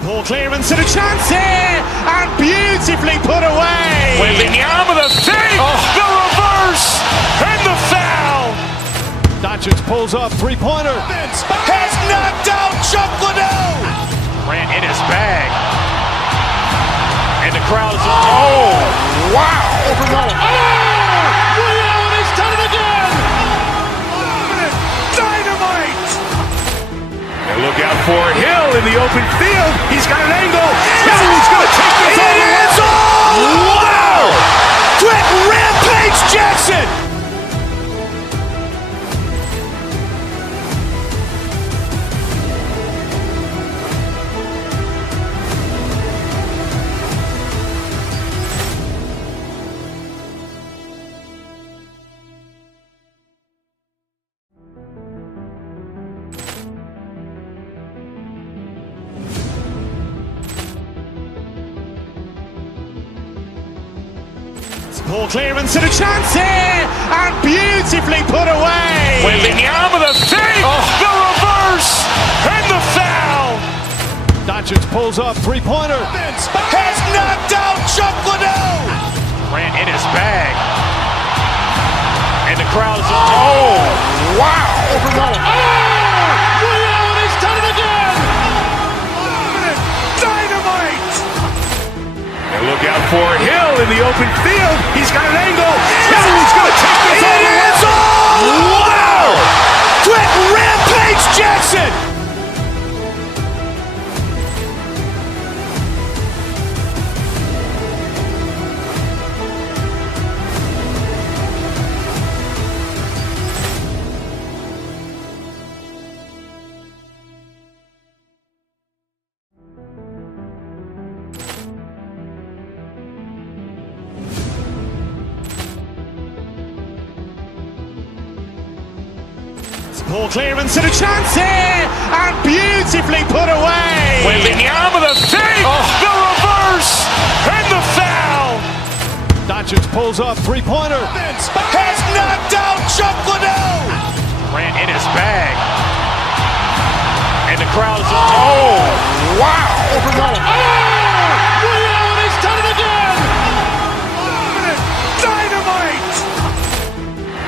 Ball clearance and a chance here, and beautifully put away. Wembanyama the fake, the reverse, and the foul. Doncic pulls up, three-pointer. Has knocked out Chuck Liddell. Grant in his bag. And the crowd is, oh, wow. Overrun. Ray Allen has done it again. Dynamite. And look out for Hill in the open field. He's got an angle. He's going to take this all the way. Wow. Quick Rampage Jackson. Ball clearance and a chance here, and beautifully put away. Wembanyama the fake, the reverse, and the foul. Doncic pulls up, three-pointer. Has knocked out Chuck Liddell. Grant in his bag. And the crowd is, oh, wow. Overrun. Ray Allen has done it again. Dynamite. And look out for Hill in the open field. He's got an angle. He's going to take this all the way. Wow. Quick Rampage Jackson. Ball clearance and a chance here, and beautifully put away. Wembanyama the fake, the reverse, and the foul. Doncic pulls up, three-pointer. Has knocked out Chuck Liddell. Grant in his bag. And the crowd is, oh, wow. Overrun. Ray Allen has done it again. Dynamite.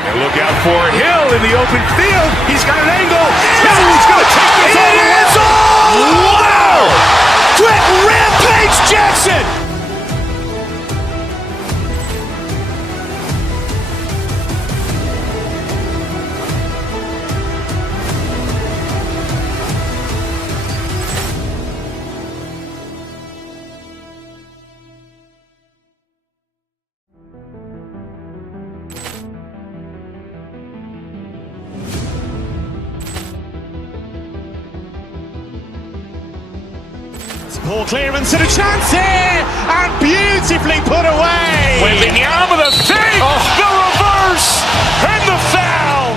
And look out for Hill in the open field. He's got an angle. He's going to take this all the way. Wow. Quick Rampage Jackson. Ball clearance and a chance here, and beautifully put away. Wembanyama the fake, the reverse, and the foul.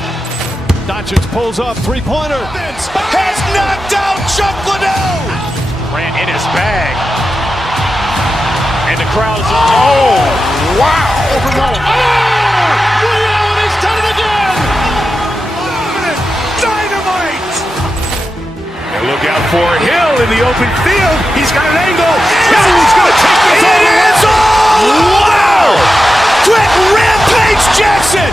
Doncic pulls up, three-pointer. Has knocked out Chuck Liddell. Grant in his bag. And the crowd is, oh, wow. Overrun. Ray Allen has done it again. Dynamite. And look out for Hill in the open field. He's got an angle. He's going to take this all the way. Wow. Quick Rampage Jackson.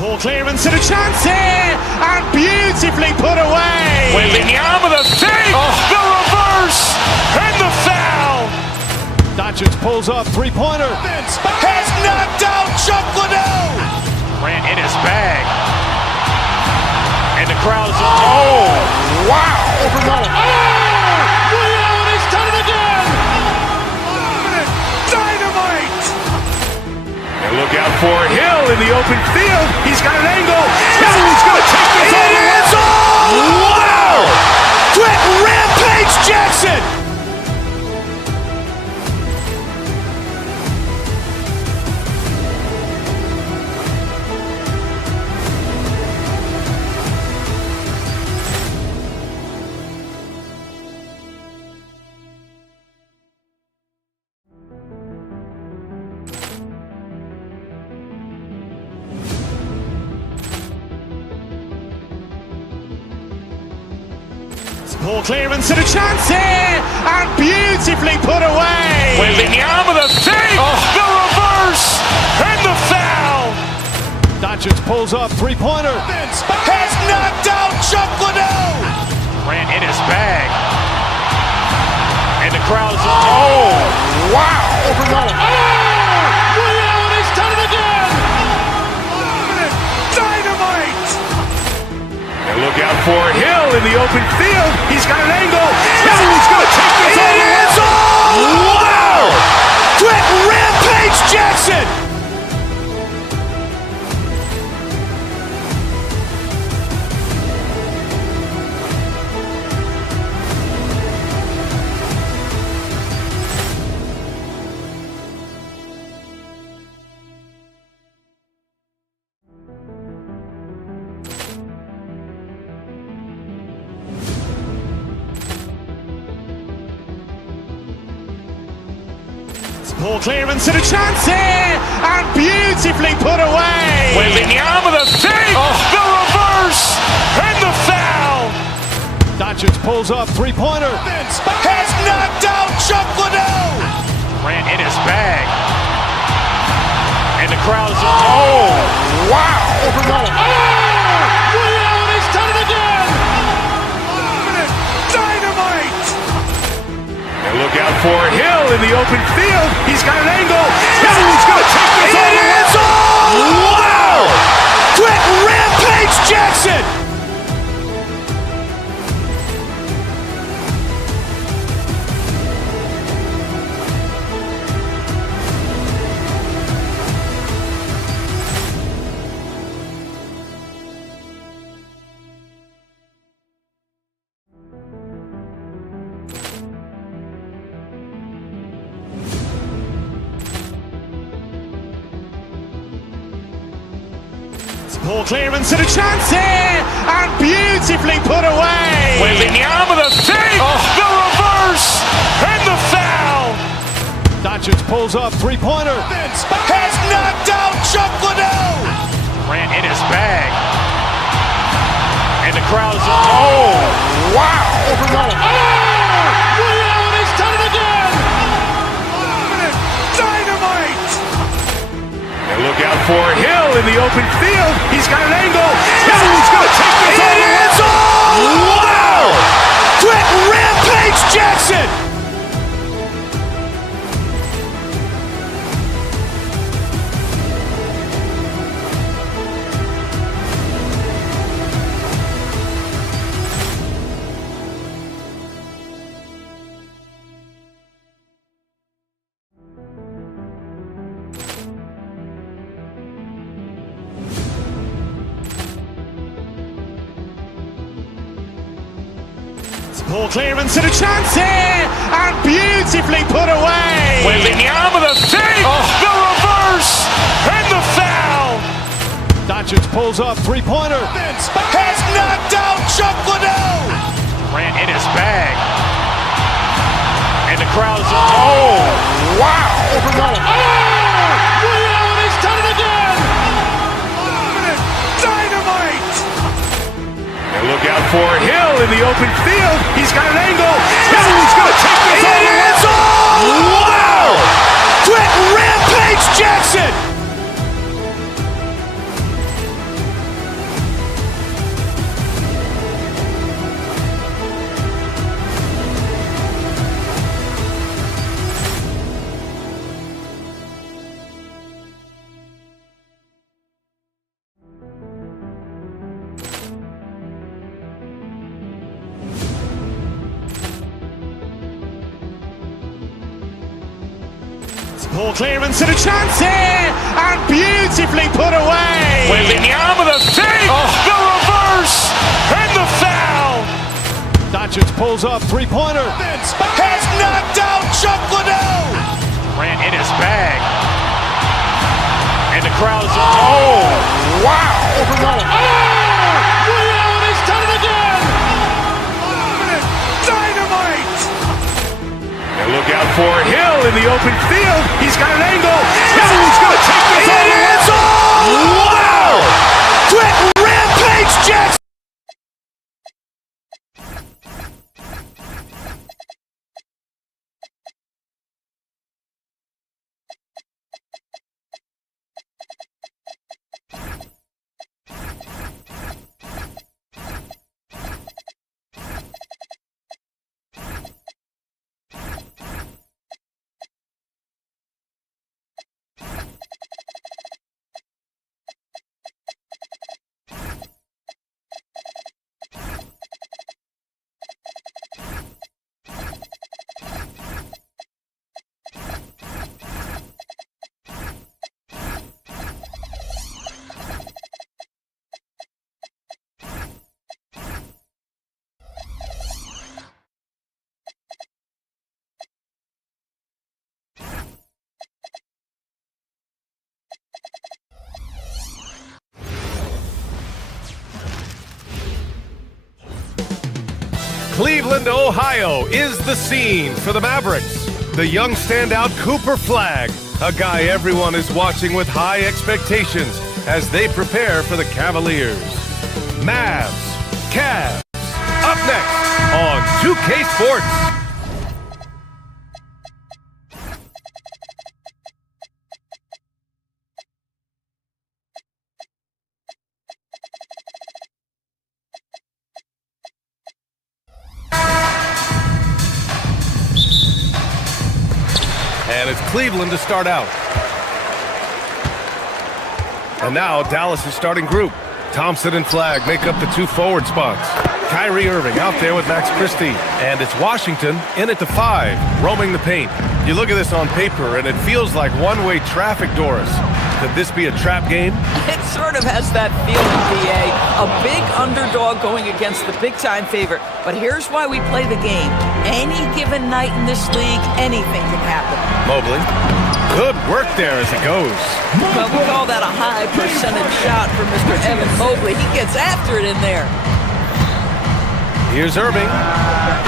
Ball clearance and a chance here, and beautifully put away. Wembanyama the fake, the reverse, and the foul. Doncic pulls up, three-pointer. Has knocked out Chuck Liddell. Grant in his bag. And the crowd is, oh, wow. Overrun. Ray Allen has done it again. Dynamite. And look out for Hill in the open field. He's got an angle. He's going to take this all the way. Wow. Quick Rampage Jackson. Poor clearance and a chance here, and beautifully put away. Wembanyama the fake, the reverse, and the foul. Doncic pulls up, three-pointer. Has knocked out Chuck Liddell. Ran in his bag. And the crowd's, oh, wow. He's done it again. Dynamite. And look out for Hill in the open field. He's got an angle. He's going to take this all the way. Wow. Quick Rampage Jackson. Poor clearance and a chance here, and beautifully put away. Wembanyama the fake, the reverse, and the foul. Doncic pulls up, three-pointer. Has knocked out Chuck Liddell. Ran in his bag. And the crowd's, oh, wow. He's done it again. Dynamite. And look out for Hill in the open field. He's got an angle. He's going to take this all the way. Wow. Quick Rampage Jackson. Poor clearance and a chance here, and beautifully put away. Wembanyama the fake, the reverse, and the foul. Doncic pulls up, three-pointer. Has knocked out Chuck Liddell. Ran in his bag. And the crowd's, oh, wow. He's done it again. Dynamite. And look out for Hill in the open field. He's got an angle. He's going to take this all the way. Wow. Quick Rampage Jackson. Poor clearance and a chance here, and beautifully put away. Wembanyama the fake, the reverse, and the foul. Doncic pulls up, three-pointer. Has knocked out Chuck Liddell. Ran in his bag. And the crowd's, oh, wow. He's done it again. Dynamite. And look out for Hill in the open field. He's got an angle. He's going to take this all the way. Wow. Quick Rampage Jackson. Poor clearance and a chance here, and beautifully put away. Wembanyama the fake, the reverse, and the foul. Doncic pulls up, three-pointer. Has knocked out Chuck Liddell. Ran in his bag. And the crowd's, oh, wow. He's done it again. Dynamite. And look out for Hill in the open field. He's got an angle. He's going to take this all the way. Wow. Quick Rampage Jackson. Cleveland, Ohio is the scene for the Mavericks. The young standout Cooper Flagg, a guy everyone is watching with high expectations as they prepare for the Cavaliers. Mavs, Cavs, up next on 2K Sports. And it's Cleveland to start out. And now Dallas' starting group. Thompson and Flagg make up the two forward spots. Kyrie Irving out there with Max Christie. And it's Washington in at the 5, roaming the paint. You look at this on paper and it feels like one-way traffic, Doris. Could this be a trap game? It sort of has that feeling, BA. A big underdog going against the big-time favorite. But here's why we play the game. Any given night in this league, anything can happen. Mobley. Good work there as it goes. Well, we call that a high percentage shot for Mr. Evan Mobley. He gets after it in there. Here's Irving.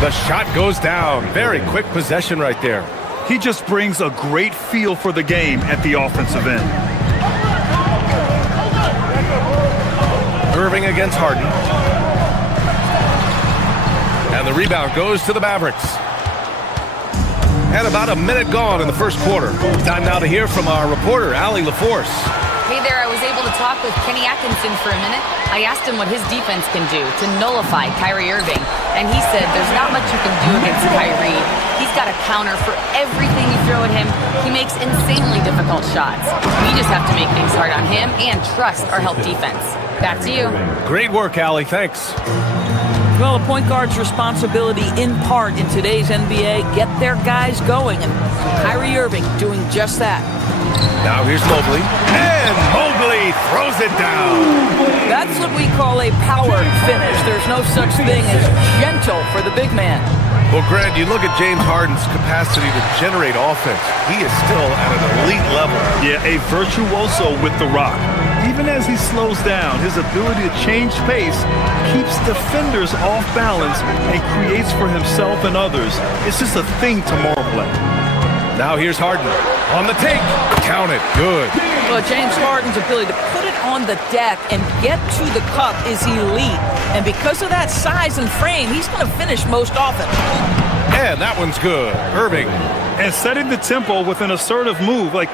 The shot goes down. Very quick possession right there. He just brings a great feel for the game at the offensive end. Irving against Harden. And the rebound goes to the Mavericks. And about a minute gone in the first quarter. Time now to hear from our reporter, Allie LaForce. Hey there, I was able to talk with Kenny Atkinson for a minute. I asked him what his defense can do to nullify Kyrie Irving. And he said there's not much you can do against Kyrie. He's got a counter for everything you throw at him. He makes insanely difficult shots. We just have to make things hard on him and trust our help defense. Back to you. Great work, Allie. Thanks. Well, a point guard's responsibility in part in today's NBA, get their guys going. And Kyrie Irving doing just that. Now here's Mobley. And Mobley throws it down. That's what we call a powered finish. There's no such thing as gentle for the big man. Well, Grant, you look at James Harden's capacity to generate offense. He is still at an elite level. Yeah, a virtuoso with the rock. Even as he slows down, his ability to change pace keeps defenders off balance and creates for himself and others. It's just a thing to marvel at. Now here's Harden. On the take. Count it. Good. Well, James Harden's ability to put it on the deck and get to the cup is elite. And because of that size and frame, he's going to finish most often. And that one's good. Irving. And setting the tempo with an assertive move. Like,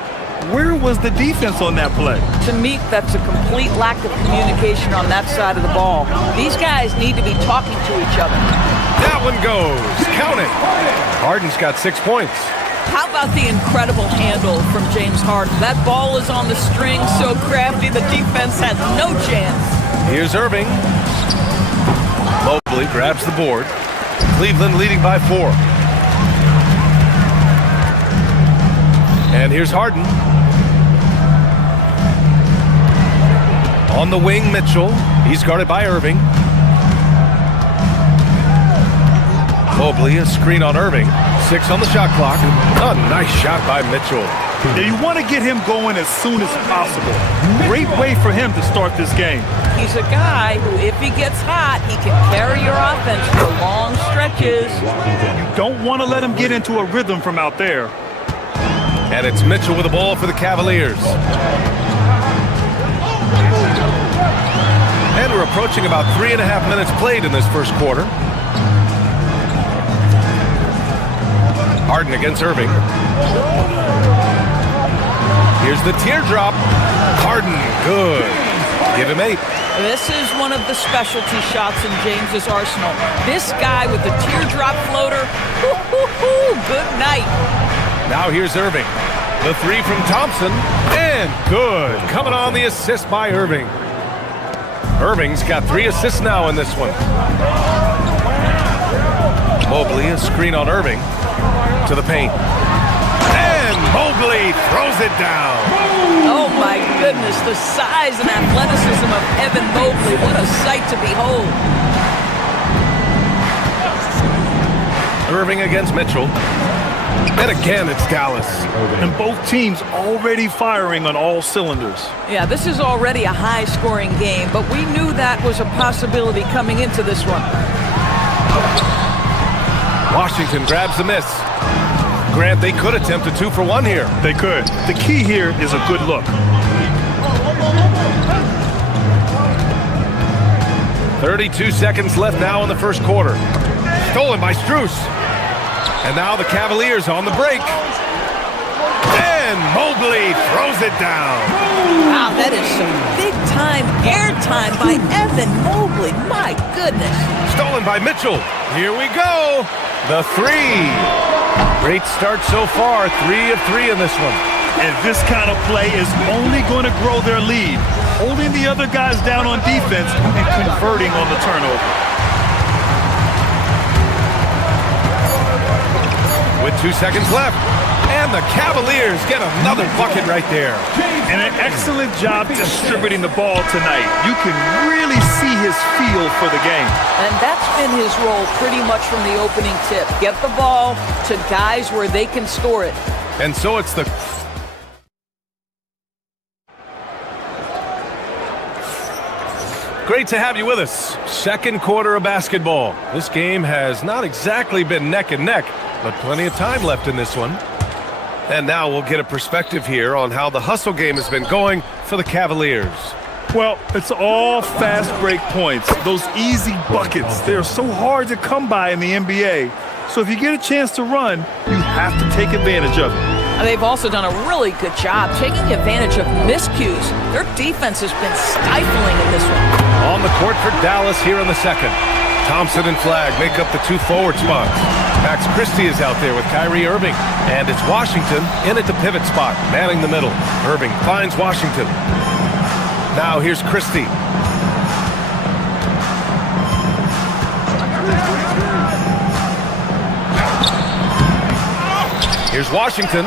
where was the defense on that play? To me, that's a complete lack of communication on that side of the ball. These guys need to be talking to each other. That one goes. Count it. Harden's got 6 points. How about the incredible handle from James Harden? That ball is on the string, so crafty, the defense had no chance. Here's Irving. Mobley grabs the board. Cleveland leading by 4. And here's Harden. On the wing, Mitchell. He's guarded by Irving. Mobley, a screen on Irving. 6 on the shot clock. A nice shot by Mitchell. Now you want to get him going as soon as possible. Great way for him to start this game. He's a guy who, if he gets hot, he can carry your offense for long stretches. You don't want to let him get into a rhythm from out there. And it's Mitchell with the ball for the Cavaliers. And we're approaching about 3.5 minutes played in this first quarter. Harden against Irving. Here's the teardrop. Harden, good. Give him 8. This is one of the specialty shots in James's arsenal. This guy with the teardrop floater, good night. Now here's Irving. The 3 from Thompson, and good. Coming on the assist by Irving. Irving's got 3 assists now in this one. Mobley, a screen on Irving. To the paint. And Mobley throws it down. Oh my goodness, the size and athleticism of Evan Mobley. What a sight to behold. Irving against Mitchell. And again, it's Dallas. And both teams already firing on all cylinders. Yeah, this is already a high-scoring game, but we knew that was a possibility coming into this one. Washington grabs the miss. Grant, they could attempt a 2-for-1 here. They could. The key here is a good look. 32 seconds left now in the first quarter. Stolen by Strus. And now the Cavaliers on the break. And Mobley throws it down. Wow, that is some big-time airtime by Evan Mobley. My goodness. Stolen by Mitchell. Here we go. The three. Great start so far. 3 of 3 in this one. And this kind of play is only going to grow their lead, holding the other guys down on defense and converting on the turnover. With 2 seconds left. And the Cavaliers get another bucket right there. And an excellent job distributing the ball tonight. You can really see his feel for the game. And that's been his role pretty much from the opening tip. Get the ball to guys where they can score it. And so it's the... Great to have you with us. Second quarter of basketball. This game has not exactly been neck and neck, but plenty of time left in this one. And now we'll get a perspective here on how the hustle game has been going for the Cavaliers. Well, it's all fast break points. Those easy buckets, they're so hard to come by in the NBA. So if you get a chance to run, you have to take advantage of it. And they've also done a really good job taking advantage of miscues. Their defense has been stifling in this one. On the court for Dallas here in the second. Thompson and Flagg make up the 2 forward spots. Max Christie is out there with Kyrie Irving. And it's Washington in at the pivot spot, manning the middle. Irving finds Washington. Now here's Christie. Here's Washington.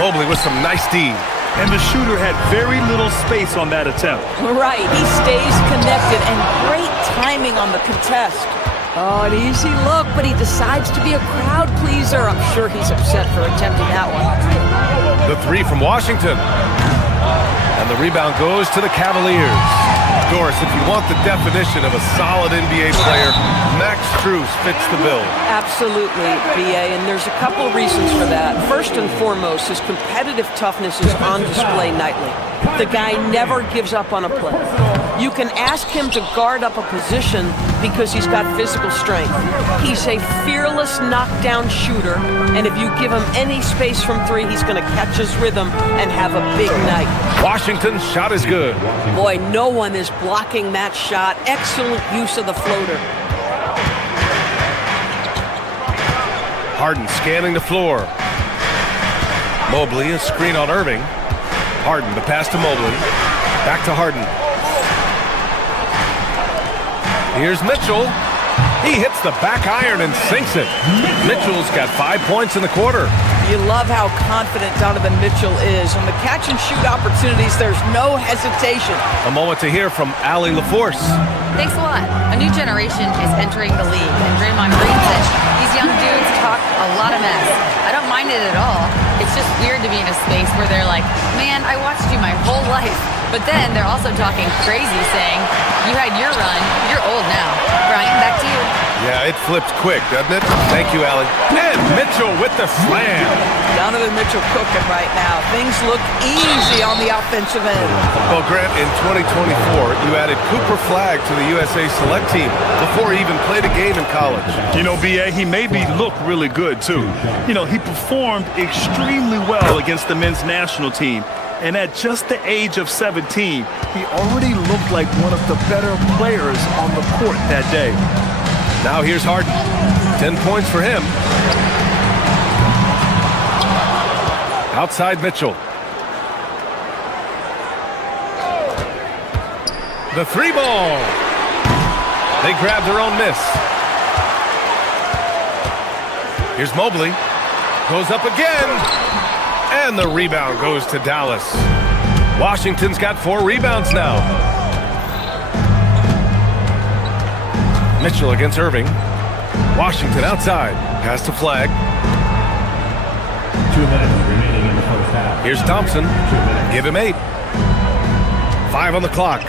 Mobley with some nice D. And the shooter had very little space on that attempt. Right, he stays connected and great timing on the contest. Oh, an easy look, but he decides to be a crowd pleaser. I'm sure he's upset for attempting that one. The 3 from Washington. And the rebound goes to the Cavaliers. Doris, if you want the definition of a solid NBA player, Max Strus fits the bill. Absolutely, B.A., and there's a couple of reasons for that. First and foremost, his competitive toughness is on display nightly. The guy never gives up on a play. You can ask him to guard up a position because he's got physical strength. He's a fearless knockdown shooter, and if you give him any space from 3, he's going to catch his rhythm and have a big night. Washington's shot is good. Boy, no one is blocking that shot. Excellent use of the floater. Harden scanning the floor. Mobley, a screen on Irving. Harden, the pass to Mobley. Back to Harden. Here's Mitchell. He hits the back iron and sinks it. Mitchell's got 5 points in the quarter. You love how confident Donovan Mitchell is. On the catch-and-shoot opportunities, there's no hesitation. A moment to hear from Allie LaForce. Thanks a lot. A new generation is entering the league, and Draymond Green said these young dudes talk a lot of mess. I don't mind it at all. It's just weird to be in a space where they're like, man, I watched you my whole life. But then they're also talking crazy, saying, you had your run, you're old now. Brian, back to you. Yeah, it flipped quick, doesn't it? Thank you, Allie. And Mitchell with the slam. Donovan Mitchell cooking right now. Things look easy on the offensive end. Well, Grant, in 2024, you added Cooper Flagg to the USA Select team before he even played a game in college. You know, B.A., he made me look really good, too. You know, he performed extremely well against the men's national team. And at just the age of 17, he already looked like one of the better players on the court that day. Now here's Harden. 10 points for him. Outside Mitchell. The 3 ball. They grab their own miss. Here's Mobley. Goes up again. And the rebound goes to Dallas. Washington's got 4 rebounds now. Mitchell against Irving. Washington outside. Pass to Flagg. 2 minutes remaining in the first half. Here's Thompson. Give him 8. 5 on the clock.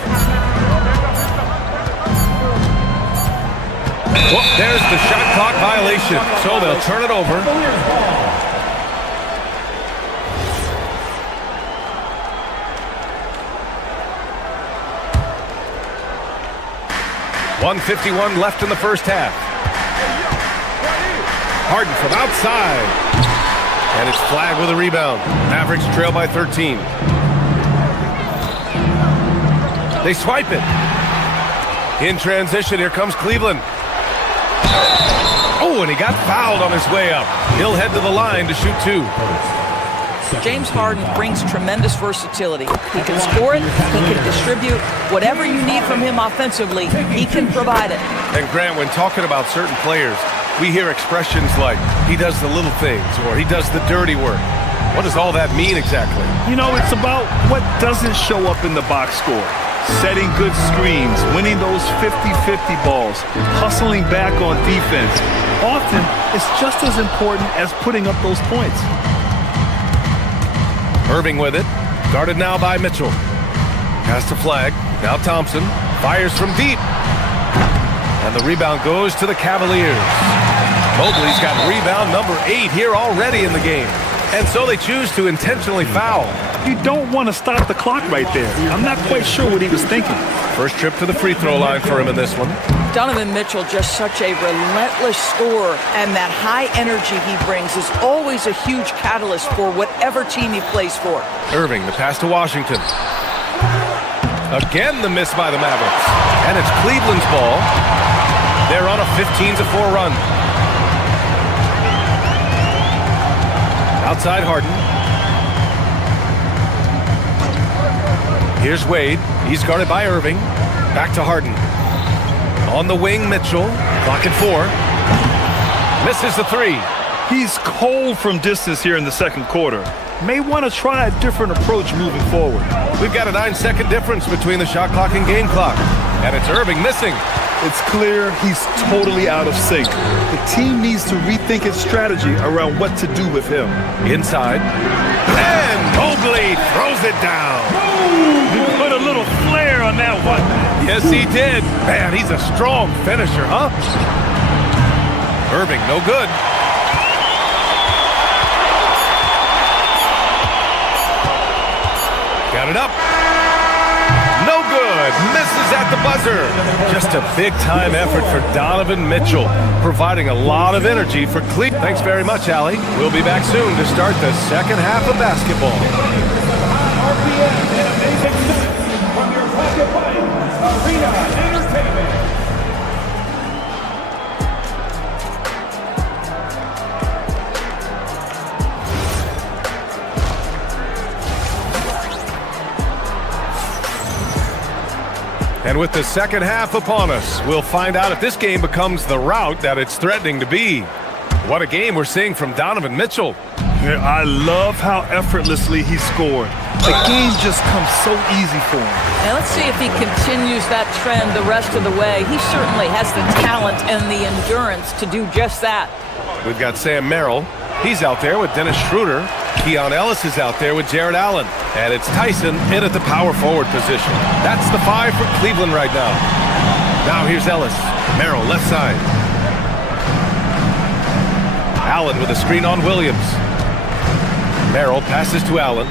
Well, there's the shot clock violation, so they'll turn it over. .151 left in the first half. Harden from outside. And it's flagged with a rebound. Mavericks trail by 13. They swipe it. In transition, here comes Cleveland. Oh, and he got fouled on his way up. He'll head to the line to shoot two. James Harden brings tremendous versatility. He can score it, he can distribute. Whatever you need from him offensively, he can provide it. And Grant, when talking about certain players, we hear expressions like, he does the little things, or he does the dirty work. What does all that mean exactly? You know, it's about what doesn't show up in the box score. Setting good screens, winning those 50-50 balls, hustling back on defense. Often, it's just as important as putting up those points. Irving with it. Guarded now by Mitchell. Pass to Flag. Now Thompson. Fires from deep. And the rebound goes to the Cavaliers. Mobley's got rebound number 8 here already in the game. And so they choose to intentionally foul. You don't want to stop the clock right there. I'm not quite sure what he was thinking. First trip to the free throw line for him in this one. Donovan Mitchell, just such a relentless scorer, and that high energy he brings is always a huge catalyst for whatever team he plays for. Irving, the pass to Washington. Again, the miss by the Mavericks. And it's Cleveland's ball. They're on a 15-4 run. Outside Harden. Here's Wade. He's guarded by Irving. Back to Harden. On the wing, Mitchell. Clock at 4. Misses the 3. He's cold from distance here in the second quarter. May want to try a different approach moving forward. We've got a 9-second difference between the shot clock and game clock. And it's Irving missing. It's clear he's totally out of sync. The team needs to rethink its strategy around what to do with him. Inside. And Mobley throws it down. He put a little flair on that one. Yes, he did. Man, he's a strong finisher, huh? Irving, no good. Got it up. No good. Misses at the buzzer. Just a big-time effort for Donovan Mitchell, providing a lot of energy for Cleveland. Thanks very much, Allie. We'll be back soon to start the second half of basketball. From your pocket buying Arena Entertainment. And with the second half upon us, we'll find out if this game becomes the rout that it's threatening to be. What a game we're seeing from Donovan Mitchell. Yeah, I love how effortlessly he scored. The game just comes so easy for him. Now let's see if he continues that trend the rest of the way. He certainly has the talent and the endurance to do just that. We've got Sam Merrill. He's out there with Dennis Schroeder. Keon Ellis is out there with Jared Allen. And it's Tyson in at the power forward position. That's the 5 for Cleveland right now. Now here's Ellis. Merrill, left side. Allen with a screen on Williams. Merrill passes to Allen.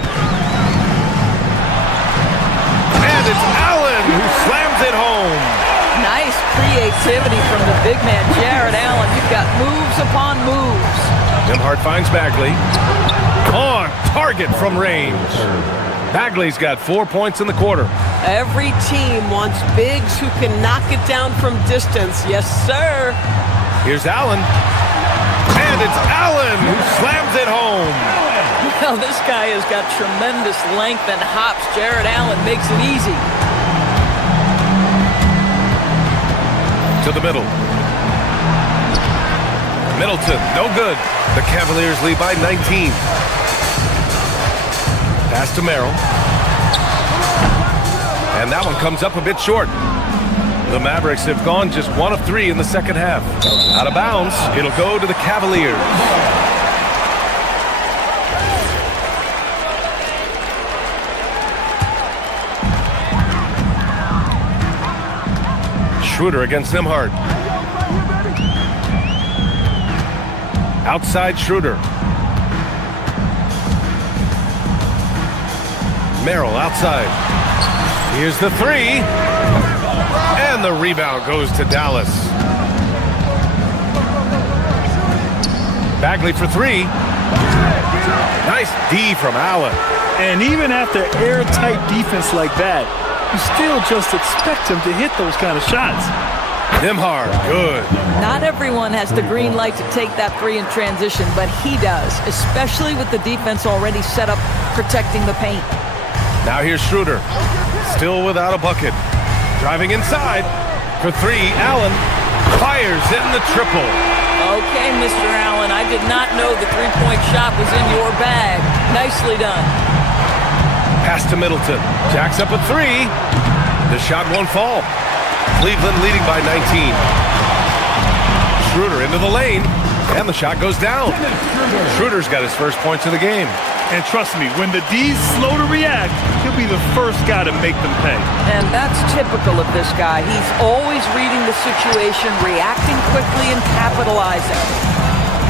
And it's Allen who slams it home. Nice creativity from the big man, Jared Allen. You've got moves upon moves. Nimhart finds Bagley. On target from range. Bagley's got 4 points in the quarter. Every team wants bigs who can knock it down from distance. Yes, sir. Here's Allen. And it's Allen who slams it home. Well, this guy has got tremendous length and hops. Jared Allen makes it easy. To the middle. Middleton, no good. The Cavaliers lead by 19. Pass to Merrill. And that one comes up a bit short. The Mavericks have gone just 1 of 3 in the second half. Out of bounds, it'll go to the Cavaliers. Schroeder against Nimhart. Outside Schroeder. Merrill outside. Here's the three. And the rebound goes to Dallas. Bagley for three. Nice D from Allen. And even after airtight defense like that, you still just expect him to hit those kind of shots. Nembhard, good. Not everyone has the green light to take that three in transition, but he does, especially with the defense already set up protecting the paint. Now here's Schroeder, still without a bucket. Driving inside for three, Allen fires in the triple. Okay, Mr. Allen, I did not know the three-point shot was in your bag. Nicely done. Pass to Middleton, jacks up a three. The shot won't fall. Cleveland leading by 19. Schroeder into the lane, and the shot goes down. Schroeder's got his first points of the game. And trust me, when the D's slow to react, he'll be the first guy to make them pay. And that's typical of this guy. He's always reading the situation, reacting quickly, and capitalizing.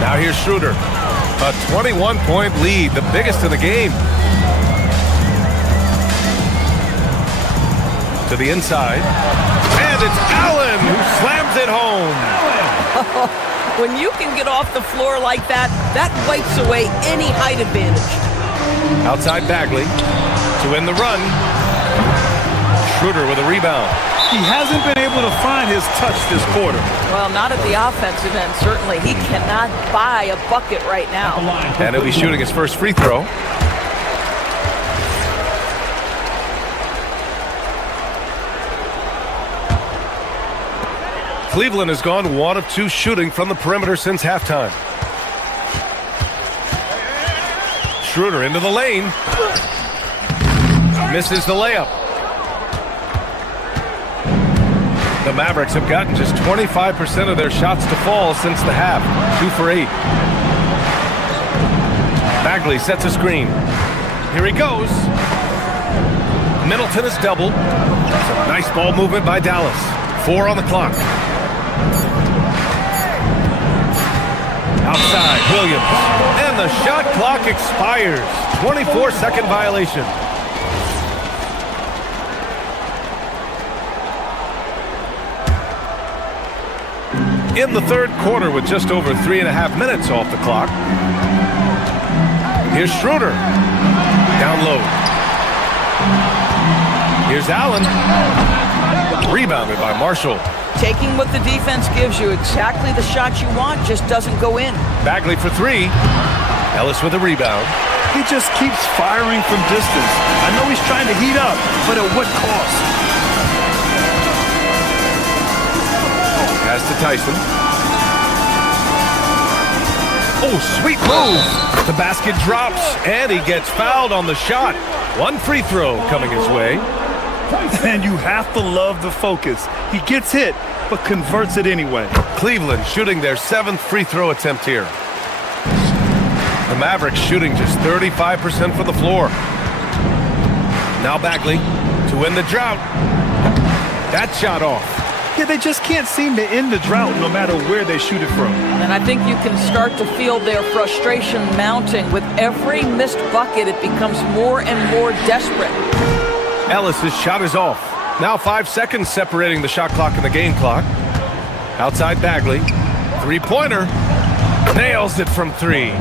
Now here's Schroeder. A 21-point lead, the biggest in the game. To the inside. And it's Allen who slams it home. When you can get off the floor like that, that wipes away any height advantage. Outside Bagley to win the run. Schroeder with a rebound. He hasn't been able to find his touch this quarter. Well, not at the offensive end, certainly. He cannot buy a bucket right now. And he'll be shooting his first free throw. Cleveland has gone 1 of 2 shooting from the perimeter since halftime. Schroeder into the lane. Misses the layup. The Mavericks have gotten just 25% of their shots to fall since the half. 2 for 8. Bagley sets a screen. Here he goes. Middleton is doubled. Some nice ball movement by Dallas. 4 on the clock. Outside, Williams. And the shot clock expires. 24-second violation. In the third quarter with just over 3.5 minutes off the clock. Here's Schroeder. Down low. Here's Allen. Rebounded by Marshall. Taking what the defense gives you, exactly the shot you want, just doesn't go in. Bagley for 3. Ellis with a rebound. He just keeps firing from distance. I know he's trying to heat up, but at what cost? Pass to Tyson. Oh, sweet move. The basket drops, and he gets fouled on the shot. 1 free throw coming his way. And you have to love the focus. He gets hit, but converts it anyway. Cleveland shooting their 7th free throw attempt here. The Mavericks shooting just 35% from the floor. Now Bagley to win the drought. That shot off. Yeah, they just can't seem to end the drought no matter where they shoot it from. And I think you can start to feel their frustration mounting. With every missed bucket, it becomes more and more desperate. Ellis' shot is off. Now 5 seconds separating the shot clock and the game clock. Outside Bagley. 3-pointer. Nails it from 3.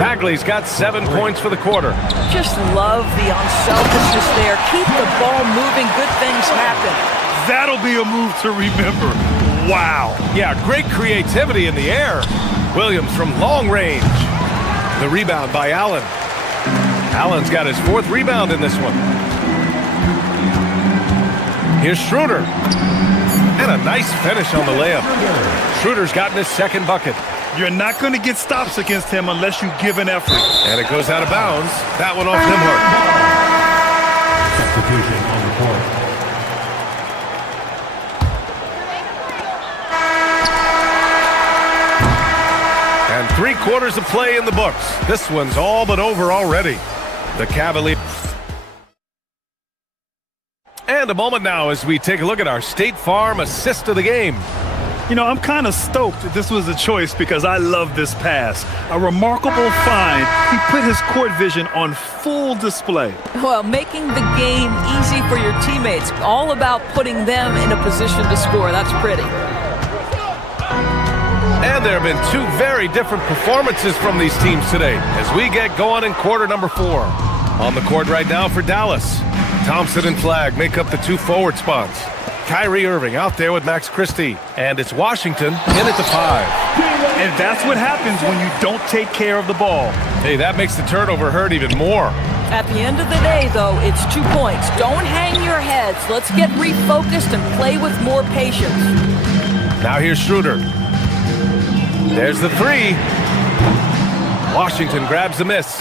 Bagley's got 7 points for the quarter. Just love the unselfishness there. Keep the ball moving. Good things happen. That'll be a move to remember. Wow. Yeah, great creativity in the air. Williams from long range. The rebound by Allen. Allen's got his 4th rebound in this one. Here's Schroeder. And a nice finish on the layup. Schroeder's gotten his 2nd bucket. You're not going to get stops against him unless you give an effort. And it goes out of bounds. That one off Nembhard. Substitution on the court. And 3/4 of play in the books. This one's all but over already. The Cavaliers. And a moment now as we take a look at our State Farm assist of the game. You know, I'm kind of stoked that this was a choice because I love this pass. A remarkable find. He put his court vision on full display. Well, making the game easy for your teammates. All about putting them in a position to score. That's pretty. And there have been two very different performances from these teams today as we get going in quarter number 4. On the court right now for Dallas, Thompson and Flagg make up the 2 forward spots. Kyrie Irving out there with Max Christie, and it's Washington in at the 5. And that's what happens when you don't take care of the ball. Hey, that makes the turnover hurt even more. At the end of the day, though, it's 2 points. Don't hang your heads. Let's get refocused and play with more patience. Now here's Schroeder. There's the 3. Washington grabs the miss.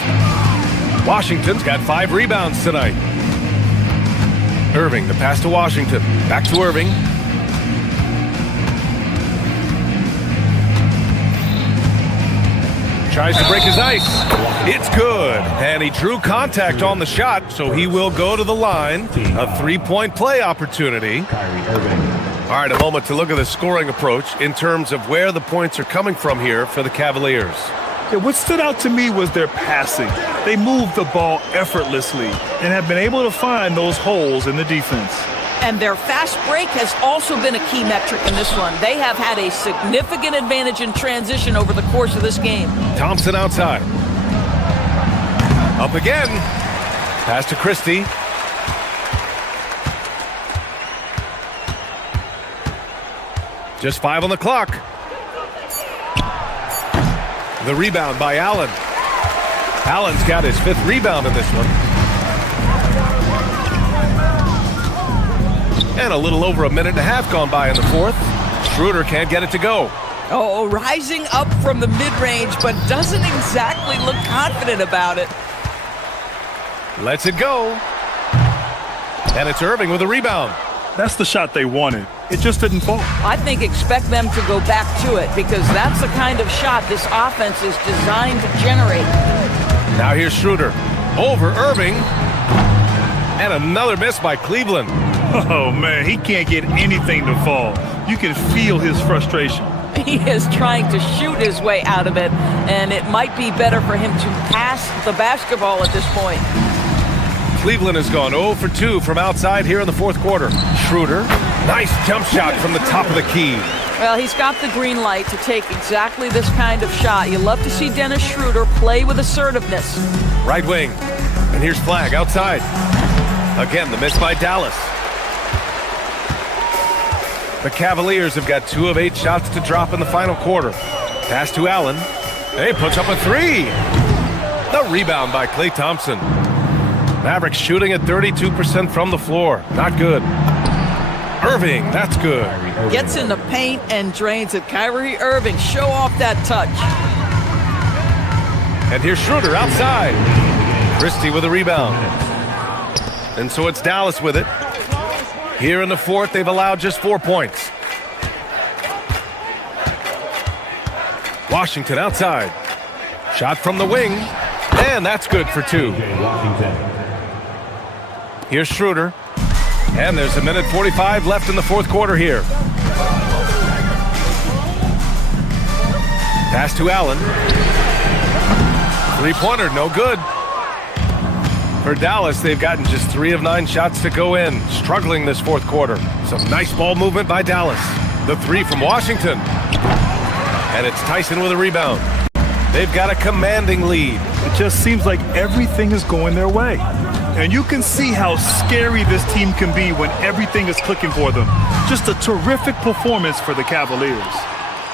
Washington's got 5 rebounds tonight. Irving, the pass to Washington. Back to Irving. Tries to break his ice. It's good. And he drew contact on the shot, so he will go to the line. A 3-point play opportunity. All right, a moment to look at the scoring approach in terms of where the points are coming from here for the Cavaliers. Yeah, what stood out to me was their passing. They moved the ball effortlessly and have been able to find those holes in the defense. And their fast break has also been a key metric in this one. They have had a significant advantage in transition over the course of this game. Thompson outside. Up again. Pass to Christie. Just 5 on the clock. The rebound by Allen. Allen's got his 5th rebound in this one. And a little over a minute and a half gone by in the 4th. Schroeder can't get it to go. Oh, rising up from the mid-range, but doesn't exactly look confident about it. Lets it go. And it's Irving with a rebound. That's the shot they wanted. It just didn't fall. I think expect them to go back to it because that's the kind of shot this offense is designed to generate. Now here's Schroeder. Over Irving. And another miss by Cleveland. Oh, man, he can't get anything to fall. You can feel his frustration. He is trying to shoot his way out of it, and it might be better for him to pass the basketball at this point. Cleveland has gone 0 for 2 from outside here in the 4th quarter. Schroeder, nice jump shot from the top of the key. Well, he's got the green light to take exactly this kind of shot. You love to see Dennis Schroeder play with assertiveness. Right wing. And here's Flagg outside. Again, the miss by Dallas. The Cavaliers have got 2 of 8 shots to drop in the final quarter. Pass to Allen. Hey, puts up a 3. The rebound by Klay Thompson. Mavericks shooting at 32% from the floor. Not good. Irving, that's good. Gets in the paint and drains it. Kyrie Irving, show off that touch. And here's Schroeder outside. Christie with a rebound. And so it's Dallas with it. Here in the 4th, they've allowed just 4 points. Washington outside. Shot from the wing. And that's good for 2. Here's Schroeder. And there's a minute 45 left in the 4th quarter here. Pass to Allen. 3-pointer, no good. For Dallas, they've gotten just 3 of 9 shots to go in. Struggling this 4th quarter. Some nice ball movement by Dallas. The 3 from Washington. And it's Tyson with a rebound. They've got a commanding lead. It just seems like everything is going their way. And you can see how scary this team can be when everything is clicking for them. Just a terrific performance for the Cavaliers.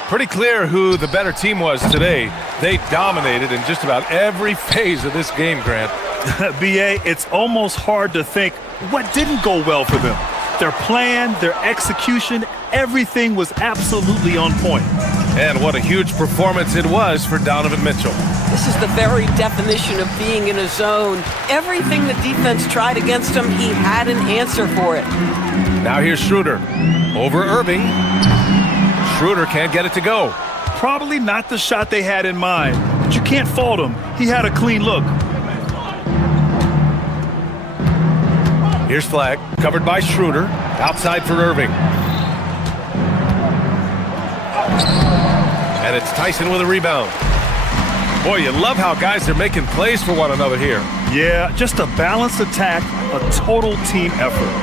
Pretty clear who the better team was today. They dominated in just about every phase of this game, Grant. B.A., it's almost hard to think what didn't go well for them. Their plan, their execution, everything was absolutely on point. And what a huge performance it was for Donovan Mitchell. This is the very definition of being in a zone. Everything the defense tried against him, he had an answer for it. Now here's Schroeder. Over Irving. Schroeder can't get it to go. Probably not the shot they had in mind, but you can't fault him. He had a clean look. Here's Flagg, covered by Schroeder. Outside for Irving. And it's Tyson with a rebound. Boy, you love how guys are making plays for one another here. Yeah, just a balanced attack, a total team effort.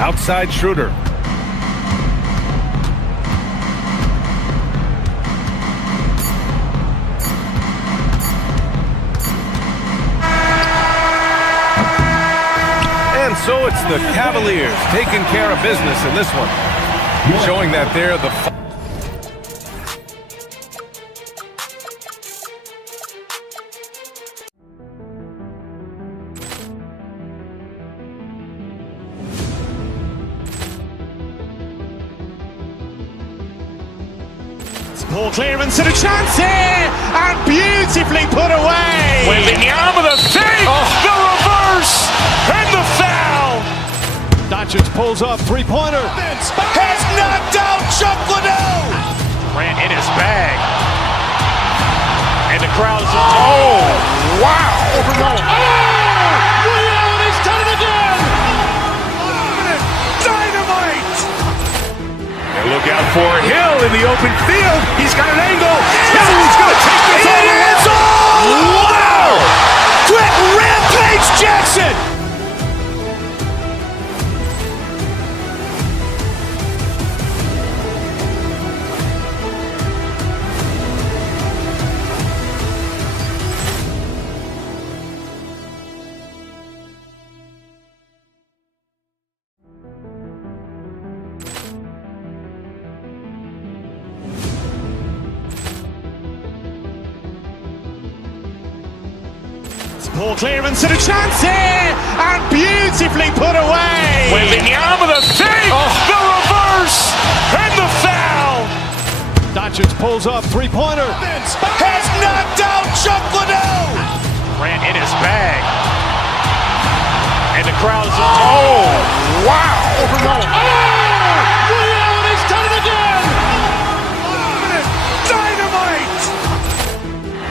Outside Schroeder. And so it's the Cavaliers taking care of business in this one. Showing that they're the... Ball clearance and a chance here, and beautifully put away. Wembanyama the fake, the reverse, and the foul. Doncic pulls up, three-pointer. Has knocked out Chuck Liddell. Grant in his bag. And the crowd is... Oh, wow. He's done it again. Dynamite. And look out for Hill in the open field. He's got an angle. He's going to take this all the way. Wow. Quick rampage Jackson. Ball clearance and a chance here, and beautifully put away. Wembanyama the fake, the reverse, and the foul. Doncic pulls up, three-pointer. Has knocked out Chuck Liddell. Grant in his bag. And the crowd is... Oh, wow. He's done it again. Dynamite.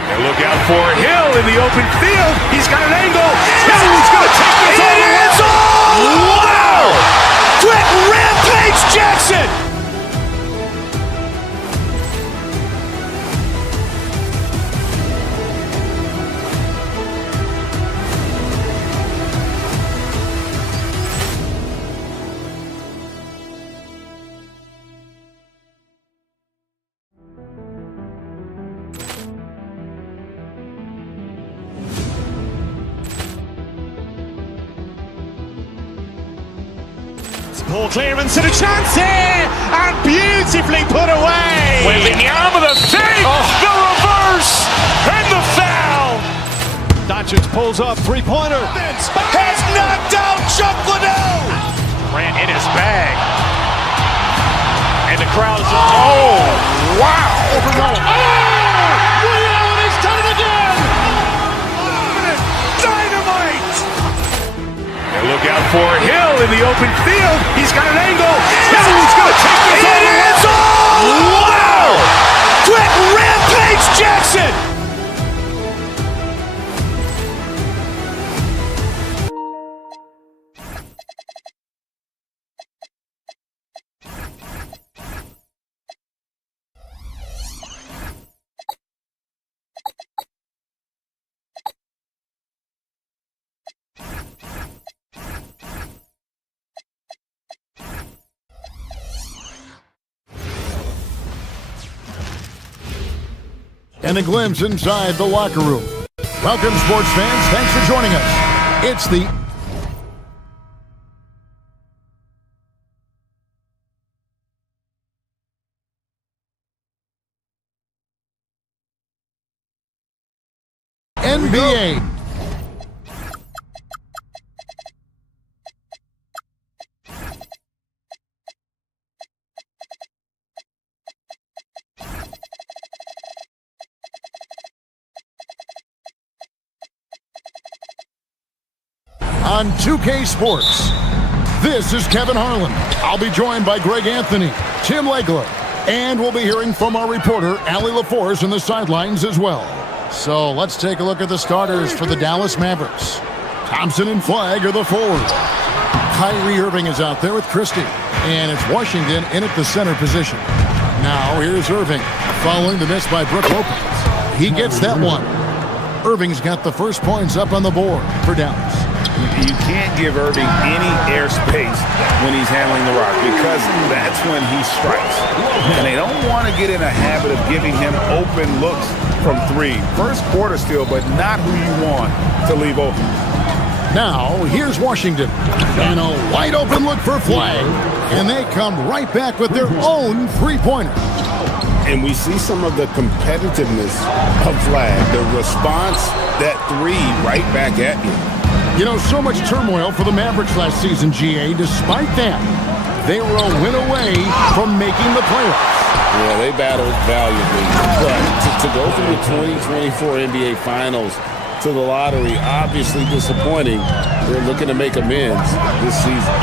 And look out for Hill in the open field. He's got an angle. He's going to take this all the way. Wow. Quick rampage Jackson. Ball clearance and a chance here, and beautifully put away. Wembanyama the fake, the reverse, and the foul. Doncic pulls up, three-pointer. Has knocked out Chuck Liddell. Grant in his bag. And the crowd is... Oh, wow. He's done it again. Dynamite. And look out for Hill in the open field. He's got an angle. He's going to take this all the way. Wow. Quick rampage Jackson. And a glimpse inside the locker room. Welcome, sports fans. Thanks for joining us. It's the NBA. On 2K Sports, this is Kevin Harlan. I'll be joined by Greg Anthony, Tim Legler, and we'll be hearing from our reporter, Allie LaForce, in the sidelines as well. So let's take a look at the starters for the Dallas Mavericks. Thompson and Flagg are the forwards. Kyrie Irving is out there with Christie. And it's Washington in at the center position. Now here's Irving, following the miss by Brook Lopez. He gets that one. Irving's got the first points up on the board for Dallas. You can't give Irving any airspace when he's handling the rock because that's when he strikes. And they don't want to get in a habit of giving him open looks from three. First quarter still, but not who you want to leave open. Now, here's Washington. And a wide open look for Flag. And they come right back with their own three-pointer. And we see some of the competitiveness of Flag. The response, that three right back at you. You know, so much turmoil for the Mavericks last season, GA. Despite that, they were a win away from making the playoffs. Yeah, they battled valiantly. But to go from the 2024 NBA Finals to the lottery, obviously disappointing. They're looking to make amends this season.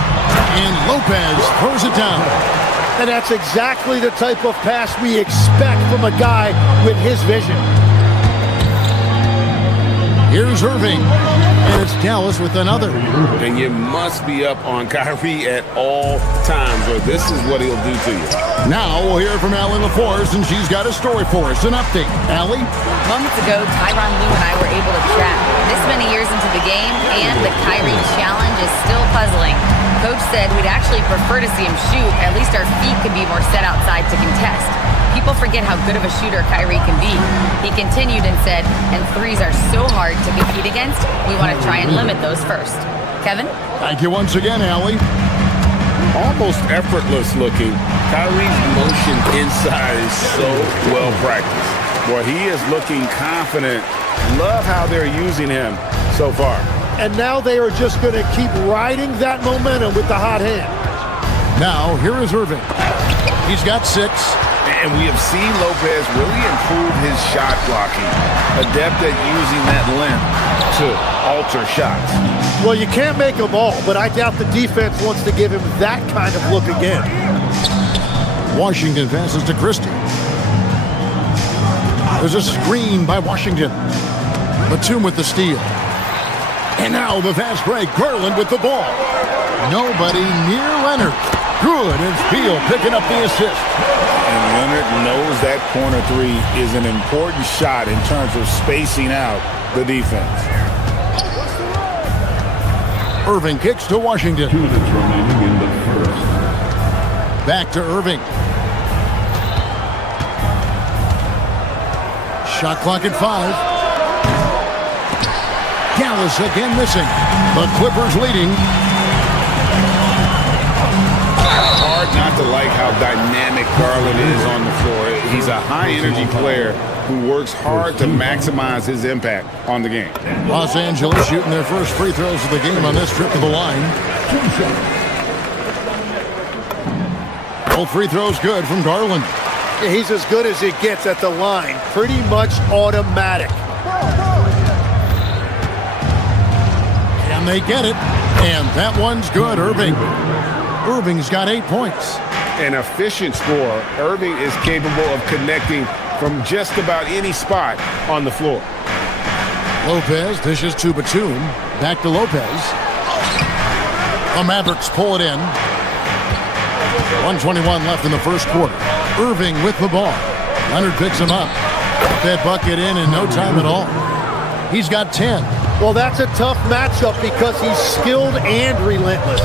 And Lopez throws it down. And that's exactly the type of pass we expect from a guy with his vision. Here's Irving. And it's Dallas with another. And you must be up on Kyrie at all times, or this is what he'll do to you. Now we'll hear from Allie LaForce, and she's got a story for us. An update. Allie? Moments ago, Tyronn Lue and I were able to chat. This many years into the game, and the Kyrie challenge is still puzzling. Coach said we'd actually prefer to see him shoot. At least our feet could be more set outside to contest. People forget how good of a shooter Kyrie can be. He continued and said, and threes are so hard to compete against, we want to try and limit those first. Kevin? Thank you once again, Allie. Almost effortless looking. Kyrie's motion inside is so well practiced. Boy, he is looking confident. Love how they're using him so far. And now they are just going to keep riding that momentum with the hot hand. Now, here is Irving. He's got 6. And we have seen Lopez really improve his shot blocking. Adept at using that length to alter shots. Well, you can't make them all, but I doubt the defense wants to give him that kind of look again. Washington passes to Christie. There's a screen by Washington. Batum with the steal. And now the fast break. Garland with the ball. Nobody near Leonard. Good, and Beal picking up the assist. And Leonard knows that corner three is an important shot in terms of spacing out the defense. Irving kicks to Washington. 2 minutes remaining in the first. Back to Irving. Shot clock at 5. Dallas again missing. The Clippers leading. Hard not to like how dynamic Garland is on the floor. He's a high-energy player who works hard to maximize his impact on the game. Los Angeles shooting their first free throws of the game on this trip to the line. Both free throws good from Garland. He's as good as it gets at the line. Pretty much automatic. And they get it. And that one's good, Irving. Irving's got 8 points. An efficient scorer, Irving is capable of connecting from just about any spot on the floor. Lopez dishes to Batum. Back to Lopez. The Mavericks pull it in. 1:21 left in the first quarter. Irving with the ball. Leonard picks him up. Put that bucket in no time at all. He's got 10. Well, that's a tough matchup because he's skilled and relentless.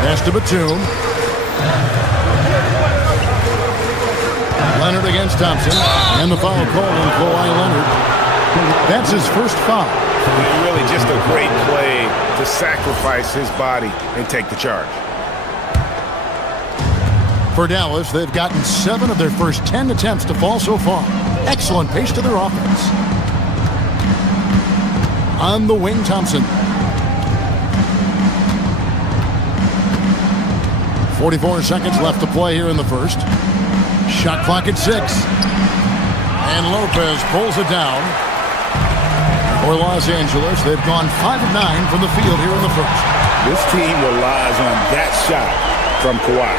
Pass to Batum. Leonard against Thompson. And the foul called on Kawhi Leonard. That's his first foul. Really just a great play to sacrifice his body and take the charge. For Dallas, they've gotten 7 of their first 10 attempts to fall so far. Excellent pace to their offense. On the wing, Thompson. 44 seconds left to play here in the first. Shot clock at 6. And Lopez pulls it down. For Los Angeles, they've gone 5 of 9 from the field here in the first. This team relies on that shot from Kawhi.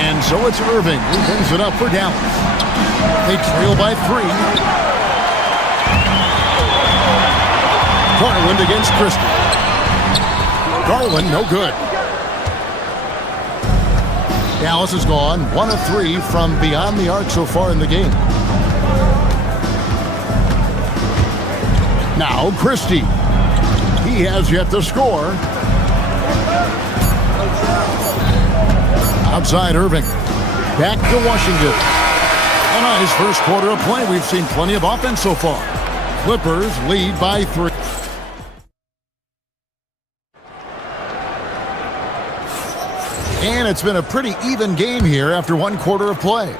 And so it's Irving who brings it up for Dallas. They trail by 3. Garland against Christie. Garland, no good. Dallas has gone 1 of 3 from beyond the arc so far in the game. Now Christie. He has yet to score. Outside Irving. Back to Washington. A nice first quarter of play. We've seen plenty of offense so far. Clippers lead by 3. And it's been a pretty even game here after 1 quarter of play.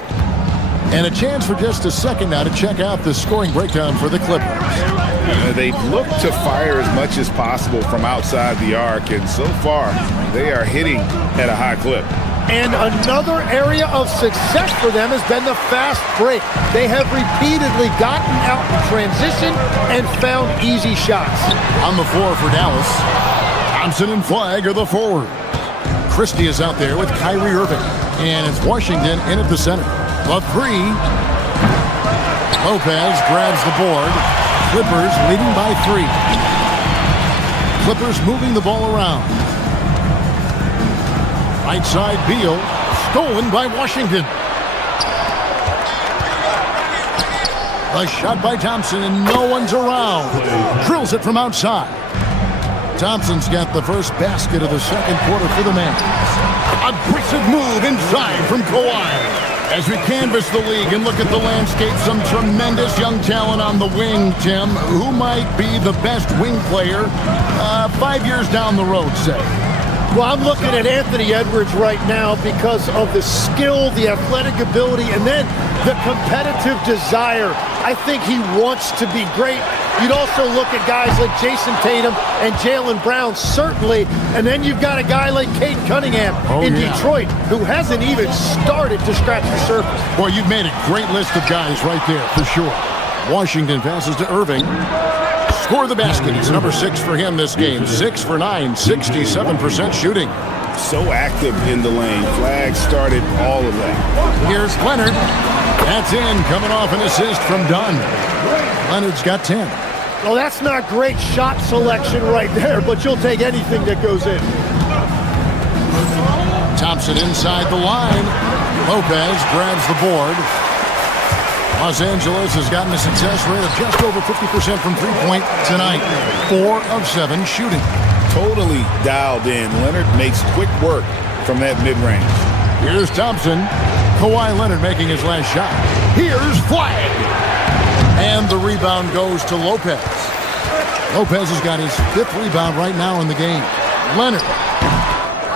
And a chance for just a second now to check out the scoring breakdown for the Clippers. They've looked to fire as much as possible from outside the arc, and so far they are hitting at a high clip. And another area of success for them has been the fast break. They have repeatedly gotten out in transition and found easy shots. On the floor for Dallas, Thompson and Flagg are the forwards. Christie is out there with Kyrie Irving. And it's Washington in at the center. The 3. Lopez grabs the board. Clippers leading by 3. Clippers moving the ball around. Right side Beal. Stolen by Washington. A shot by Thompson and no one's around. Drills it from outside. Thompson's got the first basket of the second quarter for the Mavs. Aggressive move inside from Kawhi. As we canvass the league and look at the landscape, some tremendous young talent on the wing, Tim. Who might be the best wing player 5 years down the road, say? Well, I'm looking at Anthony Edwards right now because of the skill, the athletic ability, and then the competitive desire. I think he wants to be great. You'd also look at guys like Jason Tatum and Jaylen Brown, certainly. And then you've got a guy like Cade Cunningham in Detroit, who hasn't even started to scratch the surface. Well, you've made a great list of guys right there, for sure. Washington passes to Irving. Score the basket. It's number 6 for him this game. 6 for 9, 67% shooting. So active in the lane. Flagg started all of that. Here's Leonard. That's in, coming off an assist from Dunn. Leonard's got 10. Well, that's not great shot selection right there, but you'll take anything that goes in. Thompson inside the line. Lopez grabs the board. Los Angeles has gotten a success rate of just over 50% from three-point tonight. 4 of 7 shooting. Totally dialed in. Leonard makes quick work from that mid-range. Here's Thompson. Kawhi Leonard making his last shot. Here's Flagg. And the rebound goes to Lopez. Lopez has got his 5th rebound right now in the game. Leonard.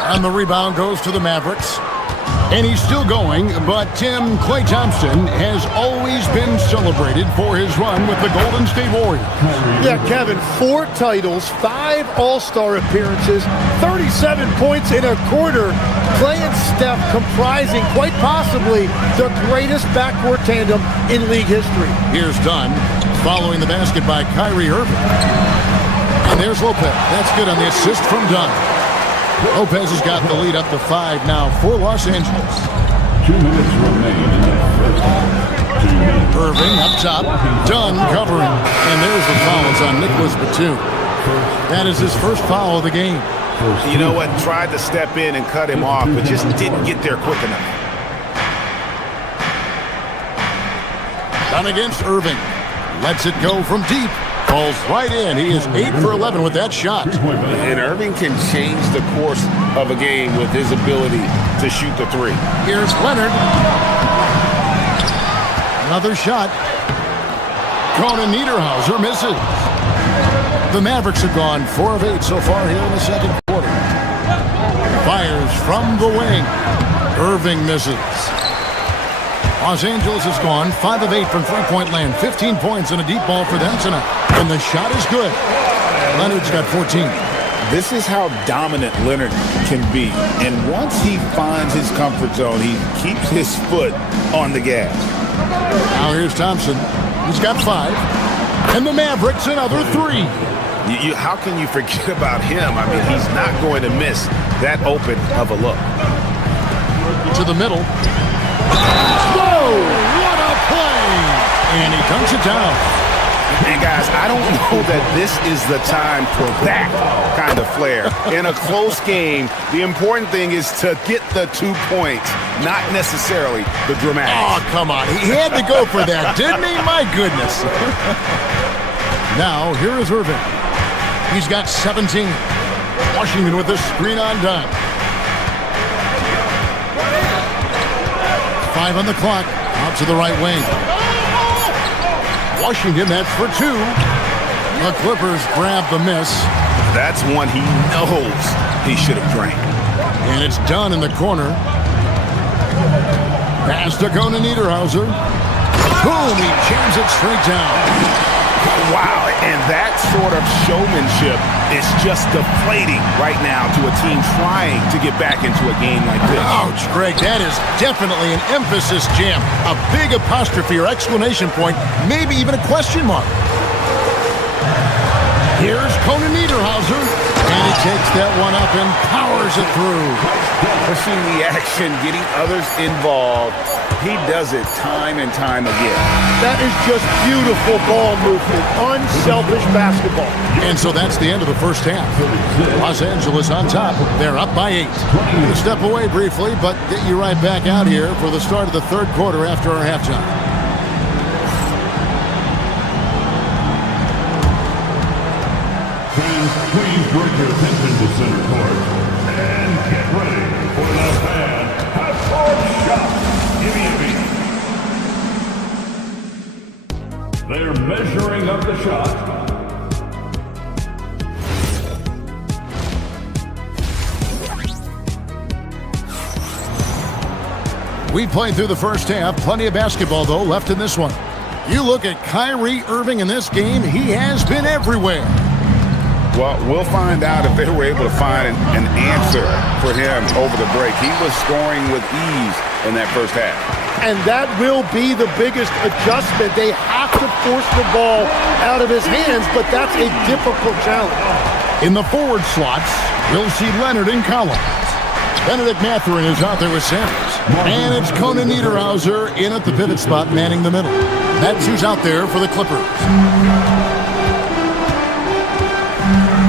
And the rebound goes to the Mavericks. And he's still going, but Tim, Klay Thompson has always been celebrated for his run with the Golden State Warriors. Yeah, Kevin, 4 titles, 5 All-Star appearances, 37 points in a quarter. Klay and Steph comprising quite possibly the greatest backcourt tandem in league history. Here's Dunn, following the basket by Kyrie Irving. And there's Lopez. That's good on the assist from Dunn. Lopez has got the lead up to 5 now for Los Angeles. 2 minutes remain in the first half. 2 minutes. Irving up top. Dunn covering. And there's the fouls on Nicholas Batum. That is his first foul of the game. You know what? Tried to step in and cut him off, but just didn't get there quick enough. Dunn against Irving. Lets it go from deep. Falls right in. He is 8 for 11 with that shot. And Irving can change the course of a game with his ability to shoot the 3. Here's Leonard. Another shot. Conan Niederhauser misses. The Mavericks have gone 4 of 8 so far here in the second quarter. Fires from the wing. Irving misses. Los Angeles has gone 5 of 8 from three-point land. 15 points and a deep ball for them tonight. And the shot is good. Leonard's got 14. This is how dominant Leonard can be. And once he finds his comfort zone, he keeps his foot on the gas. Now here's Thompson. He's got 5. And the Mavericks another 3. How can you forget about him? I mean, he's not going to miss that open of a look. To the middle. Whoa! What a play! And he dunks it down. And guys, I don't know that this is the time for that kind of flair. In a close game, the important thing is to get the 2 points, not necessarily the dramatics. Oh, come on. He had to go for that, didn't he? My goodness. Now, here is Irving. He's got 17. Washington with the screen on dime. 5 on the clock. Out to the right wing. Washington, that's for 2. The Clippers grab the miss. That's one he knows he should have drank. And it's done in the corner. Pass to Conan Niederhauser. Boom, he jams it straight down. Wow, and that sort of showmanship is just deflating right now to a team trying to get back into a game like this. Ouch, Greg, that is definitely an emphasis jam. A big apostrophe or exclamation point, maybe even a question mark. Here's Conan Niederhauser, and he takes that one up and powers it through. Pushing the action, getting others involved. He does it time and time again. That is just beautiful ball movement. Unselfish basketball. And so that's the end of the first half. Los Angeles on top. They're up by 8. We'll step away briefly, but get you right back out here for the start of the third quarter after our halftime. Please bring your attention to center court and get ready for the fan half-court shot. Give me a beat. They're measuring up the shot. We played through the first half. Plenty of basketball, though, left in this one. You look at Kyrie Irving in this game, he has been everywhere. Well, we'll find out if they were able to find an answer for him over the break. He was scoring with ease in that first half. And that will be the biggest adjustment. They have to force the ball out of his hands, but that's a difficult challenge. In the forward slots, we'll see Leonard and Collins. Benedict Mathurin is out there with Sanders. And it's Conan Niederhauser in at the pivot spot, manning the middle. That's who's out there for the Clippers.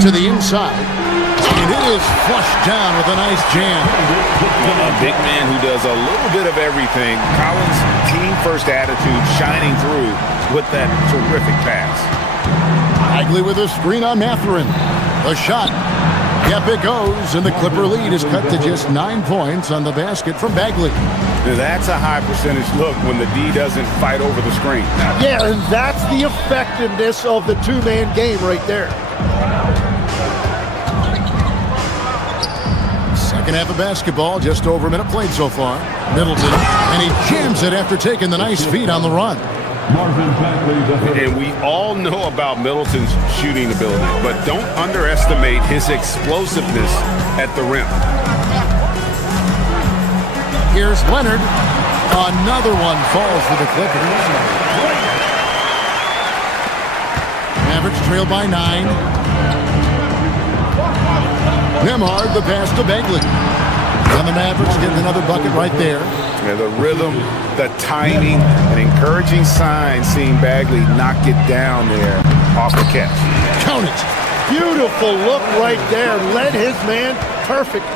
To the inside, and it is flushed down with a nice jam. A big man who does a little bit of everything. Collins' team-first attitude shining through with that terrific pass. Bagley with a screen on Mathurin. The shot. Yep, it goes, and the Clipper lead is cut to just 9 points on the basket from Bagley. Now that's a high percentage look when the D doesn't fight over the screen. Yeah, and that's the effectiveness of the two-man game right there. Second half of basketball, just over a minute played so far. Middleton, and he jams it after taking the nice feed on the run. And we all know about Middleton's shooting ability, but don't underestimate his explosiveness at the rim. Here's Leonard. Another one falls for the Clippers. Mavericks trail by 9. Nembhard, the pass to Bagley. And the Mavericks getting another bucket right there. Yeah, the rhythm, the timing, an encouraging sign seeing Bagley knock it down there off the catch. Count it. Beautiful look right there. Led his man perfectly.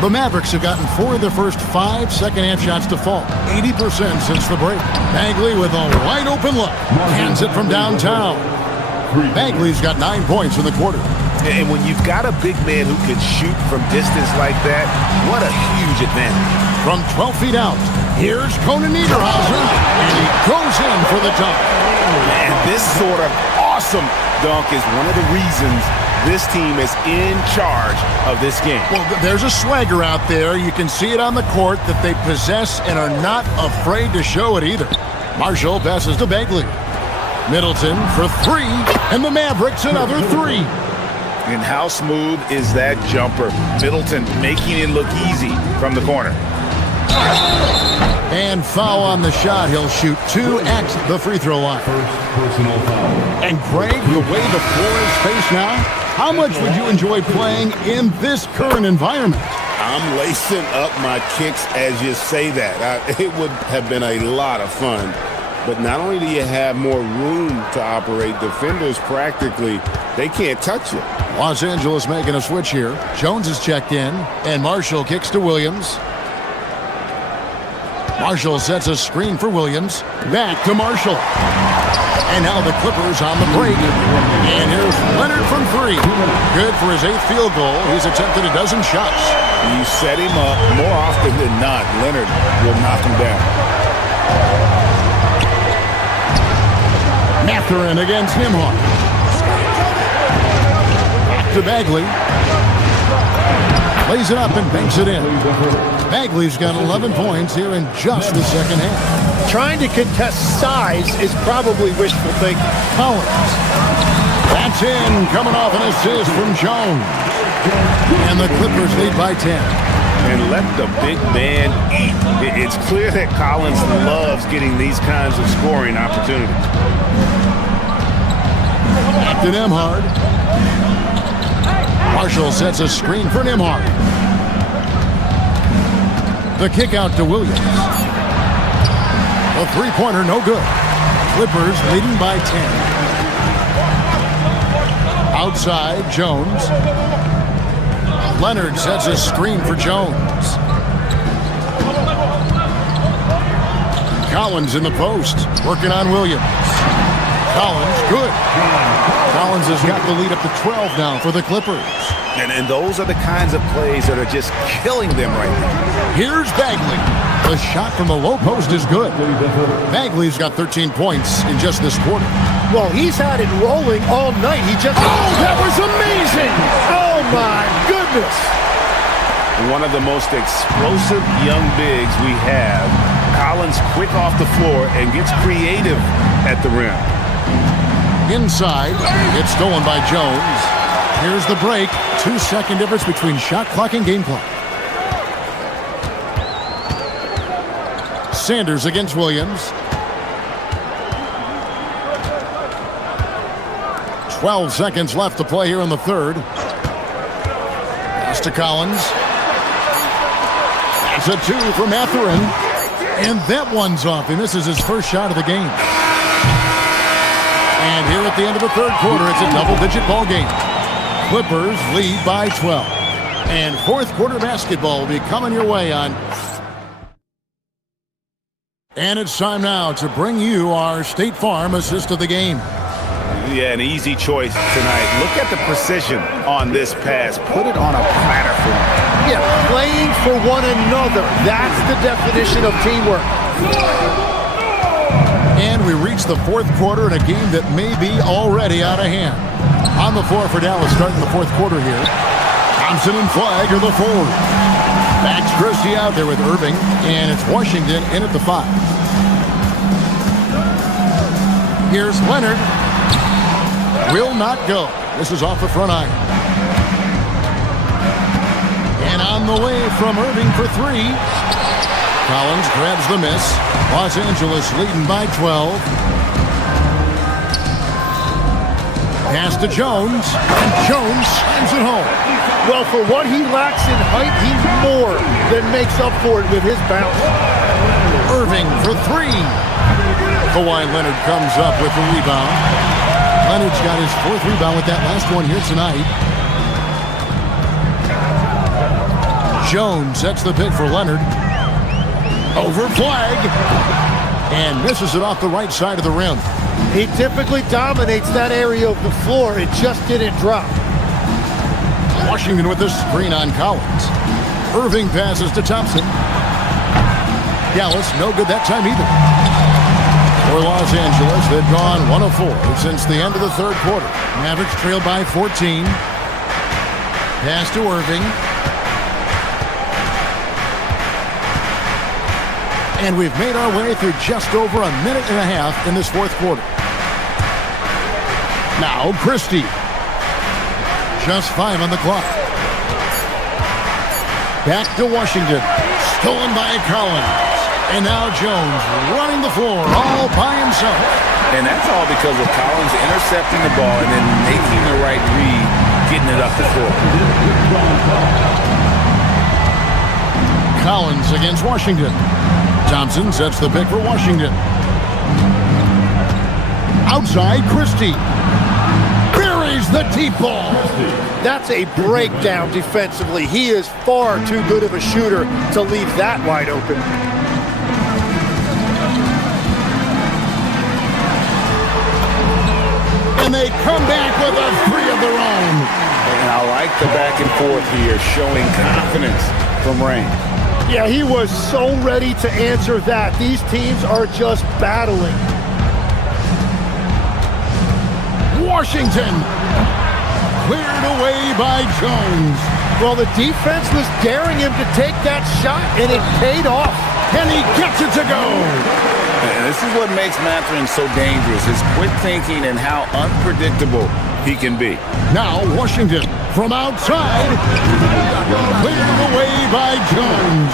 The Mavericks have gotten 4 of their first 5 second-half shots to fall. 80% since the break. Bagley with a wide-open look. Hands it from downtown. Bagley's got 9 points in the quarter. And when you've got a big man who can shoot from distance like that, what a huge advantage. From 12 feet out, here's Conan Niederhauser, and he goes in for the dunk. And this sort of awesome dunk is one of the reasons this team is in charge of this game. Well, there's a swagger out there. You can see it on the court that they possess and are not afraid to show it either. Marshall passes to Bagley. Middleton for 3, and the Mavericks another 3. And how smooth is that jumper? Middleton making it look easy from the corner. And foul on the shot. He'll shoot 2 at the free throw line. Personal foul. And Greg, the way the floor is spaced now, how much would you enjoy playing in this current environment? I'm lacing up my kicks as you say that. It would have been a lot of fun But not only do you have more room to operate, defenders practically, they can't touch you. Los Angeles making a switch here. Jones is checked in, and Marshall kicks to Williams. Marshall sets a screen for Williams. Back to Marshall. And now the Clippers on the break. And here's Leonard from three. Good for his 8th field goal. He's attempted a dozen shots. You set him up more often than not. Leonard will knock him down. Mathurin against Nembhard. Back to Bagley. Lays it up and banks it in. Bagley's got 11 points here in just the second half. Trying to contest size is probably wishful thinking. Collins. That's in, coming off an assist from Jones. And the Clippers lead by 10. And let the big man eat. It's clear that Collins loves getting these kinds of scoring opportunities. Back to Nembhard. Marshall sets a screen for Nembhard. The kick out to Williams. A three-pointer, no good. Clippers leading by 10. Outside, Jones. Leonard sets a screen for Jones. Collins in the post, working on Williams. Collins, good. Collins has got the lead up to 12 now for the Clippers. And those are the kinds of plays that are just killing them right now. Here's Bagley. The shot from the low post is good. Bagley's got 13 points in just this quarter. Well, he's had it rolling all night. Oh, that was amazing! Oh, my goodness! One of the most explosive young bigs we have. Collins quick off the floor and gets creative at the rim. Inside, it's stolen by Jones. Here's the break. 2-second difference between shot clock and game clock. Sanders against Williams. 12 seconds left to play here in the third. Pass to Collins. That's a 2 for Mathurin. And that one's off. He misses his first shot of the game. And here at the end of the third quarter, it's a double-digit ball game. Clippers lead by 12. And fourth quarter basketball will be coming your way on. And it's time now to bring you our State Farm assist of the game. Yeah, an easy choice tonight. Look at the precision on this pass. Put it on a platter for him. Yeah, playing for one another. That's the definition of teamwork. And we reach the fourth quarter in a game that may be already out of hand. On the floor for Dallas starting the fourth quarter here. Thompson and Flagg are the forward. Max Christie out there with Irving, and it's Washington in at the 5. Here's Leonard. Will not go. This is off the front iron. And on the way from Irving for 3. Collins grabs the miss. Los Angeles leading by 12. Pass to Jones. And Jones slams it home. Well, for what he lacks in height, he more than makes up for it with his bounce. Irving for 3. Kawhi Leonard comes up with the rebound. Leonard's got his 4th rebound with that last one here tonight. Jones sets the pick for Leonard. Over Flagg. And misses it off the right side of the rim. He typically dominates that area of the floor. It just didn't drop. Washington with the screen on Collins. Irving passes to Thompson. Dallas no good that time either. For Los Angeles, they've gone 1 of 4 since the end of the third quarter. Mavericks trailed by 14. Pass to Irving. And we've made our way through just over a minute and a half in this fourth quarter. Now Christie. Just 5 on the clock. Back to Washington. Stolen by Collins. And now Jones running the floor all by himself. And that's all because of Collins intercepting the ball and then making the right read, getting it up the floor. Collins against Washington. Thompson sets the pick for Washington. Outside, Christie. Buries the deep ball. That's a breakdown defensively. He is far too good of a shooter to leave that wide open. And they come back with a three of their own. And I like the back and forth here, showing confidence from Rain. Yeah, he was so ready to answer that. These teams are just battling. Washington cleared away by Jones. Well, the defense was daring him to take that shot, and it paid off. And he gets it to go. And this is what makes Mathurin so dangerous, his quick thinking and how unpredictable he can be. Now Washington from outside. Cleared away by Jones.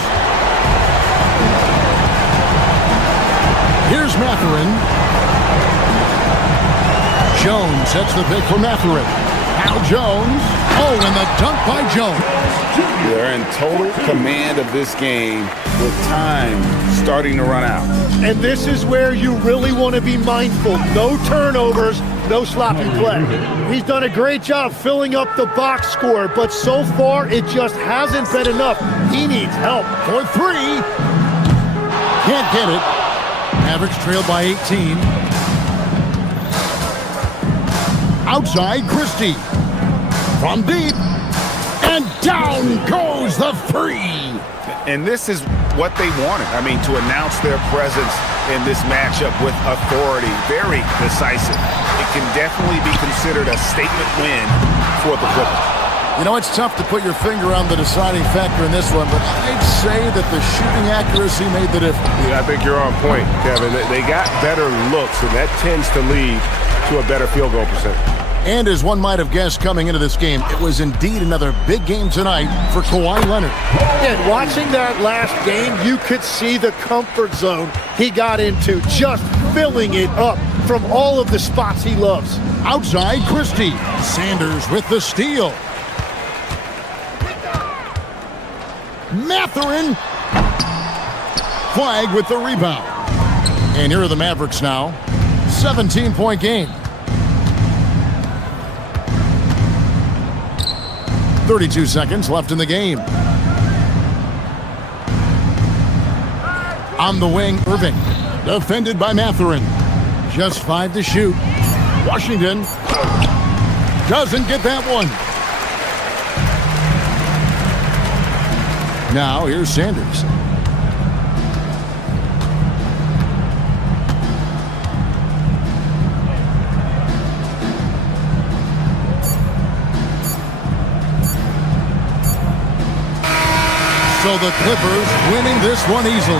Here's Mathurin. Jones sets the pick for Mathurin. Now Jones. Oh, and the dunk by Jones. They're in total command of this game with time starting to run out. And this is where you really want to be mindful. No turnovers, no sloppy play. He's done a great job filling up the box score, but so far it just hasn't been enough. He needs help. For three. Can't get it. Mavericks trailed by 18. Outside, Christie. From deep. And down goes the three. And this is what they wanted. I mean, to announce their presence in this matchup with authority, very decisive. It can definitely be considered a statement win for the Clippers. You know, it's tough to put your finger on the deciding factor in this one, but I'd say that the shooting accuracy made the difference. Yeah, I think you're on point, Kevin. They got better looks, and that tends to lead to a better field goal percentage. And as one might have guessed coming into this game, it was indeed another big game tonight for Kawhi Leonard. And watching that last game, you could see the comfort zone he got into, just filling it up from all of the spots he loves. Outside, Christie. Sanders with the steal. Mathurin. Flag with the rebound. And here are the Mavericks now. 17-point game. 32 seconds left in the game. On the wing, Irving. Defended by Mathurin. Just 5 to shoot. Washington doesn't get that one. Now here's Sanders. So the Clippers winning this one easily.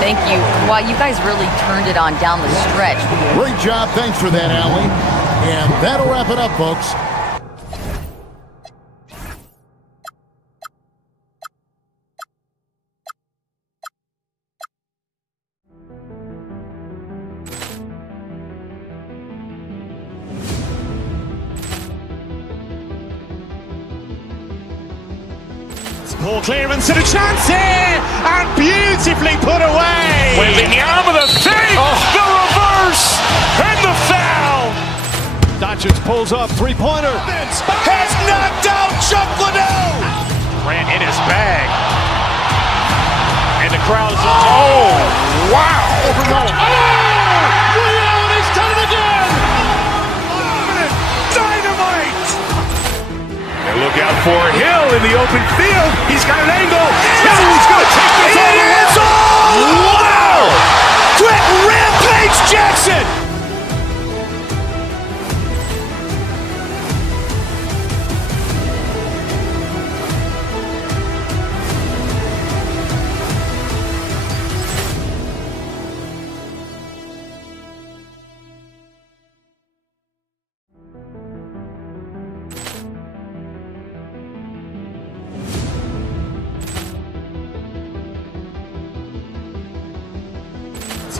Thank you. Wow, you guys really turned it on down the stretch. Great job. Thanks for that, Allie. And that'll wrap it up, folks. Ball clearance and a chance here, and beautifully put away. Wembanyama the fake, the reverse, and the foul. Doncic pulls up, three-pointer. Has knocked out Chuck Liddell. Ran in his bag. And the crowd is... Oh, wow. Liddell, he's done it again. Dynamite. And look out for Hill in the open field. He's got an angle. Hill's going to take this all the way. Wow! Quick rampage Jackson.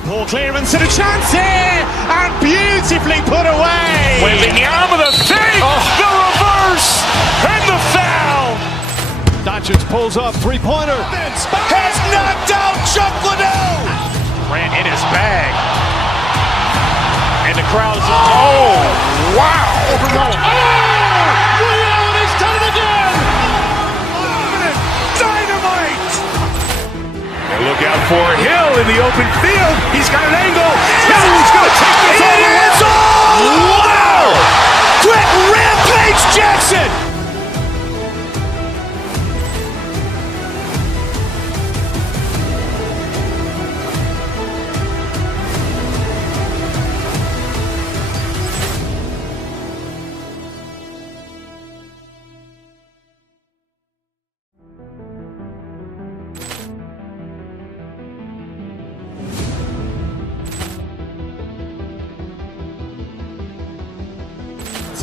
Ball clearance and a chance here, and beautifully put away. Wembanyama the fake, the reverse, and the foul. Doncic pulls up, three-pointer. Has knocked out Chuck Liddell. Ran in his bag. And the crowd's, oh, wow. Ray Allen has done it again! Dynamite! And look out for Hill in the open field. He's got an angle. He's going to take this all the way. Wow! Quick Rampage Jackson!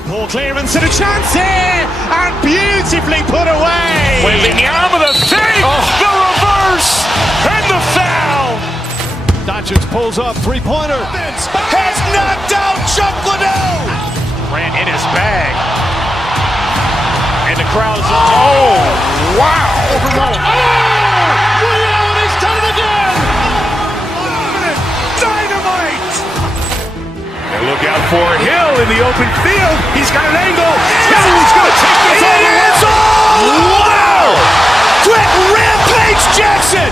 Poor clearance and a chance here, and beautifully put away. Wembanyama the fake, the reverse, and the foul. Doncic pulls up, three-pointer. Has knocked out Chuck Liddell. Grant in his bag. And the crowd's, oh, wow. Ray Allen has done it again! Dynamite! And look out for Hill in the open field. He's got an angle. He's going to take this all the way. Wow! Quick Rampage Jackson!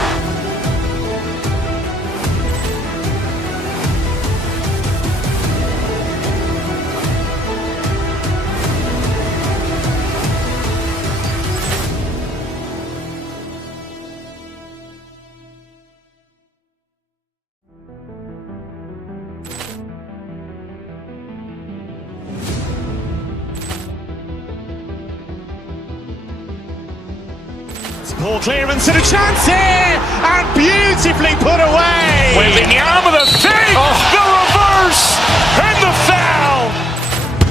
Poor clearance and a chance here, and beautifully put away. Wembanyama the fake, the reverse, and the foul.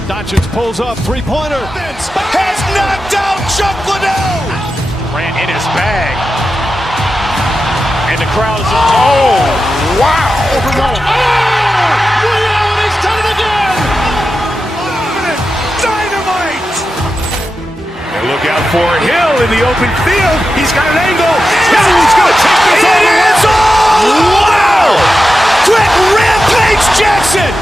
Doncic pulls up, three-pointer. Has knocked out Chuck Liddell. Grant in his bag. And the crowd's, oh, wow. Ray Allen has done it again! Dynamite! And look out for Hill in the open field. He's got an angle. He's going to take this all the way. Wow! Quick Rampage Jackson!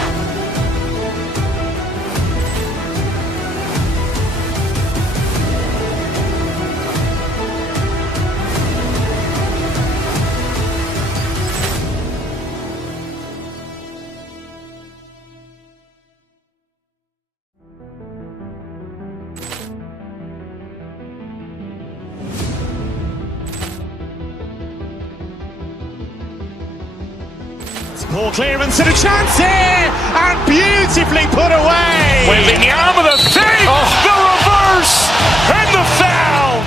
Poor clearance and a chance here, and beautifully put away. Wembanyama the fake, the reverse, and the foul.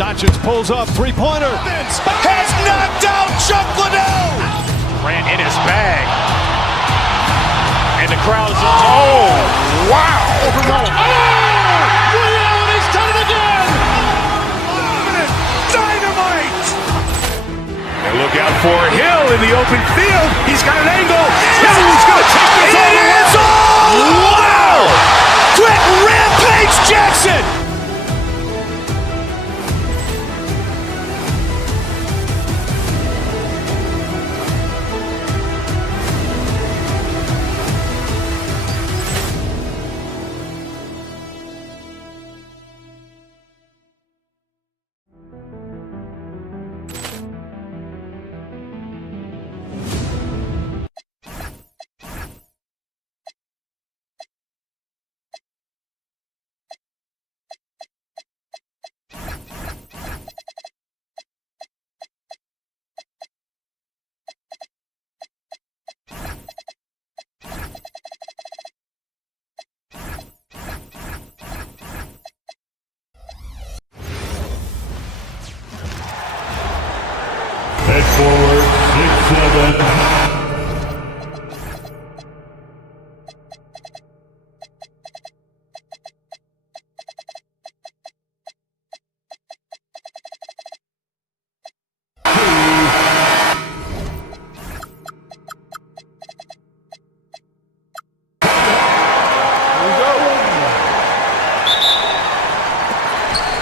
Doncic pulls up, three-pointer. Has knocked out Chuck Liddell. Grant in his bag. And the crowd's, oh, wow. Ray Allen has done it again! Dynamite! And look out for Hill in the open field. He's got an angle. He's going to take this all the way. Wow! Quick Rampage Jackson! Head forward, 6-7.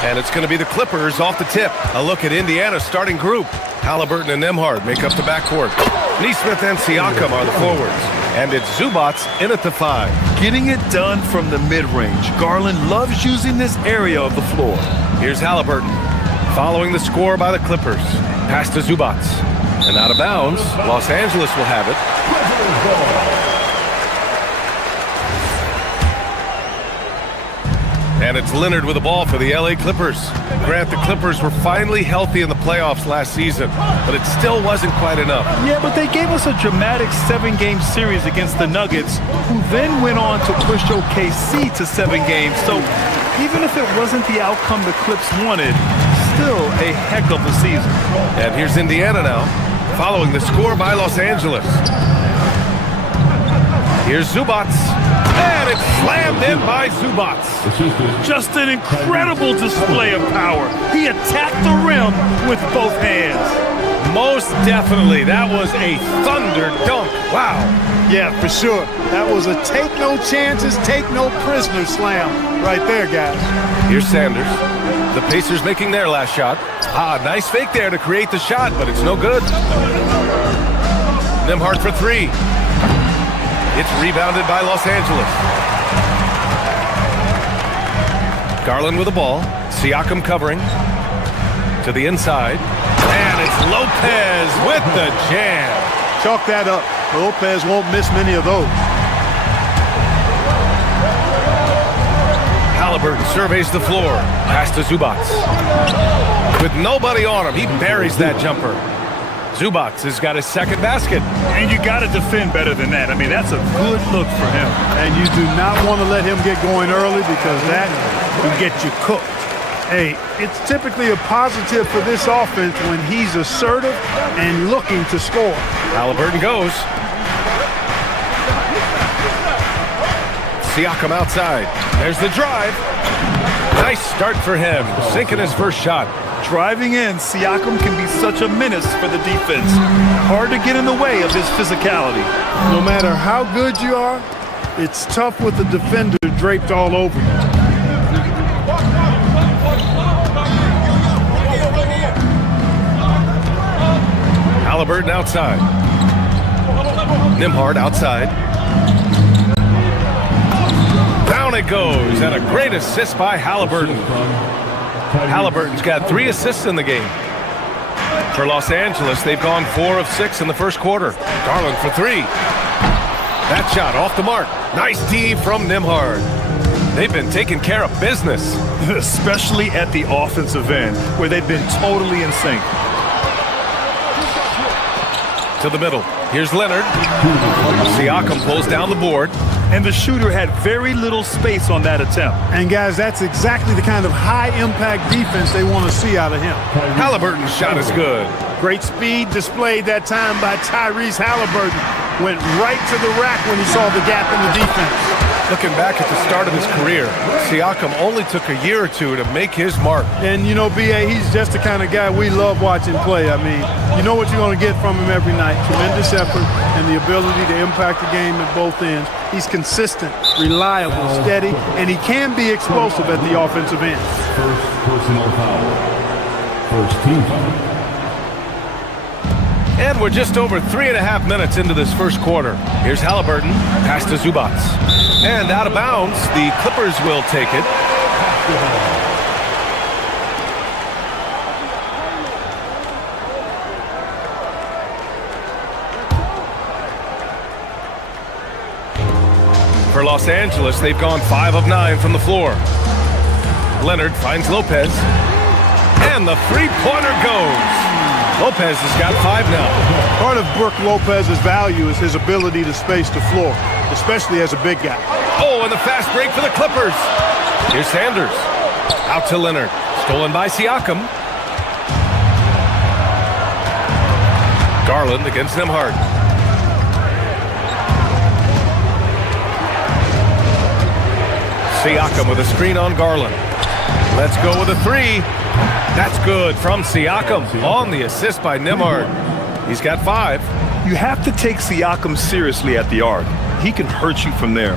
And it's going to be the Clippers off the tip. A look at Indiana's starting group. Halliburton and Nembhard make up the backcourt. Neesmith and Siakam are the forwards. And it's Zubats in at the 5. Getting it done from the mid-range. Garland loves using this area of the floor. Here's Halliburton, following the score by the Clippers. Pass to Zubats. And out of bounds, Los Angeles will have it. And it's Leonard with the ball for the LA Clippers. Grant, the Clippers were finally healthy in the playoffs last season, but it still wasn't quite enough. Yeah, but they gave us a dramatic 7-game series against the Nuggets, who then went on to push OKC to 7 games. So even if it wasn't the outcome the Clips wanted, still a heck of a season. And here's Indiana now, following the score by Los Angeles. Here's Zubats, and it's slammed in by Zubats. Just an incredible display of power. He attacked the rim with both hands. Most definitely, that was a thunder dunk. Wow. Yeah, for sure. That was a take no chances, take no prisoner slam right there, guys. Here's Sanders. The Pacers making their last shot. Nice fake there to create the shot, but it's no good. Nembhard for 3. It's rebounded by Los Angeles. Garland with the ball. Siakam covering. To the inside. And it's Lopez with the jam. Chalk that up. Lopez won't miss many of those. Halliburton surveys the floor. Pass to Zubats. With nobody on him, he buries that jumper. Zubats has got his second basket. And you got to defend better than that. I mean, that's a good look for him. And you do not want to let him get going early because that will get you cooked. Hey, it's typically a positive for this offense when he's assertive and looking to score. Halliburton goes. Siakam outside. There's the drive. Nice start for him, sinking his first shot. Driving in, Siakam can be such a menace for the defense. Hard to get in the way of his physicality. No matter how good you are, it's tough with the defender draped all over you. Halliburton outside. Nembhard outside. Down it goes, and a great assist by Halliburton. Halliburton's got 3 assists in the game. For Los Angeles, they've gone 4 of 6 in the first quarter. Garland for 3. That shot off the mark. Nice D from Nembhard. They've been taking care of business. Especially at the offensive end, where they've been totally in sync. To the middle. Here's Leonard. Siakam pulls down the board. And the shooter had very little space on that attempt. And guys, that's exactly the kind of high-impact defense they want to see out of him. Halliburton's shot is good. Great speed displayed that time by Tyrese Halliburton. Went right to the rack when he saw the gap in the defense. Looking back at the start of his career, Siakam only took a year or 2 to make his mark. And, you know, B.A., he's just the kind of guy we love watching play. I mean, you know what you're going to get from him every night. Tremendous effort and the ability to impact the game at both ends. He's consistent, reliable, steady, and he can be explosive at the offensive end. First personal foul. First team foul. And we're just over 3.5 minutes into this first quarter. Here's Halliburton, pass to Zubats. And out of bounds, the Clippers will take it. For Los Angeles, they've gone 5 of 9 from the floor. Leonard finds Lopez. And the three-pointer goes. Lopez has got 5 now. Part of Brook Lopez's value is his ability to space the floor, especially as a big guy. Oh, and the fast break for the Clippers. Here's Sanders. Out to Leonard. Stolen by Siakam. Garland against Nembhard. Siakam with a screen on Garland. Let's go with a 3. That's good from Siakam on the assist by Nembhard. He's got 5. You have to take Siakam seriously at the arc. He can hurt you from there.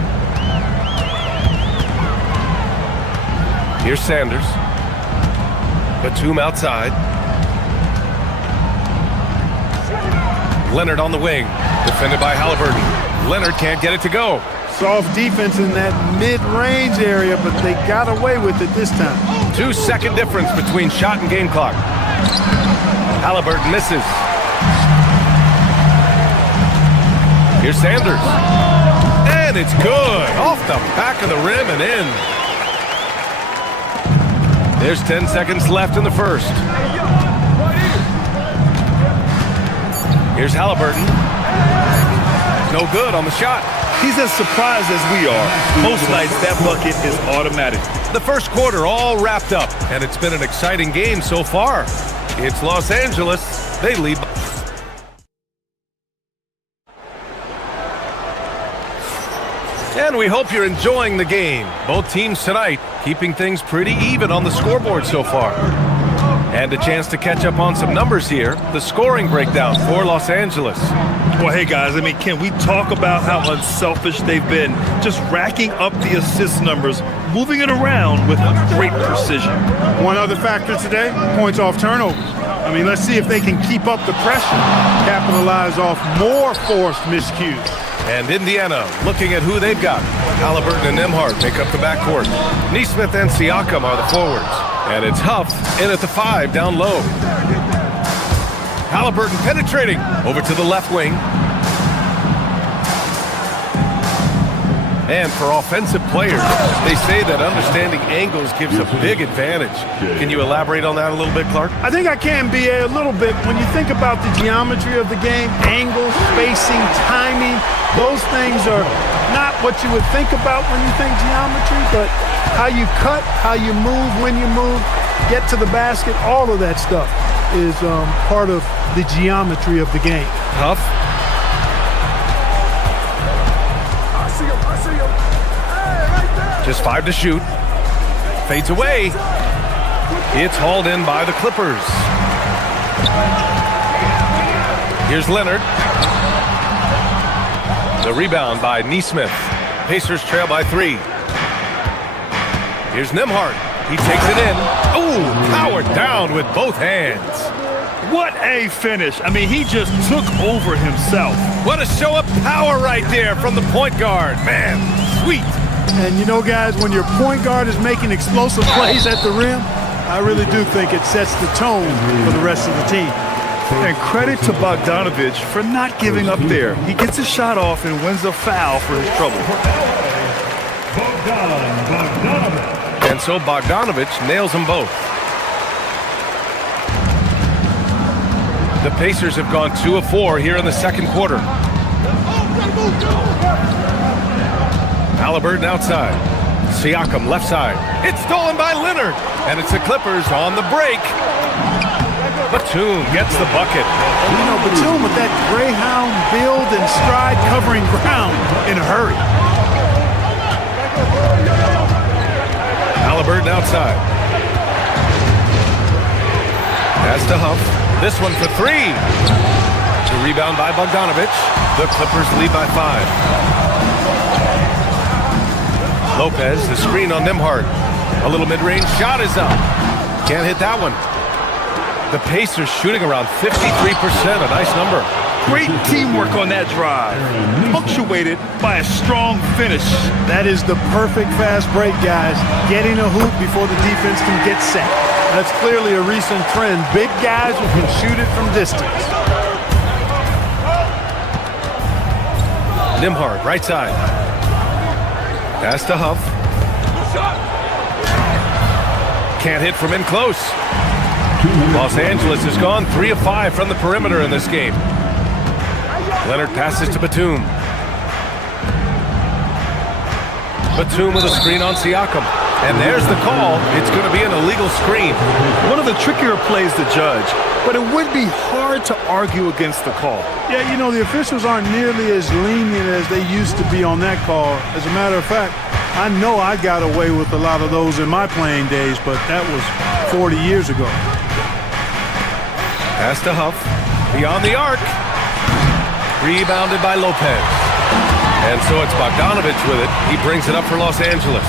Here's Sanders. Batum outside. Leonard on the wing. Defended by Halliburton. Leonard can't get it to go. Soft defense in that mid-range area, but they got away with it this time. 2-second difference between shot and game clock. Halliburton misses. Here's Sanders. And it's good. Off the back of the rim and in. There's 10 seconds left in the first. Here's Halliburton. No good on the shot. He's as surprised as we are. Most nights, that bucket is automatic. The first quarter all wrapped up, and it's been an exciting game so far. It's Los Angeles. They lead. And we hope you're enjoying the game. Both teams tonight keeping things pretty even on the scoreboard so far. And a chance to catch up on some numbers here. The scoring breakdown for Los Angeles. Well, hey, guys, I mean, can we talk about how unselfish they've been? Just racking up the assist numbers, moving it around with great precision. One other factor today, points off turnovers. I mean, let's see if they can keep up the pressure, capitalize off more forced miscues. And Indiana looking at who they've got. Halliburton and Nembhard make up the backcourt. Nesmith and Siakam are the forwards. And it's Huff in at the 5 down low. Halliburton penetrating over to the left wing. And for offensive players, they say that understanding angles gives a big advantage. Can you elaborate on that a little bit, Clark? I think I can, B.A., a little bit. When you think about the geometry of the game, angles, spacing, timing, those things are not what you would think about when you think geometry, but how you cut, how you move, when you move, get to the basket, all of that stuff is part of the geometry of the game. Huff. Just 5 to shoot. Fades away. It's hauled in by the Clippers. Here's Leonard. The rebound by Nesmith. Pacers trail by 3. Here's Nembhard. He takes it in. Ooh, powered down with both hands. What a finish. I mean, he just took over himself. What a show of power right there from the point guard. Man, sweet. And you know, guys, when your point guard is making explosive plays at the rim, I really do think it sets the tone for the rest of the team. And credit to Bogdanovich for not giving up there. He gets his shot off and wins a foul for his trouble. And so Bogdanovich nails them both. The Pacers have gone 2 of 4 here in the second quarter. Halliburton outside. Siakam left side. It's stolen by Leonard. And it's the Clippers on the break. Batum gets the bucket. You know, Batum with that Greyhound build and stride covering ground in a hurry. Halliburton outside. Pass to Huff. This one for 3. The rebound by Bogdanovich. The Clippers lead by 5. Lopez, the screen on Nembhard. A little mid-range shot is up. Can't hit that one. The Pacers shooting around 53%, a nice number. Great teamwork on that drive, punctuated by a strong finish. That is the perfect fast break, guys. Getting a hoop before the defense can get set. That's clearly a recent trend. Big guys who can shoot it from distance. Nembhard, right side. Pass to Huff. Can't hit from in close. Los Angeles has gone 3 of 5 from the perimeter in this game. Leonard passes to Batum. Batum with a screen on Siakam. And there's the call. It's going to be an illegal screen. One of the trickier plays to judge, but it would be hard to argue against the call. Yeah, you know, the officials aren't nearly as lenient as they used to be on that call. As a matter of fact, I know I got away with a lot of those in my playing days, but that was 40 years ago. Pass to Huff. Beyond the arc. Rebounded by Lopez. And so it's Bogdanovich with it. He brings it up for Los Angeles.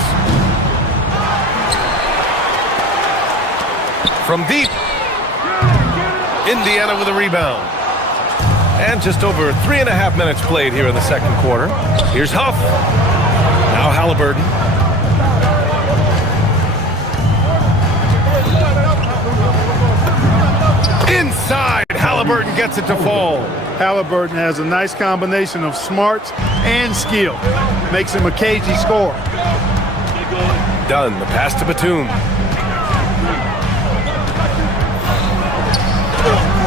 From deep. Indiana with a rebound. And just over 3.5 minutes played here in the second quarter. Here's Huff. Now Halliburton. Inside, Halliburton gets it to fall. Halliburton has a nice combination of smarts and skill. Makes him a cagey scorer. Done. The pass to Batum.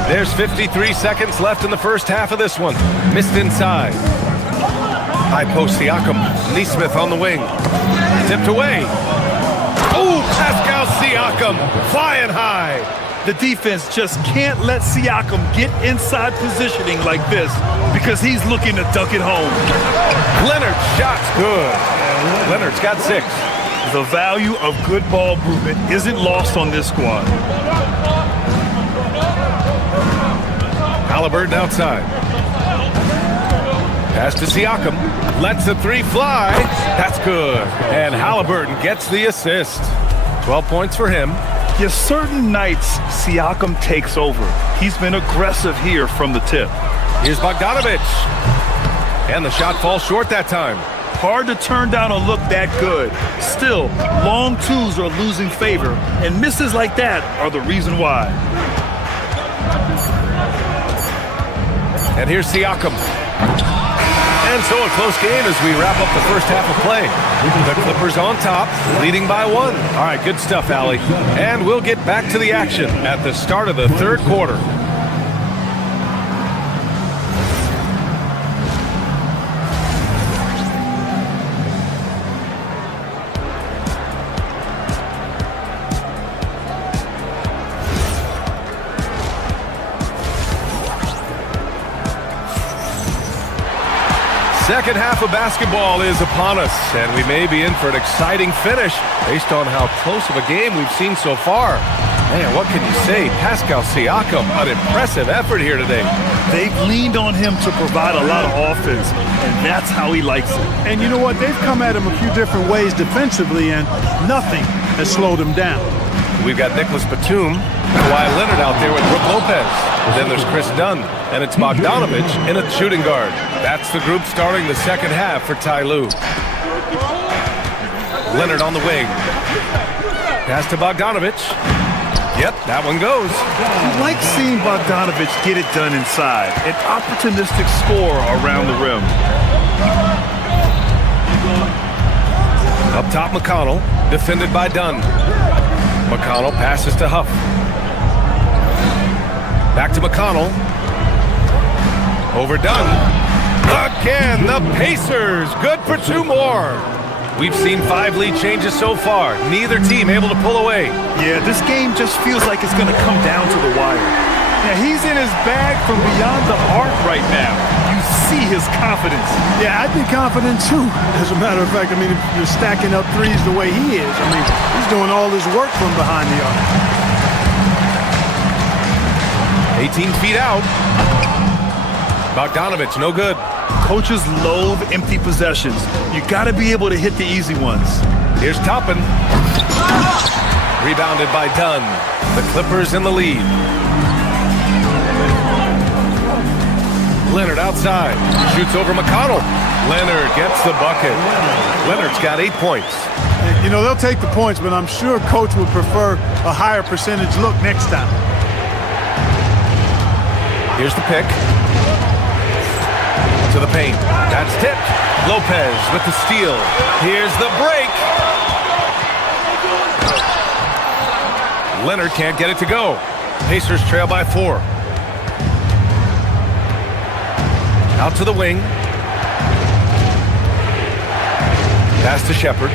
There's 53 seconds left in the first half of this one. Missed inside. High post Siakam. Neesmith on the wing. Tipped away. Oh, Pascal Siakam flying high. The defense just can't let Siakam get inside positioning like this because he's looking to duck it home. Leonard's shot's good. Leonard's got 6. The value of good ball movement isn't lost on this squad. Halliburton outside. Pass to Siakam. Lets the 3 fly. That's good. And Halliburton gets the assist. 12 points for him. Yes, certain nights Siakam takes over. He's been aggressive here from the tip. Here's Bogdanovic. And the shot falls short that time. Hard to turn down a look that good. Still, long twos are losing favor, and misses like that are the reason why. And here's Siakam. And so a close game as we wrap up the first half of play. The Clippers on top, leading by 1. All right, good stuff, Allie. And we'll get back to the action at the start of the third quarter. Second half of basketball is upon us, and we may be in for an exciting finish based on how close of a game we've seen so far. Man, what can you say? Pascal Siakam, an impressive effort here today. They've leaned on him to provide a lot of offense, and that's how he likes it. And you know what? They've come at him a few different ways defensively, and nothing has slowed him down. We've got Nicholas Batum, Kawhi Leonard out there with Brook Lopez. Then there's Chris Dunn, and it's Bogdanovic in a shooting guard. That's the group starting the second half for Ty Lue. Leonard on the wing. Pass to Bogdanovic. Yep, that one goes. I like seeing Bogdanovic get it done inside. An opportunistic score around the rim. Up top, McConnell, defended by Dunn. McConnell passes to Huff. Back to McConnell. Overdone. Again, the Pacers. Good for 2 more. We've seen 5 lead changes so far. Neither team able to pull away. Yeah, this game just feels like it's going to come down to the wire. Yeah, he's in his bag from beyond the arc right now. You see his confidence. Yeah, I'd be confident too. As a matter of fact, I mean, if you're stacking up threes the way he is, I mean, he's doing all his work from behind the arc. 18 feet out. Bogdanovic, no good. Coaches loathe empty possessions. You got to be able to hit the easy ones. Here's Toppin. Rebounded by Dunn. The Clippers in the lead. Leonard outside. Shoots over McConnell. Leonard gets the bucket. Leonard's got 8 points. You know, they'll take the points, but I'm sure coach would prefer a higher percentage look next time. Here's the pick. To the paint. That's tipped. Lopez with the steal. Here's the break. Leonard can't get it to go. Pacers trail by 4. Out to the wing. Pass to Shepard.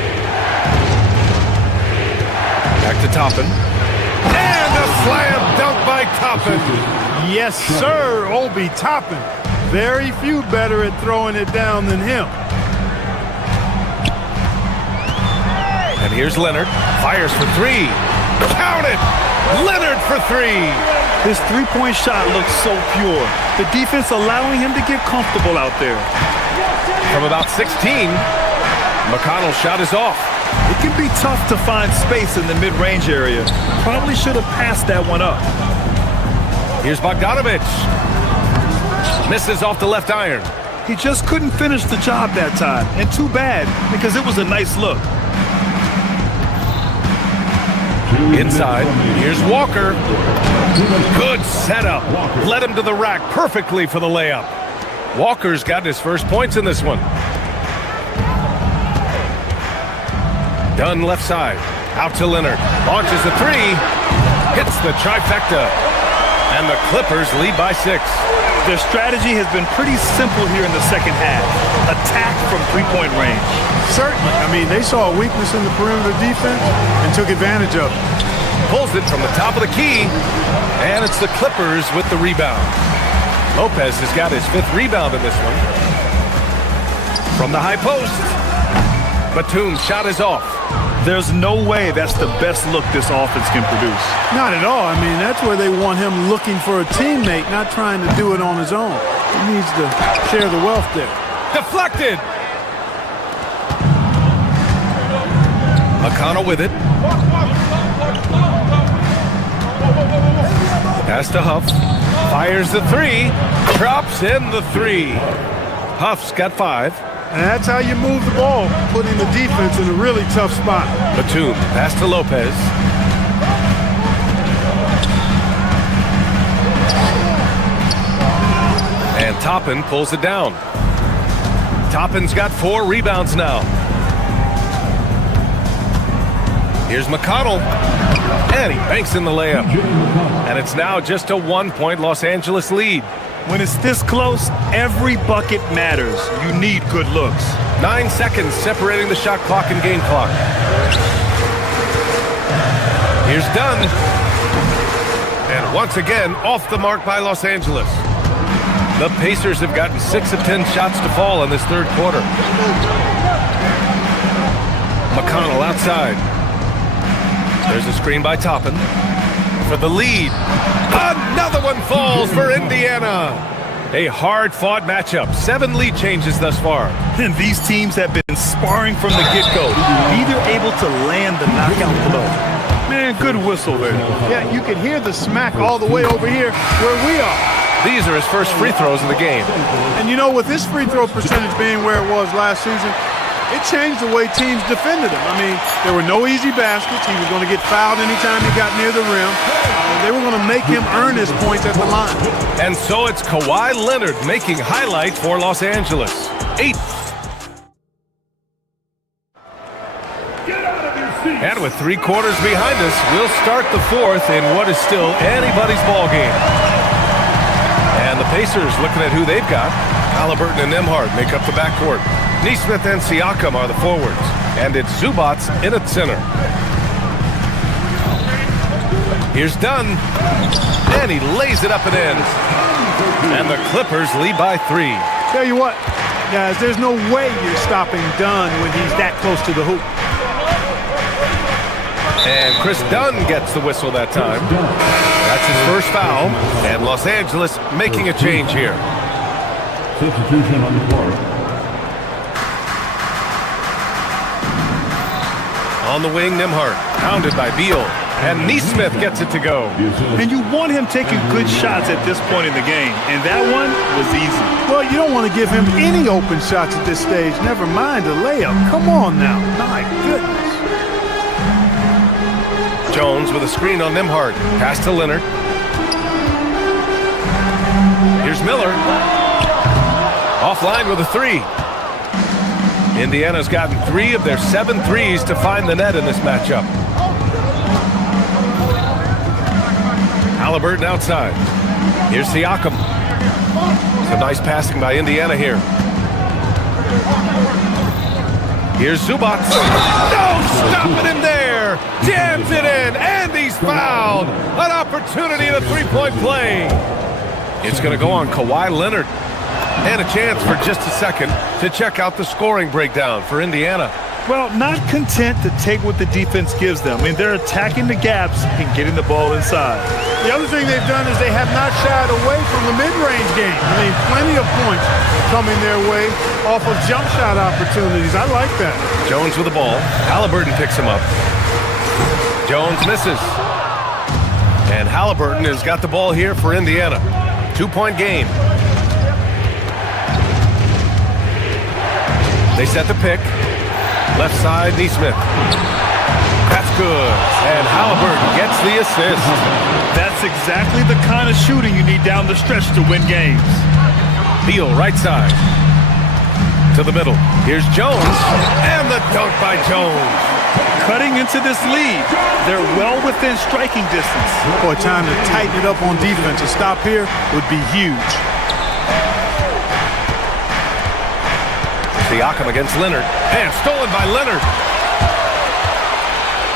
Back to Toppin. And a slam dunk by Toppin. Yes, sir, Obi Toppin. Very few better at throwing it down than him. And here's Leonard. Fires for 3. Count it! Leonard for 3. His three-point shot looks so pure. The defense allowing him to get comfortable out there. From about 16, McConnell's shot is off. It can be tough to find space in the mid-range area. Probably should have passed that one up. Here's Bogdanovic. Misses off the left iron. He just couldn't finish the job that time. And too bad, because it was a nice look. Inside, here's Walker. Good setup. Led him to the rack perfectly for the layup. Walker's got his first points in this one. Dunn left side. Out to Leonard. Launches the three. Hits the trifecta. And the Clippers lead by 6. Their strategy has been pretty simple here in the second half. Attack from three-point range. Certainly. I mean, they saw a weakness in the perimeter defense and took advantage of it. Pulls it from the top of the key. And it's the Clippers with the rebound. Lopez has got his 5th rebound in this one. From the high post. Batum's shot is off. There's no way that's the best look this offense can produce. Not at all. I mean, that's where they want him looking for a teammate, not trying to do it on his own. He needs to share the wealth there. Deflected. McConnell with it. Pass to Huff. Fires the 3. Drops in the 3. Huff's got 5. And that's how you move the ball, putting the defense in a really tough spot. Batum, pass to Lopez. And Toppin pulls it down. Toppin's got 4 rebounds now. Here's McConnell. And he banks in the layup. And it's now just a 1-point Los Angeles lead. When it's this close, every bucket matters. You need good looks. 9 seconds separating the shot clock and game clock. Here's Dunn. And once again, off the mark by Los Angeles. The Pacers have gotten 6 of 10 shots to fall in this third quarter. McConnell outside. There's a screen by Toppin for the lead. Another one falls for Indiana. A hard-fought matchup. 7 lead changes thus far. And these teams have been sparring from the get-go. Neither able to land the knockout blow. Man, good whistle there. Yeah, you can hear the smack all the way over here where we are. These are his first free throws of the game. And you know, with his free throw percentage being where it was last season, it changed the way teams defended him. I mean, there were no easy baskets. He was going to get fouled anytime he got near the rim. They were going to make him earn his points at the line. And so it's Kawhi Leonard making highlights for Los Angeles. 8. And with 3 quarters behind us, we'll start the 4th in what is still anybody's ball game. And the Pacers, looking at who they've got, Halliburton and Nembhard make up the backcourt. Nesmith and Siakam are the forwards. And it's Zubac in at center. Here's Dunn. And he lays it up and in. And the Clippers lead by 3. Tell you what, guys, there's no way you're stopping Dunn when he's that close to the hoop. And Chris Dunn gets the whistle that time. That's his first foul. And Los Angeles making a change here. Substitution on the court. On the wing, Nembhard, pounded by Beal. And Nesmith gets it to go. And you want him taking good shots at this point in the game. And that one was easy. Well, you don't want to give him any open shots at this stage. Never mind a layup. Come on now. My goodness. Jones with a screen on Nembhard. Pass to Leonard. Here's Miller. Offline with a 3. Indiana's gotten 3 of their 7 threes to find the net in this matchup. Halliburton outside. Here's Siakam. Some nice passing by Indiana here. Here's Zubac. No, stopping him there. Jams it in, and he's fouled. An opportunity in a 3-point play. It's going to go on Kawhi Leonard. And a chance for just a second to check out the scoring breakdown for Indiana. Well, not content to take what the defense gives them. I mean, they're attacking the gaps and getting the ball inside. The other thing they've done is they have not shied away from the mid-range game. I mean, plenty of points coming their way off of jump shot opportunities. I like that. Jones with the ball. Halliburton picks him up. Jones misses. And Halliburton has got the ball here for Indiana. 2-point game. They set the pick. Left side, Neesmith. That's good. And Halliburton gets the assist. That's exactly the kind of shooting you need down the stretch to win games. Beal, right side. To the middle. Here's Jones. And the dunk by Jones. Cutting into this lead. They're well within striking distance. Boy, time to tighten it up on defense. A stop here would be huge. Siakam against Leonard. And stolen by Leonard.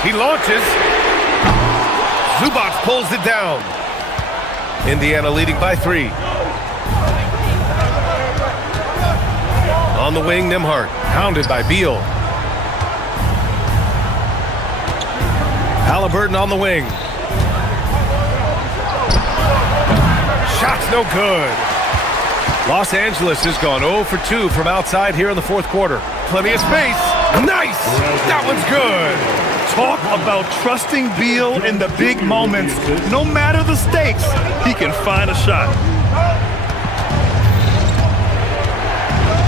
He launches. Zubac pulls it down. Indiana leading by 3. On the wing, Nembhard. Pounded by Beal. Halliburton on the wing. Shot's no good. Los Angeles has gone 0 for 2 from outside here in the fourth quarter. Plenty of space. Nice! That one's good. Talk about trusting Beal in the big moments. No matter the stakes, he can find a shot.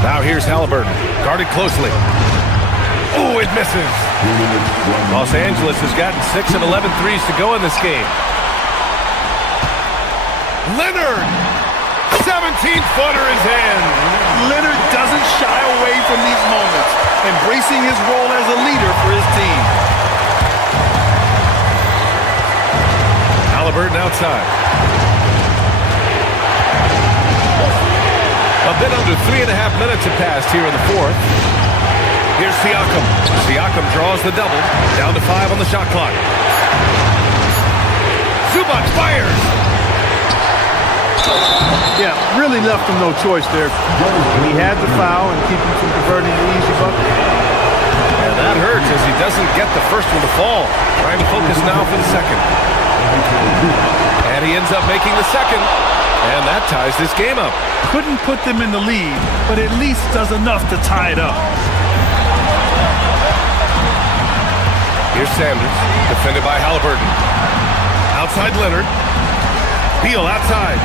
Now here's Halliburton. Guarded closely. Oh, it misses. Los Angeles has gotten 6 of 11 threes to go in this game. Leonard! 17-footer is in. Leonard doesn't shy away from these moments, embracing his role as a leader for his team. Halliburton outside. A bit under 3.5 minutes have passed here in the fourth. Here's Siakam. Siakam draws the double. Down to 5 on the shot clock. Zubac fires. Yeah, really left him no choice there. He had the foul and keep him from converting the easy bucket. And that hurts as he doesn't get the first one to fall. Trying to focus now for the second. And he ends up making the second. And that ties this game up. Couldn't put them in the lead, but at least does enough to tie it up. Here's Sanders, defended by Halliburton. Outside Leonard. Beal outside.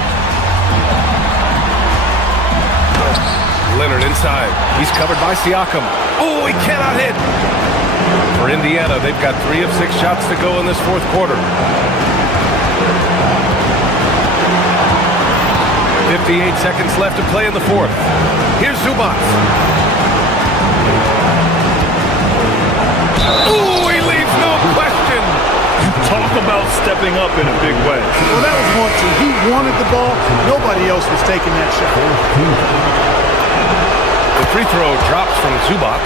Leonard inside. He's covered by Siakam. Oh, he cannot hit. For Indiana, they've got 3 of 6 shots to go in this fourth quarter. 58 seconds left to play in the fourth. Here's Zubac. Ooh, he leaves no question. Talk about stepping up in a big way. Well, that was one, too. He wanted the ball. Nobody else was taking that shot. The free throw drops from Zubac.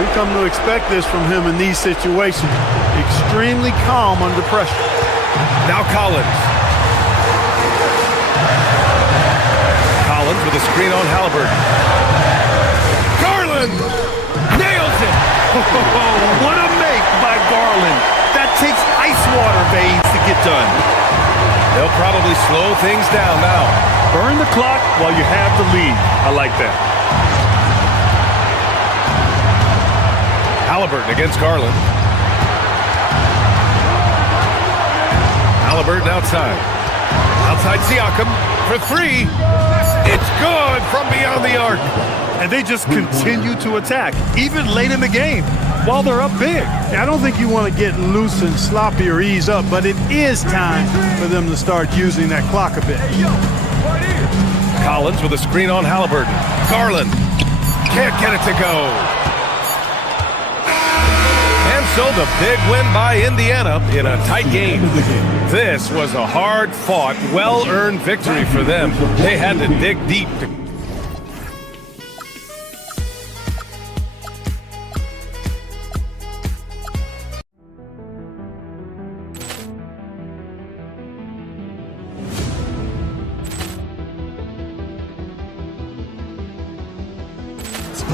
We've come to expect this from him in these situations. Extremely calm under pressure. Now Collins. Collins with a screen on Halliburton. Garland nails it. What a make by Garland. That takes ice water veins to get done. They'll probably slow things down now. Burn the clock while you have the lead. I like that. Halliburton against Garland. Halliburton outside. Outside Siakam for 3. It's good from beyond the arc. And they just continue to attack, even late in the game, while they're up big. I don't think you want to get loose and sloppy or ease up, but it is time for them to start using that clock a bit. Collins with a screen on Halliburton. Garland can't get it to go. And so the big win by Indiana in a tight game. This was a hard-fought, well-earned victory for them. They had to dig deep to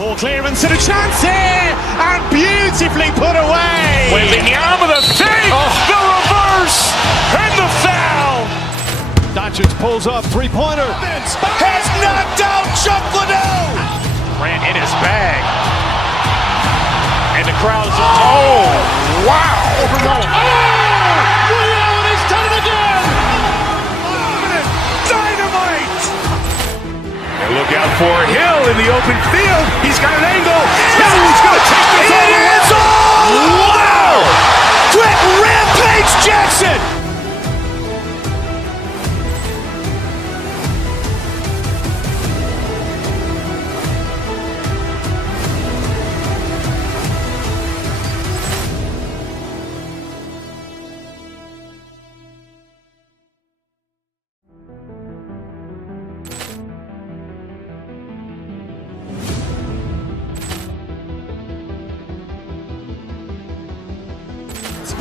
Ball clearance and a chance here, and beautifully put away. Wembanyama the fake, the reverse, and the foul. Doncic pulls up, three-pointer. Has knocked out Chuck Liddell. Ran in his bag. And the crowd is... Oh, wow. Overwhelmed. Allen has done it again. Dynamite. And look out for Hill in the open field. He's got an angle.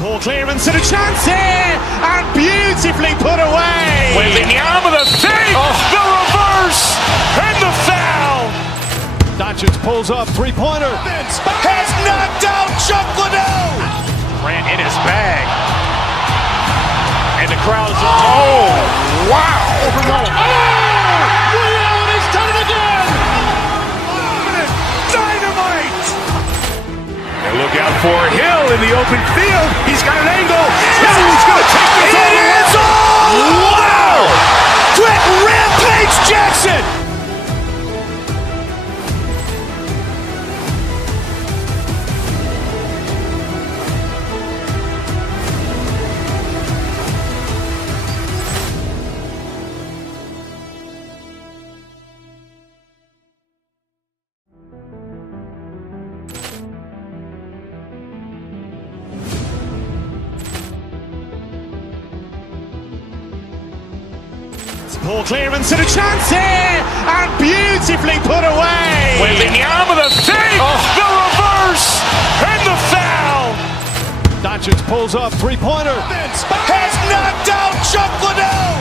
Poor clearance and a chance here, and beautifully put away. Wembanyama the save, the reverse, and the foul. Doncic pulls up, three-pointer. Has knocked out Chuck Liddell. Ran in his bag. And the crowd is, oh, wow. Ray Allen has done it again. Dynamite. And look out for Hill in the open field. He's got an angle. He's going to take this all the way. Wow. Quick Rampage Jackson. Poor clearance and a chance here, and beautifully put away. Wembanyama the save, the reverse, and the foul. Doncic pulls up, three-pointer. Has knocked out Chuck Liddell.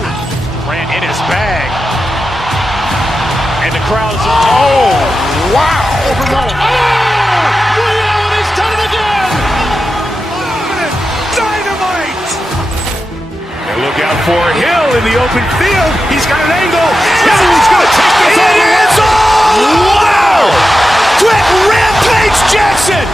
Ran in his bag. And the crowd is, oh, wow. Ray Allen has done it again. Dynamite. And look out for Hill in the open field. He's got an angle. He's going to take this all the way. Wow. Quick Rampage Jackson.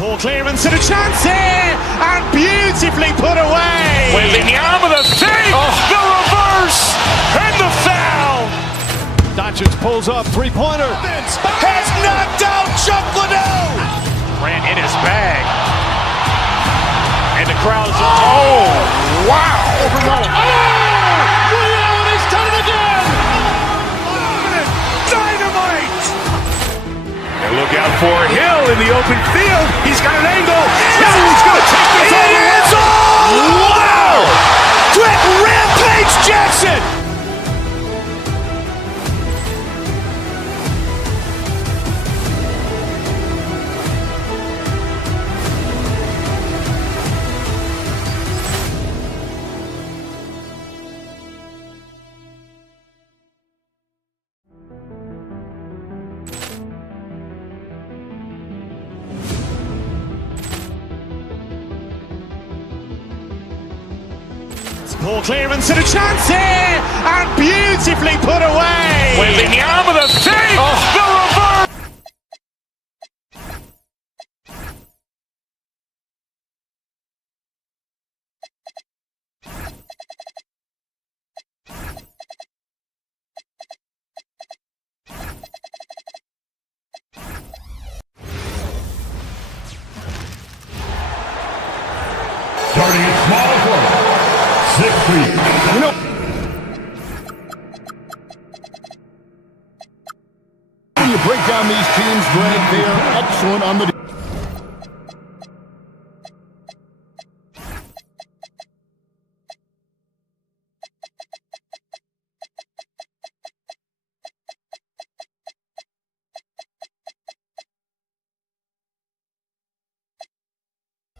Poor clearance and a chance here, and beautifully put away. Wembanyama the save, the reverse, and the foul. Doncic pulls up, three-pointer. Has knocked out Chuck Liddell. Ran in his bag. And the crowd is, oh, wow. Ray Allen has done it again. Dynamite. And look out for Hill in the open field. He's got an angle. He's going to take this all the way. Wow. Quick Rampage Jackson. Poor clearance and a chance here, and beautifully put away. Wembanyama the save, the reverse. Starting at small forward, 6 feet. When you break down these teams, Greg, they are excellent on the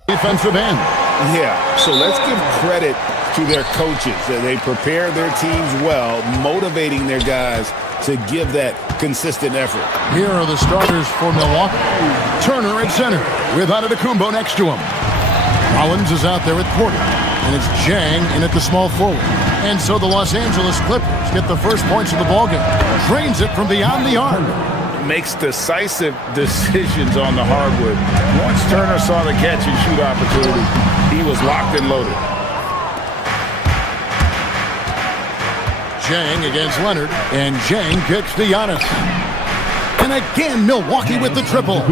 defensive end. Yeah, so let's give credit to their coaches. That they prepare their teams well, motivating their guys to give that consistent effort. Here are the starters for Milwaukee. Turner at center with Antetokounmpo next to him. Rollins is out there at Porter, and it's Jang in at the small forward. And so the Los Angeles Clippers get the first points of the ballgame. Drains it from beyond the arc. Makes decisive decisions on the hardwood. Once Turner saw the catch and shoot opportunity, he was locked and loaded. Jang against Leonard, and Jang kicks to Giannis. And again, Milwaukee with the triple.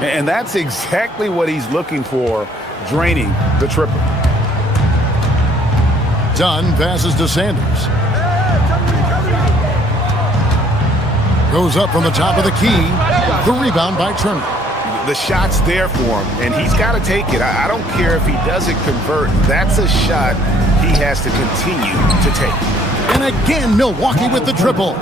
And that's exactly what he's looking for, draining the triple. Dunn passes to Sanders. Goes up from the top of the key. The rebound by Turner. The shot's there for him, and he's got to take it. I don't care if he doesn't convert. That's a shot he has to continue to take. And again, Milwaukee with the triple.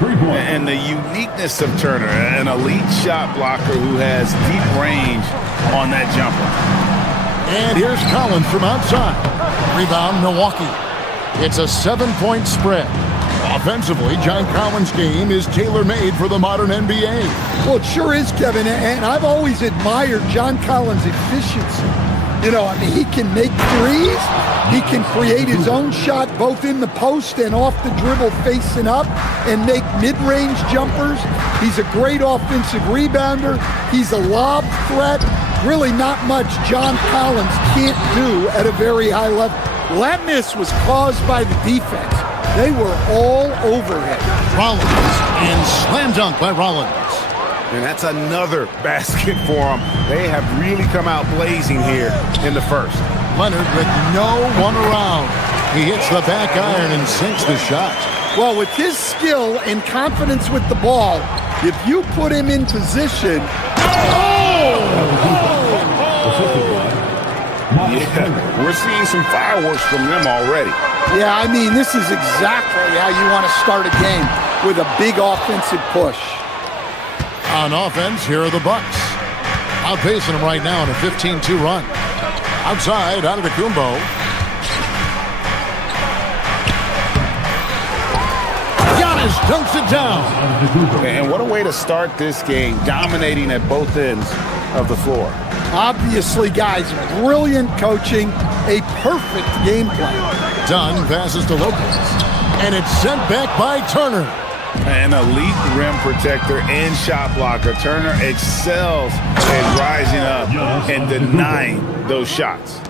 And the uniqueness of Turner, an elite shot blocker who has deep range on that jumper. And here's Collins from outside. Rebound, Milwaukee. It's a 7-point spread. Offensively, John Collins' game is tailor-made for the modern NBA. Well, it sure is, Kevin, and I've always admired John Collins' efficiency. You know, I mean, he can make threes. He can create his own shot both in the post and off the dribble facing up and make mid-range jumpers. He's a great offensive rebounder. He's a lob threat. Really not much John Collins can't do at a very high level. Well, that miss was caused by the defense. They were all over him. Rollins, and slam dunk by Rollins. And that's another basket for them. They have really come out blazing here in the first. Leonard with no one around. He hits the back iron and sinks the shot. Well, with his skill and confidence with the ball, if you put him in position... Yeah, we're seeing some fireworks from them already. Yeah, I mean, this is exactly how you want to start a game, with a big offensive push. On offense, here are the Bucks. Outpacing them right now in a 15-2 run. Outside, Antetokounmpo. Giannis dunks it down. And what a way to start this game, dominating at both ends of the floor. Obviously, guys, brilliant coaching, a perfect game plan. Dunn passes to Lopez, and it's sent back by Turner. An elite rim protector and shot blocker. Turner excels at rising up and denying those shots.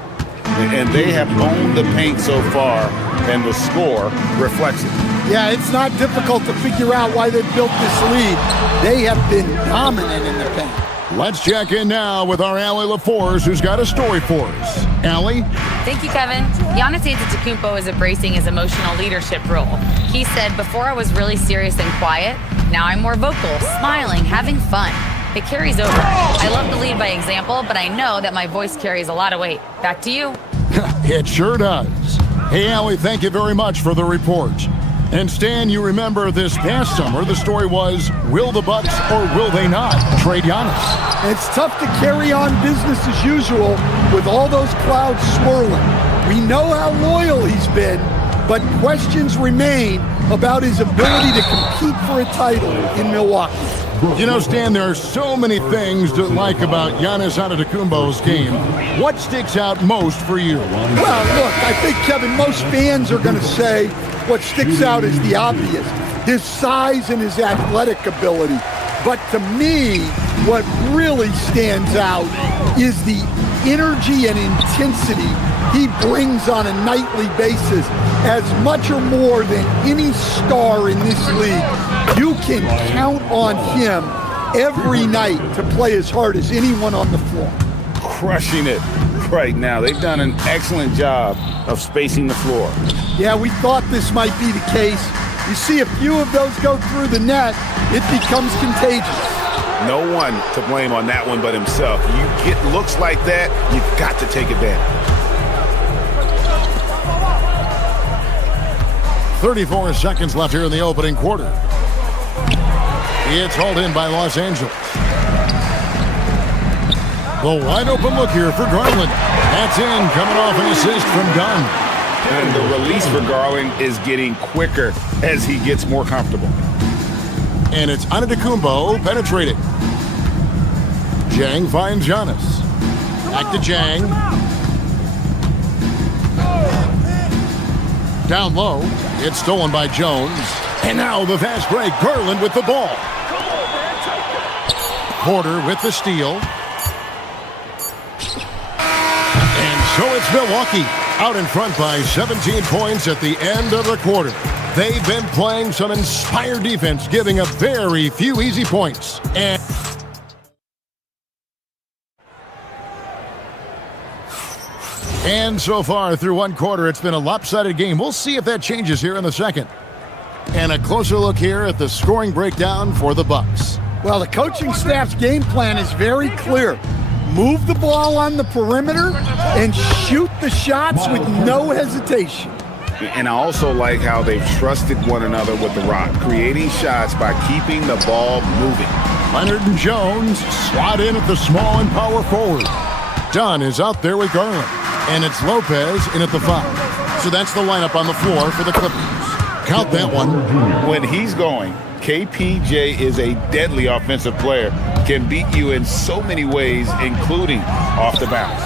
And they have owned the paint so far, and the score reflects it. Yeah, it's not difficult to figure out why they built this lead. They have been dominant in the paint. Let's check in now with our Allie LaForce, who's got a story for us. Allie? Thank you, Kevin. Giannis Antetokounmpo is embracing his emotional leadership role. He said, "Before I was really serious and quiet. Now I'm more vocal, smiling, having fun. It carries over. I love to lead by example, but I know that my voice carries a lot of weight. Back to you." It sure does. Hey, Allie, thank you very much for the report. And Stan, you remember this past summer, the story was, will the Bucks or will they not trade Giannis? It's tough to carry on business as usual with all those clouds swirling. We know how loyal he's been, but questions remain about his ability to compete for a title in Milwaukee. You know, Stan, there are so many things to like about Giannis Antetokounmpo's game. What sticks out most for you? Well, look, I think, Kevin, most fans are going to say what sticks out is the obvious, his size and his athletic ability. But to me, what really stands out is the energy and intensity he brings on a nightly basis, as much or more than any star in this league. You can count on him every night to play as hard as anyone on the floor. Crushing it right now. They've done an excellent job of spacing the floor. Yeah, we thought this might be the case. You see a few of those go through the net, it becomes contagious. No one to blame on that one but himself. You get looks like that, you've got to take advantage. 34 seconds left here in the opening quarter. It's hauled in by Los Angeles. The wide open look here for Garland. That's in, coming off an assist from Dunn. And the release for Garland is getting quicker as he gets more comfortable. And it's Antetokounmpo penetrating. Jang finds Giannis. Back to Jang. Down low. It's stolen by Jones. And now the fast break. Garland with the ball. Porter with the steal. And so it's Milwaukee out in front by 17 points at the end of the quarter. They've been playing some inspired defense, giving up very few easy points. And so far through one quarter, it's been a lopsided game. We'll see if that changes here in the second. And a closer look here at the scoring breakdown for the Bucks. Well, the coaching staff's game plan is very clear. Move the ball on the perimeter and shoot the shots with no hesitation. And I also like how they've trusted one another with the rock, creating shots by keeping the ball moving. Leonard and Jones slot in at the small and power forward. Dunn is out there with Garland. And it's Lopez in at the 5. So that's the lineup on the floor for the Clippers. Count that one. When he's going, KPJ is a deadly offensive player. Can beat you in so many ways, including off the bounce.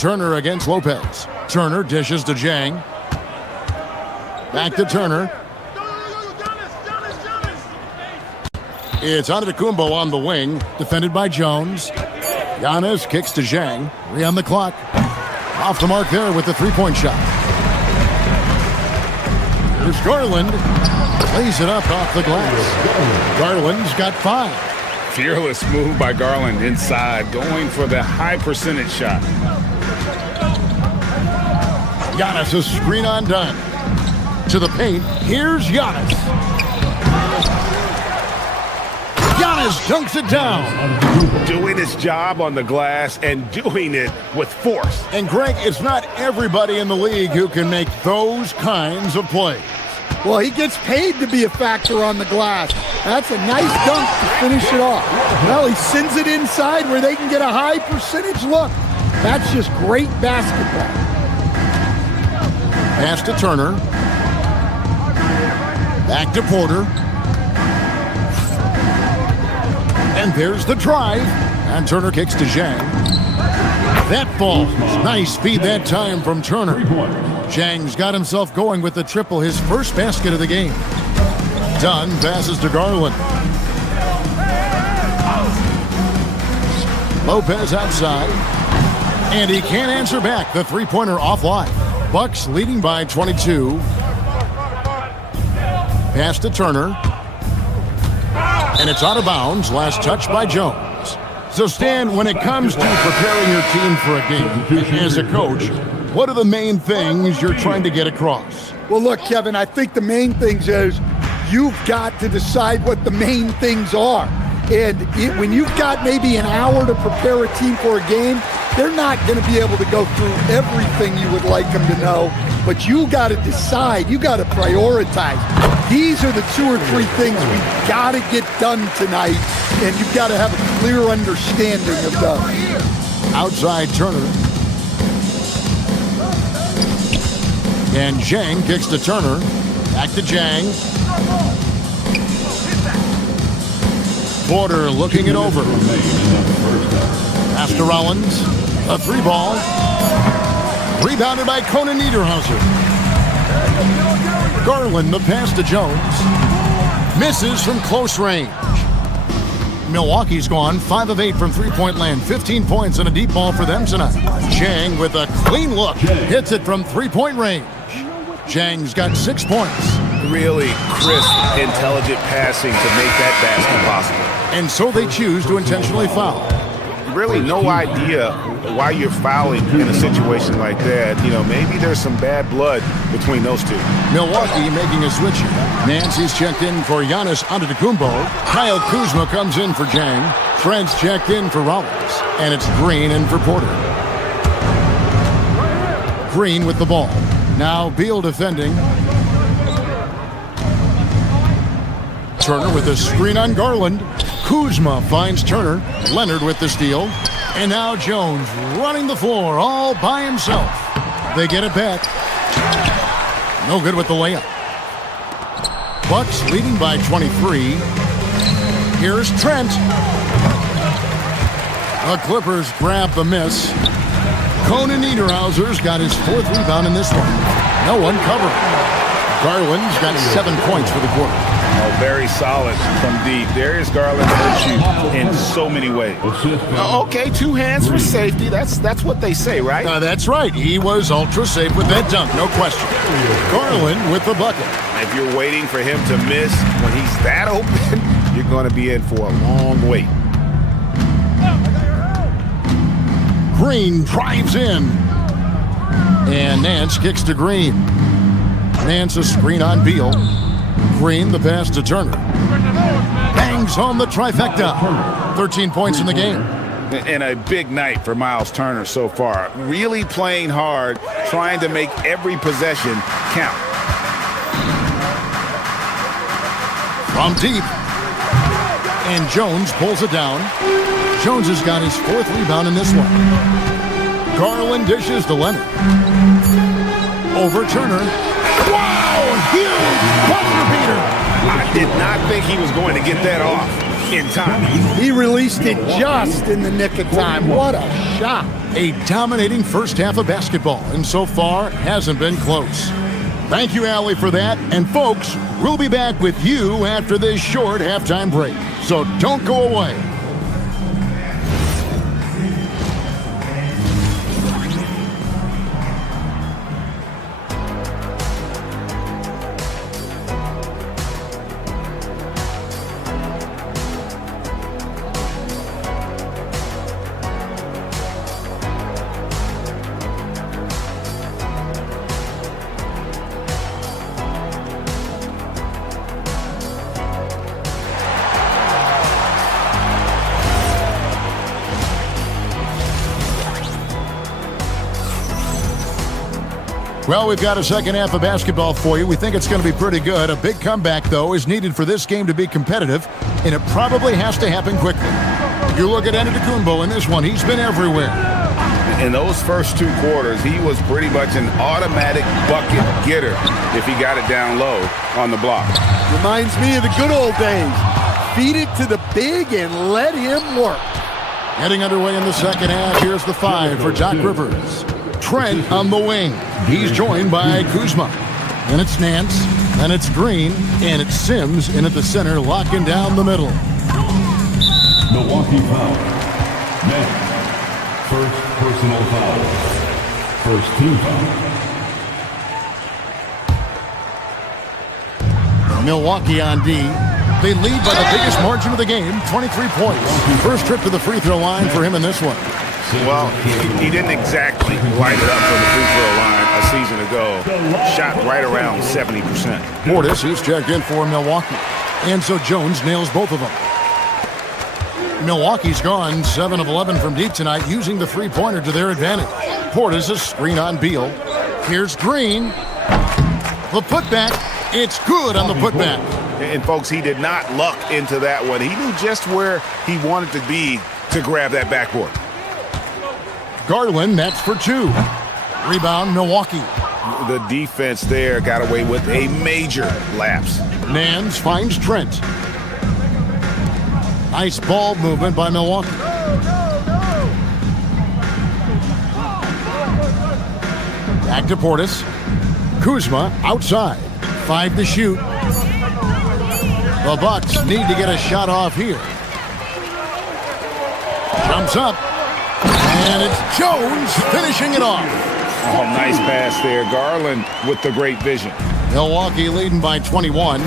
Turner against Lopez. Turner dishes to Jang. Back to Turner. It's Antetokounmpo on the wing, defended by Jones. Giannis kicks to Zhang. 3 on the clock. Off the mark there with the three-point shot. Here's Garland. Lays it up off the glass. Garland's got 5. Fearless move by Garland inside, going for the high percentage shot. Giannis, a screen on Dunn. To the paint. Here's Giannis. Giannis dunks it down. Doing his job on the glass and doing it with force. And Greg, it's not everybody in the league who can make those kinds of plays. Well, he gets paid to be a factor on the glass. That's a nice dunk to finish it off. Well, he sends it inside where they can get a high percentage look. That's just great basketball. Pass to Turner. Back to Porter. And there's the drive. And Turner kicks to Zhang. That falls. Nice feed that time from Turner. Zhang's got himself going with the triple, his first basket of the game. Dunn passes to Garland. Lopez outside. And he can't answer back. The three-pointer offline. Bucks leading by 22. Pass to Turner. And it's out of bounds. Last touch by Jones. So, Stan, when it comes to preparing your team for a game, as a coach, what are the main things you're trying to get across? Well, look, Kevin, I think the main things is you've got to decide what the main things are. And when you've got maybe an hour to prepare a team for a game, they're not going to be able to go through everything you would like them to know. But you got to decide. You got to prioritize. These are the 2 or 3 things we got to get done tonight, and you've got to have a clear understanding of those. Outside Turner. And Zhang kicks to Turner. Back to Zhang. Porter looking it over. Pass to Rollins. A 3-ball. Rebounded by Conan Niederhauser. Garland, the pass to Jones. Misses from close range. Milwaukee's gone 5 of 8 from three-point land. 15 points and a deep ball for them tonight. Zhang with a clean look. Hits it from three-point range. Zhang's got 6 points. Really crisp, intelligent passing to make that basket possible. And so they choose to intentionally foul. Really no idea why you're fouling in a situation like that. You know, maybe there's some bad blood between those two. Milwaukee making a switch here. Nancy's checked in for Giannis Antetokounmpo. Kyle Kuzma comes in for Zhang. Trent's checked in for Rollins. And it's Green in for Porter. Green with the ball. Now Beal defending. Turner with a screen on Garland. Kuzma finds Turner. Leonard with the steal. And now Jones running the floor all by himself. They get it back. No good with the layup. Bucks leading by 23. Here's Trent. The Clippers grab the miss. Conan Niederhauser's got his 4th rebound in this one. No one covering. Garland's got 7 points for the quarter. Oh, very solid from deep. Darius Garland hurts you in so many ways. Okay, 2 hands for safety. That's what they say, right? That's right. He was ultra safe with that dunk, no question. Garland with the bucket. If you're waiting for him to miss when he's that open, you're going to be in for a long wait. Green drives in. And Nance kicks to Green. Nance a screen on Beal. Green the pass to Turner. Bangs home the trifecta. 13 points in the game. And a big night for Miles Turner so far. Really playing hard, trying to make every possession count. From deep. And Jones pulls it down. Jones has got his 4th rebound in this one. Garland dishes to Leonard. Over Turner. Wow! Huge buzzer beater! I did not think he was going to get that off in time. He released it just in the nick of time. What a shot. A dominating first half of basketball, and so far hasn't been close. Thank you, Allie, for that. And folks, we'll be back with you after this short halftime break. So don't go away. Well, we've got a second half of basketball for you. We think it's going to be pretty good. A big comeback, though, is needed for this game to be competitive, and it probably has to happen quickly. You look at Antetokounmpo in this one. He's been everywhere. In those first 2 quarters, he was pretty much an automatic bucket getter if he got it down low on the block. Reminds me of the good old days. Feed it to the big and let him work. Heading underway in the second half, here's the 5 for Doc Rivers. Trent on the wing. He's joined by Kuzma. And it's Nance. And it's Green. And it's Sims in at the center, locking down the middle. Milwaukee foul. Nance. First personal foul. First team foul. Milwaukee on D. They lead by the biggest margin of the game, 23 points. First trip to the free throw line for him in this one. Well, he didn't exactly light it up from the free throw line a season ago. Shot right around 70%. Portis, who's checked in for Milwaukee. And so Jones nails both of them. Milwaukee's gone 7 of 11 from deep tonight, using the three-pointer to their advantage. Portis a screen on Beal. Here's Green. The putback. It's good on the putback. And folks, he did not luck into that one. He knew just where he wanted to be to grab that backboard. Garland, that's for 2. Rebound, Milwaukee. The defense there got away with a major lapse. Nance finds Trent. Nice ball movement by Milwaukee. Back to Portis. Kuzma outside. 5 to shoot. The Bucks need to get a shot off here. Jumps up. And it's Jones finishing it off. Oh, nice pass there. Garland with the great vision. Milwaukee leading by 21.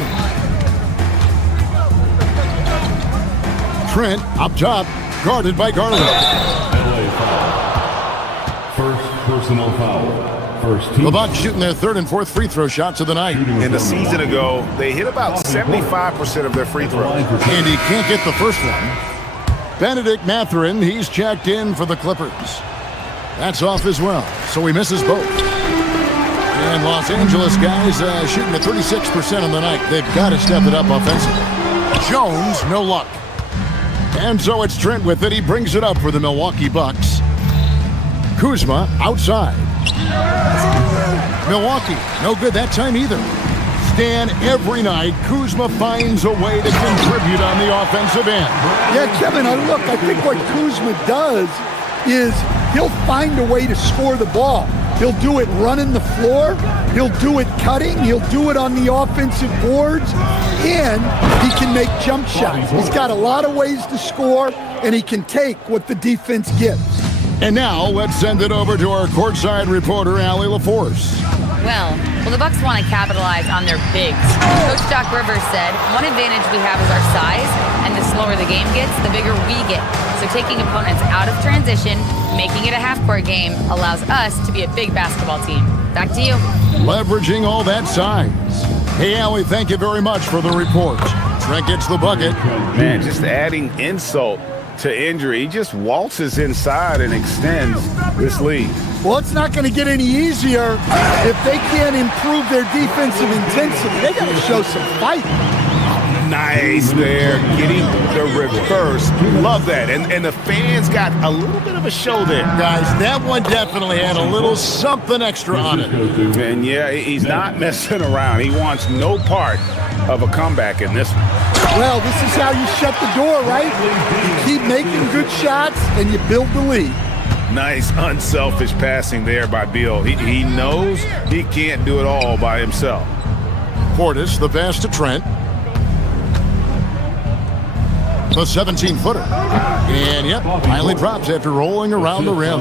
Trent up top, guarded by Garland. LA foul. First personal foul. First team. The Bucks shooting their 3rd and 4th free throw shots of the night. And a season ago, they hit about 75% of their free throws. And he can't get the first one. Benedict Mathurin, he's checked in for the Clippers. That's off as well, so he misses both. And Los Angeles guys shooting at 36% on the night. They've got to step it up offensively. Jones, no luck. And so it's Trent with it. He brings it up for the Milwaukee Bucks. Kuzma outside. Milwaukee, no good that time either. Stan, every night, Kuzma finds a way to contribute on the offensive end. Yeah, Kevin, look, I think what Kuzma does is he'll find a way to score the ball. He'll do it running the floor. He'll do it cutting. He'll do it on the offensive boards. And he can make jump shots. He's got a lot of ways to score, and he can take what the defense gives. And now let's send it over to our courtside reporter, Allie LaForce. Well, the Bucks want to capitalize on their bigs. Coach Doc Rivers said, one advantage we have is our size, and the slower the game gets, the bigger we get. So taking opponents out of transition, making it a half-court game, allows us to be a big basketball team. Back to you. Leveraging all that size. Hey, Allie, thank you very much for the report. Trent gets the bucket. Man, just adding insult to injury. He just waltzes inside and extends this lead. Well, it's not going to get any easier if they can't improve their defensive intensity. They got to show some fight. Nice there, getting the reverse. Love that. And the fans got a little bit of a show there. Guys, that one definitely had a little something extra on it. And yeah, he's not messing around. He wants no part of a comeback in this one. Well, this is how you shut the door, right? You keep making good shots and you build the lead. Nice, unselfish passing there by Beal. He knows he can't do it all by himself. Portis, the pass to Trent. The 17-footer. And, yep, finally drops after rolling around the rim.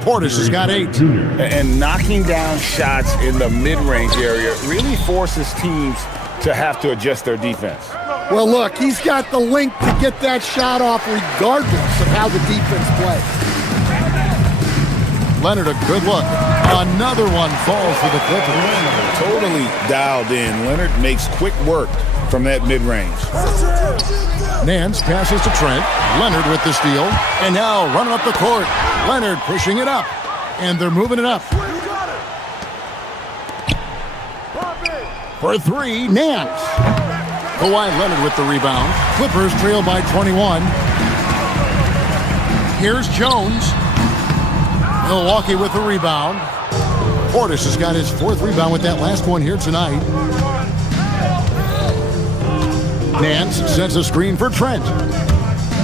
Portis has got 8. And knocking down shots in the mid-range area really forces teams to have to adjust their defense. Well, look, he's got the length to get that shot off regardless of how the defense plays. Leonard, a good look. Another one falls for the Clippers. Totally dialed in. Leonard makes quick work from that mid-range. Nance passes to Trent. Leonard with the steal. And now running up the court. Leonard pushing it up. And they're moving it up. For 3, Nance. Kawhi Leonard with the rebound. Clippers trail by 21. Here's Jones. Milwaukee with the rebound. Portis has got his 4th rebound with that last one here tonight. Nance sets a screen for Trent.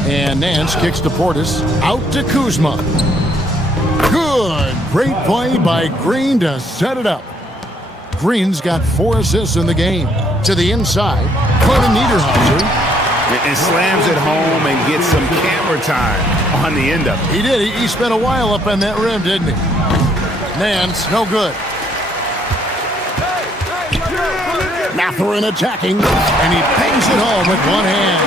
And Nance kicks to Portis. Out to Kuzma. Good. Great play by Green to set it up. Green's got 4 assists in the game. To the inside. Conan Niederhauser. And slams it home and gets some camera time on the end of it. He did. He spent a while up on that rim, didn't he? Nance, no good. Mathurin attacking, and he bangs it home with one hand.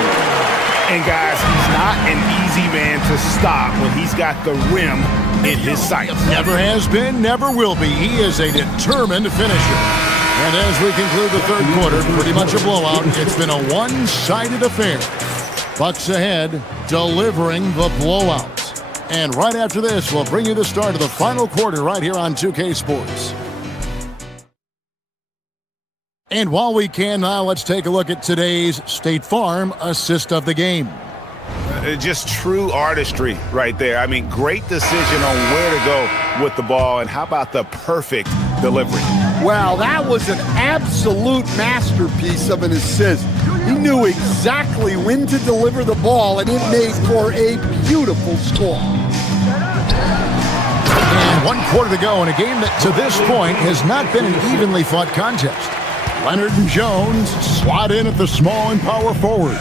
And guys, he's not an easy man to stop when he's got the rim in his sights. Never has been, never will be. He is a determined finisher. And as we conclude the 3rd quarter, pretty much a blowout. It's been a one-sided affair. Bucks ahead, delivering the blowout. And right after this, we'll bring you the start of the final quarter right here on 2K Sports. And while we can now, let's take a look at today's State Farm assist of the game. Just true artistry right there. I mean, great decision on where to go with the ball, and how about the perfect delivery? Wow, that was an absolute masterpiece of an assist. He knew exactly when to deliver the ball, and it made for a beautiful score. And 1 quarter to go in a game that to this point has not been an evenly fought contest. Leonard and Jones slot in at the small and power forward.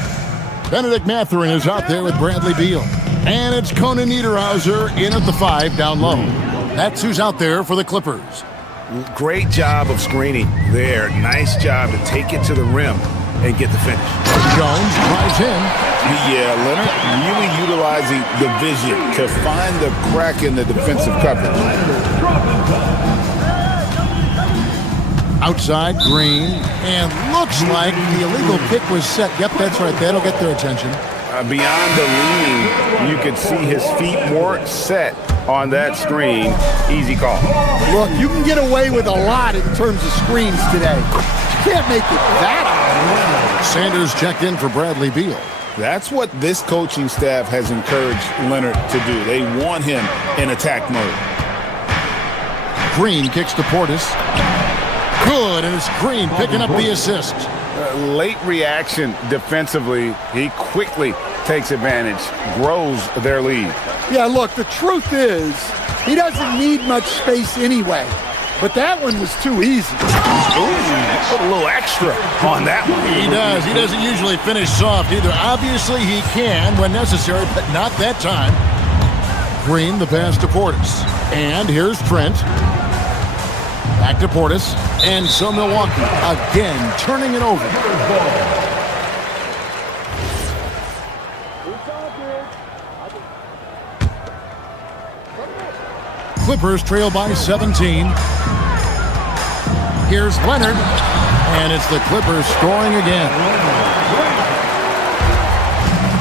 Benedict Mathurin is out there with Bradley Beal. And it's Conan Niederhauser in at the 5 down low. That's who's out there for the Clippers. Great job of screening there. Nice job to take it to the rim and get the finish. Jones drives in. Yeah, Leonard really utilizing the vision to find the crack in the defensive coverage. Outside, Green, and looks like the illegal pick was set. Yep, that's right. That'll get their attention. Beyond the lean, you could see his feet more set on that screen. Easy call. Look, you can get away with a lot in terms of screens today. You can't make it that hard. Sanders checked in for Bradley Beal. That's what this coaching staff has encouraged Leonard to do. They want him in attack mode. Green kicks to Portis. Good, and it's Green picking up the assist. Late reaction defensively. He quickly takes advantage, grows their lead. Yeah, look, the truth is, he doesn't need much space anyway. But that one was too easy. Ooh, put a little extra on that one. He does. He doesn't usually finish soft either. Obviously, he can when necessary, but not that time. Green, the pass to Portis. And here's Trent. Back to Portis. And so Milwaukee again turning it over. Clippers trail by 17. Here's Leonard. And it's the Clippers scoring again.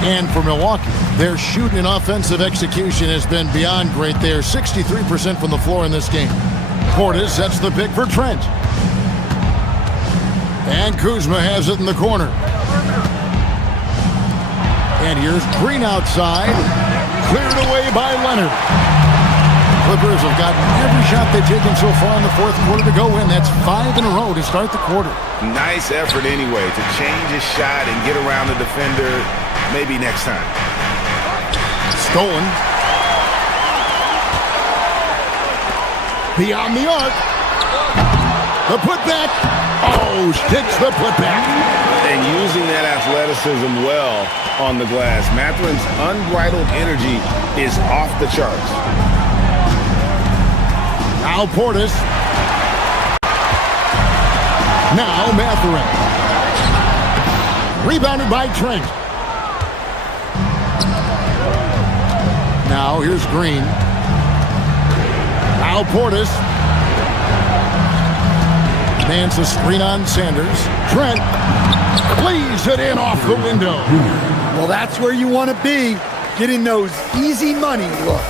And for Milwaukee, their shooting and offensive execution has been beyond great. They are 63% from the floor in this game. Portis sets the pick for Trent. And Kuzma has it in the corner. And here's Green outside. Cleared away by Leonard. Clippers have gotten every shot they've taken so far in the fourth quarter to go in. That's 5 in a row to start the quarter. Nice effort anyway to change his shot and get around the defender maybe next time. Stolen. Beyond the arc. The putback. Oh, hits the putback. And using that athleticism well on the glass. Mathurin's unbridled energy is off the charts. Now Portis. Now Mathurin. Rebounded by Trent. Now here's Green. Now Portis. Mans a screen on Sanders. Trent plays it in off the window. Well, that's where you want to be, getting those easy money looks.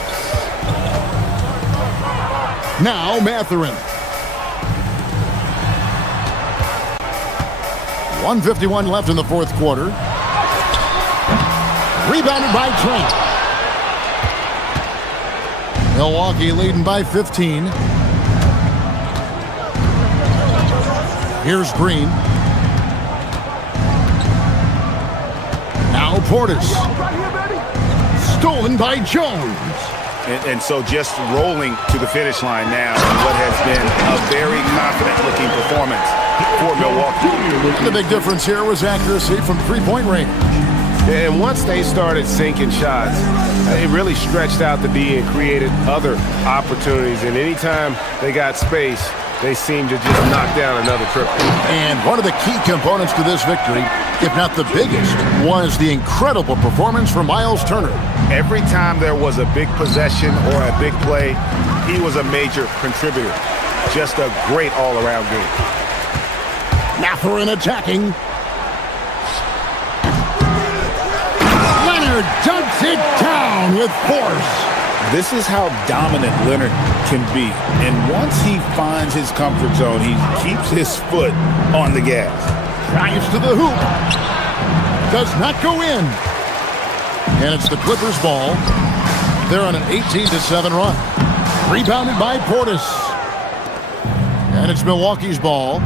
Now Mathurin. 1:51 left in the fourth quarter. Rebounded by Trent. Milwaukee leading by 15. Here's Green. Now Portis. Stolen by Jones. And so just rolling to the finish line now in what has been a very confident-looking performance for Milwaukee. And the big difference here was accuracy from three-point range. And once they started sinking shots, it really stretched out the D and created other opportunities. And anytime they got space, they seemed to just knock down another triple. And one of the key components to this victory, if not the biggest, was the incredible performance from Miles Turner. Every time there was a big possession or a big play, he was a major contributor. Just a great all-around game. Mathurin attacking. Leonard dumps it down with force. This is how dominant Leonard can be. And once he finds his comfort zone, he keeps his foot on the gas. Drives to the hoop. Does not go in. And it's the Clippers' ball. They're on an 18-7 run. Rebounded by Portis. And it's Milwaukee's ball.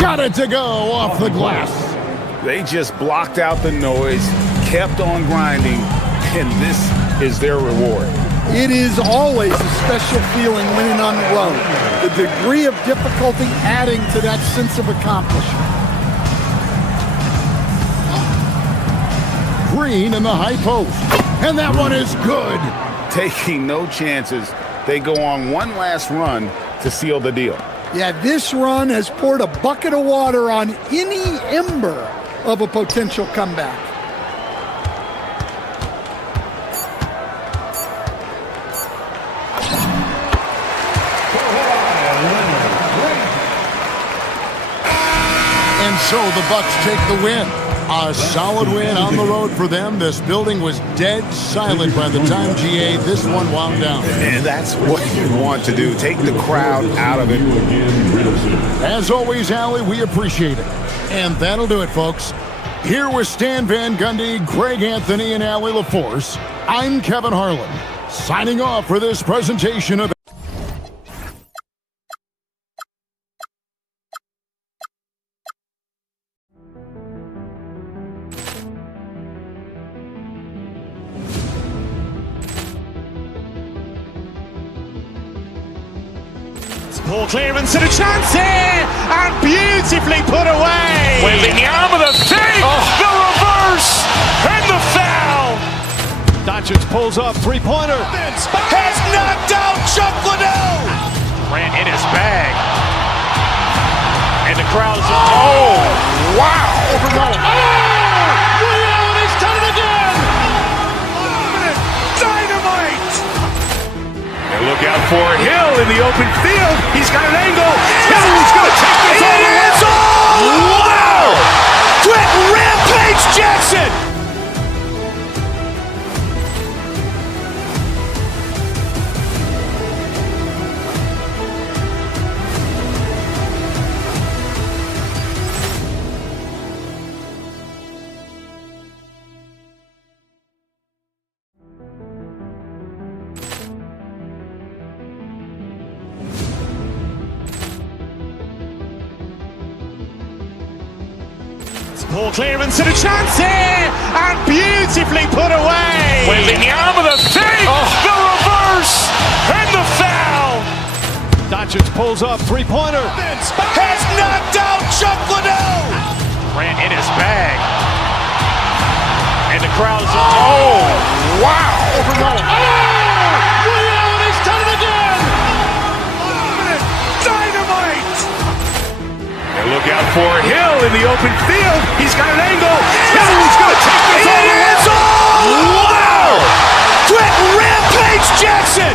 Got it to go off the glass. They just blocked out the noise, kept on grinding, and this is their reward. It is always a special feeling winning on the road. The degree of difficulty adding to that sense of accomplishment. Green in the high post. And that one is good. Taking no chances, they go on one last run to seal the deal. Yeah, this run has poured a bucket of water on any ember of a potential comeback. And so the Bucks take the win. A solid win on the road for them. This building was dead silent by the time, GA, this one wound down. And that's what you want to do. Take the crowd out of it. As always, Allie, we appreciate it. And that'll do it, folks. Here with Stan Van Gundy, Greg Anthony, and Allie LaForce, I'm Kevin Harlan, signing off for this presentation of Ball clearance and a chance here, and beautifully put away. Waving the arm of the fake, the reverse, and the foul. Doncic Doncic pulls up, three-pointer. Vince has knocked out Chuck Liddell. Grant in his bag. And the crowd is... Oh, wow. He's done it again. Dynamite. And look out for Hill in the open field. He's got an angle. Hill's going to take this all the way. Wow. Quick Rampage Jackson. Ball clearance and a chance here, and beautifully put away. Wembanyama the fake, the reverse, and the foul. Doncic pulls up, three-pointer. Vince has knocked out Chuck Liddell. Grant in his bag. And the crowd is... Oh, wow. He's done it again. Dynamite. And look out for Hill in the open field. He's got an angle. Hill's going to take this all the way. Wow. Quick Rampage Jackson.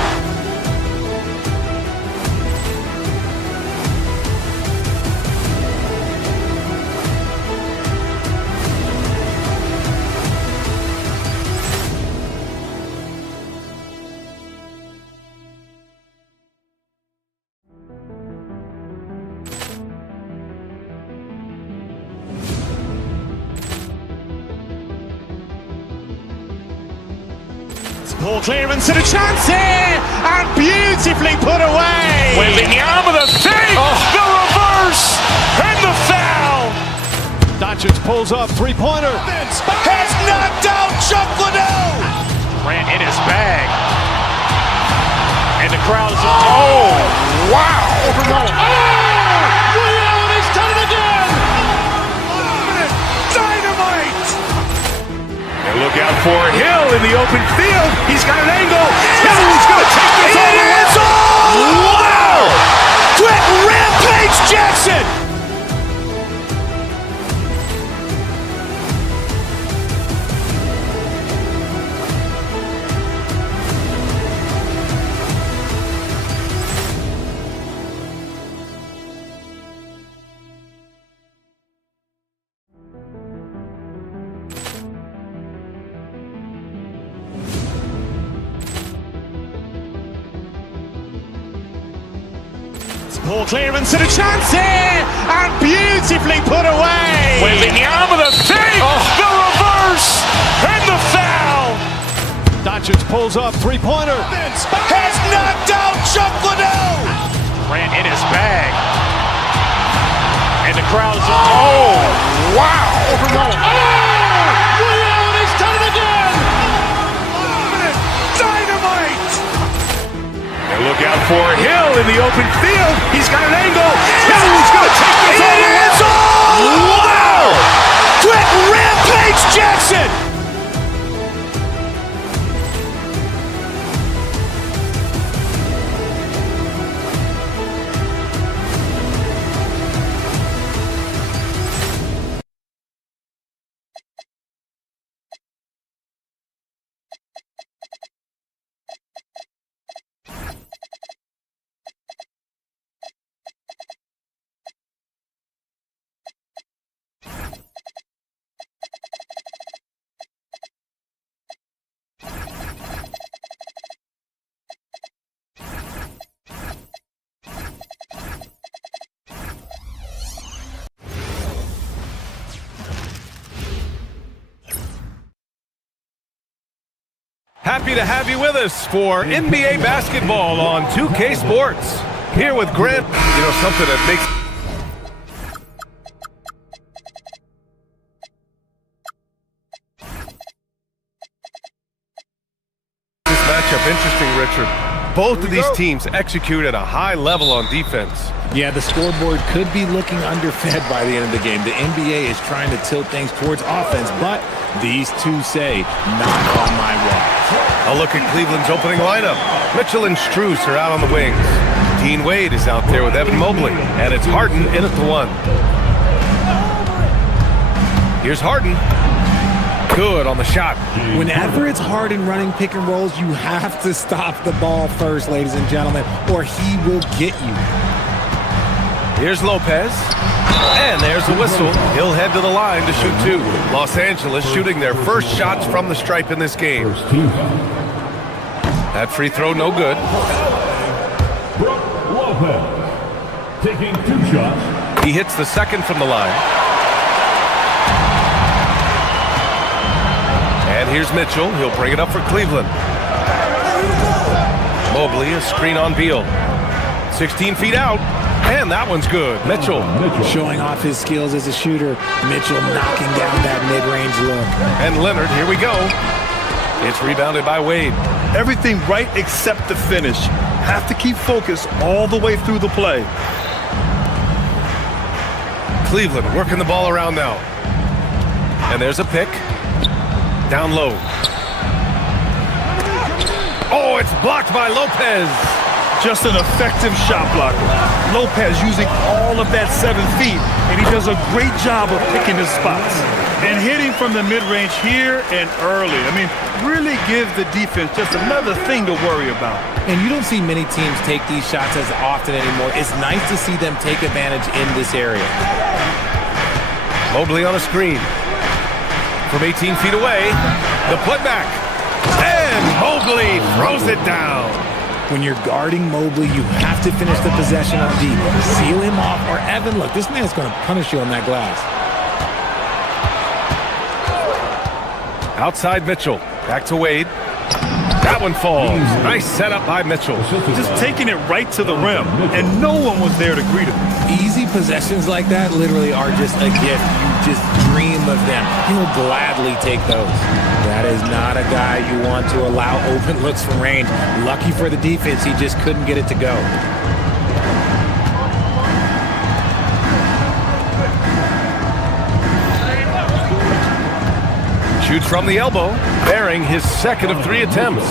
Ball clearance and a chance here, and beautifully put away. Wembanyama the fake, the reverse, and the foul. Doncic pulls up, three-pointer. Vince has knocked out Chuck Liddell. Grant in his bag. And the crowd is... Oh, wow. He's done it again. Dynamite. And look out for Hill in the open field. He's got an angle. Hill's going to take this all the way. Wow. Quick Rampage Jackson. Ball clearance and a chance here, and beautifully put away. Wembanyama the fake, the reverse, and the foul. Doncic pulls up, three-pointer. Vince has knocked out Chuck Liddell. Grant in his bag. And the crowd is... Oh, wow. He's done it again. Dynamite. And look out for Hill in the open field. He's got an angle. Hill's going to take this all the way. Wow. Quick Rampage Jackson. Happy to have you with us for NBA basketball on 2K Sports. Here with Grant, something that makes this matchup interesting, Richard. Both of these teams execute at a high level on defense. Yeah, the scoreboard could be looking underfed by the end of the game. The NBA is trying to tilt things towards offense, but These two say, not on my watch. A look at Cleveland's opening lineup. Mitchell and Strus are out on the wings. Dean Wade is out there with Evan Mobley. And it's Harden in at the 1. Here's Harden. Good on the shot. Whenever it's Harden running pick and rolls, you have to stop the ball first, ladies and gentlemen, or he will get you. Here's Lopez. And there's the whistle. He'll head to the line to shoot 2. Los Angeles shooting their first shots from the stripe in this game. That free throw no good. Lopez taking 2 shots. He hits the second from the line. And here's Mitchell. He'll bring it up for Cleveland. Mobley, a screen on Beal. 16 feet out. And that one's good. Mitchell. Showing off his skills as a shooter. Mitchell knocking down that mid-range look. And Leonard, here we go. It's rebounded by Wade. Everything right except the finish. Have to keep focus all the way through the play. Cleveland working the ball around now. And there's a pick. Down low. Oh, it's blocked by Lopez. Just an effective shot blocker. Lopez using all of that 7 feet, and he does a great job of picking his spots. And hitting from the mid-range here and early. I mean, really give the defense just another thing to worry about. And you don't see many teams take these shots as often anymore. It's nice to see them take advantage in this area. Mobley on a screen. From 18 feet away, the putback. And Mobley throws it down. When you're guarding Mobley, you have to finish the possession on D. Seal him off, or Evan, look, this man's going to punish you on that glass. Outside Mitchell. Back to Wade. That one falls. Nice setup by Mitchell. Just taking it right to the rim, and no one was there to greet him. Easy possessions like that literally are just a gift. You just dream of them. He'll gladly take those. That is not a guy you want to allow open looks from range. Lucky for the defense, he just couldn't get it to go. Shoots from the elbow, bearing his second of 3 attempts.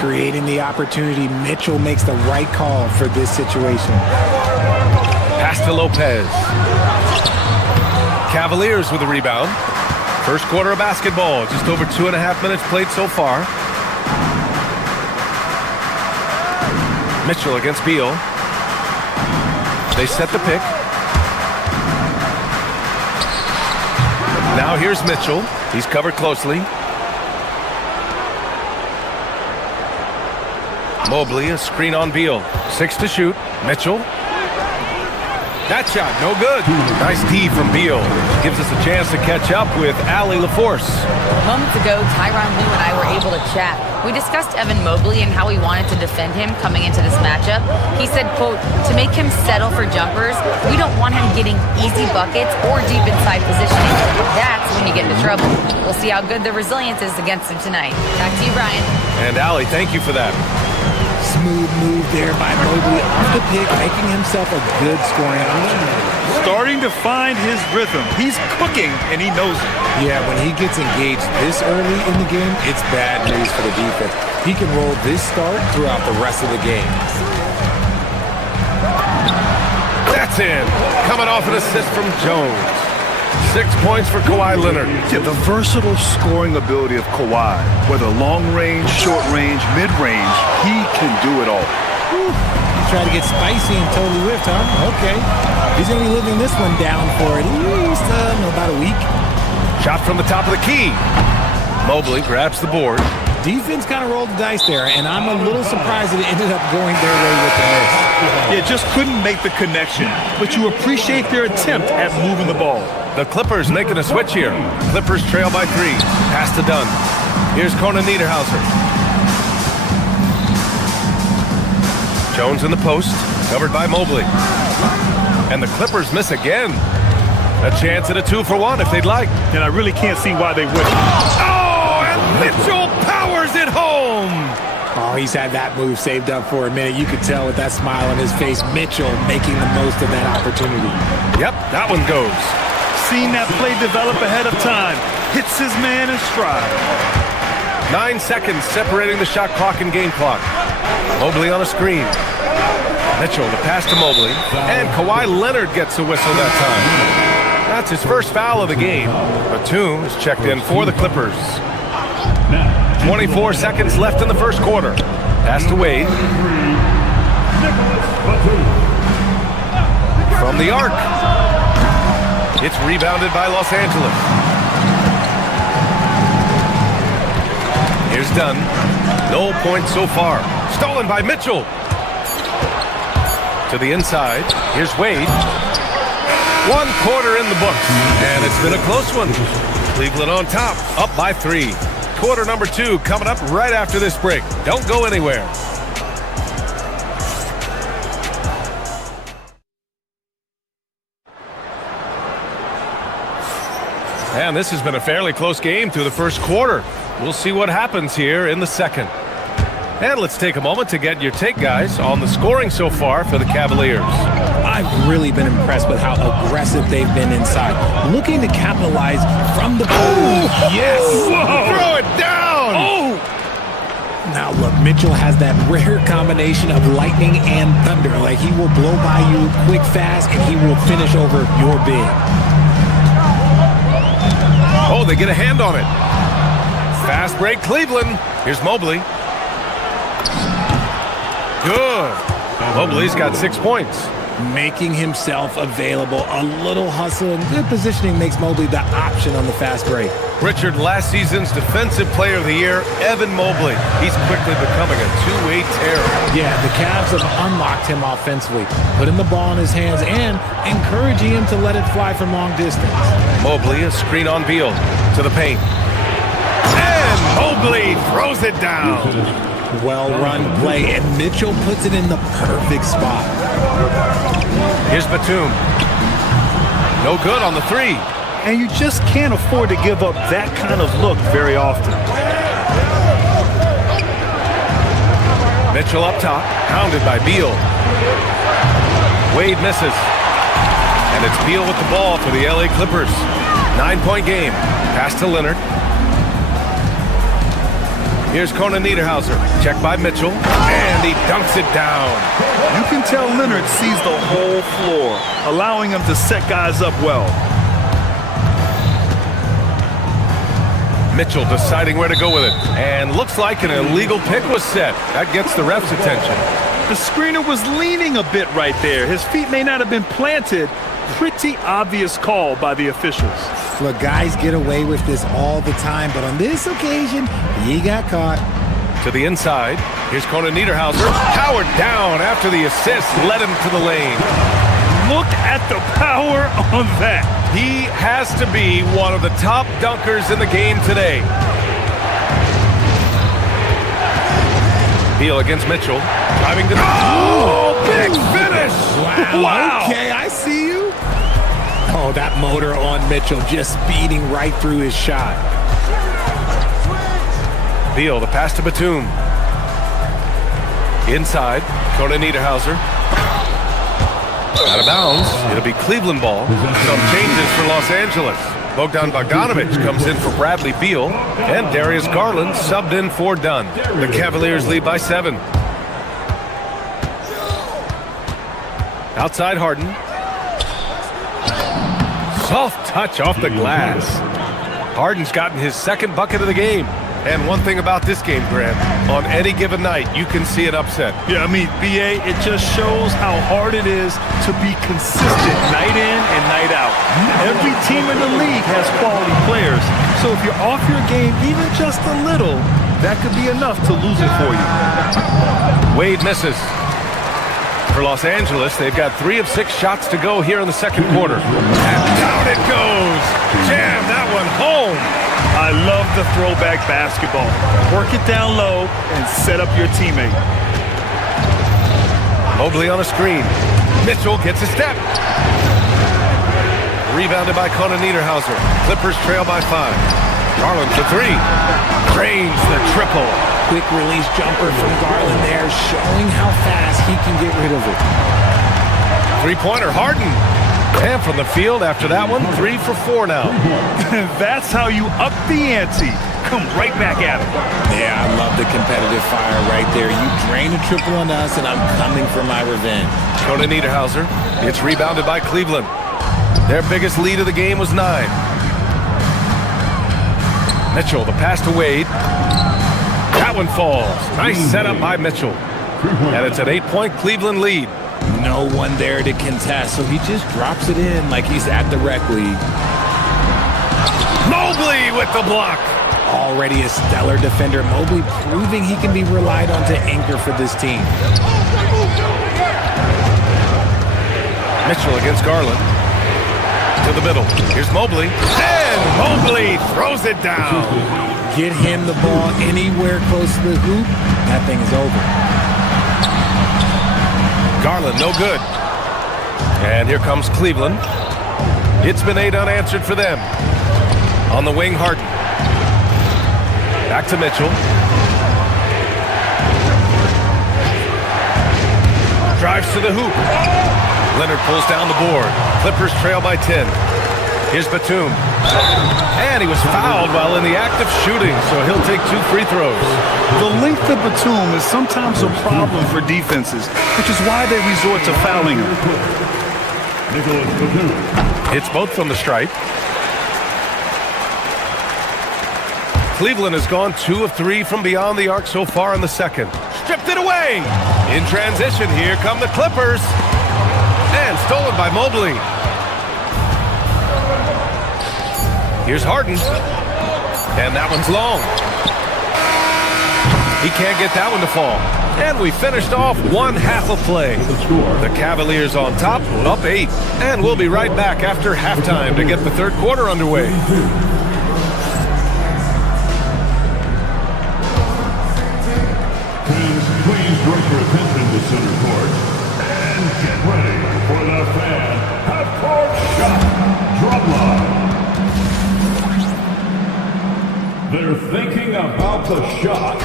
Creating the opportunity, Mitchell makes the right call for this situation. Pass to Lopez. Cavaliers with a rebound. First quarter of basketball, just over 2.5 minutes played so far. Mitchell against Beal. They set the pick. Now here's Mitchell. He's covered closely. Mobley, a screen on Beal. 6 to shoot. Mitchell. That shot, no good. Nice D from Beal. Gives us a chance to catch up with Allie LaForce. Moments ago, Tyronn Lue and I were able to chat. We discussed Evan Mobley and how we wanted to defend him coming into this matchup. He said, quote, to make him settle for jumpers, we don't want him getting easy buckets or deep inside positioning. That's when you get into trouble. We'll see how good the resilience is against him tonight. Back to you, Brian. And Allie, thank you for that. Smooth move there by Mobley off the pick, making himself a good scoring option. Starting to find his rhythm. He's cooking, and he knows it. Yeah, when he gets engaged this early in the game, it's bad news for the defense. He can roll this start throughout the rest of the game. That's in. Coming off an assist from Jones. 6 points for Kawhi Leonard. Yeah, the versatile scoring ability of Kawhi, whether long range, short range, mid range, he can do it all. Whew. He tried to get spicy and totally whiffed, huh? Okay. He's going to be living this one down for at least about a week. Shot from the top of the key. Mobley grabs the board. Defense kind of rolled the dice there, and I'm a little surprised that it ended up going their way with the miss. Yeah, just couldn't make the connection, but you appreciate their attempt at moving the ball. The Clippers making a switch here. Clippers trail by 3. Pass to Dunn. Here's Conan Niederhauser. Jones in the post, covered by Mobley. And the Clippers miss again. A chance at a 2-for-1 if they'd like. And I really can't see why they wouldn't. Oh, and Mitchell powers it home. Oh, he's had that move saved up for a minute. You could tell with that smile on his face, Mitchell making the most of that opportunity. Yep, that one goes. Seen that play develop ahead of time. hits his man in stride. 9 seconds separating the shot clock and game clock. Mobley on a screen. Mitchell, the pass to Mobley. And Kawhi Leonard gets a whistle that time. That's his first foul of the game. Batum is checked in for the Clippers. 24 seconds left in the first quarter. Pass to Wade. From the arc. It's rebounded by Los Angeles. Here's Dunn. No points so far. Stolen by Mitchell. To the inside. Here's Wade. 1 quarter in the books. And it's been a close one. Cleveland on top, up by 3. Quarter number 2 coming up right after this break. Don't go anywhere. And this has been a fairly close game through the first quarter. We'll see what happens here in the second. And let's take a moment to get your take, guys, on the scoring so far for the Cavaliers. I've really been impressed with how aggressive they've been inside, looking to capitalize from the pool. Yes! Whoa. Throw it down! Oh! Now, look, Mitchell has that rare combination of lightning and thunder. Like, he will blow by you quick, fast, and he will finish over your big. Oh, they get a hand on it. Fast break, Cleveland. Here's Mobley. Good. Mobley's got 6 points. Making himself available. A little hustle and good positioning makes Mobley the option on the fast break. Richard, last season's Defensive Player of the Year, Evan Mobley. He's quickly becoming a two-way terror. Yeah, the Cavs have unlocked him offensively, putting the ball in his hands and encouraging him to let it fly from long distance. Mobley, a screen on Beal to the paint. And Mobley throws it down. Well-run play, and Mitchell puts it in the perfect spot. Here's Batum. No good on the 3. And you just can't afford to give up that kind of look very often. Mitchell up top, hounded by Beal. Wade misses. And it's Beal with the ball for the LA Clippers. 9-point game. Pass to Leonard. Here's Conan Niederhauser. Check by Mitchell. And he dunks it down. You can tell Leonard sees the whole floor, allowing him to set guys up well. Mitchell deciding where to go with it. And looks like an illegal pick was set. That gets the ref's attention. The screener was leaning a bit right there. His feet may not have been planted. Pretty obvious call by the officials. Look, guys get away with this all the time, but on this occasion, he got caught. To the inside. Here's Conan Niederhauser. Powered down after the assist led him to the lane. Look at the power on that. He has to be one of the top dunkers in the game today. Beal against Mitchell. Driving to the... Oh, big finish! Wow. Okay, I see you. Oh, that motor on Mitchell just speeding right through his shot. Beal, the pass to Batum. Inside, Conan Niederhauser. Out of bounds. It'll be Cleveland ball. Some changes for Los Angeles. Bogdan Bogdanovic comes in for Bradley Beal. And Darius Garland subbed in for Dunn. The Cavaliers lead by 7. Outside Harden. Soft touch off the glass. Harden's gotten his second bucket of the game. And one thing about this game, Grant, on any given night, you can see an upset. Yeah, I mean, BA, it just shows how hard it is to be consistent night in and night out. Every team in the league has quality players. So if you're off your game even just a little, that could be enough to lose it for you. Wade misses. For Los Angeles, they've got 3 of 6 shots to go here in the second quarter. And down it goes. Jam that one home. I love the throwback basketball. Work it down low and set up your teammate. Mobley on a screen. Mitchell gets a step. Rebounded by Conan Niederhauser. Clippers trail by 5. Garland for 3. Drains the triple. Quick release jumper from Garland there, showing how fast he can get rid of it. 3-pointer, Harden. And from the field after that one, 3 for 4 now. That's how you up the ante. Come right back at him. Yeah, I love the competitive fire right there. You drain a triple on us, and I'm coming for my revenge. Conan Niederhauser. It's rebounded by Cleveland. Their biggest lead of the game was 9. Mitchell, the pass to Wade. That one falls. Nice setup by Mitchell. And it's an 8-point Cleveland lead. No one there to contest, so he just drops it in like he's at the rec league. Mobley with the block. Already a stellar defender, Mobley proving he can be relied on to anchor for this team. Mitchell against Garland. To the middle. Here's Mobley. And Mobley throws it down. Get him the ball anywhere close to the hoop, that thing is over. Garland, no good. And here comes Cleveland. It's been 8 unanswered for them. On the wing, Harden. Back to Mitchell. Drives to the hoop. Leonard pulls down the board. Clippers trail by 10. Here's Batum. And he was fouled while in the act of shooting, so he'll take 2 free throws. The length of Batum is sometimes a problem for defenses, which is why they resort to fouling him. It's both from the stripe. Cleveland has gone 2 of 3 from beyond the arc so far in the second. Stripped it away. In transition, here come the Clippers. And stolen by Mobley. Here's Harden. And that one's long. He can't get that one to fall. And we finished off 1/2 of play. The Cavaliers on top, up 8. And we'll be right back after halftime to get the third quarter underway. Please direct your attention to center court and get ready for the fan half-court shot drop line. They're thinking about the shot.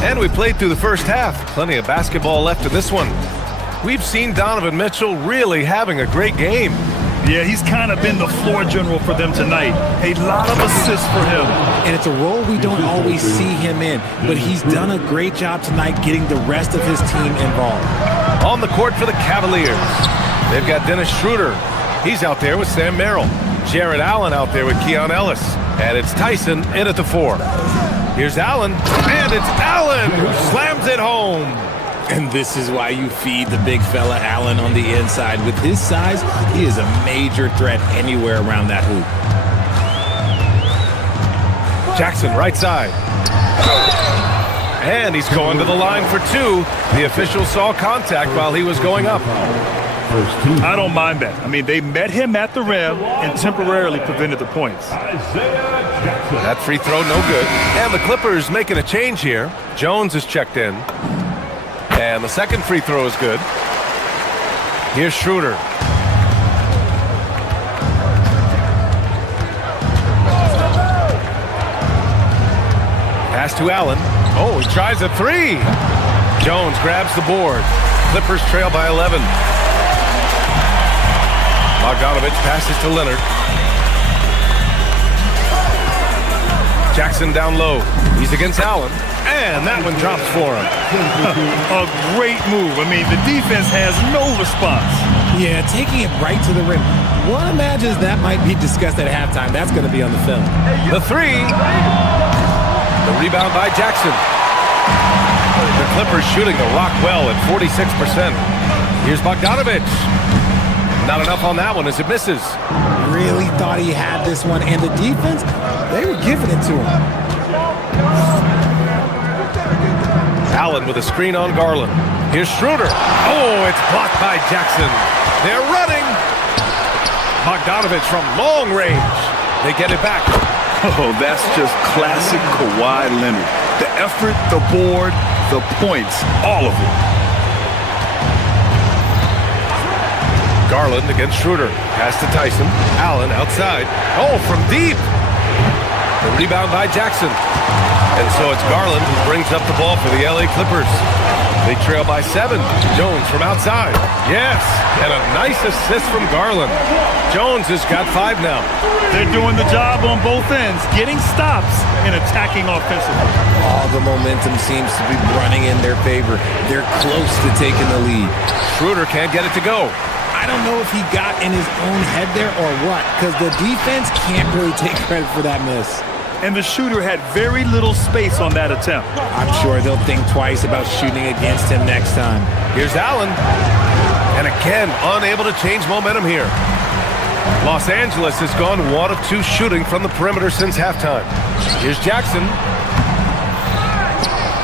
And we played through the first half. Plenty of basketball left in this one. We've seen Donovan Mitchell really having a great game. Yeah, he's kind of been the floor general for them tonight. A lot of assists for him. And it's a role we don't always see him in, but he's done a great job tonight getting the rest of his team involved. On the court for the Cavaliers, they've got Dennis Schroeder. He's out there with Sam Merrill. Jared Allen out there with Keon Ellis. And it's Tyson in at the 4. Here's Allen, and it's Allen who slams it home. And this is why you feed the big fella Allen on the inside. With his size, he is a major threat anywhere around that hoop. Jackson, right side. And he's going to the line for 2. The official saw contact while he was going up. I don't mind that. I mean, they met him at the rim and temporarily prevented the points. That free throw, no good. And the Clippers making a change here. Jones is checked in. And the second free throw is good. Here's Schroeder. Pass to Allen. Oh, he tries a 3. Jones grabs the board. Clippers trail by 11. Bogdanovich passes to Leonard. Jackson down low. He's against Allen. And that one drops for him. A great move. I mean, the defense has no response. Yeah, taking it right to the rim. One imagines that might be discussed at halftime. That's going to be on the film. The 3. The rebound by Jackson. The Clippers shooting the rock well at 46%. Here's Bogdanovich. Not enough on that one as it misses. Really thought he had this one, and the defense, they were giving it to him. Allen with a screen on Garland. Here's Schroeder. Oh, it's blocked by Jackson. They're running. Bogdanovich from long range. They get it back. Oh, that's just classic Kawhi Leonard. The effort, the board, the points, all of it. Garland against Schroeder. Pass to Tyson. Allen outside. Oh, from deep. The rebound by Jackson. And so it's Garland who brings up the ball for the LA Clippers. They trail by 7. Jones from outside. Yes, and a nice assist from Garland. Jones has got 5 now. They're doing the job on both ends, getting stops and attacking offensively. All the momentum seems to be running in their favor. They're close to taking the lead. Schroeder can't get it to go. I don't know if he got in his own head there or what, because the defense can't really take credit for that miss. And the shooter had very little space on that attempt. I'm sure they'll think twice about shooting against him next time. Here's Allen. And again, unable to change momentum here. Los Angeles has gone 1 of 2 shooting from the perimeter since halftime. Here's Jackson.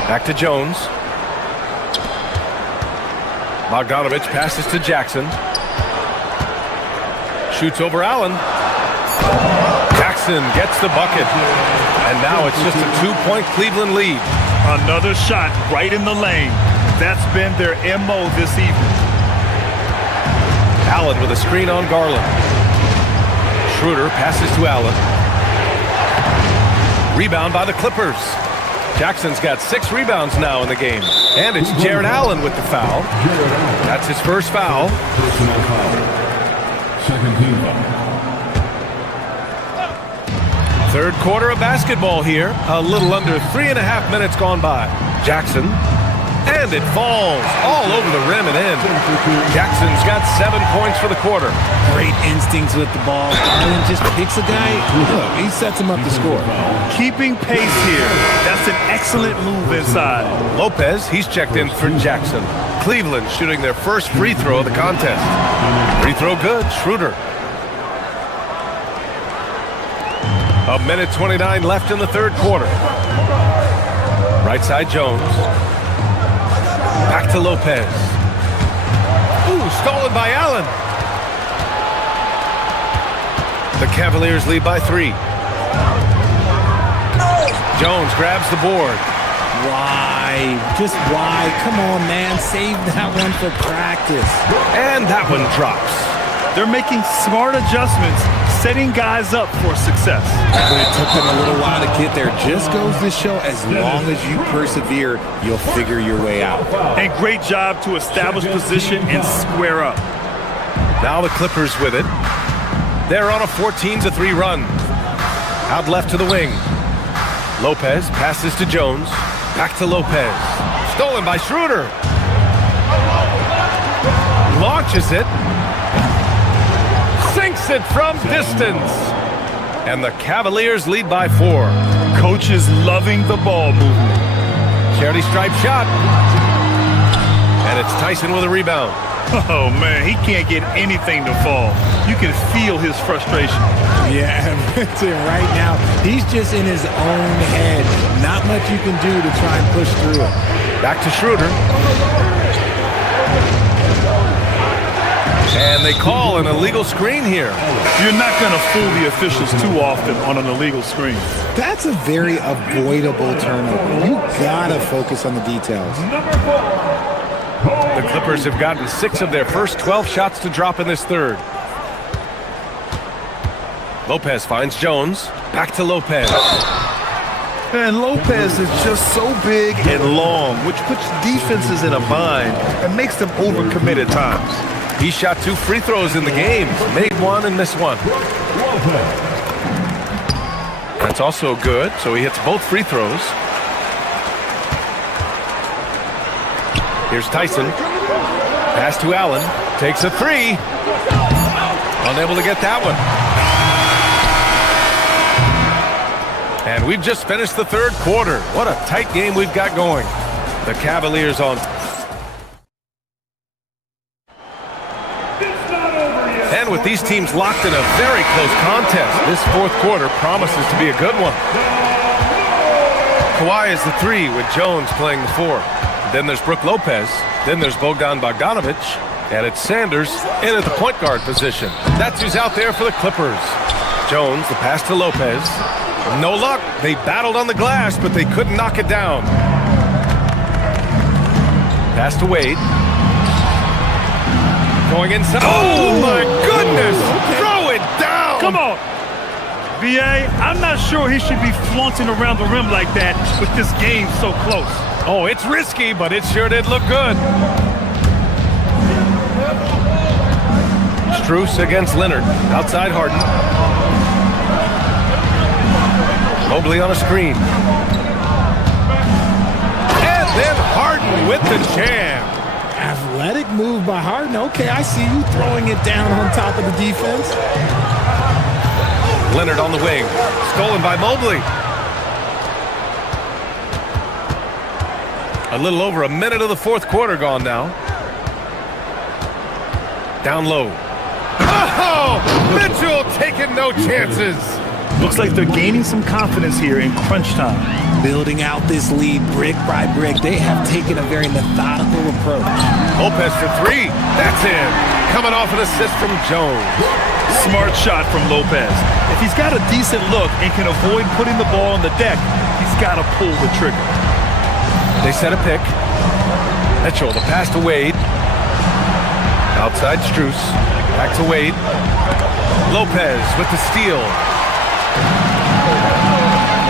Back to Jones. Bogdanovich passes to Jackson. Shoots over Allen. Jackson gets the bucket. And now it's just a 2-point Cleveland lead. Another shot right in the lane. That's been their MO this evening. Allen with a screen on Garland. Schroeder passes to Allen. Rebound by the Clippers. Jackson's got 6 rebounds now in the game. And it's Jared Allen with the foul. That's his first foul. Personal foul. Second team foul. Third quarter of basketball here. A little under 3.5 minutes gone by. Jackson. And it falls all over the rim and in. Jackson's got 7 points for the quarter. Great instincts with the ball. Garland just picks a guy. Look, he sets him up to score. Keeping pace here. That's an excellent move inside. Lopez, he's checked in for Jackson. Cleveland shooting their first free throw of the contest. Free throw good. Schroeder. 1:29 left in the third quarter. Right side Jones. Back to Lopez. Ooh, stolen by Allen. The Cavaliers lead by 3. Jones grabs the board. Why? Just why? Come on, man. Save that one for practice. And that one drops. They're making smart adjustments, setting guys up for success. But it took them a little while to get there. Just goes to show, as long as you persevere, you'll figure your way out. And great job to establish position and square up. Now the Clippers with it. They're on a 14-3 run. Out left to the wing. Lopez passes to Jones. Back to Lopez. Stolen by Schroeder. Launches it. Sinks it from distance. And the Cavaliers lead by 4. Coach is loving the ball movement. Charity stripe shot. And it's Tyson with a rebound. Oh, man, he can't get anything to fall. You can feel his frustration. Yeah, right now, he's just in his own head. Not much you can do to try and push through it. Back to Schroeder. And they call an illegal screen here. You're not going to fool the officials too often on an illegal screen. That's a very avoidable turnover. You gotta focus on the details. The Clippers have gotten 6 of their first 12 shots to drop in this third. Lopez finds Jones. Back to Lopez. And Lopez is just so big and long, which puts defenses in a bind and makes them overcommit at times. He shot 2 free throws in the game. Made 1 and missed 1. That's also good, so he hits both free throws. Here's Tyson. Pass to Allen. Takes a 3. Unable to get that one. And we've just finished the third quarter. What a tight game we've got going. The Cavaliers on. And with these teams locked in a very close contest, this fourth quarter promises to be a good one. Kawhi is the 3 with Jones playing the 4. Then there's Brook Lopez. Then there's Bogdan Bogdanovich. And it's Sanders in at the point guard position. That's who's out there for the Clippers. Jones, the pass to Lopez. No luck. They battled on the glass, but they couldn't knock it down. Pass to Wade. Going inside. Oh, my goodness. Throw it down. Come on. B.A., I'm not sure he should be flaunting around the rim like that with this game so close. Oh, it's risky, but it sure did look good. Strus against Leonard. Outside Harden. Mobley on a screen. And then Harden with the jam. Athletic move by Harden. Okay, I see you throwing it down on top of the defense. Leonard on the wing. Stolen by Mobley. A little over a minute of the fourth quarter gone now. Down low. Oh! Mitchell taking no chances. Looks like they're gaining some confidence here in crunch time. Building out this lead brick by brick. They have taken a very methodical approach. Lopez for three. That's in. Coming off an assist from Jones. Smart shot from Lopez. If he's got a decent look and can avoid putting the ball on the deck, he's got to pull the trigger. They set a pick. Mitchell, the pass to Wade. Outside Strus. Back to Wade. Lopez with the steal.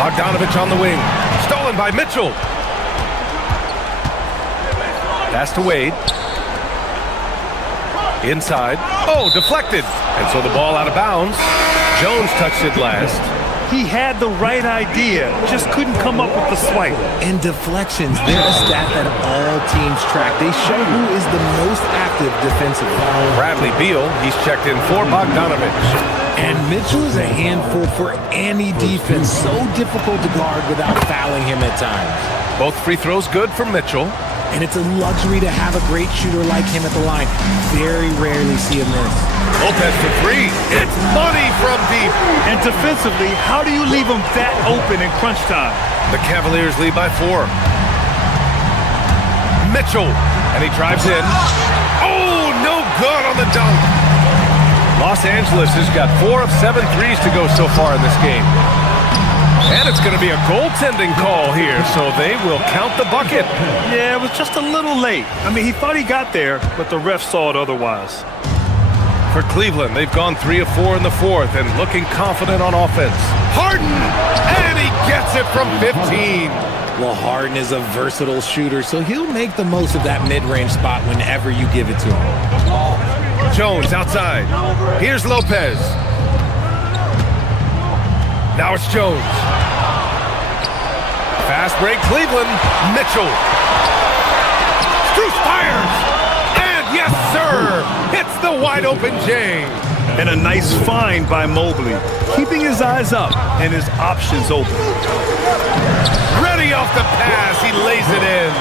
Bogdanovich on the wing. Stolen by Mitchell. Pass to Wade. Inside. Oh, deflected. And so the ball out of bounds. Jones touched it last. He had the right idea, just couldn't come up with the swipe. And deflections, they're a stat that all teams track. They show who is the most active defensively. Bradley Beal, he's checked in for Bogdanovich. And Mitchell is a handful for any defense. So difficult to guard without fouling him at times. Both free throws good for Mitchell. And it's a luxury to have a great shooter like him at the line. Very rarely see him miss. Lopez for three. It's money from deep. And defensively, how do you leave him that open in crunch time? The Cavaliers lead by 4. Mitchell, and he drives in. Oh, no good on the dunk. Los Angeles has got 4 of 7 threes to go so far in this game. And it's going to be a goaltending call here, so they will count the bucket. Yeah, it was just a little late. I mean, he thought he got there, but the ref saw it otherwise. For Cleveland, they've gone 3 of 4 in the fourth and looking confident on offense. Harden, and he gets it from 15. Well, Harden is a versatile shooter, so he'll make the most of that mid-range spot whenever you give it to him. Jones outside. Here's Lopez. Now it's Jones. Fast break, Cleveland. Mitchell. Strus fires. And yes, sir. Hits the wide open J. And a nice find by Mobley. Keeping his eyes up and his options open. Ready off the pass. He lays it in.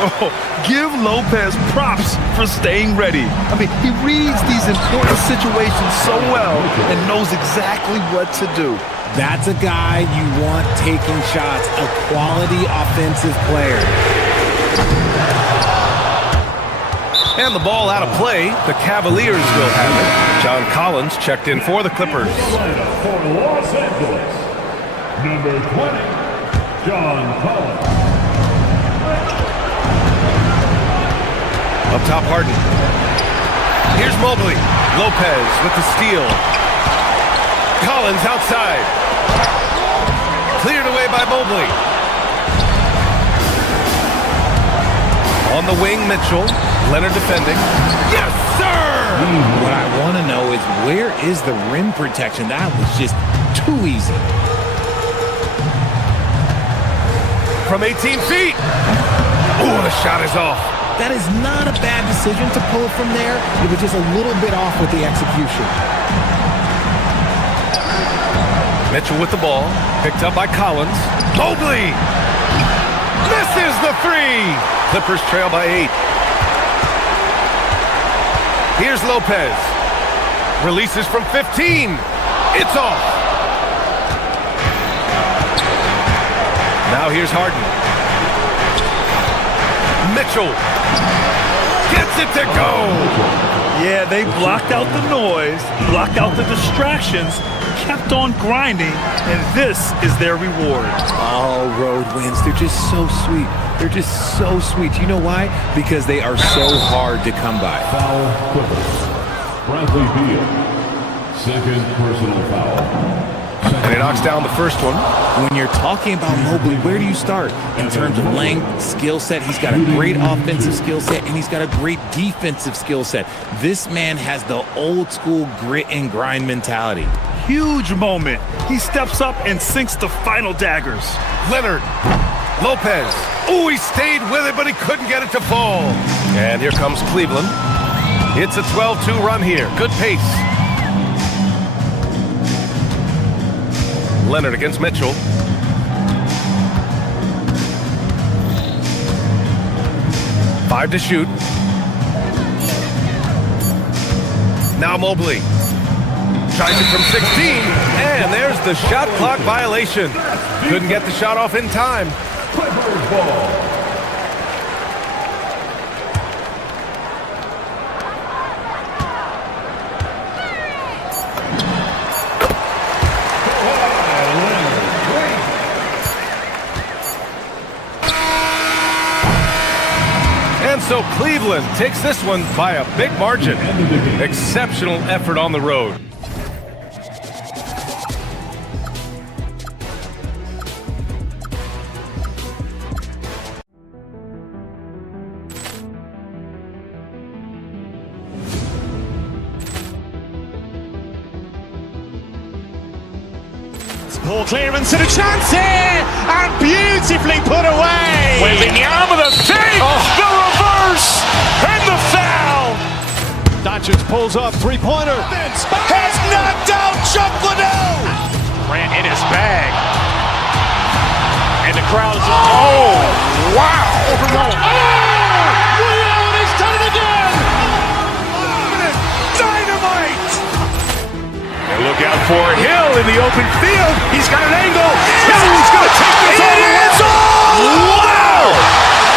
Oh, give Lopez props for staying ready. I mean, he reads these important situations so well and knows exactly what to do. That's a guy you want taking shots, a quality offensive player. And the ball out of play. The Cavaliers will have it. John Collins checked in for the Clippers. For Los Angeles, number 20, John Collins. Up top, Harden. Here's Mobley. Lopez with the steal. Collins outside. Cleared away by Mobley. On the wing, Mitchell. Leonard defending. Yes, sir! What I want to know is where is the rim protection? That was just too easy. From 18 feet. Ooh, the shot is off. That is not a bad decision to pull it from there. It was just a little bit off with the execution. Mitchell with the ball. Picked up by Collins. Mobley! Misses the three! Clippers trail by 8. Here's Lopez. Releases from 15. It's off. Now here's Harden. Mitchell. Gets it to go. Yeah, they blocked out the noise, blocked out the distractions, kept on grinding, and this is their reward. All road wins. They're just so sweet. They're just so sweet. You know why? Because they are so hard to come by. Foul Clippers. Bradley Beal. Second personal foul. And he knocks down the first one. When you're talking about Mobley, where do you start? In terms of length, skill set, he's got a great offensive skill set, and he's got a great defensive skill set. This man has the old school grit and grind mentality. Huge moment. He steps up and sinks the final daggers. Leonard. Lopez. Oh, he stayed with it, but he couldn't get it to fall. And here comes Cleveland. It's a 12-2 run here. Good pace. Leonard against Mitchell. Five to shoot. Now Mobley. Tries it from 16. And there's the shot clock violation. Couldn't get the shot off in time. Clippers ball. And so Cleveland takes this one by a big margin. Exceptional effort on the road. Poor clearance and a chance here, and beautifully put away. Wembanyama the save, the reverse, and the foul. Doncic pulls up, three-pointer. Has knocked out Chuck Liddell. Grant in his bag. And the crowd is... Oh, wow. He's done it again. Dynamite. And look out for Hill in the open field. He's got an angle. Hill's going to take this all the way. Wow!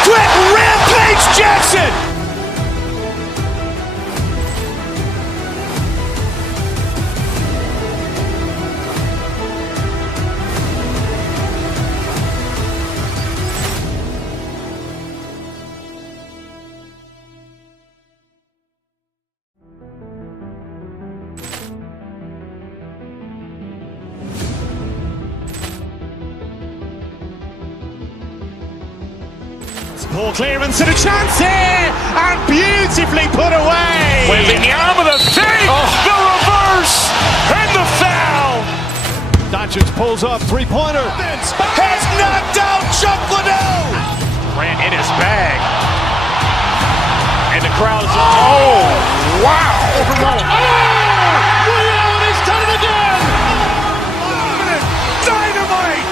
Quick Rampage Jackson. Poor clearance and a chance here, and beautifully put away. Wembanyama the save, the reverse, and the foul. Doncic pulls up, three-pointer. Has knocked out Chuck Liddell. Grant in his bag. And the crowd is... Oh, wow. He's done it again. Dynamite.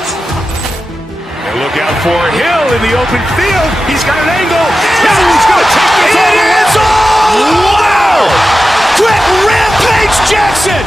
And look out for Hill in the open field. He's got an angle. Hill's going to take this all the way. Wow! Quick Rampage Jackson.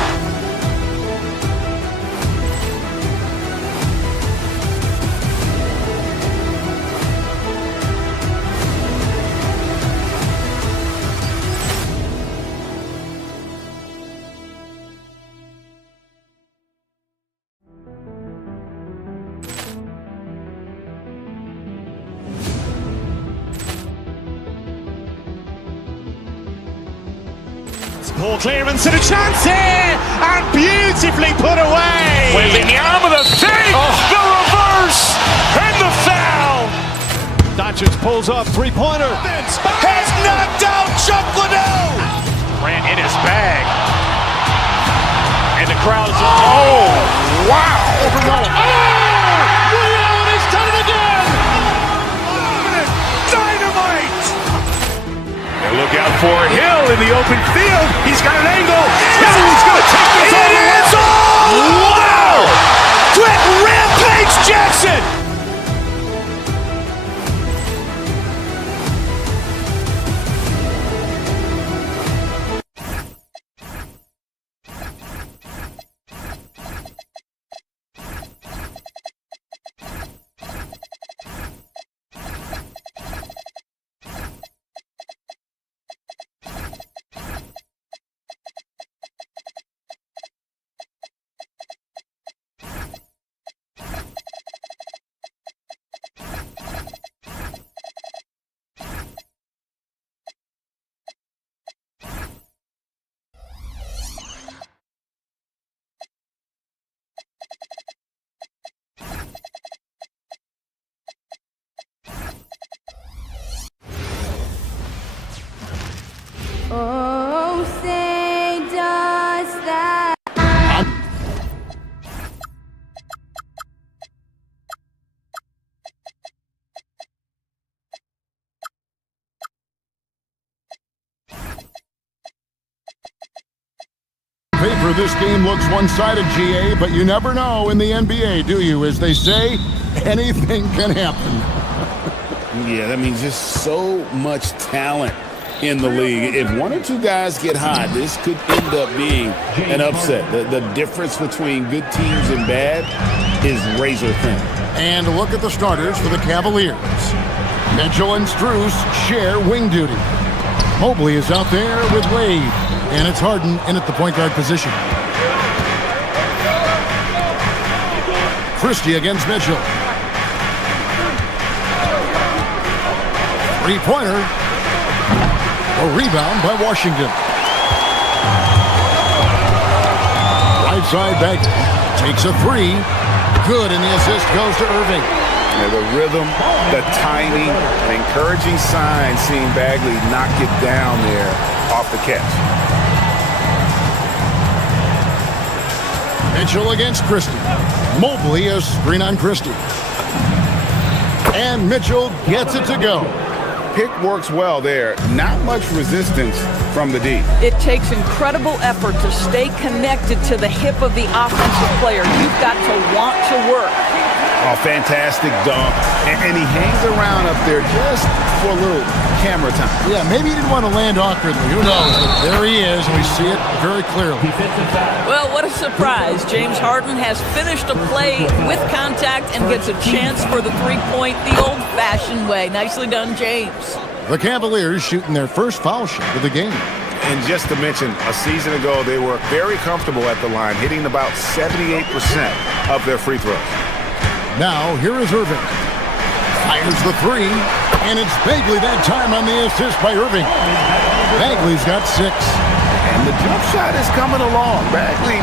Poor clearance and a chance here, and beautifully put away. Wembanyama the save, the reverse, and the foul. Doncic pulls up, three-pointer. Has knocked out Chuck Liddell. Grant in his bag. And the crowd is... Oh, wow. He's done it again. Dynamite. And look out for Hill in the open field. He's got an angle. Hill's going to take this all the way. Wow! Quick Rampage Jackson. Oh, say does that. Paper, this game looks one-sided, GA, but you never know in the NBA, do you? As they say, anything can happen. Yeah, that means just so much talent in the league. If one or two guys get hot, this could end up being an upset. The difference between good teams and bad is razor thin. And look at the starters for the Cavaliers. Mitchell and Strus share wing duty. Mobley is out there with Wade, and it's Harden in at the point guard position. Christie against Mitchell. Three-pointer. A rebound by Washington. Right side back. Takes a three. Good, and the assist goes to Irving. Yeah, the rhythm, the timing, the encouraging sign seeing Bagley knock it down there off the catch. Mitchell against Christie. Mobley is screen on Christie. And Mitchell gets it to go. Pick works well there. Not much resistance from the D. It takes incredible effort to stay connected to the hip of the offensive player. You've got to want to work. Oh, fantastic dunk. And he hangs around up there just for a little camera time. Yeah, maybe he didn't want to land awkwardly. Who knows? But there he is. We see it very clearly. Well, what a surprise. James Harden has finished a play with contact and gets a chance for the three-point the old-fashioned way. Nicely done, James. The Cavaliers shooting their first foul shot of the game. And just to mention, a season ago, they were very comfortable at the line, hitting about 78% of their free throws. Now, here is Irving. Fires the three, and it's Bagley that time on the assist by Irving. Bagley's got 6. And the jump shot is coming along. Bagley,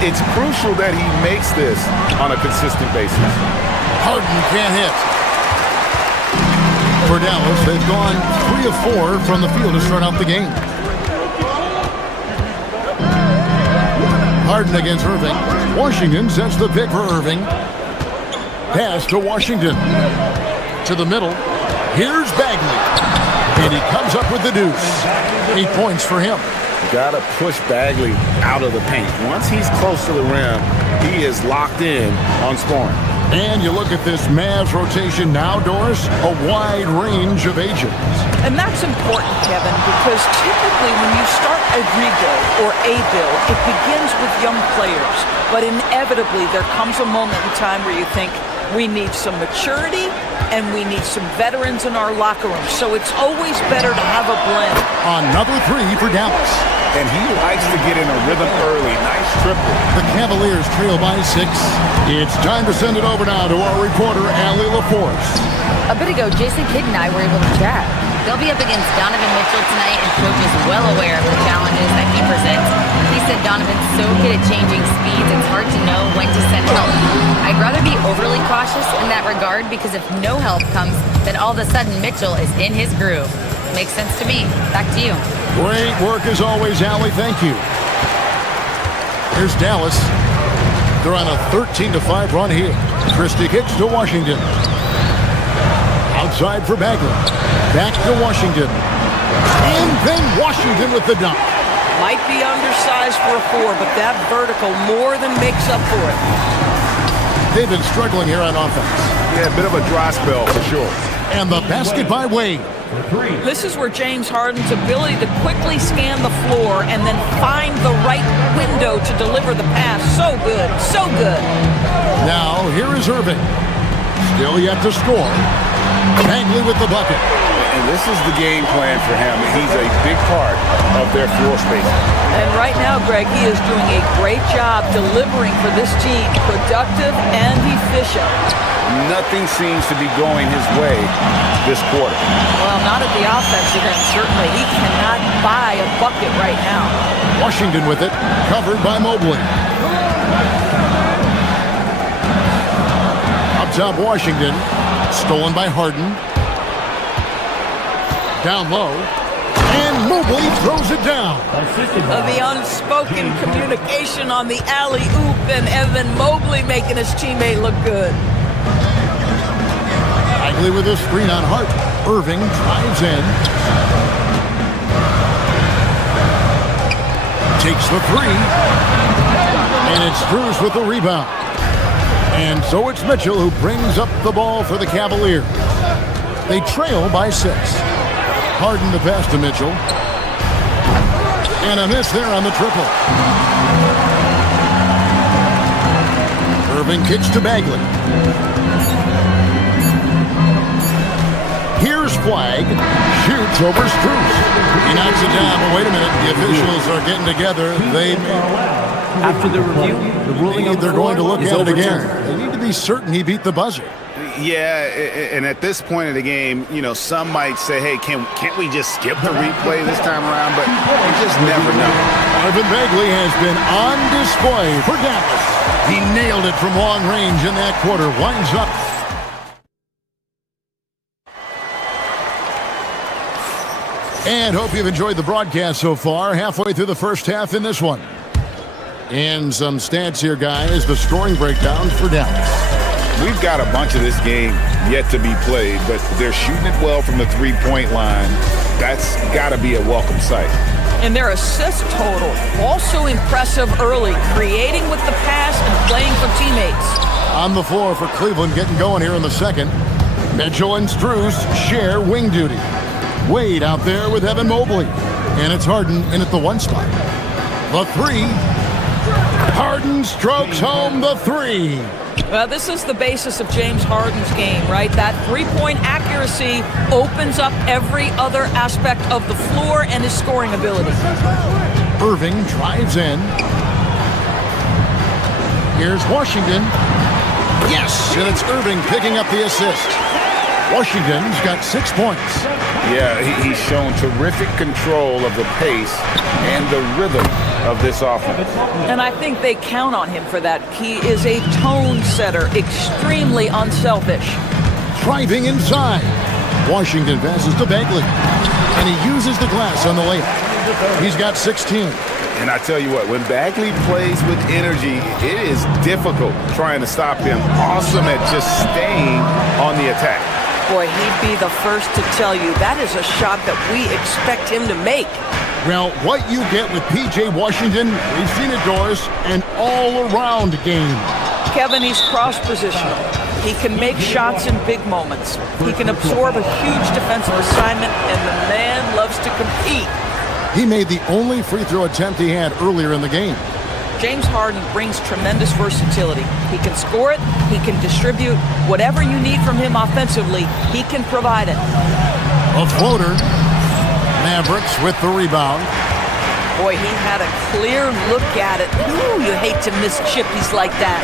it's crucial that he makes this on a consistent basis. Harden can't hit. For Dallas, they've gone 3 of 4 from the field to start out the game. Harden against Irving. Washington sets the pick for Irving. Pass to Washington. To the middle. Here's Bagley. And he comes up with the deuce. 8 points for him. Got to push Bagley out of the paint. Once he's close to the rim, he is locked in on scoring. And you look at this Mavs rotation now, Doris, a wide range of ages. And that's important, Kevin, because typically when you start a rebuild or a build, it begins with young players. But inevitably, there comes a moment in time where you think, we need some maturity, and we need some veterans in our locker room. So it's always better to have a blend. Another 3 for Dallas. And he likes to get in a rhythm early. Nice triple. The Cavaliers trail by 6. It's time to send it over now to our reporter, Allie LaForce. A bit ago, Jason Kidd and I were able to chat. They'll be up against Donovan Mitchell tonight, and Coach is well aware of the challenges that he presents. He said Donovan's so good at changing speeds, it's hard to know when to send help. I'd rather be overly cautious in that regard, because if no help comes, then all of a sudden Mitchell is in his groove. Makes sense to me. Back to you. Great work as always, Allie. Thank you. Here's Dallas. They're on a 13-5 run here. Christie kicks to Washington. Outside for Bagley. Back to Washington. And then Washington with the dunk. Might be undersized for a 4, but that vertical more than makes up for it. They've been struggling here on offense. Yeah, a bit of a dry spell for sure. And the basket by Wade. This is where James Harden's ability to quickly scan the floor and then find the right window to deliver the pass. So good, so good. Now, here is Irving. Still yet to score. Bagley with the bucket. And this is the game plan for him. He's a big part of their floor space. And right now, Greg, he is doing a great job delivering for this team. Productive and efficient. Nothing seems to be going his way this quarter. Well, not at the offensive end, certainly. He cannot buy a bucket right now. Washington with it, covered by Mobley. Up top, Washington, stolen by Harden. Down low, And Mobley throws it down. The unspoken communication on the alley-oop, and Evan Mobley making his teammate look good. Bagley with a screen on Hart. Irving drives in. Takes the three. And it's Strus with the rebound. And so it's Mitchell who brings up the ball for the Cavaliers. They trail by 6. Harden the pass to Mitchell. And a miss there on the triple. Irving kicks to Bagley. Here's Flag. Shoots over Strus. He knocks it down, but wait a minute. The officials are getting together. After the review, the ruling they're going to look at it again. They need to be certain he beat the buzzer. Yeah, and at this point of the game, you know, some might say, hey, can't we just skip the replay this time around? But you just never know. Marvin Bagley has been on display for Dallas. He nailed it from long range in that quarter. Winds up. And hope you've enjoyed the broadcast so far. Halfway through the first half in this one. And some stats here, guys. The scoring breakdown for Dallas. We've got a bunch of this game yet to be played, but they're shooting it well from the three-point line. That's got to be a welcome sight. And their assist total, also impressive early, creating with the pass and playing for teammates. On the floor for Cleveland, getting going here in the second. Mitchell and Strus share wing duty. Wade out there with Evan Mobley. And it's Harden in at the 1 spot. The 3. Harden strokes home the 3. Well, this is the basis of James Harden's game, right? That three-point accuracy opens up every other aspect of the floor and his scoring ability. Irving drives in. Here's Washington. Yes, and it's Irving picking up the assist. Washington's got 6 points. Yeah, he's shown terrific control of the pace and the rhythm of this offense. And I think they count on him for that. He is a tone setter, extremely unselfish. Driving inside. Washington passes to Bagley. And he uses the glass on the layup. He's got 16. And I tell you what, when Bagley plays with energy, it is difficult trying to stop him. Awesome at just staying on the attack. Boy, he'd be the first to tell you that is a shot that we expect him to make. Well, what you get with P.J. Washington, we've seen it, Doris, an all-around game. Kevin, he's cross-positional. He can make shots in big moments. He can absorb a huge defensive assignment, and the man loves to compete. He made the only free throw attempt he had earlier in the game. James Harden brings tremendous versatility. He can score it, he can distribute. Whatever you need from him offensively, he can provide it. A floater. Mavericks with the rebound. Boy, he had a clear look at it. Ooh, you hate to miss chippies like that.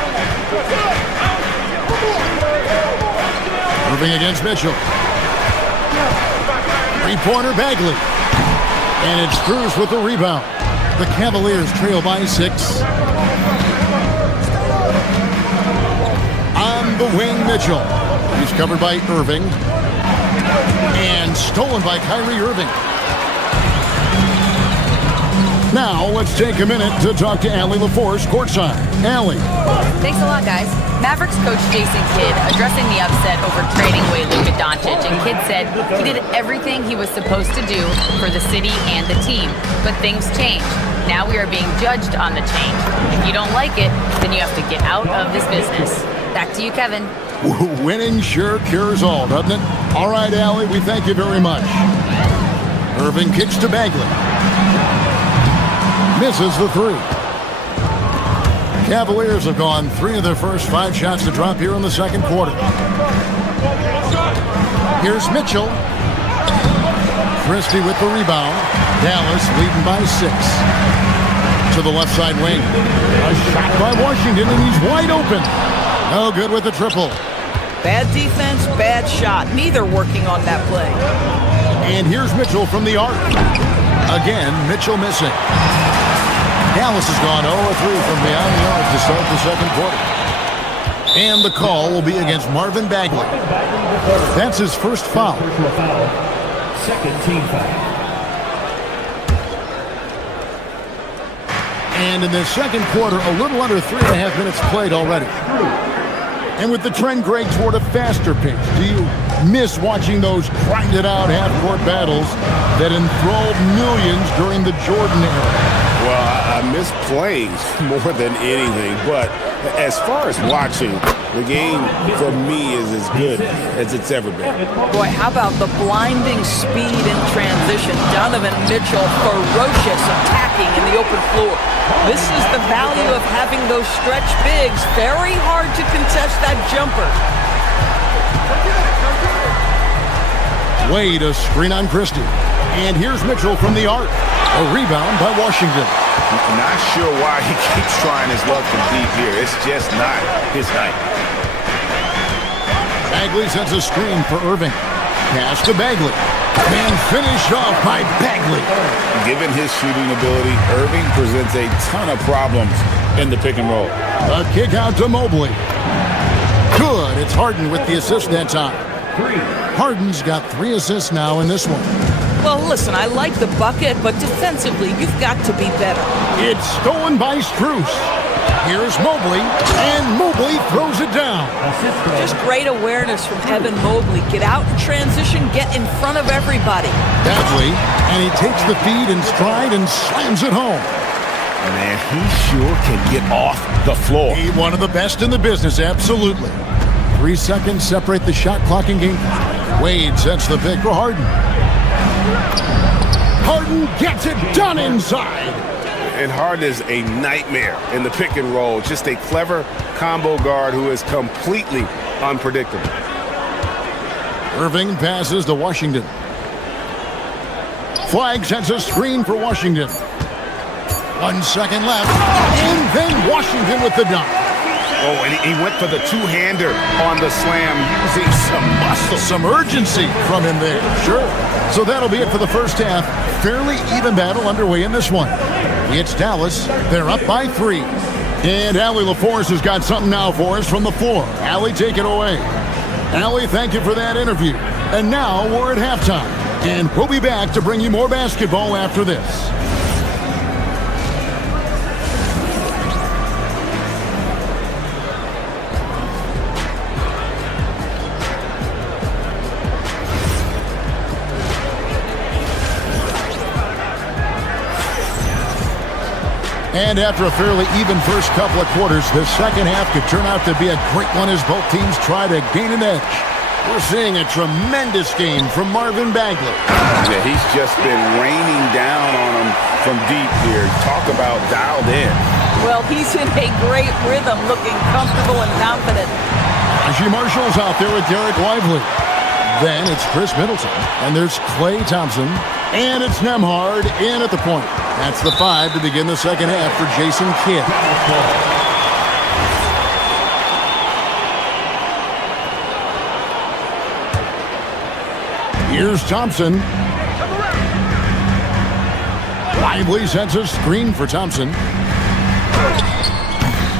Moving against Mitchell. Three-pointer Bagley. And it's Strus with the rebound. The Cavaliers trail by 6. On the wing, Mitchell. He's covered by Irving. And stolen by Kyrie Irving. Now, let's take a minute to talk to Allie LaForce courtside. Allie. Thanks a lot, guys. Mavericks coach Jason Kidd addressing the upset over trading away Luka Doncic, and Kidd said he did everything he was supposed to do for the city and the team. But things changed. Now we are being judged on the change. If you don't like it, then you have to get out of this business. Back to you, Kevin. Winning sure cures all, doesn't it? All right, Allie, we thank you very much. Irving kicks to Bagley. Misses the 3. Cavaliers have gone 3 of their first 5 shots to drop here in the second quarter. Here's Mitchell. Christie with the rebound. Dallas leading by 6. To the left side wing. A shot by Washington, and he's wide open. No good with the triple. Bad defense, bad shot. Neither working on that play. And here's Mitchell from the arc. Again, Mitchell missing. Dallas has gone 0-3 from beyond the arc to start the second quarter. And the call will be against Marvin Bagley. That's his first foul. Second team foul. And in the second quarter, a little under 3.5 minutes played already. And with the trend, Greg, toward a faster pace, do you miss watching those grinded-out half-court battles that enthralled millions during the Jordan era? Well, I miss playing more than anything, but as far as watching, the game for me is as good as it's ever been. Boy, how about the blinding speed in transition? Donovan Mitchell ferocious attacking in the open floor. This is the value of having those stretch bigs. Very hard to contest that jumper. Wade, a screen on Christie. And here's Mitchell from the arc. A rebound by Washington. I'm not sure why he keeps trying his luck from deep here. It's just not his night. Bagley sends a screen for Irving. Pass to Bagley. And finished off by Bagley. Given his shooting ability, Irving presents a ton of problems in the pick and roll. A kick out to Mobley. Good. It's Harden with the assist that time. Harden's got 3 assists now in this one. Well, listen, I like the bucket, but defensively, you've got to be better. It's stolen by Strus. Here's Mobley, and Mobley throws it down. Just great awareness from Evan Mobley. Get out in transition, get in front of everybody. Bagley, and he takes the feed in stride and slams it home. Man, he sure can get off the floor. He's one of the best in the business, absolutely. 3 seconds separate the shot clock and game clock. Wade sets the pick for Harden. Harden gets it done inside. And Harden is a nightmare in the pick and roll. Just a clever combo guard who is completely unpredictable. Irving passes to Washington. Flag sets a screen for Washington. 1 second left. And then Washington with the dunk. Oh, and he went for the two-hander on the slam using some muscle. Some urgency from him there. Sure. So that'll be it for the first half. Fairly even battle underway in this one. It's Dallas. They're up by 3. And Allie LaForce has got something now for us from the floor. Allie, take it away. Allie, thank you for that interview. And now we're at halftime. And we'll be back to bring you more basketball after this. And after a fairly even first couple of quarters, the second half could turn out to be a great one as both teams try to gain an edge. We're seeing a tremendous game from Marvin Bagley. Yeah, he's just been raining down on him from deep here. Talk about dialed in. Well, he's in a great rhythm, looking comfortable and confident. Najee Marshall's out there with Derek Lively. Then it's Chris Middleton. And there's Klay Thompson. And it's Nembhard in at the point. That's the 5 to begin the second half for Jason Kidd. Here's Thompson. Lively sets a screen for Thompson.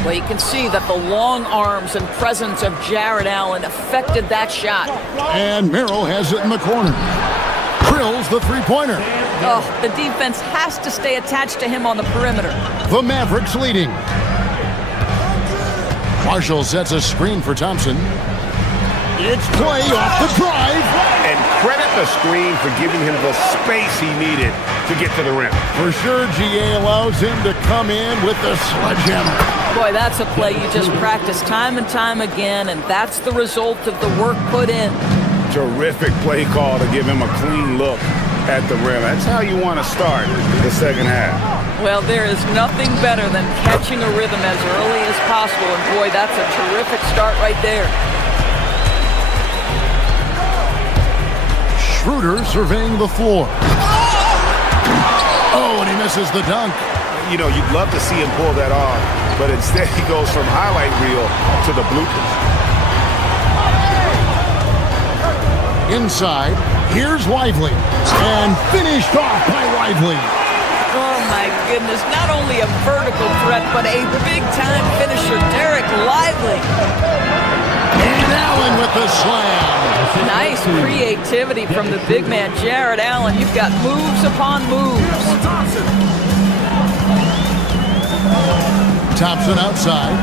Well, you can see that the long arms and presence of Jared Allen affected that shot. And Merrill has it in the corner. Drills the three-pointer. Oh, the defense has to stay attached to him on the perimeter. The Mavericks leading. Marshall sets a screen for Thompson. It's Klay off the drive. And credit the screen for giving him the space he needed to get to the rim. For sure, GA allows him to come in with the sledgehammer. Boy, that's a play you just practice time and time again, and that's the result of the work put in. Terrific play call to give him a clean look at the rim. That's how you want to start the second half. Well, there is nothing better than catching a rhythm as early as possible, and boy, that's a terrific start right there. Schroeder surveying the floor. Oh, and he misses the dunk. You know, you'd love to see him pull that off, but instead he goes from highlight reel to the bloopers. Inside, here's Lively. And finished off by Lively. Oh, my goodness. Not only a vertical threat, but a big-time finisher, Derek Lively. And Allen with the slam. Nice creativity from the big man, Jared Allen. You've got moves upon moves. Thompson outside.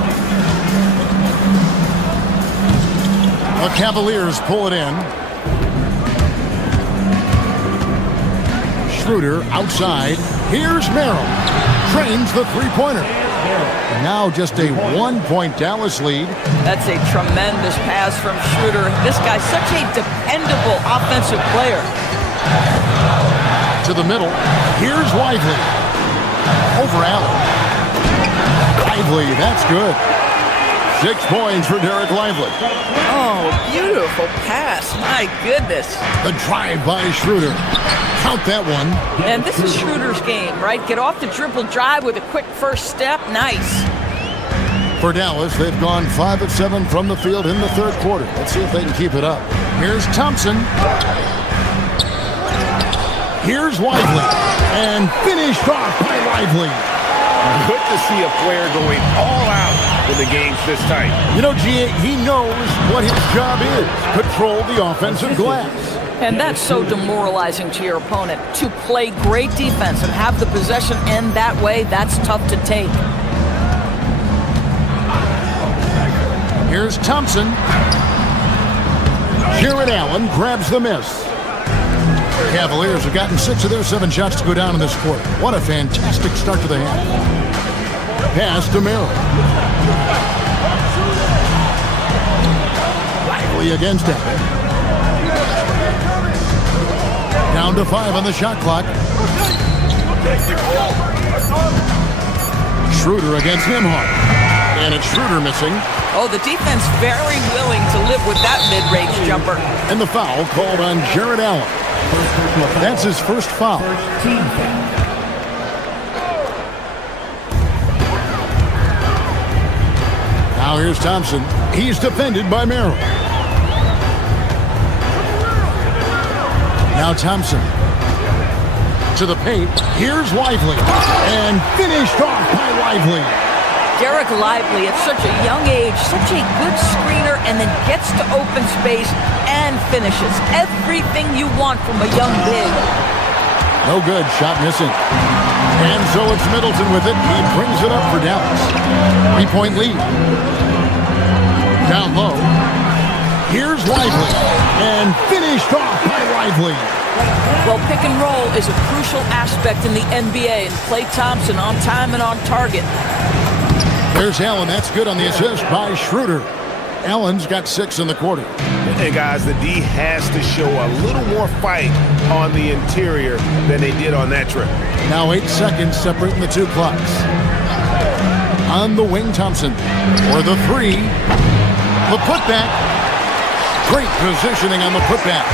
The Cavaliers pull it in. Schroeder outside. Here's Merrill. Trains the three-pointer. Now just a 1-point Dallas lead. That's a tremendous pass from Schroeder. This guy's such a dependable offensive player. To the middle. Here's Lively. Over Allen. Lively, that's good. 6 points for Derek Lively. Oh, beautiful pass. My goodness. The drive by Schroeder. Count that one. And this is Schroeder's game, right? Get off the dribble drive with a quick first step. Nice. For Dallas, they've gone 5 of 7 from the field in the third quarter. Let's see if they can keep it up. Here's Thompson. Here's Lively. And finished off by Lively. Good to see a player going all out when the game's this tight. You know, G, he knows what his job is. Control the offensive glass. And that's so demoralizing to your opponent. To play great defense and have the possession end that way, that's tough to take. Here's Thompson. Jared Allen grabs the miss. Cavaliers have gotten 6 of their 7 shots to go down in this quarter. What a fantastic start to the half. Pass to Merrill. Lively against it. Down to 5 on the shot clock. Schroeder against Nimhart. And it's Schroeder missing. Oh, the defense very willing to live with that mid-range jumper. And the foul called on Jared Allen. That's his first foul. Now here's Thompson. He's defended by Merrill. Now Thompson. To the paint. Here's Lively. And finished off by Lively. Derek Lively at such a young age, such a good screener, and then gets to open space and finishes. Everything you want from a young big. No good. Shot missing. And so it's Middleton with it. He brings it up for Dallas. 3-point lead. Down low. Here's Lively. And finished off by Lively. Well, pick and roll is a crucial aspect in the NBA, and Klay Thompson on time and on target. There's Allen. That's good on the assist by Schroeder. Allen's got 6 in the quarter. And guys, the D has to show a little more fight on the interior than they did on that trip. Now 8 seconds separating the 2 clocks. On the wing, Thompson. For the 3. The putback. Great positioning on the putback.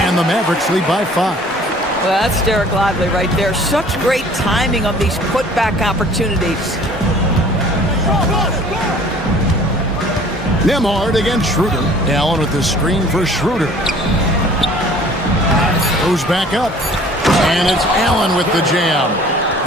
And the Mavericks lead by 5. Well, that's Derek Lively right there. Such great timing on these putback opportunities. Nimhart against Schroeder. Allen with the screen for Schroeder. Goes back up. And it's Allen with the jam.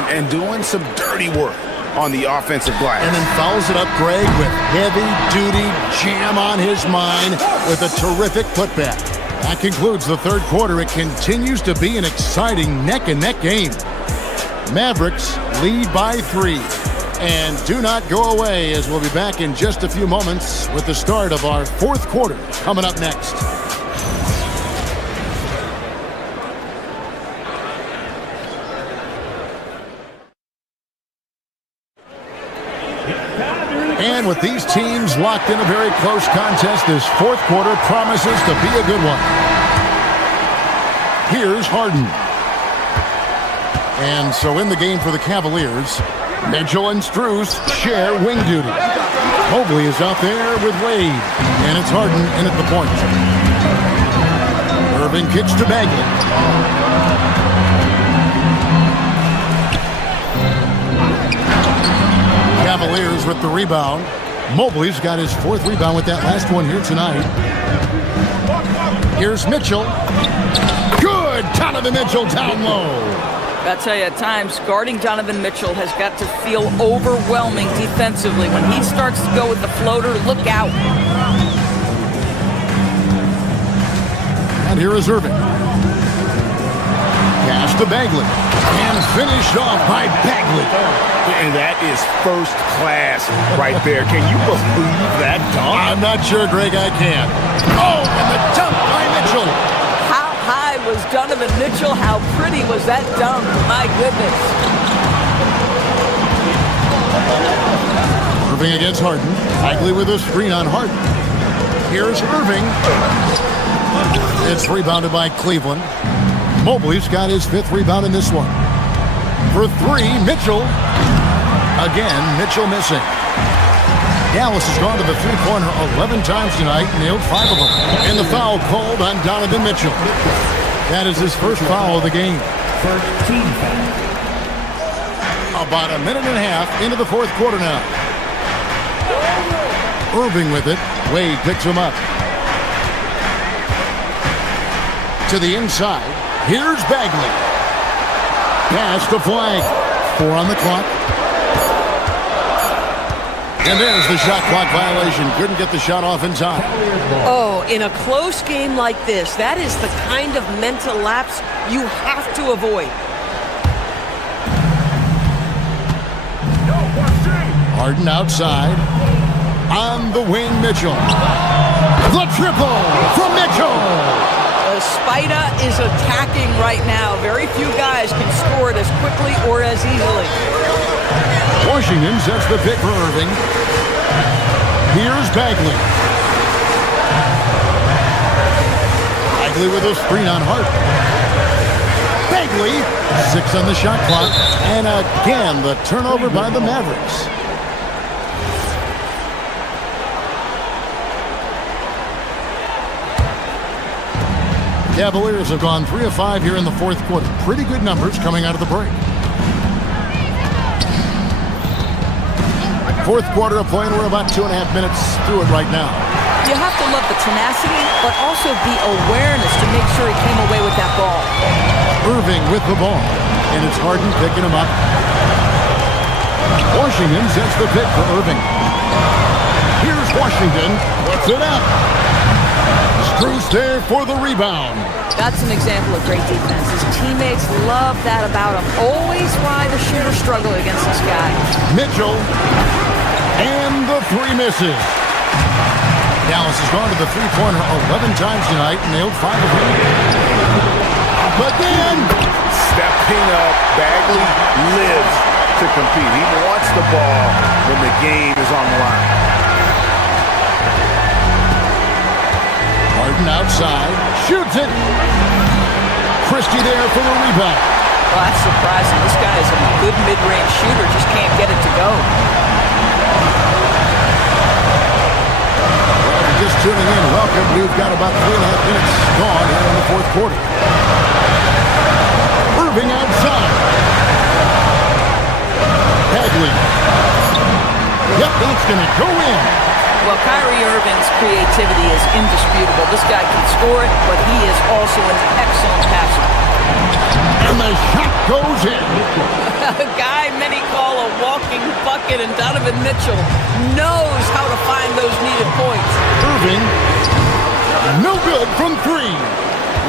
And doing some dirty work on the offensive glass. And then fouls it up, Greg, with heavy-duty jam on his mind with a terrific putback. That concludes the third quarter. It continues to be an exciting neck-and-neck game. Mavericks lead by 3. And do not go away, as we'll be back in just a few moments with the start of our fourth quarter coming up next. And with these teams locked in a very close contest, this fourth quarter promises to be a good one. Here's Harden. And so in the game for the Cavaliers, Mitchell and Strus share wing duty. Mobley is out there with Wade, and it's Harden in at the point. Irving kicks to Bagley. Cavaliers with the rebound. Mobley's got his 4th rebound with that last one here tonight. Here's Mitchell. Good! Donovan Mitchell down low. I tell you, at times, guarding Donovan Mitchell has got to feel overwhelming defensively. When he starts to go with the floater, look out. And here is Irving. Pass to Bagley. And finished off by Bagley. And that is first class right there. Can you believe that dunk? I'm not sure, Greg, I can. Oh, and the dunk by Mitchell. How high was Donovan Mitchell? How pretty was that dunk? My goodness. Irving against Harden. Bagley with a screen on Harden. Here's Irving. It's rebounded by Cleveland. Mobley's got his 5th rebound in this one. For 3, Mitchell. Again, Mitchell missing. Dallas has gone to the three-pointer 11 times tonight, nailed 5 of them. And the foul called on Donovan Mitchell. That is his first foul of the game. First team foul. About a minute and a half into the 4th quarter now. Irving with it. Wade picks him up. To the inside. Here's Bagley. Pass to Flag. 4 on the clock. And there's the shot clock violation. Couldn't get the shot off in time. Oh, in a close game like this, that is the kind of mental lapse you have to avoid. Harden outside. On the wing, Mitchell. The triple from Mitchell. Spida is attacking right now. Very few guys can score it as quickly or as easily. Washington sets the pick for Irving. Here's Bagley. Bagley with a screen on Hart. Bagley, 6 on the shot clock. And again, the turnover by the Mavericks. Cavaliers have gone 3 of 5 here in the 4th quarter. Pretty good numbers coming out of the break. 4th quarter of play, and we're about 2.5 minutes through it right now. You have to love the tenacity, but also the awareness to make sure he came away with that ball. Irving with the ball, and it's Harden picking him up. Washington sets the pick for Irving. Here's Washington, puts it up. Strus there for the rebound. That's an example of great defense. His teammates love that about him. Always why the shooter struggle against this guy. Mitchell, and the 3 misses. Dallas has gone to the three-pointer 11 times tonight, and nailed 5 of them. But then, stepping up, Bagley lives to compete. He wants the ball when the game is on the line. Harden outside, shoots it. Christie there for the rebound. Well, that's surprising. This guy is a good mid-range shooter, just can't get it to go. Well, if you're just tuning in, welcome. We've got about 3.5 minutes gone here in the 4th quarter. Irving outside. Bagley. Yep, that's going to go in. Well, Kyrie Irving's creativity is indisputable. This guy can score it, but he is also an excellent passer. And the shot goes in. A guy many call a walking bucket, and Donovan Mitchell knows how to find those needed points. Irving, no good from 3.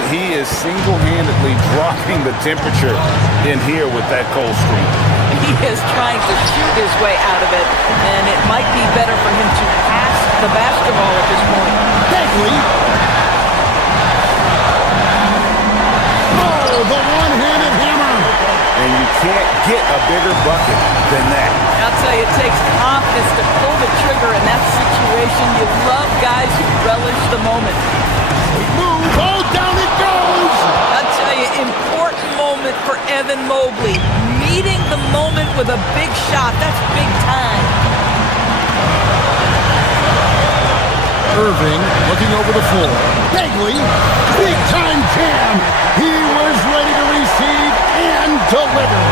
He is single-handedly dropping the temperature in here with that cold streak. He is trying to shoot his way out of it, and it might be better for him to pass the basketball at this point. Bagley. Oh, the one-handed hammer. And you can't get a bigger bucket than that. I'll tell you, it takes confidence to pull the trigger in that situation. You love guys who relish the moment. Move, oh, down it goes. I'll tell you, important moment for Evan Mobley. Meeting the moment with a big shot. That's big time. Irving looking over the floor. Bagley, big time jam. He was ready to receive and deliver.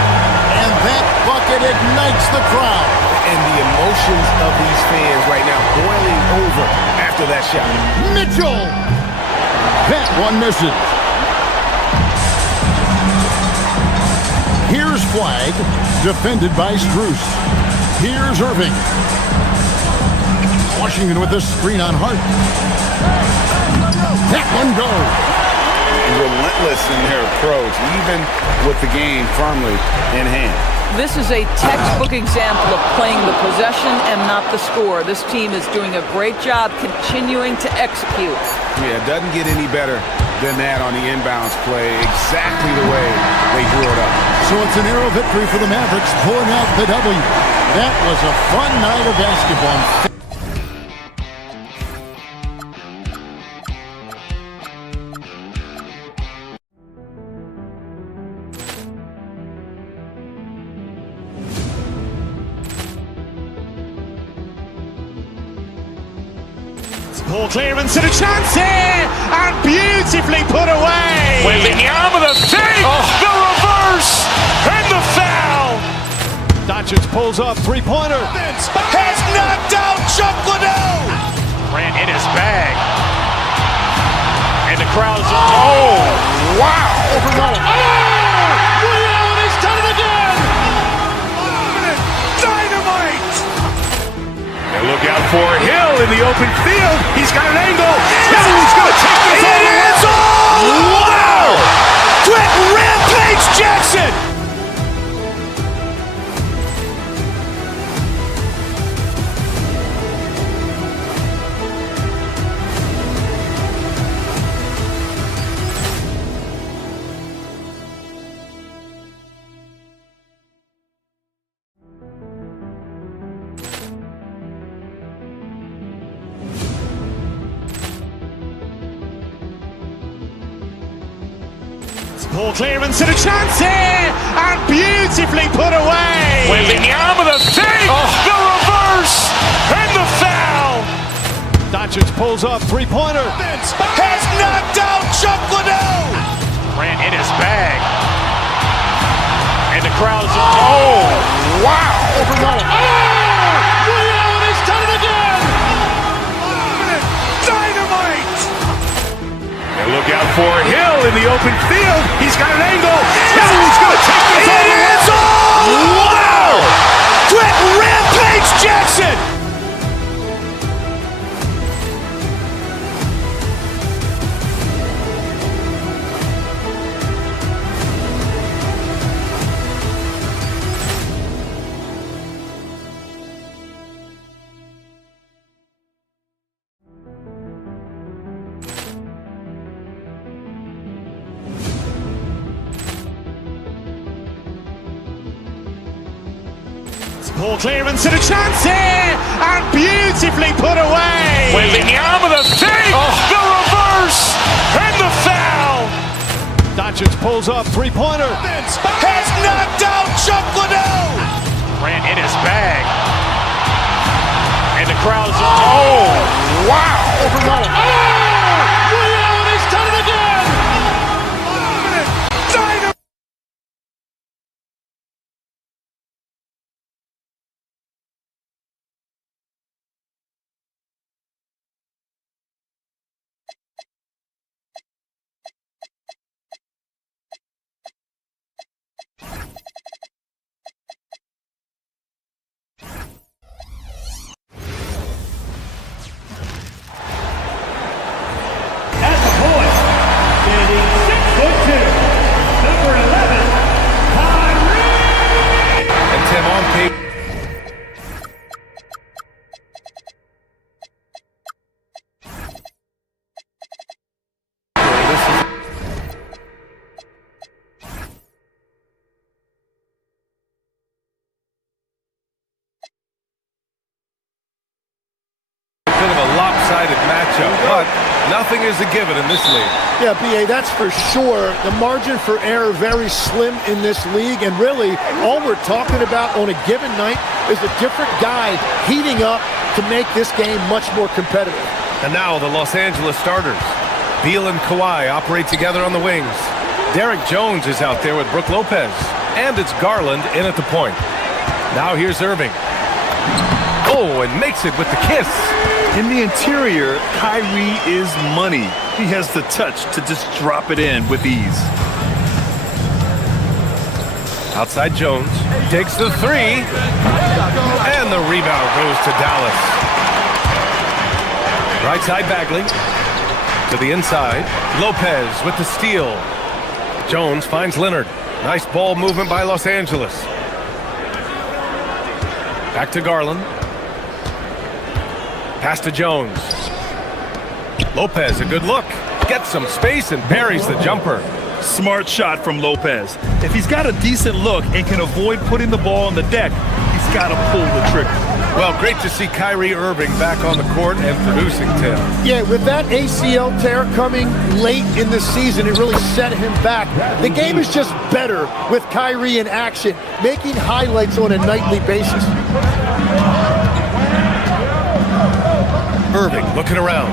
And that bucket ignites the crowd. And the emotions of these fans right now boiling over after that shot. Mitchell. That one misses. Here's Flag, defended by Strus. Here's Irving. Washington with the screen on Hart. That one goes. relentless in their approach, even with the game firmly in hand. This is a textbook example of playing the possession and not the score. This team is doing a great job continuing to execute. Yeah, it doesn't get any better than that on the inbounds play, exactly the way they drew it up. So it's a narrow victory for the Mavericks, pulling out the W. That was a fun night of basketball. Poor clearance and a chance here, and beautifully put away. Wembanyama the fake, the reverse, and the foul. Doncic pulls up, three-pointer. Has knocked out Chuck Liddell. Ran in his bag. And the crowd's, oh, wow. Ray Allen has done it again. Dynamite. And look out for Hill in the open field. He's got an angle. He's going to take this all the way. Wow. Quick Rampage Jackson. Poor clearance and a chance here, and beautifully put away. Wembanyama the fake, the reverse, and the foul. Doncic pulls up, three-pointer. Has knocked out Chuck Liddell. Ran in his bag. And the crowd's, oh, wow. Ray Allen has done it again. Dynamite. And look out for Hill in the open field. He's got an angle. He's going to take this all the way. Wow. Quick Rampage Jackson. Poor clearance and a chance here, and beautifully put away. Wembanyama the fake, the reverse, and the foul. Doncic pulls up, three-pointer. Has knocked out Chuck Liddell. Ran in his bag. And the crowd's, oh, wow. Ray Allen has done it again. Dynamite. Lopsided matchup, but nothing is a given in this league. Yeah, B.A., that's for sure. The margin for error very slim in this league, and really all we're talking about on a given night is a different guy heating up to make this game much more competitive. And now the Los Angeles starters. Beal and Kawhi operate together on the wings. Derek Jones is out there with Brook Lopez, and it's Garland in at the point. Now here's Irving. Oh, and makes it with the kiss. In the interior, Kyrie is money. He has the touch to just drop it in with ease. Outside Jones, takes the three, and the rebound goes to Dallas. Right side Bagley, To the inside. Lopez with the steal. Jones finds Leonard. Nice ball movement by Los Angeles. Back to Garland. Pass to Jones. Lopez, a good look. Gets some space and buries the jumper. Smart shot from Lopez. If he's got a decent look and can avoid putting the ball on the deck, he's got to pull the trigger. Well, great to see Kyrie Irving back on the court and producing, Tim. Yeah, with that ACL tear coming late in the season, it really set him back. The game is just better with Kyrie in action, making highlights on a nightly basis. Irving looking around.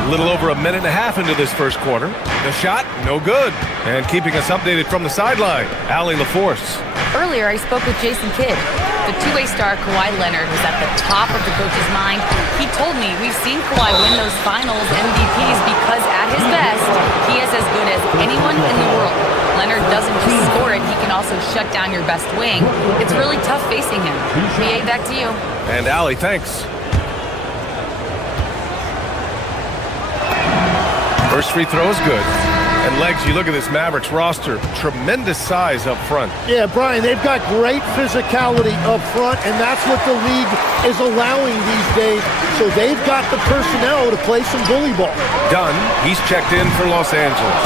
A little over a minute and a half into this first quarter. The shot, no good. And keeping us updated from the sideline, Allie LaForce. Earlier, I spoke with Jason Kidd. The two-way star Kawhi Leonard was at the top of the coach's mind. He told me we've seen Kawhi win those finals MVPs because at his best, he is as good as anyone in the world. Leonard doesn't just score it, he can also shut down your best wing. It's really tough facing him. BA, back to you. And Allie, thanks. First free throw is good. And Legs, you look at this Mavericks roster, tremendous size up front. Yeah, Brian, they've got great physicality up front, and that's what the league is allowing these days. So they've got the personnel to play some bully ball. Dunn, he's checked in for Los Angeles.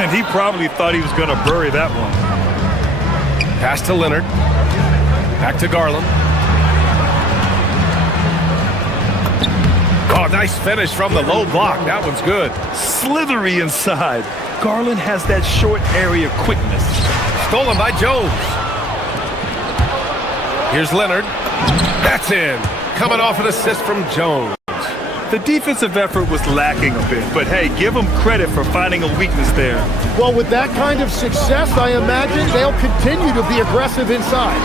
And he probably thought he was going to bury that one. Pass to Leonard. Back to Garland. Oh, nice finish from the low block. That one's good. Slithery inside. Garland has that short area quickness. Stolen by Jones. Here's Leonard. That's in. Coming off an assist from Jones. The defensive effort was lacking a bit, but hey, give them credit for finding a weakness there. Well, with that kind of success, I imagine they'll continue to be aggressive inside.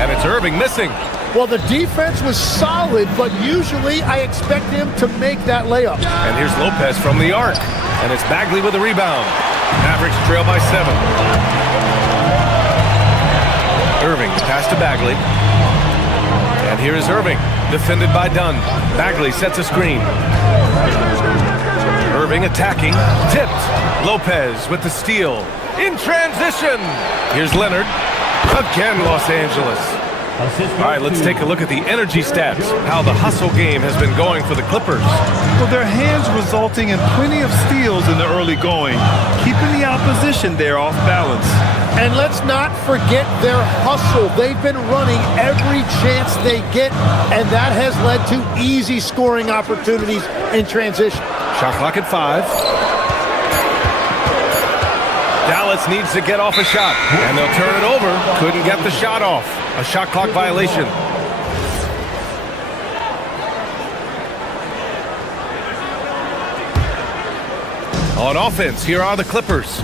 And it's Irving missing. Well, the defense was solid, but usually I expect him to make that layup. And here's Lopez from the arc. And it's Bagley with a rebound. Mavericks trail by 7. Irving, pass to Bagley. And here is Irving, defended by Dunn. Bagley sets a screen. Irving attacking, tipped. Lopez with the steal. In transition. Here's Leonard. Again, Los Angeles. All right, let's take a look at the energy stats, how the hustle game has been going for the Clippers. Well, their hands resulting in plenty of steals in the early going, keeping the opposition there off balance. And let's not forget their hustle. They've been running every chance they get, and that has led to easy scoring opportunities in transition. Shot clock at 5. Dallas needs to get off a shot, and they'll turn it over. Couldn't get the shot off. A shot clock violation. On offense, here are the Clippers.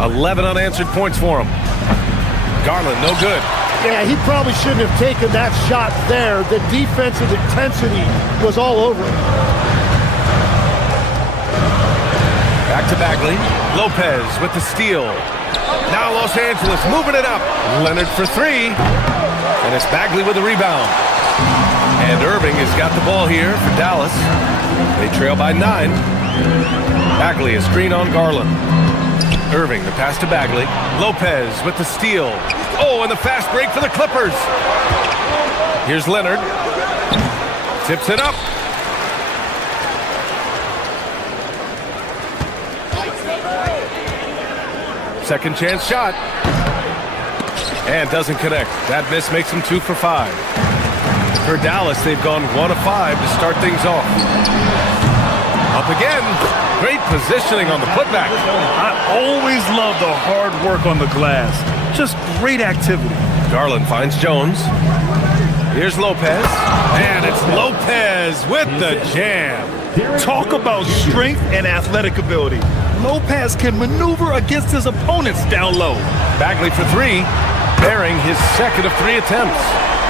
11 unanswered points for them. Garland, no good. Yeah, he probably shouldn't have taken that shot there. The defensive intensity was all over him. Back to Bagley. Lopez with the steal. Now Los Angeles moving it up. Leonard for 3. And it's Bagley with the rebound. And Irving has got the ball here for Dallas. They trail by 9. Bagley, a screen on Garland. Irving, the pass to Bagley. Lopez with the steal. Oh, and the fast break for the Clippers. Here's Leonard. Tips it up. Second chance shot. And doesn't connect. That miss makes them 2 for 5. For Dallas, they've gone 1 of 5 to start things off. Up again. Great positioning on the putback. I always love the hard work on the glass. Just great activity. Garland finds Jones. Here's Lopez. And it's Lopez with the jam. Talk about strength and athletic ability. Lopez can maneuver against his opponents down low. Bagley for 3, bearing his second of 3 attempts.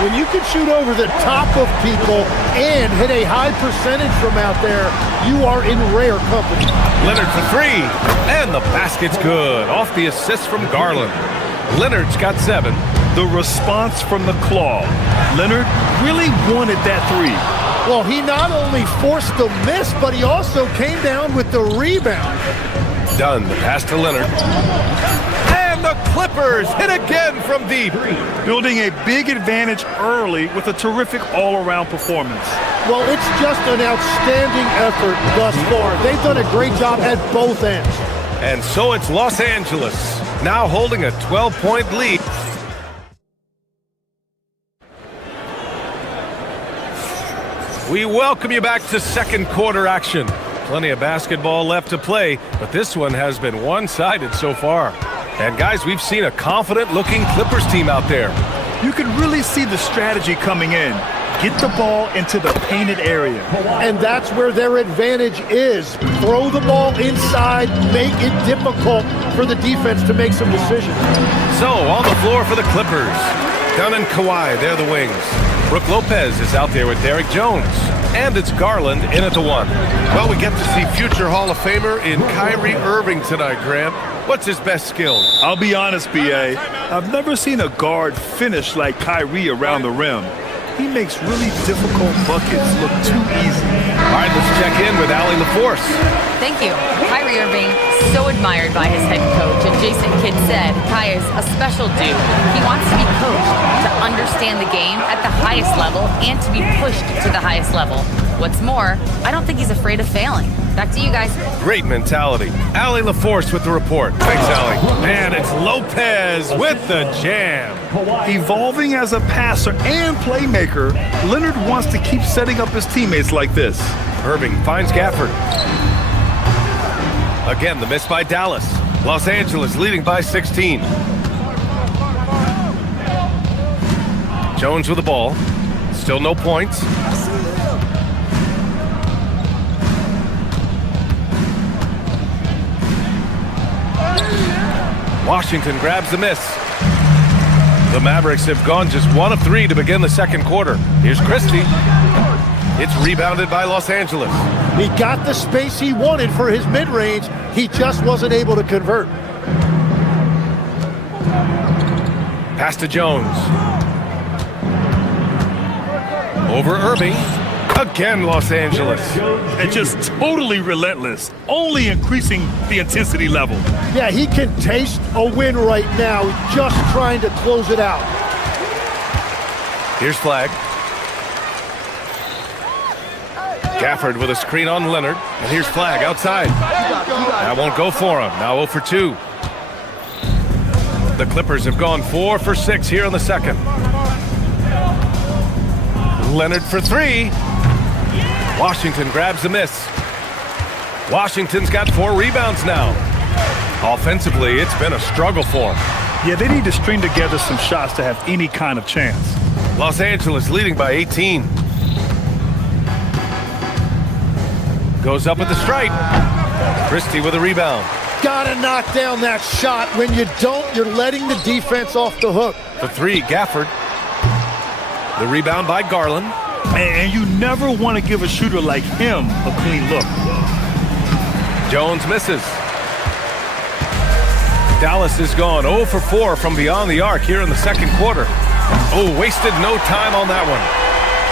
When you can shoot over the top of people and hit a high percentage from out there, you are in rare company. Leonard for 3, and the basket's good. Off the assist from Garland. Leonard's got 7. The response from the claw. Leonard really wanted that three. Well, he not only forced the miss, but he also came down with the rebound. Done. The pass to Leonard. And the Clippers hit again from deep. Building a big advantage early with a terrific all-around performance. Well, it's just an outstanding effort thus far. They've done a great job at both ends. And so it's Los Angeles, now holding a 12-point lead. We welcome you back to second quarter action. Plenty of basketball left to play, but this one has been one-sided so far. And guys, we've seen a confident-looking Clippers team out there. You can really see the strategy coming in. Get the ball into the painted area. And that's where their advantage is. Throw the ball inside, make it difficult for the defense to make some decisions. So, on the floor for the Clippers. Dunn and Kawhi, they're the wings. Brook Lopez is out there with Derrick Jones. And it's Garland in at the one. Well, we get to see future Hall of Famer in Kyrie Irving tonight, Grant. What's his best skill? I'll be honest, B.A. I've never seen a guard finish like Kyrie around the rim. He makes really difficult buckets look too easy. All right, let's check in with Allie LaForce. Thank you. Kyrie Irving, so admired by his head coach. And Jason Kidd said Kai is a special dude. He wants to be coached to understand the game at the highest level and to be pushed to the highest level. What's more, I don't think he's afraid of failing. Back to you guys. Great mentality. Allie LaForce with the report. Thanks, Allie. Man, it's Lopez with the jam. Evolving as a passer and playmaker, Leonard wants to keep setting up his teammates like this. Irving finds Gafford. Again, the miss by Dallas. Los Angeles leading by 16. Jones with the ball. Still no points. Washington grabs the miss. The Mavericks have gone just 1 of 3 to begin the second quarter. Here's Christie. It's rebounded by Los Angeles. He got the space he wanted for his mid-range. He just wasn't able to convert. Pass to Jones. Over Irving. Again, Los Angeles. And just totally relentless, only increasing the intensity level. Yeah, he can taste a win right now, just trying to close it out. Here's Flag. Gafford with a screen on Leonard. And here's Flag outside. That won't go for him. Now 0 for 2. The Clippers have gone 4 for 6 here in the second. Leonard for 3. Washington grabs the miss. Washington's got 4 rebounds now. Offensively, it's been a struggle for them. Yeah, they need to string together some shots to have any kind of chance. Los Angeles leading by 18. Goes up with the strike. Christie with a rebound. Gotta knock down that shot. When you don't, you're letting the defense off the hook. For 3, Gafford. The rebound by Garland. And you never want to give a shooter like him a clean look. Jones misses. Dallas is gone 0 for 4 from beyond the arc here in the second quarter. Oh, wasted no time on that one.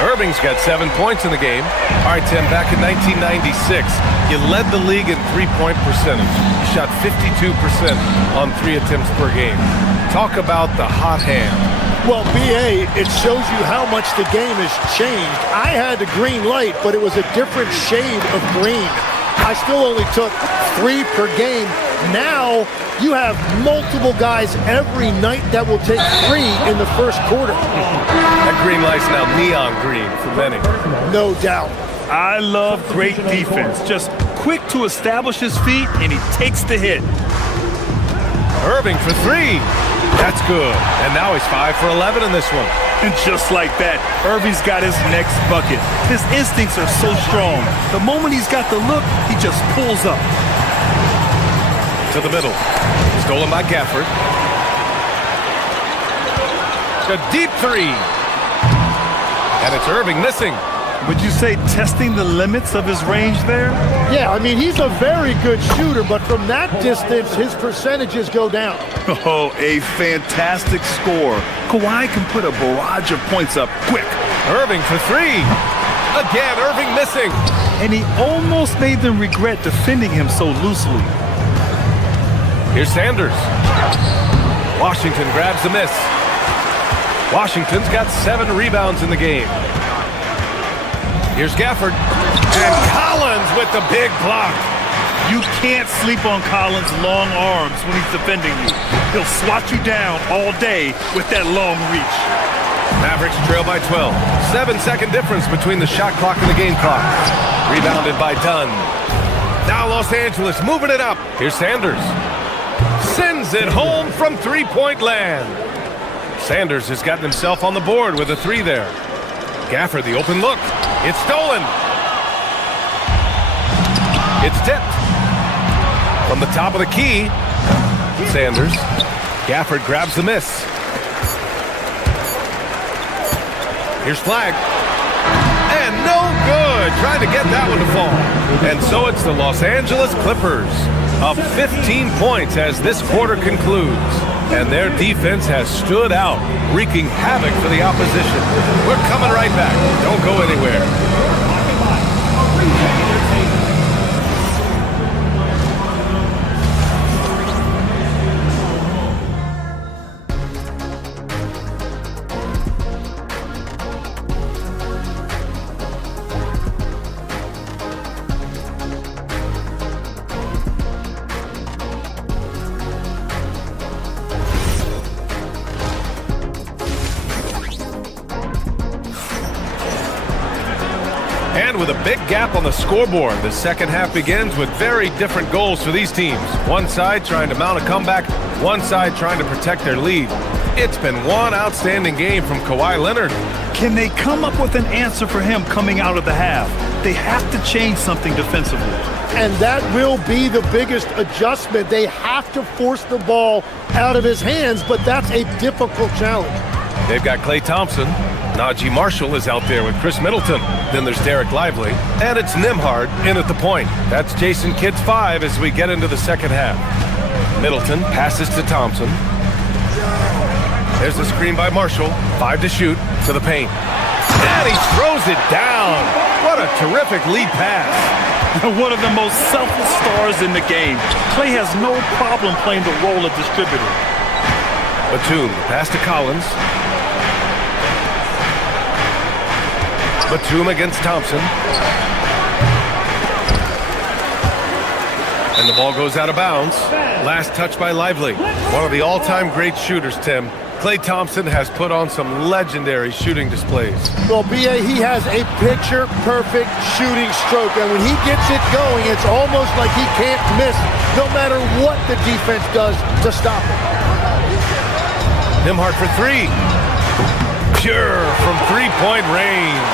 Irving's got 7 points in the game. All right, Tim, back in 1996, you led the league in three-point percentage. You shot 52% on 3 attempts per game. Talk about the hot hand. Well, B.A., it shows you how much the game has changed. I had the green light, but it was a different shade of green. I still only took 3 per game. Now, you have multiple guys every night that will take 3 in the first quarter. That green light's now neon green for many. No doubt. I love great defense. Just quick to establish his feet, and he takes the hit. Irving for 3. That's good. And now he's 5 for 11 in this one. And just like that, Irving's got his next bucket. His instincts are so strong. The moment he's got the look, he just pulls up. To the middle. Stolen by Gafford. A deep 3. And it's Irving missing. Would you say testing the limits of his range there? Yeah, I mean, he's a very good shooter, but from that distance, his percentages go down. Oh, a fantastic score. Kawhi can put a barrage of points up quick. Irving for three. Again, Irving missing. And he almost made them regret defending him so loosely. Here's Sanders. Washington grabs the miss. Washington's got 7 rebounds in the game. Here's Gafford. And Collins with the big block. You can't sleep on Collins' long arms when he's defending you. He'll swat you down all day with that long reach. Mavericks trail by 12. 7-second difference between the shot clock and the game clock. Rebounded by Dunn. Now Los Angeles moving it up. Here's Sanders. Sends it home from three-point land. Sanders has gotten himself on the board with a 3 there. Gafford, the open look. It's stolen. It's tipped. From the top of the key, Sanders. Gafford grabs the miss. Here's Flag. And no good. Trying to get that one to fall. And so it's the Los Angeles Clippers up 15 points as this quarter concludes. And their defense has stood out, wreaking havoc for the opposition. We're coming right back. Don't go anywhere. And with a big gap on the scoreboard, the second half begins with very different goals for these teams. One side trying to mount a comeback, one side trying to protect their lead. It's been one outstanding game from Kawhi Leonard. Can they come up with an answer for him coming out of the half? They have to change something defensively. And that will be the biggest adjustment. They have to force the ball out of his hands, but that's a difficult challenge. They've got Klay Thompson. Najee Marshall is out there with Chris Middleton. Then there's Derek Lively. And it's Nembhard in at the point. That's Jason Kidd's 5 as we get into the second half. Middleton passes to Thompson. There's the screen by Marshall. 5 to shoot to the paint. And he throws it down. What a terrific lead pass. One of the most selfless stars in the game. Klay has no problem playing the role of distributor. Batum, pass to Collins. Batum against Thompson. And the ball goes out of bounds. Last touch by Lively. One of the all-time great shooters, Tim. Klay Thompson has put on some legendary shooting displays. Well, B.A., he has a picture-perfect shooting stroke, and when he gets it going, it's almost like he can't miss, no matter what the defense does to stop him. Nembhard for 3. Pure from three-point range.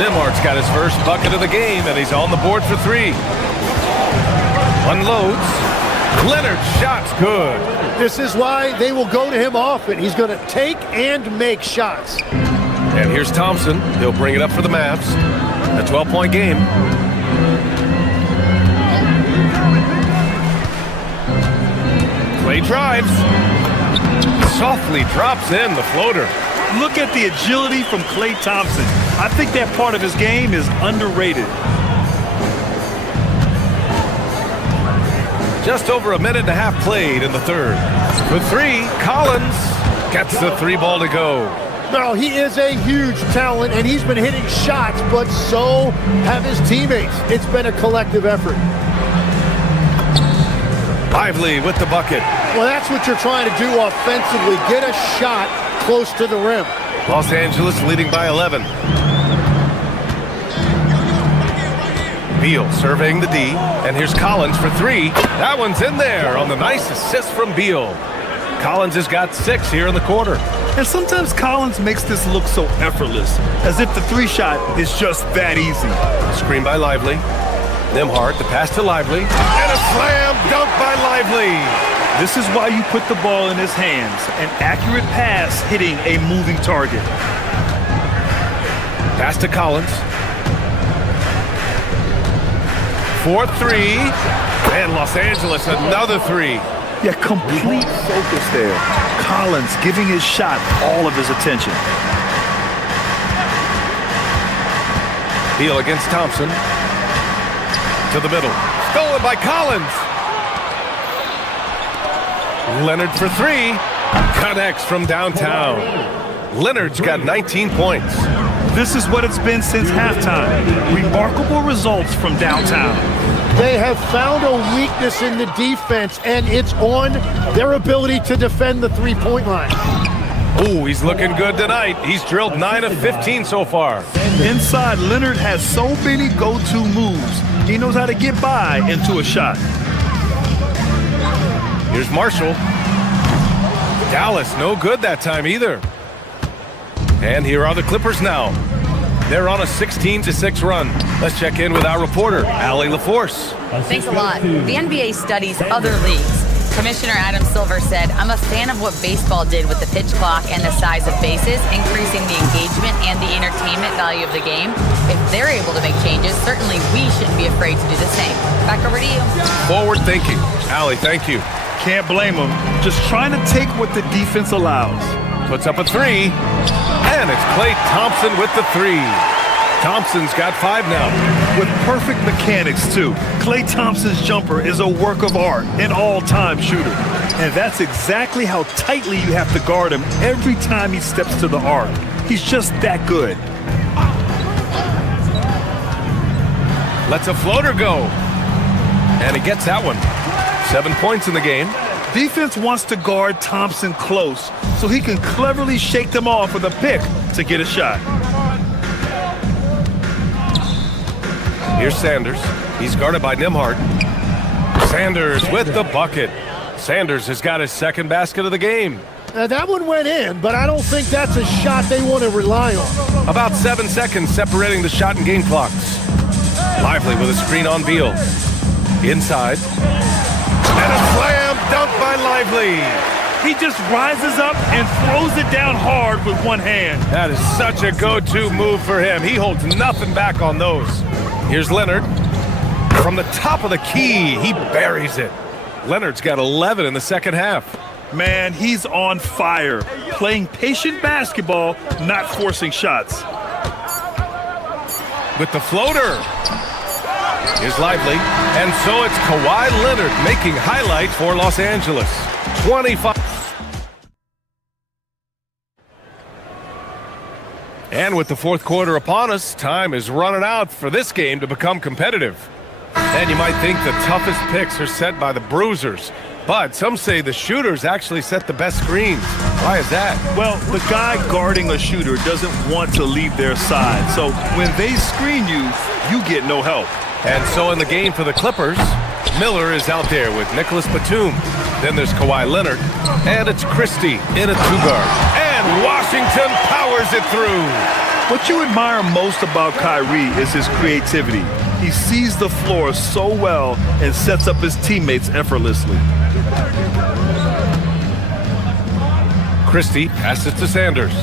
Nembhard's got his first bucket of the game, and he's on the board for 3. Unloads. Leonard's shot's good. This is why they will go to him often. He's going to take and make shots. And here's Thompson. He'll bring it up for the Mavs. A 12-point game. Klay drives. Softly drops in the floater. Look at the agility from Klay Thompson. I think that part of his game is underrated. Just over a minute and a half played in the third. For 3, Collins gets the 3 ball to go. No, he is a huge talent, and he's been hitting shots, but so have his teammates. It's been a collective effort. Lively with the bucket. Well, that's what you're trying to do offensively. Get a shot close to the rim. Los Angeles leading by 11. Beal surveying the D, and here's Collins for 3. That one's in there on the nice assist from Beal. Collins has got 6 here in the quarter. And sometimes Collins makes this look so effortless, as if the 3-shot is just that easy. Screen by Lively. Nembhard, the pass to Lively. And a slam dunk by Lively. This is why you put the ball in his hands. An accurate pass hitting a moving target. Pass to Collins. 4-3. And Los Angeles, another three. Yeah, complete focus there. Collins giving his shot all of his attention. Beal against Thompson. To the middle. Stolen by Collins. Leonard for three. Connects from downtown. Leonard's got 19 points. This is what it's been since halftime. Remarkable results from downtown. They have found a weakness in the defense, and it's on their ability to defend the three-point line. Ooh, he's looking good tonight. He's drilled 9 of 15 so far. Inside, Leonard has so many go-to moves. He knows how to get by into a shot. Here's Marshall. Dallas, no good that time either. And here are the Clippers now. They're on a 16-6 run. Let's check in with our reporter, Allie LaForce. Thanks a lot. The NBA studies other leagues. Commissioner Adam Silver said, "I'm a fan of what baseball did with the pitch clock and the size of bases, increasing the engagement and the entertainment value of the game. If they're able to make changes, certainly we shouldn't be afraid to do the same." Back over to you. Forward thinking. Allie, thank you. Can't blame him. Just trying to take what the defense allows. Puts up a three. And it's Klay Thompson with the three. Thompson's got 5 now. With perfect mechanics, too. Klay Thompson's jumper is a work of art, an all-time shooter. And that's exactly how tightly you have to guard him every time he steps to the arc. He's just that good. Lets a floater go. And he gets that one. 7 points in the game. Defense wants to guard Thompson close so he can cleverly shake them off with a pick to get a shot. Here's Sanders. He's guarded by Nembhard. Sanders with the bucket. Sanders has got his second basket of the game. Now that one went in, but I don't think that's a shot they want to rely on. About 7 seconds separating the shot and game clocks. Lively with a screen on Beal. Inside. And a slam dunk by Lively. He just rises up and throws it down hard with one hand. That is such a go-to move for him. He holds nothing back on those. Here's Leonard. From the top of the key, he buries it. Leonard's got 11 in the second half. Man, he's on fire. Playing patient basketball, not forcing shots. With the floater. Here's Lively. And so it's Kawhi Leonard making highlights for Los Angeles. 25. And with the fourth quarter upon us, time is running out for this game to become competitive. And you might think the toughest picks are set by the bruisers, but some say the shooters actually set the best screens. Why is that? Well, the guy guarding a shooter doesn't want to leave their side, so when they screen you, you get no help. And so in the game for the Clippers, Miller is out there with Nicholas Batum. Then there's Kawhi Leonard, and it's Christie in a two-guard. And Washington powers it through. What you admire most about Kyrie is his creativity. He sees the floor so well and sets up his teammates effortlessly. Christie passes to Sanders.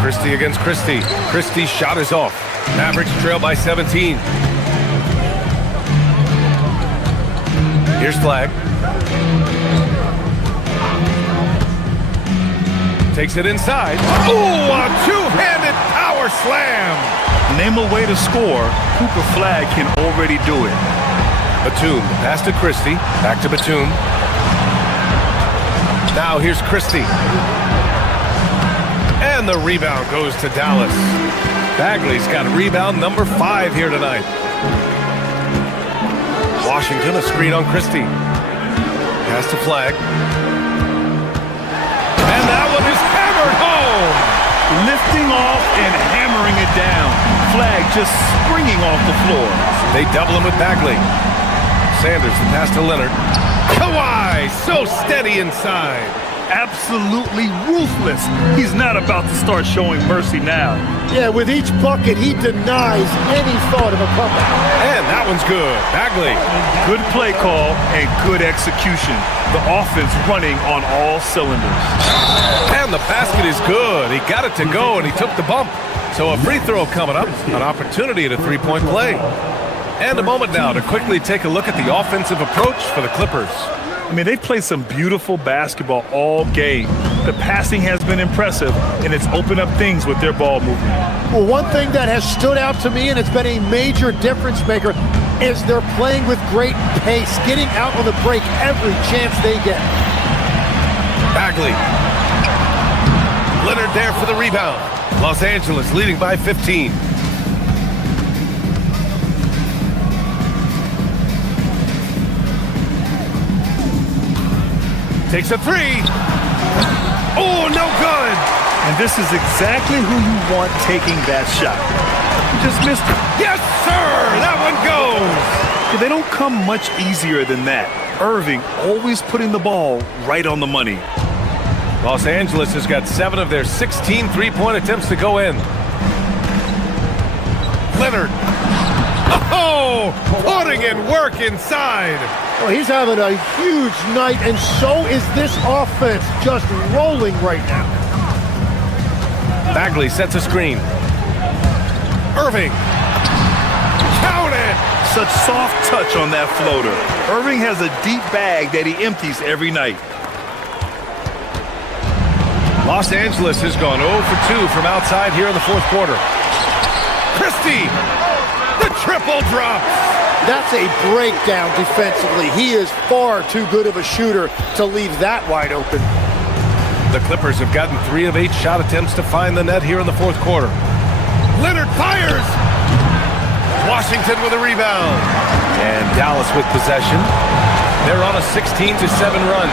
Christie against Christie. Christie's shot is off. Mavericks trail by 17. Here's Flag. Takes it inside. Ooh, a two-handed power slam. Name a way to score. Cooper Flag can already do it. Batum, pass to Christie. Back to Batum. Now here's Christie. And the rebound goes to Dallas. Bagley's got rebound number 5 here tonight. Washington, a screen on Christie. Pass to Flag. And that one is hammered home. Lifting off and hammering it down. Flag just springing off the floor. They double him with Bagley. Sanders, the pass to Leonard. Kawhi, so steady inside. absolutely ruthless. He's not about to start showing mercy now. Yeah, with each bucket, he denies any thought of a comeback. And that one's good. Bagley. Good play call and good execution. The offense running on all cylinders. And the basket is good. He got it to go, and he took the bump. So a free throw coming up, an opportunity at a three-point play. And a moment now to quickly take a look at the offensive approach for the Clippers. I mean, they've played some beautiful basketball all game. The passing has been impressive, and it's opened up things with their ball movement. Well, one thing that has stood out to me, and it's been a major difference maker, is they're playing with great pace, getting out on the break every chance they get. Bagley. Leonard there for the rebound. Los Angeles leading by 15. Takes a three. Oh, no good. And this is exactly who you want taking that shot. You just missed it. Yes, sir. That one goes. They don't come much easier than that. Irving always putting the ball right on the money. Los Angeles has got 7 of their 16 three-point attempts to go in. Leonard. Oh, putting in work inside. Well, he's having a huge night, and so is this offense, just rolling right now. Bagley sets a screen. Irving. Count it. Such soft touch on that floater. Irving has a deep bag that he empties every night. Los Angeles has gone 0 for 2 from outside here in the fourth quarter. Christie. The triple drop. That's a breakdown defensively. He is far too good of a shooter to leave that wide open. The Clippers have gotten 3 of 8 shot attempts to find the net here in the fourth quarter. Leonard fires. Washington with a rebound. And Dallas with possession. They're on a 16-7 run.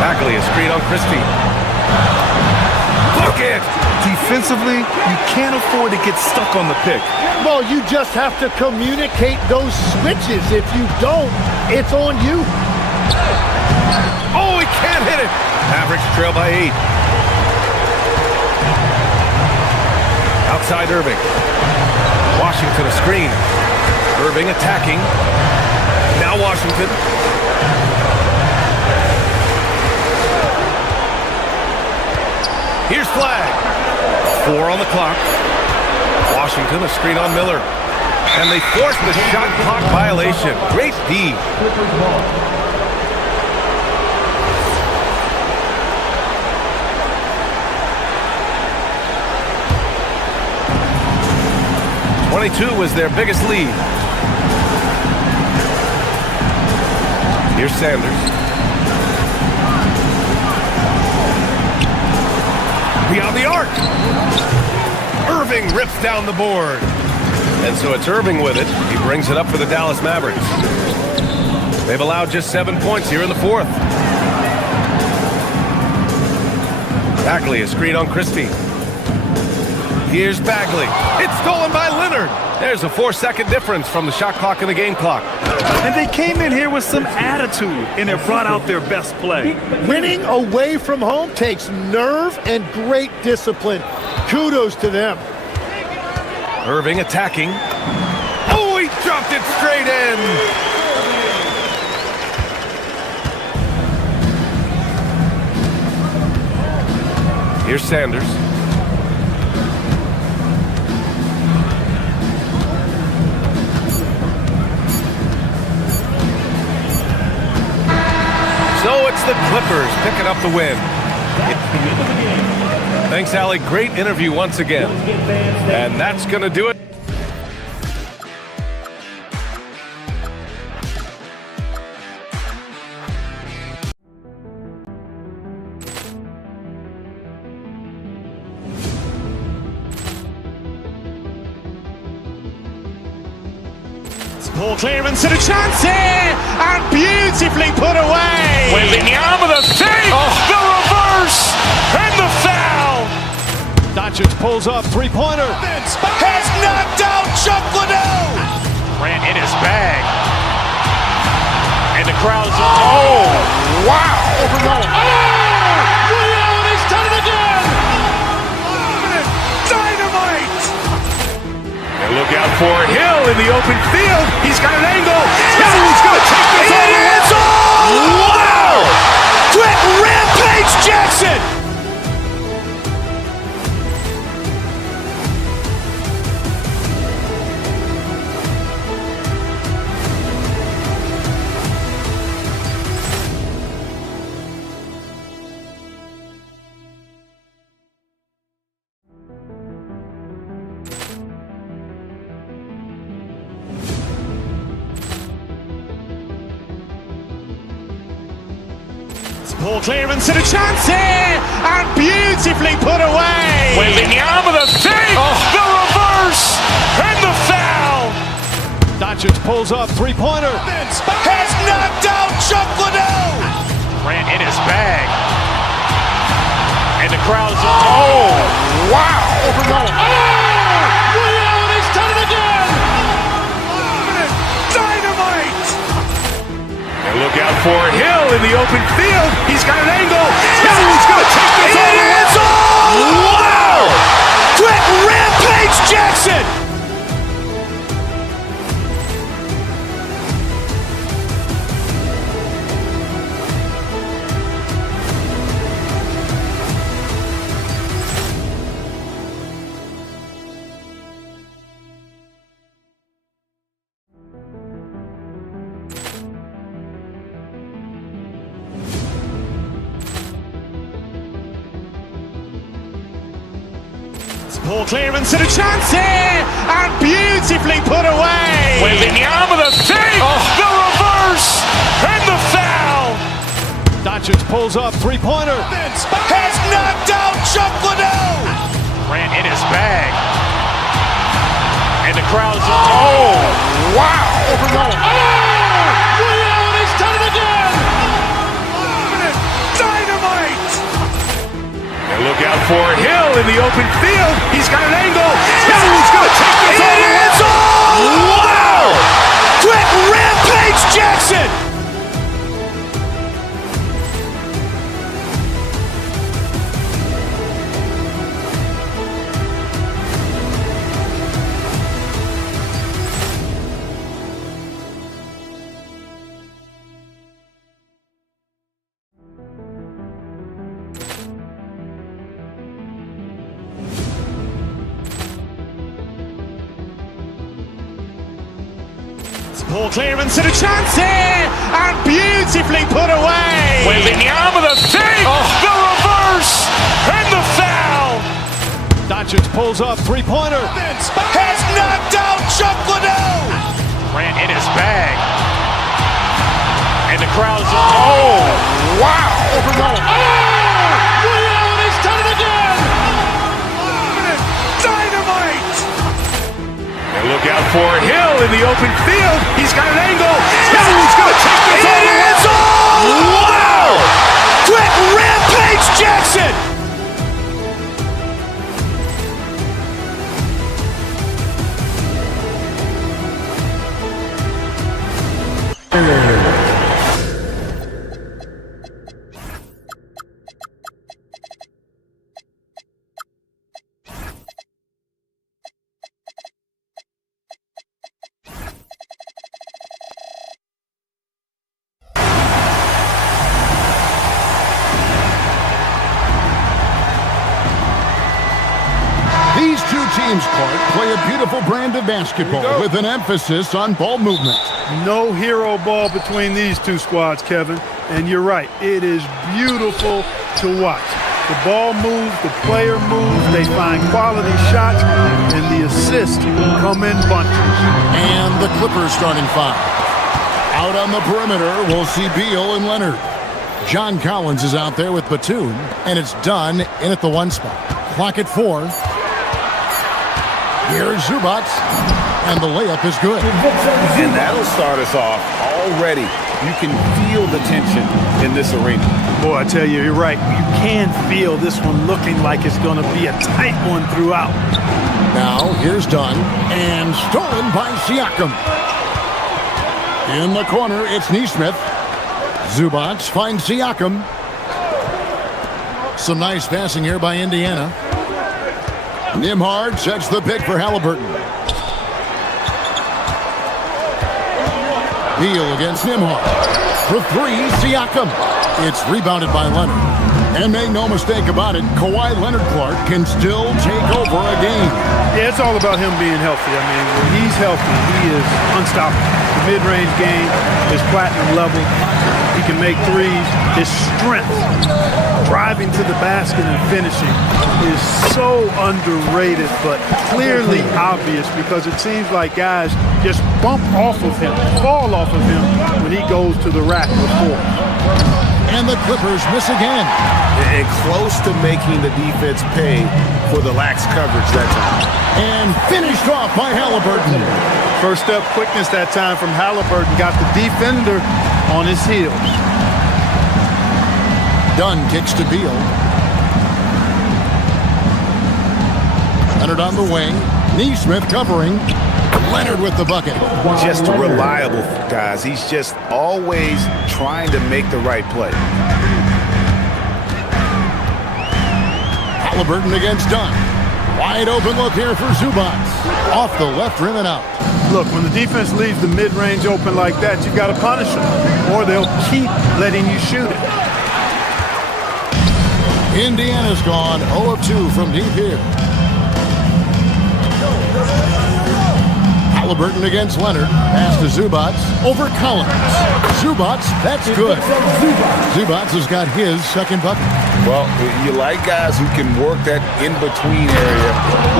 Bagley, a screen on Christie. Bucket! Defensively, you can't afford to get stuck on the pick. Well, you just have to communicate those switches. If you don't, it's on you. Oh, he can't hit it. Mavericks trail by 8. Outside Irving. Washington a screen. Irving attacking. Now Washington. Here's flag. 4 on the clock. Washington a screen on Miller. And they force the shot clock violation. Great D. 22 was their biggest lead. Here's Sanders. Beyond the arc. Irving rips down the board. And so it's Irving with it. He brings it up for the Dallas Mavericks. They've allowed just 7 points here in the fourth. Bagley, a screen on Christie. Here's Bagley. It's stolen by Leonard. There's a 4-second difference from the shot clock and the game clock. And they came in here with some attitude, and they brought out their best play. Winning away from home takes nerve and great discipline. Kudos to them. Irving attacking. Oh, he dropped it straight in. Here's Sanders. So it's the Clippers picking up the win. Thanks, Allie. Great interview once again. And that's going to do it. Ball clearance and a chance here, and beautifully put away. Wembanyama the save, the reverse, and the foul. Doncic pulls up, three-pointer. Has knocked out Chuck Liddell. Ran in his bag. And the crowd's, oh, wow. Over Nolan. He's done it again. Dynamite. And look out for Hill in the open field. He's got an angle. He's going to take this all the way. Wow. Quick rampage Jackson. Ball clearance and a chance here, and beautifully put away. Wembanyama the fake, the reverse, and the foul. Doncic pulls up, three-pointer. Has knocked out Chuck Liddell. Grant in his bag. And the crowd's, oh, wow. Over Nolan. He's done it again. Dynamite. And look out for Hill in the open field. He's got an angle. He's going to take this all the way. Wow. Quick rampage Jackson. Ball clearance and a chance here, and beautifully put away. Wembanyama the fake, the reverse, and the foul. Doncic pulls up, three-pointer. Has knocked out Chuck Liddell. Grant in his bag. And the crowd's, oh, wow. Over Nolan. He's done it again. Dynamite. And look out for Hill in the open field. He's got an angle. He's going to take this all the way. Wow. Quick rampage Jackson. Ball clearance and a chance here, and beautifully put away. Wembanyama the fake, the reverse, and the foul. Doncic pulls up, three-pointer. Has knocked out Chuck Liddell. Grant in his bag. And the crowd's, oh, wow. Over Nolan. He's done it again. Dynamite. And look out for Hill in the open field. He's got an angle. He's going to take this all the way. Wow. Quick rampage Jackson. These two teams, Clark, play a beautiful brand of basketball with an emphasis on ball movement. No hero ball between these two squads, Kevin. And you're right, it is beautiful to watch. The ball moves, the player moves, they find quality shots, and the assists come in bunches. And the Clippers starting five. Out on the perimeter, we'll see Beal and Leonard. John Collins is out there with Batum, and it's done in at the one spot. Clock at 4. Here's Zubac, and the layup is good. And that'll start us off already. You can feel the tension in this arena. Boy, I tell you, you're right. You can feel this one looking like it's going to be a tight one throughout. Now, here's Dunn, and stolen by Siakam. In the corner, it's Neesmith. Zubac finds Siakam. Some nice passing here by Indiana. Nembhard sets the pick for Halliburton. Beal against Nembhard. For three, Siakam. It's rebounded by Leonard. And make no mistake about it, Kawhi Leonard-Clark can still take over a game. Yeah, it's all about him being healthy. I mean, when he's healthy, he is unstoppable. The mid-range game is platinum level. He can make threes. His strength, driving to the basket and finishing, is so underrated, but clearly obvious because it seems like guys just bump off of him, fall off of him when he goes to the rack before. And the Clippers miss again. And close to making the defense pay for the lax coverage that time. And finished off by Halliburton. First step quickness that time from Halliburton got the defender on his heels. Dunn kicks to Beal. Leonard on the wing. Neesmith covering. Leonard with the bucket. Just reliable, guys. He's just always trying to make the right play. Halliburton against Dunn. Wide open look here for Zubac. Off the left rim and out. Look, when the defense leaves the mid-range open like that, you've got to punish them, or they'll keep letting you shoot it. Indiana's gone 0 of 2 from deep here. Halliburton against Leonard. Pass to Zubac. Over Collins. Zubac, that's good. Zubac has got his second bucket. Well, you like guys who can work that in-between area,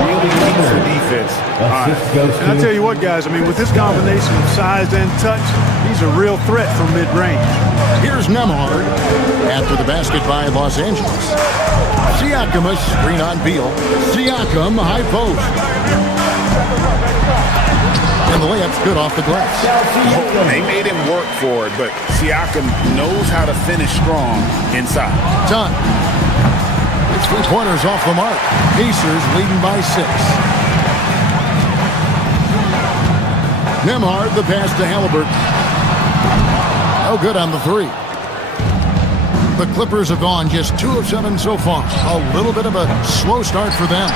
really keeps the defense honest. And I tell you what, guys, I mean, with this combination of size and touch, he's a real threat from mid-range. Here's Nembhard after the basket by Los Angeles. Siakam, a screen on Beal. Siakam, high post. And the layup's good off the glass. They made him work for it, but Siakam knows how to finish strong inside. Done. It's 3-pointers off the mark. Pacers leading by 6. Nembhard, the pass to Halliburton. No good on the 3. The Clippers have gone just 2 of 7 so far. A little bit of a slow start for them.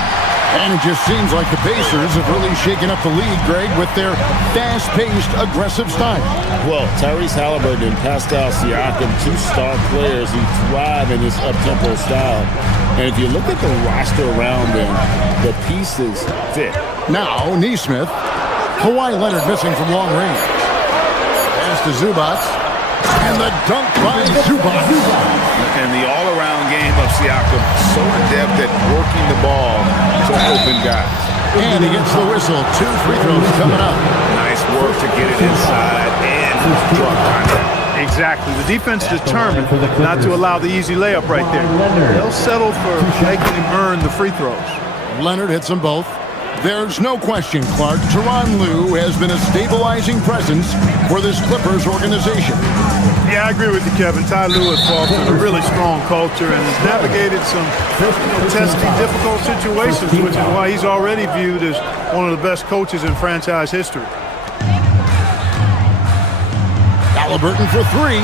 And it just seems like the Pacers have really shaken up the league, Greg, with their fast-paced, aggressive style. Well, Tyrese Halliburton and Pascal Siakam, 2 star players who thrive in this up-tempo style. And if you look at the roster around them, the pieces fit. Now, Neesmith. Kawhi Leonard missing from long range. Pass to Zubac. And the dunk by Zubac. And the all-around game of Siakam, so adept at working the ball to open guys. And he gets the whistle. 2 free throws coming up. Nice work to get it inside and draw contact. Exactly. The defense determined not to allow the easy layup right there. They'll settle for making him earn the free throws. Leonard hits them both. There's no question, Clark, Tyronn Lue has been a stabilizing presence for this Clippers organization. Yeah, I agree with you, Kevin. Ty Lue has fostered a really strong culture and has navigated some testy, difficult situations, which is why he's already viewed as one of the best coaches in franchise history. Halliburton for 3.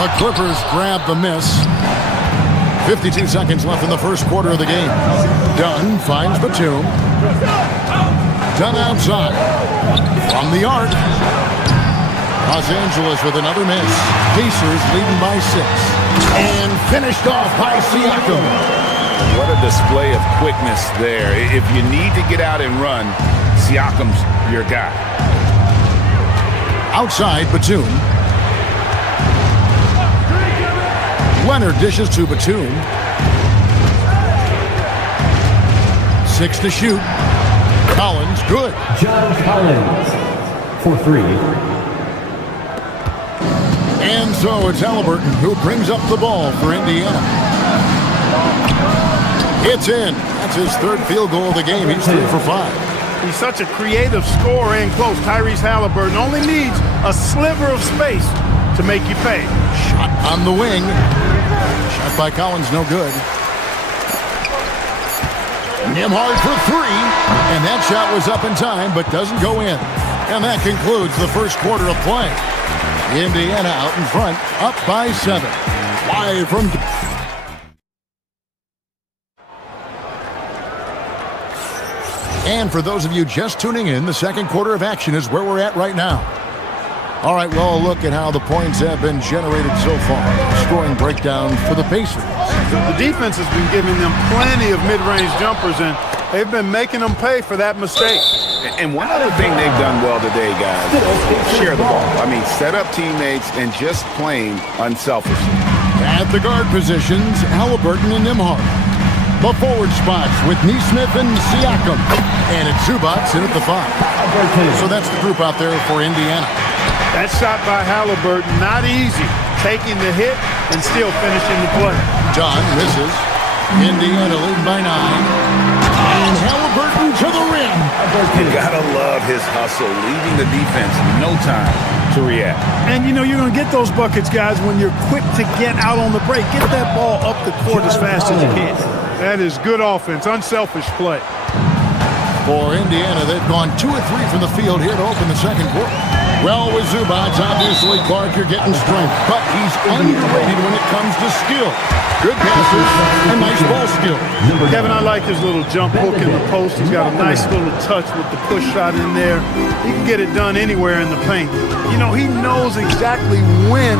The Clippers grab the miss. 52 seconds left in the first quarter of the game. Dunn finds Batum. Dunn outside. From the arc. Los Angeles with another miss. Pacers leading by 6. And finished off by Siakam. What a display of quickness there. If you need to get out and run, Siakam's your guy. Outside, Batum. Leonard dishes to Batum. 6 to shoot. Collins, good. John Collins for 3. And so it's Halliburton who brings up the ball for Indiana. It's in. That's his 3rd field goal of the game. He's 3 for 5. He's such a creative scorer in close. Tyrese Halliburton only needs a sliver of space to make you pay. Shot on the wing. Shot by Collins, no good. Nembhard for 3. And that shot was up in time, but doesn't go in. And that concludes the first quarter of play. Indiana out in front, up by 7. Live from... And for those of you just tuning in, the second quarter of action is where we're at right now. All right, well, look at how the points have been generated so far. Scoring breakdown for the Pacers. The defense has been giving them plenty of mid-range jumpers, and they've been making them pay for that mistake. And one other thing they've done well today, guys, share the ball. I mean, set up teammates and just playing unselfishly. At the guard positions, Halliburton and Nembhard. The forward spots with Nesmith and Siakam. And it's Zubac in at the 5. So that's the group out there for Indiana. That shot by Halliburton, not easy. Taking the hit and still finishing the play. John misses. Indiana leading by 9. And Halliburton to the rim. You gotta love his hustle, leaving the defense no time to react. And you know you're going to get those buckets, guys, when you're quick to get out on the break. Get that ball up the court as fast as you can. That is good offense, unselfish play. For Indiana, they've gone 2 of 3 from the field here to open the second quarter. Well, with Zubac, obviously, Clark, you're getting strength, but he's underrated when it comes to skill. Good passes and nice ball skill. Kevin, I like his little jump hook in the post. He's got a nice little touch with the push shot in there. He can get it done anywhere in the paint. You know, he knows exactly when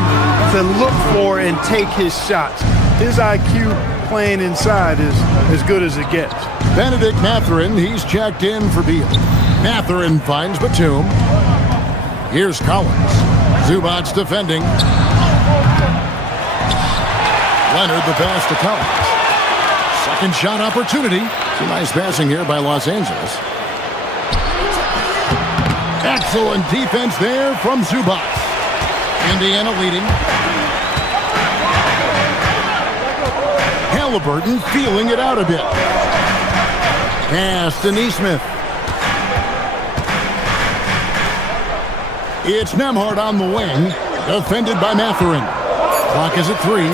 to look for and take his shots. His IQ playing inside is as good as it gets. Benedict Mathurin, he's checked in for Beal. Mathurin finds Batum. Here's Collins. Zubac defending. Leonard the pass to Collins. Second shot opportunity. Some nice passing here by Los Angeles. Excellent defense there from Zubac. Indiana leading. Halliburton feeling it out a bit. Pass to Nesmith. It's Nembhard on the wing. Defended by Mathurin. Clock is at 3.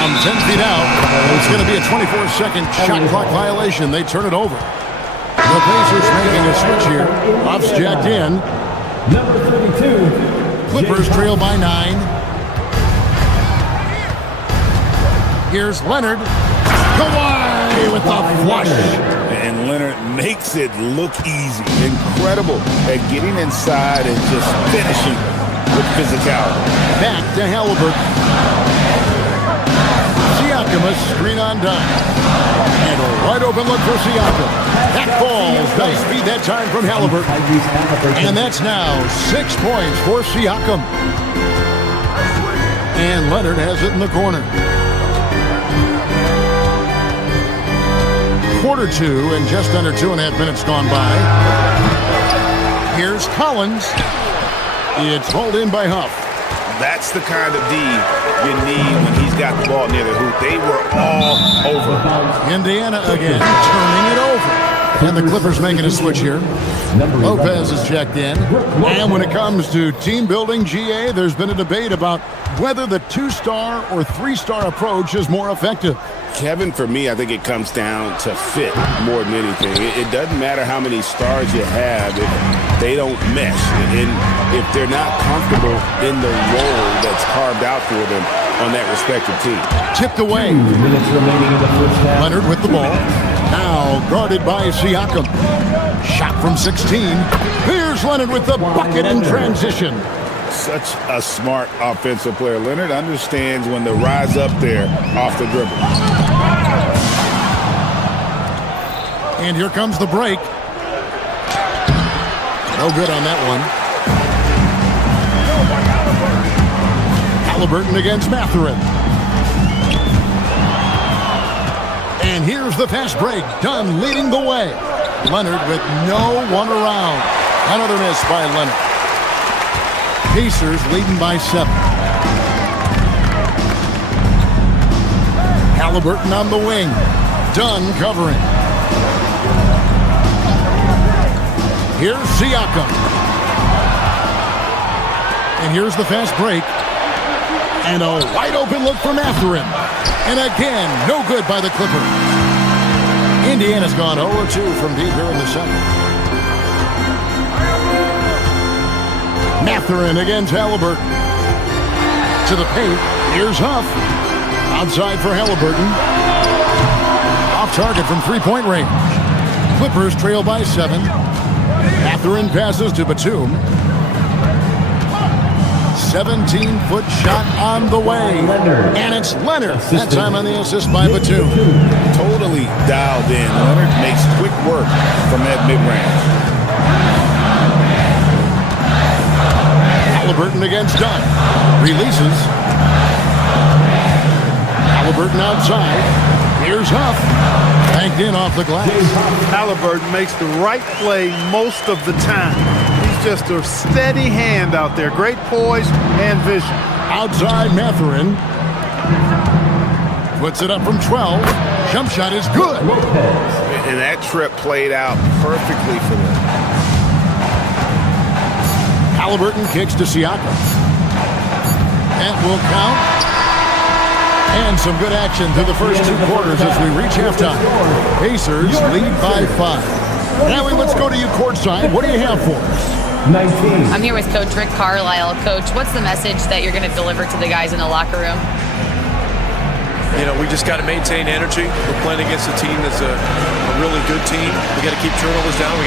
From 10 feet out, it's going to be a 24-second shot clock violation. They turn it over. The Pacers making a switch here. Buffs jacked in. Number 32. Clippers trail by 9. Here's Leonard. Kawhi with the flush. And Leonard makes it look easy. Incredible at getting inside and just finishing with physicality. Back to Halliburton. Siakam, a screen on dime. And a wide open look for Siakam. That falls. Nice feed that time from Halliburton. And that's now 6 points for Siakam. And Leonard has it in the corner. Quarter 2 and just under 2.5 minutes gone by. Here's Collins. It's rolled in by Huff. That's the kind of D you need when he's got the ball near the hoop. They were all over. Indiana again, turning it over. And the Clippers making a switch here. Lopez is checked in. And when it comes to team building, GA, there's been a debate about whether the 2-star or 3-star approach is more effective. Kevin, for me, I think it comes down to fit more than anything. It doesn't matter how many stars you have if they don't mesh. And if they're not comfortable in the role that's carved out for them on that respective team. Tipped away. 2 minutes remaining in the first half. Leonard with the ball. Now guarded by Siakam. Shot from 16. Here's Leonard with the bucket in transition. Such a smart offensive player. Leonard understands when to rise up there off the dribble. And here comes the break. No good on that one. Halliburton against Mathurin. And here's the fast break. Dunn leading the way. Leonard with no one around. Another miss by Leonard. Pacers leading by 7. Halliburton on the wing. Dunn covering. Here's Siakam. And here's the fast break. And a wide open look for Mathurin. And again, no good by the Clippers. Indiana's gone 0-2 from deep here in the second. Mathurin against Halliburton. To the paint. Here's Huff. Outside for Halliburton. Off target from three-point range. Clippers trail by 7. Mathurin passes to Batum. 17-foot shot on the way. And it's Leonard. That time on the assist by Batum. Totally dialed in. Leonard makes quick work from that mid-range. Halliburton against Dunn. Releases. Halliburton outside. Here's Huff. Banked in off the glass. Halliburton makes the right play most of the time. He's just a steady hand out there. Great poise and vision. Outside Mathurin. Puts it up from 12. Jump shot is good. And that trip played out perfectly for them. Halliburton kicks to Siakam. That will count. And some good action through the first 2 quarters as we reach halftime. Pacers lead by 5. Allie, let's go to you courtside. What do you have for us? 19. I'm here with Coach Rick Carlisle. Coach, what's the message that you're going to deliver to the guys in the locker room? You know, we just got to maintain energy. We're playing against a team that's a really good team. We got to keep turnovers down.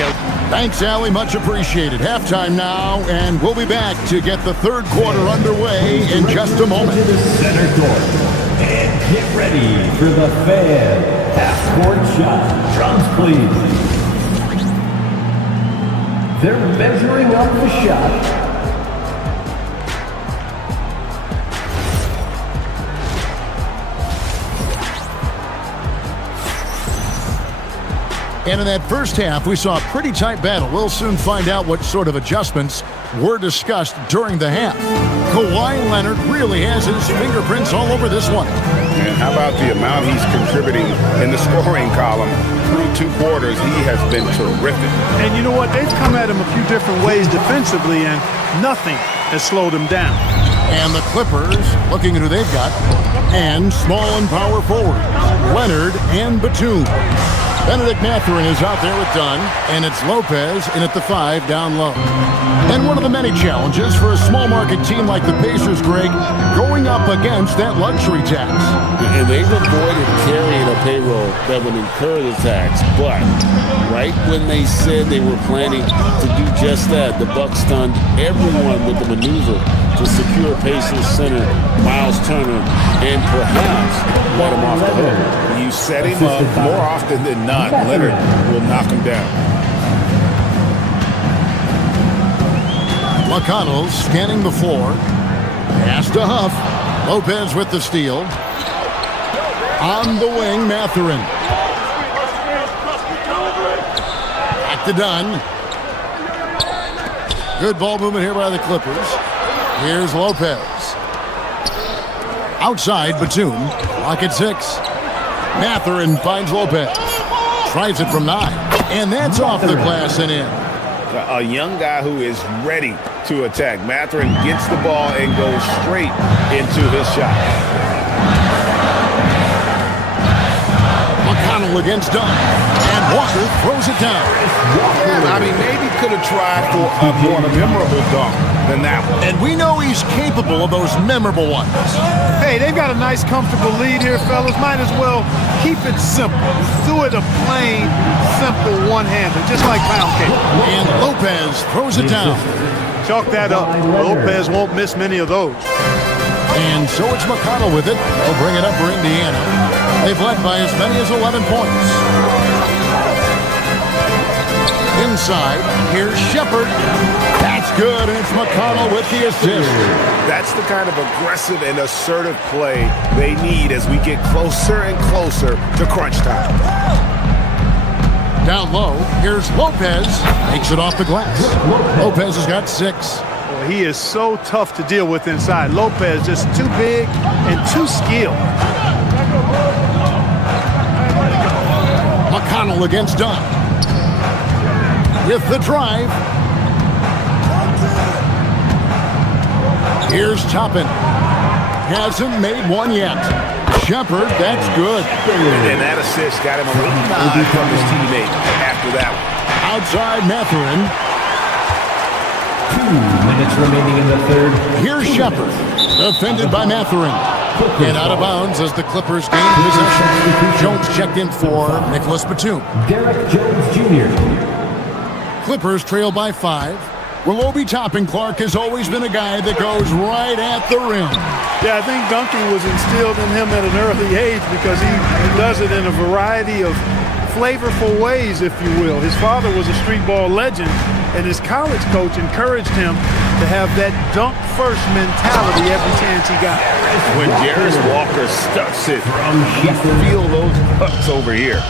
Thanks, Allie. Much appreciated. Halftime now, and we'll be back to get the third quarter underway in just a moment. To the center court. And get ready for the fan half-court shot. Drums, please. They're measuring up the shot. And in that first half, we saw a pretty tight battle. We'll soon find out what sort of adjustments were discussed during the half. Kawhi Leonard really has his fingerprints all over this one. And how about the amount he's contributing in the scoring column? Through 2 quarters, he has been terrific. And you know what? They've come at him a few different ways defensively, and nothing has slowed him down. And the Clippers, looking at who they've got, and small and power forwards, Leonard and Batum. Benedict Mathurin is out there with Dunn, and it's Lopez in at the 5 down low. And one of the many challenges for a small market team like the Pacers, Greg, going up against that luxury tax. And they've avoided carrying a payroll that would incur the tax, but right when they said they were planning to do just that, the Bucks stunned everyone with the maneuver to secure Pacers center Miles Turner and perhaps let him off the hook. You set him up more often than not. Leonard will knock him down. McConnell scanning the floor. Pass to Huff. Lopez with the steal. On the wing, Mathurin. Back to Dunn. Good ball movement here by the Clippers. Here's Lopez. Outside, Batum. Lock at 6. Mathurin finds Lopez. Tries it from 9. And that's off the glass and in. A young guy who is ready to attack. Mathurin gets the ball and goes straight into his shot. McConnell against Dunn. And Walker throws it down. I mean, maybe could have tried for a more memorable dunk than that one. And we know he's capable of those memorable ones. Hey, they've got a nice, comfortable lead here, fellas. Might as well keep it simple. Do it a plain, simple one-hander, just like pound cake. And Lopez throws it down. Chalk that up. Lopez won't miss many of those. And so it's McConnell with it. They'll bring it up for Indiana. They've led by as many as 11 points. Inside, here's Shepard. That's good, and it's McConnell with the assist. That's the kind of aggressive and assertive play they need as we get closer and closer to crunch time. Down low, here's Lopez. Takes it off the glass. Lopez has got 6. Well, he is so tough to deal with inside. Lopez just too big and too skilled. McConnell against Dunn. With the drive. Here's Toppin. Hasn't made one yet. Shepard, that's good. And that assist got him a little nod from his teammate after that one. Outside Mathurin. 2 minutes minutes remaining in the third. Here's Shepard, defended by Matherin. And out of bounds as the Clippers gain possession. Jones checked in for Nicholas Batum. Derek Jones Jr. Clippers trail by 5. Willoughby Toppin Clark has always been a guy that goes right at the rim. Yeah, I think dunking was instilled in him at an early age because he does it in a variety of flavorful ways, if you will. His father was a street ball legend, and his college coach encouraged him to have that dunk-first mentality every chance he got. When Jarris Walker stuffs it, you feel those pucks over here.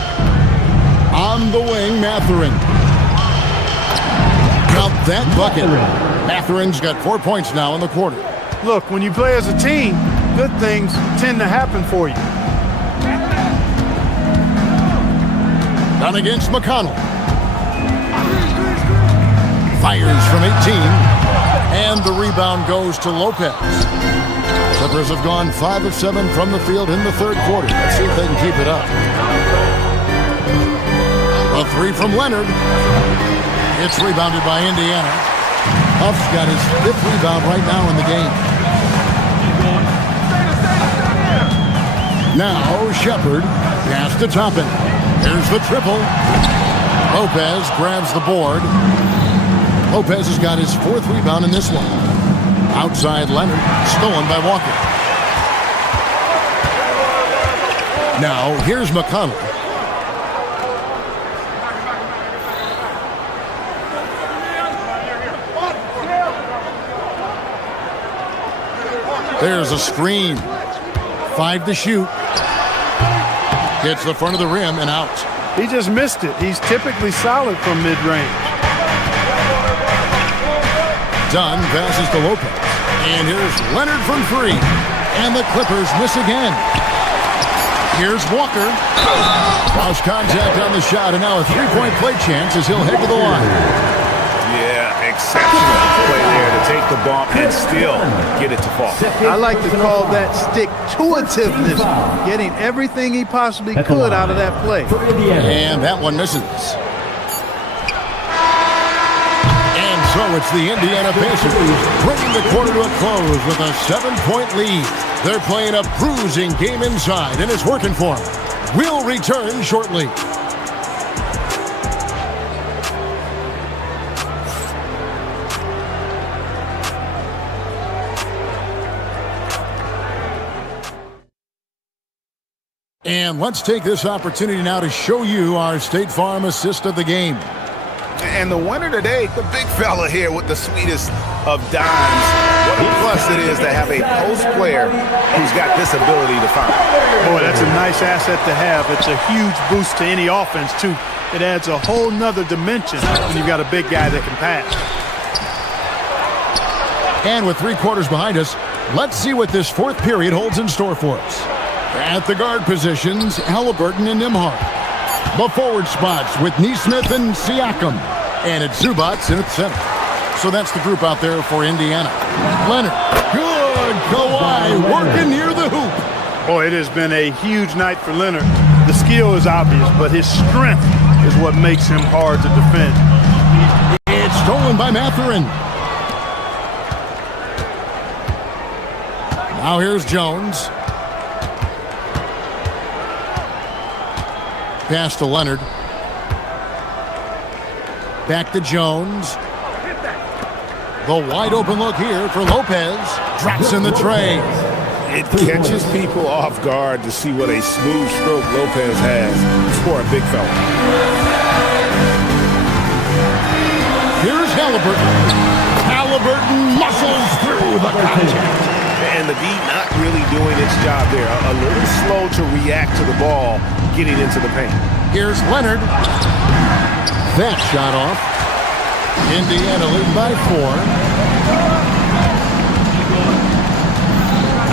On the wing, Matherin. Count that bucket. Matherin's got 4 points now in the quarter. Look, when you play as a team, good things tend to happen for you. Down against McConnell. Fires from 18. And the rebound goes to Lopez. Clippers have gone 5 of 7 from the field in the third quarter. Let's see if they can keep it up. A 3 from Leonard. It's rebounded by Indiana. Huff's got his 5th rebound right now in the game. Now Shepard, pass to Toppin. Here's the triple. Lopez grabs the board. Lopez has got his 4th rebound in this one. Outside Leonard, stolen by Walker. Now here's McConnell. There's a screen. 5 to shoot. Hits the front of the rim and out. He just missed it. He's typically solid from mid-range. Dunn passes to Lopez. And here's Leonard from 3. And the Clippers miss again. Here's Walker. Lost contact on the shot, and now a 3-point play chance as he'll head to the line. Yeah, exceptional play there to take the bump and still get it to fall. I like to call that stick-to-itiveness, getting everything he possibly could out of that play. And that one misses. And so it's the Indiana Pacers bringing the quarter to a close with a 7-point lead. They're playing a bruising game inside, and it's working for them. We'll return shortly. And let's take this opportunity now to show you our State Farm assist of the game. And the winner today, the big fella here with the sweetest of dimes. What a plus it is to have a post player who's got this ability to find. Boy, that's a nice asset to have. It's a huge boost to any offense, too. It adds a whole nother dimension when you've got a big guy that can pass. And with 3 quarters behind us, let's see what this 4th period holds in store for us. At the guard positions, Halliburton and Nimhart. The forward spots with Neesmith and Siakam. And it's Zubats in at center. So that's the group out there for Indiana. Leonard, good. Kawhi working near the hoop. Boy, it has been a huge night for Leonard. The skill is obvious, but his strength is what makes him hard to defend. It's stolen by Matherin. Now here's Jones. Pass to Leonard. Back to Jones. The wide open look here for Lopez. Drops in the tray. It catches people off guard to see what a smooth stroke Lopez has for a big fella. Here's Halliburton. Halliburton muscles through the contact. And the D not really doing its job there. A little slow to react to the ball getting into the paint. Here's Leonard. That shot off. Indiana leading by 4.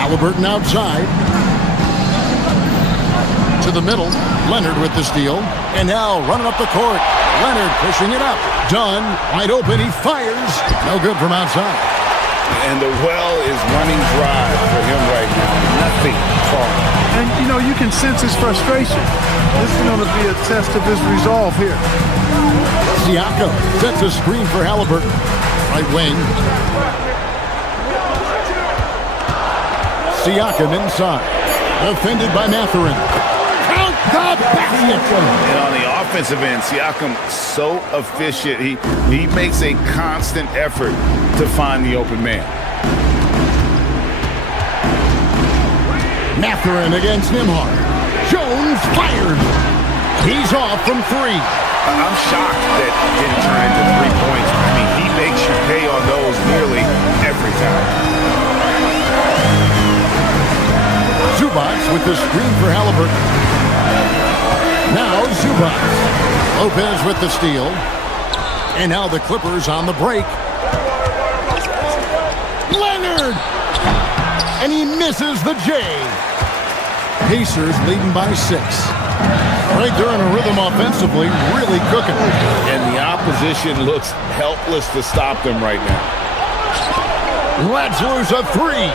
Halliburton outside. To the middle. Leonard with the steal. And now running up the court. Leonard pushing it up. Dunn wide open. He fires. No good from outside. And the well is running dry for him right now. Nothing falling. And, you know, you can sense his frustration. This is going to be a test of his resolve here. Siakam sets a screen for Halliburton. Right wing. Siakam inside. Defended by Mathurin. Count the basket. And on the offensive end, Siakam so efficient. He makes a constant effort to find the open man. Mathurin against Nembhard. Jones fired. He's off from three. I'm shocked that it didn't turn into 3 points. I mean, he makes you pay on those nearly every time. Zubac with the screen for Halliburton. Now Zubac. Lopez with the steal. And now the Clippers on the break. Leonard! And he misses the J. Pacers leading by 6. Right, they're in a rhythm offensively, really cooking. And the opposition looks helpless to stop them right now. Let's lose a 3.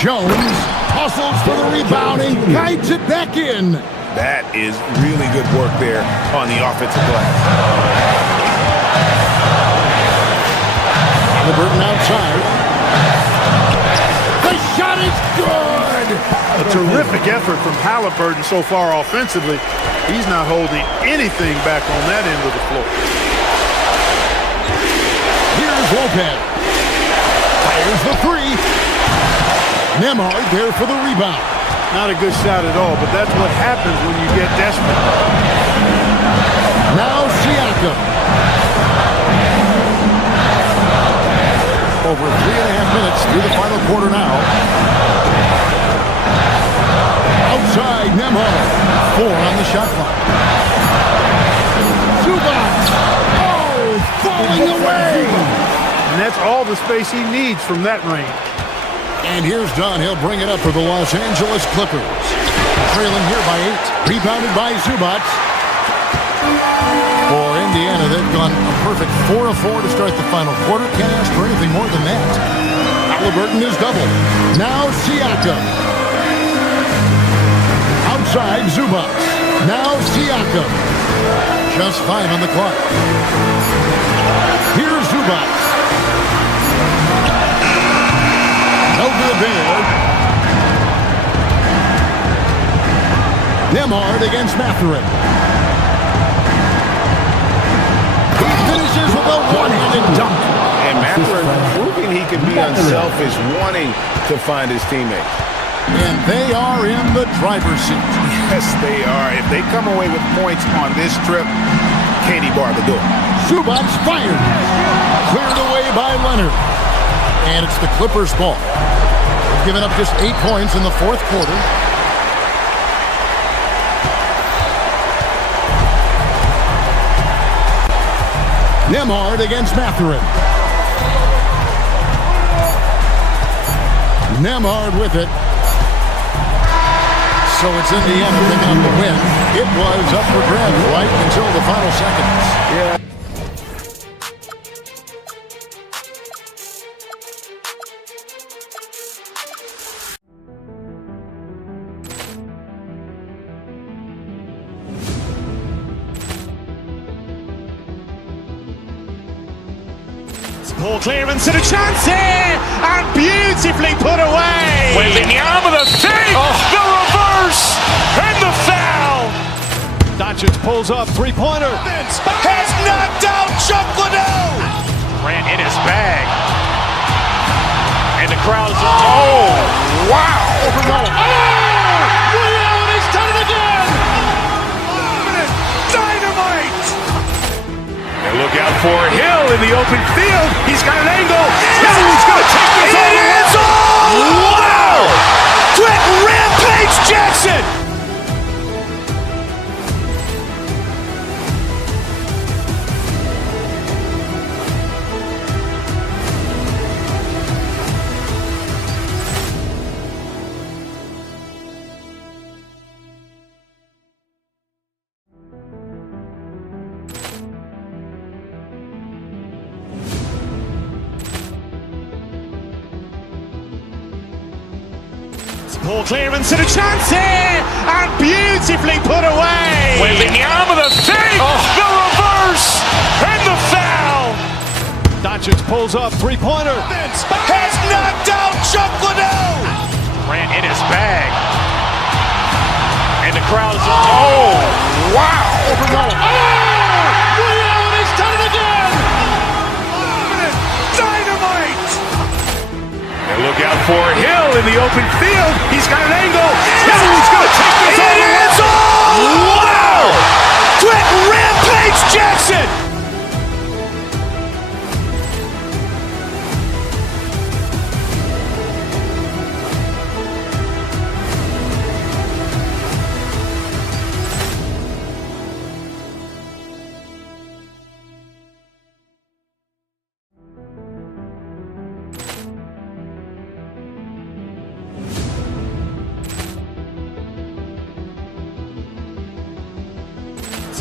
Jones hustles for the rebound and guides it back in. That is really good work there on the offensive glass. Halliburton outside. The shot is good. A terrific effort from Halliburton so far offensively. He's not holding anything back on that end of the floor. Here's Lopez. Fires the 3. Nembhard there for the rebound. Not a good shot at all, but that's what happens when you get desperate. Now Siakam. Over 3.5 minutes through the final quarter now. Outside Nembhard. 4 on the shot clock. Zubac. Oh, falling away. And that's all the space he needs from that range. And here's Dunn. He'll bring it up for the Los Angeles Clippers. Trailing here by 8. Rebounded by Zubac. For Indiana, they've gone a perfect 4 of 4 to start the final quarter. Can't ask for anything more than that. Halliburton is doubled. Now Siakam. Outside Zubac. Now Siakam. Just 5 on the clock. Here's Zubac. No good there. Nembhard against Mathurin. He finishes with a one-handed dunk. And Mathurin proving he can be unselfish, wanting to find his teammates. And they are in the driver's seat. Yes, they are. If they come away with points on this trip, Katie bar the door. Zubac fired. Cleared away by Leonard. And it's the Clippers' ball. They've given up just 8 points in the fourth quarter. Nembhard against Mathurin. Nembhard with it. So it's Indiana picking up the win. It was up for grabs right until the final seconds. Yeah. Ball clearance and a chance here, and beautifully put away. Wembanyama the fake, the reverse, and the foul. Doncic pulls up, three-pointer. Has knocked out Chuck Liddell. Ran in his bag. And the crowd is, oh, wow. Leon has done it again. Dynamite. And look out for Hill in the open field. He's got an angle. He's going to take this all the way. Wow. Quick Rampage Jackson. Ball clearance and a chance here, and beautifully put away. Wembanyama the fake, the reverse, and the foul. Doncic pulls up, three-pointer. Has knocked out Chuck Liddell. Grant in his bag. And the crowd is, oh, wow. Ray Allen has done it again. Dynamite. And look out for Hill in the open field. He's got an angle. Hill's going to take this all the way. Wow. Quit Rampage Jackson.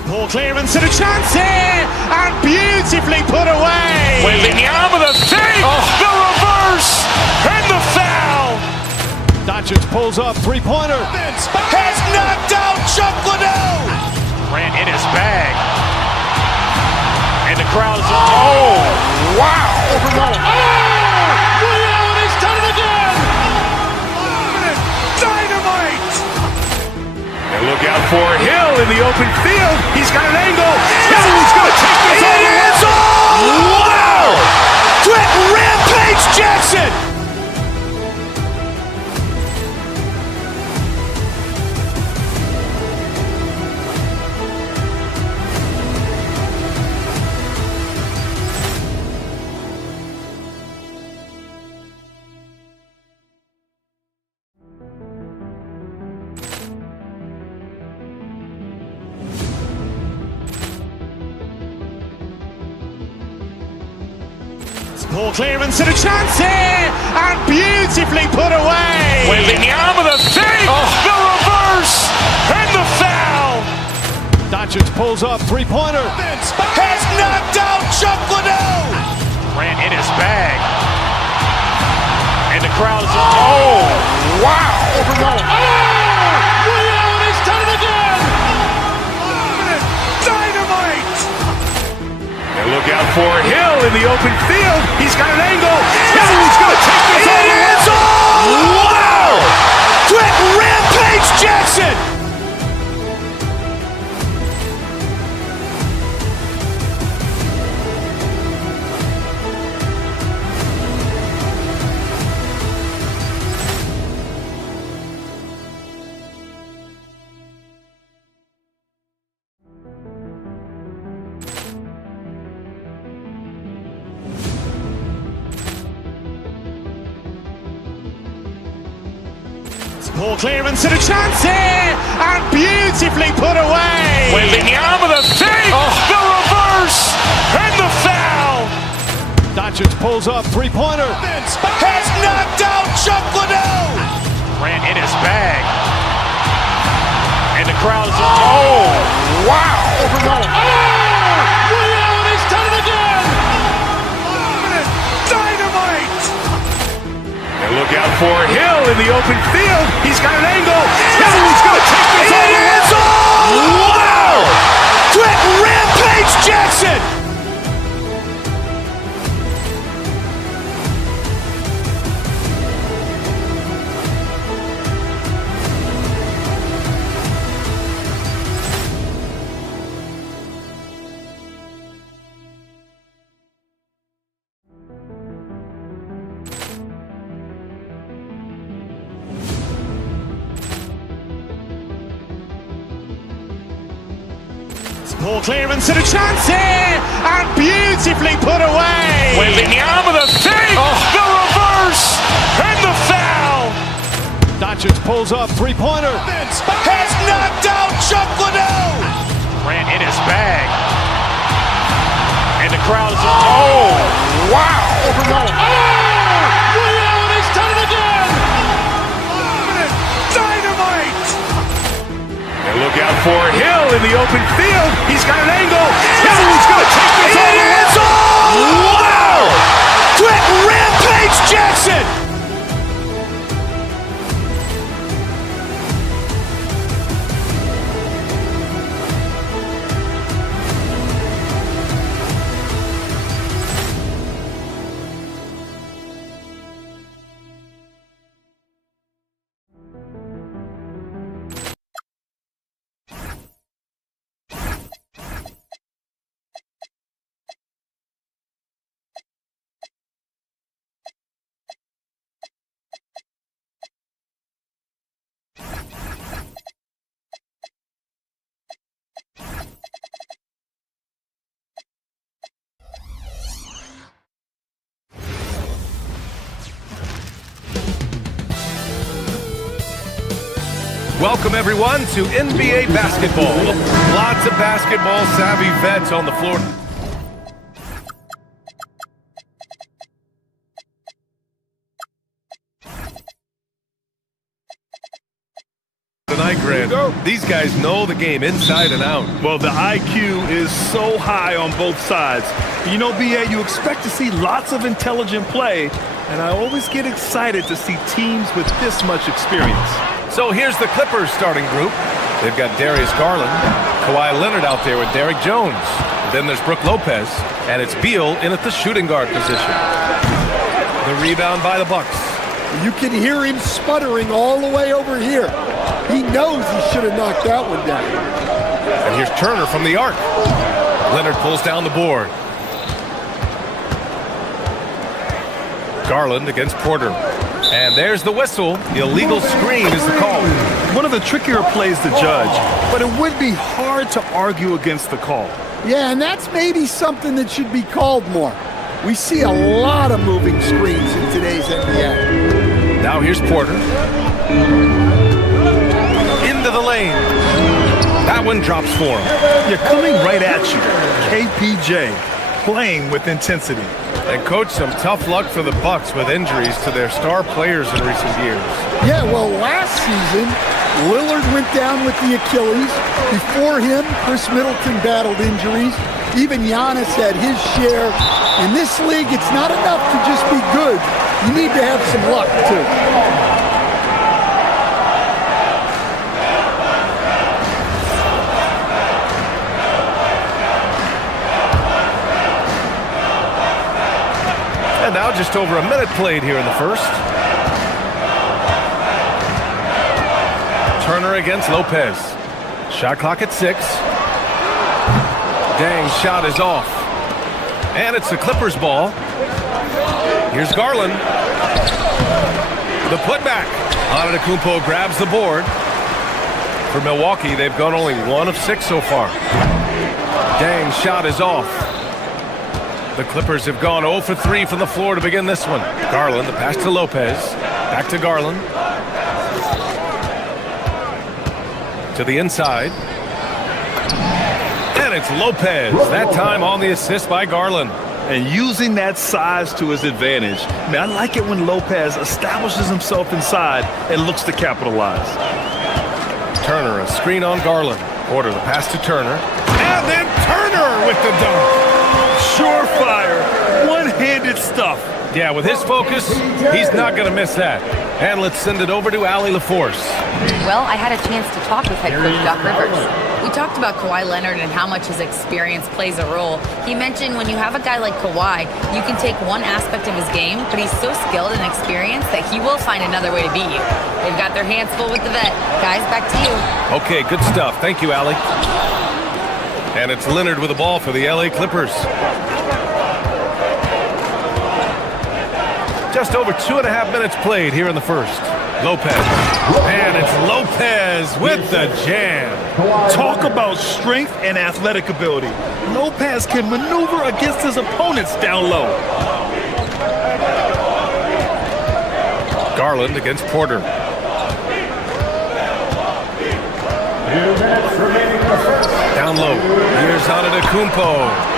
Ball clearance and a chance here, and beautifully put away. Wembanyama the fake, the reverse, and the foul. Doncic pulls up, three-pointer. Has knocked out Chuck Liddell. Grant in his bag. And the crowd is, oh, wow. Ray Allen has done it again. Dynamite. And look out for Hill in the open field. He's got an angle. Hill's going to take this all the way. Wow. Quit Rampage Jackson. Ball clearance and a chance here, and beautifully put away. Wembanyama the fake, the reverse, and the foul. Doncic pulls up, three-pointer. Has knocked out Chuck Liddell. Grant in his bag. And the crowd is, oh, wow. Ray Allen has done it again. Dynamite. And look out for Hill in the open field. He's got an angle. Hill's going to take this all the way. Wow. Quit Rampage Jackson. Ball clearance and a chance here, and beautifully put away. Wembanyama the fake, the reverse, and the foul. Doncic pulls up, three-pointer. Has knocked out Chuck Liddell. Grant in his bag. And the crowd is, oh, wow. Ray Allen has done it again. Dynamite. And look out for Hill in the open field. He's got an angle. Hill's going to take this all the way. Wow. Quit Rampage Jackson. Ball clearance and a chance here, and beautifully put away. Wembanyama the fake, the reverse, and the foul. Doncic pulls up, three-pointer. Has knocked out Chuck Liddell. Grant in his bag. And the crowd is, oh, wow. Ray Allen has done it again. Dynamite. And look out for Hill in the open field. He's got an angle. Hill's going to take this all the way. Wow. Quit Rampage Jackson. Welcome, everyone, to NBA basketball. Lots of basketball-savvy vets on the floor tonight, Grant. These guys know the game inside and out. Well, the IQ is so high on both sides. You know, BA, you expect to see lots of intelligent play, and I always get excited to see teams with this much experience. So here's the Clippers starting group. They've got Darius Garland, Kawhi Leonard out there with Derrick Jones. Then there's Brook Lopez, and it's Beal in at the shooting guard position. The rebound by the Bucks. You can hear him sputtering all the way over here. He knows he should have knocked that one down. And here's Turner from the arc. Leonard pulls down the board. Garland against Porter. And there's the whistle. Illegal screen is the call. One of the trickier plays to judge, but it would be hard to argue against the call. Yeah, and that's maybe something that should be called more. We see a lot of moving screens in today's NBA. Now here's Porter. Into the lane. That one drops for him. You're coming right at you. KPJ playing with intensity. And, Coach, some tough luck for the Bucks with injuries to their star players in recent years. Yeah, well, last season, Lillard went down with the Achilles. Before him, Chris Middleton battled injuries. Even Giannis had his share. In this league, it's not enough to just be good. You need to have some luck, too. And now just over a minute played here in the first. Turner against Lopez. Shot clock at 6. Dang, shot is off. And it's the Clippers ball. Here's Garland. The putback. Antetokounmpo grabs the board. For Milwaukee, they've gone only 1 of 6 so far. Dang, shot is off. The Clippers have gone 0 for 3 from the floor to begin this one. Garland, the pass to Lopez. Back to Garland. To the inside. And it's Lopez. That time on the assist by Garland. And using that size to his advantage. I mean, I like it when Lopez establishes himself inside and looks to capitalize. Turner, a screen on Garland. Porter, the pass to Turner. And then Turner with the dunk. Surefire, one-handed stuff. Yeah, with his focus, he's not going to miss that. And let's send it over to Allie LaForce. Well, I had a chance to talk with head coach Doc Rivers. We talked about Kawhi Leonard and how much his experience plays a role. He mentioned when you have a guy like Kawhi, you can take one aspect of his game, but he's so skilled and experienced that he will find another way to beat you. They've got their hands full with the vet. Guys, back to you. Okay, good stuff. Thank you, Allie. And it's Leonard with the ball for the LA Clippers. Just over 2.5 minutes played here in the first. Lopez. And it's Lopez with the jam. Talk about strength and athletic ability. Lopez can maneuver against his opponents down low. Garland against Porter. Down low. Here's Antetokounmpo.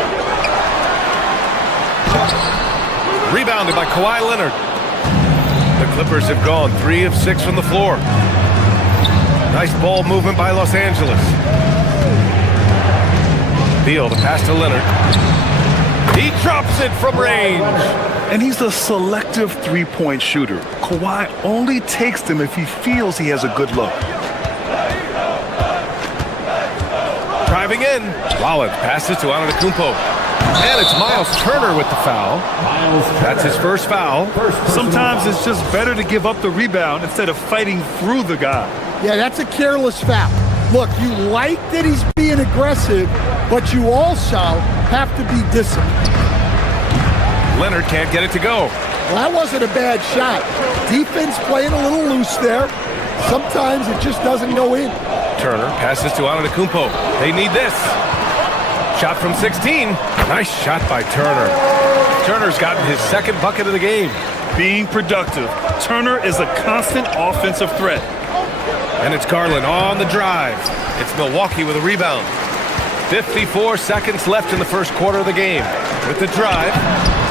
Rebounded by Kawhi Leonard. The Clippers have gone 3 of 6 from the floor. Nice ball movement by Los Angeles. Beal, the pass to Leonard. He drops it from range. And he's a selective three-point shooter. Kawhi only takes them if he feels he has a good look. Driving in. Rollins passes to Antetokounmpo. And it's Miles Turner with the foul. That's his first foul. Sometimes it's just better to give up the rebound instead of fighting through the guy. Yeah, that's a careless foul. Look, you like that he's being aggressive, but you also have to be disciplined. Leonard can't get it to go. Well, that wasn't a bad shot. Defense playing a little loose there. Sometimes it just doesn't go in. Turner passes to Antetokounmpo. They need this. Shot from 16. Nice shot by Turner. Turner's gotten his second bucket of the game. Being productive. Turner is a constant offensive threat. And it's Garland on the drive. It's Milwaukee with a rebound. 54 seconds left in the first quarter of the game. With the drive,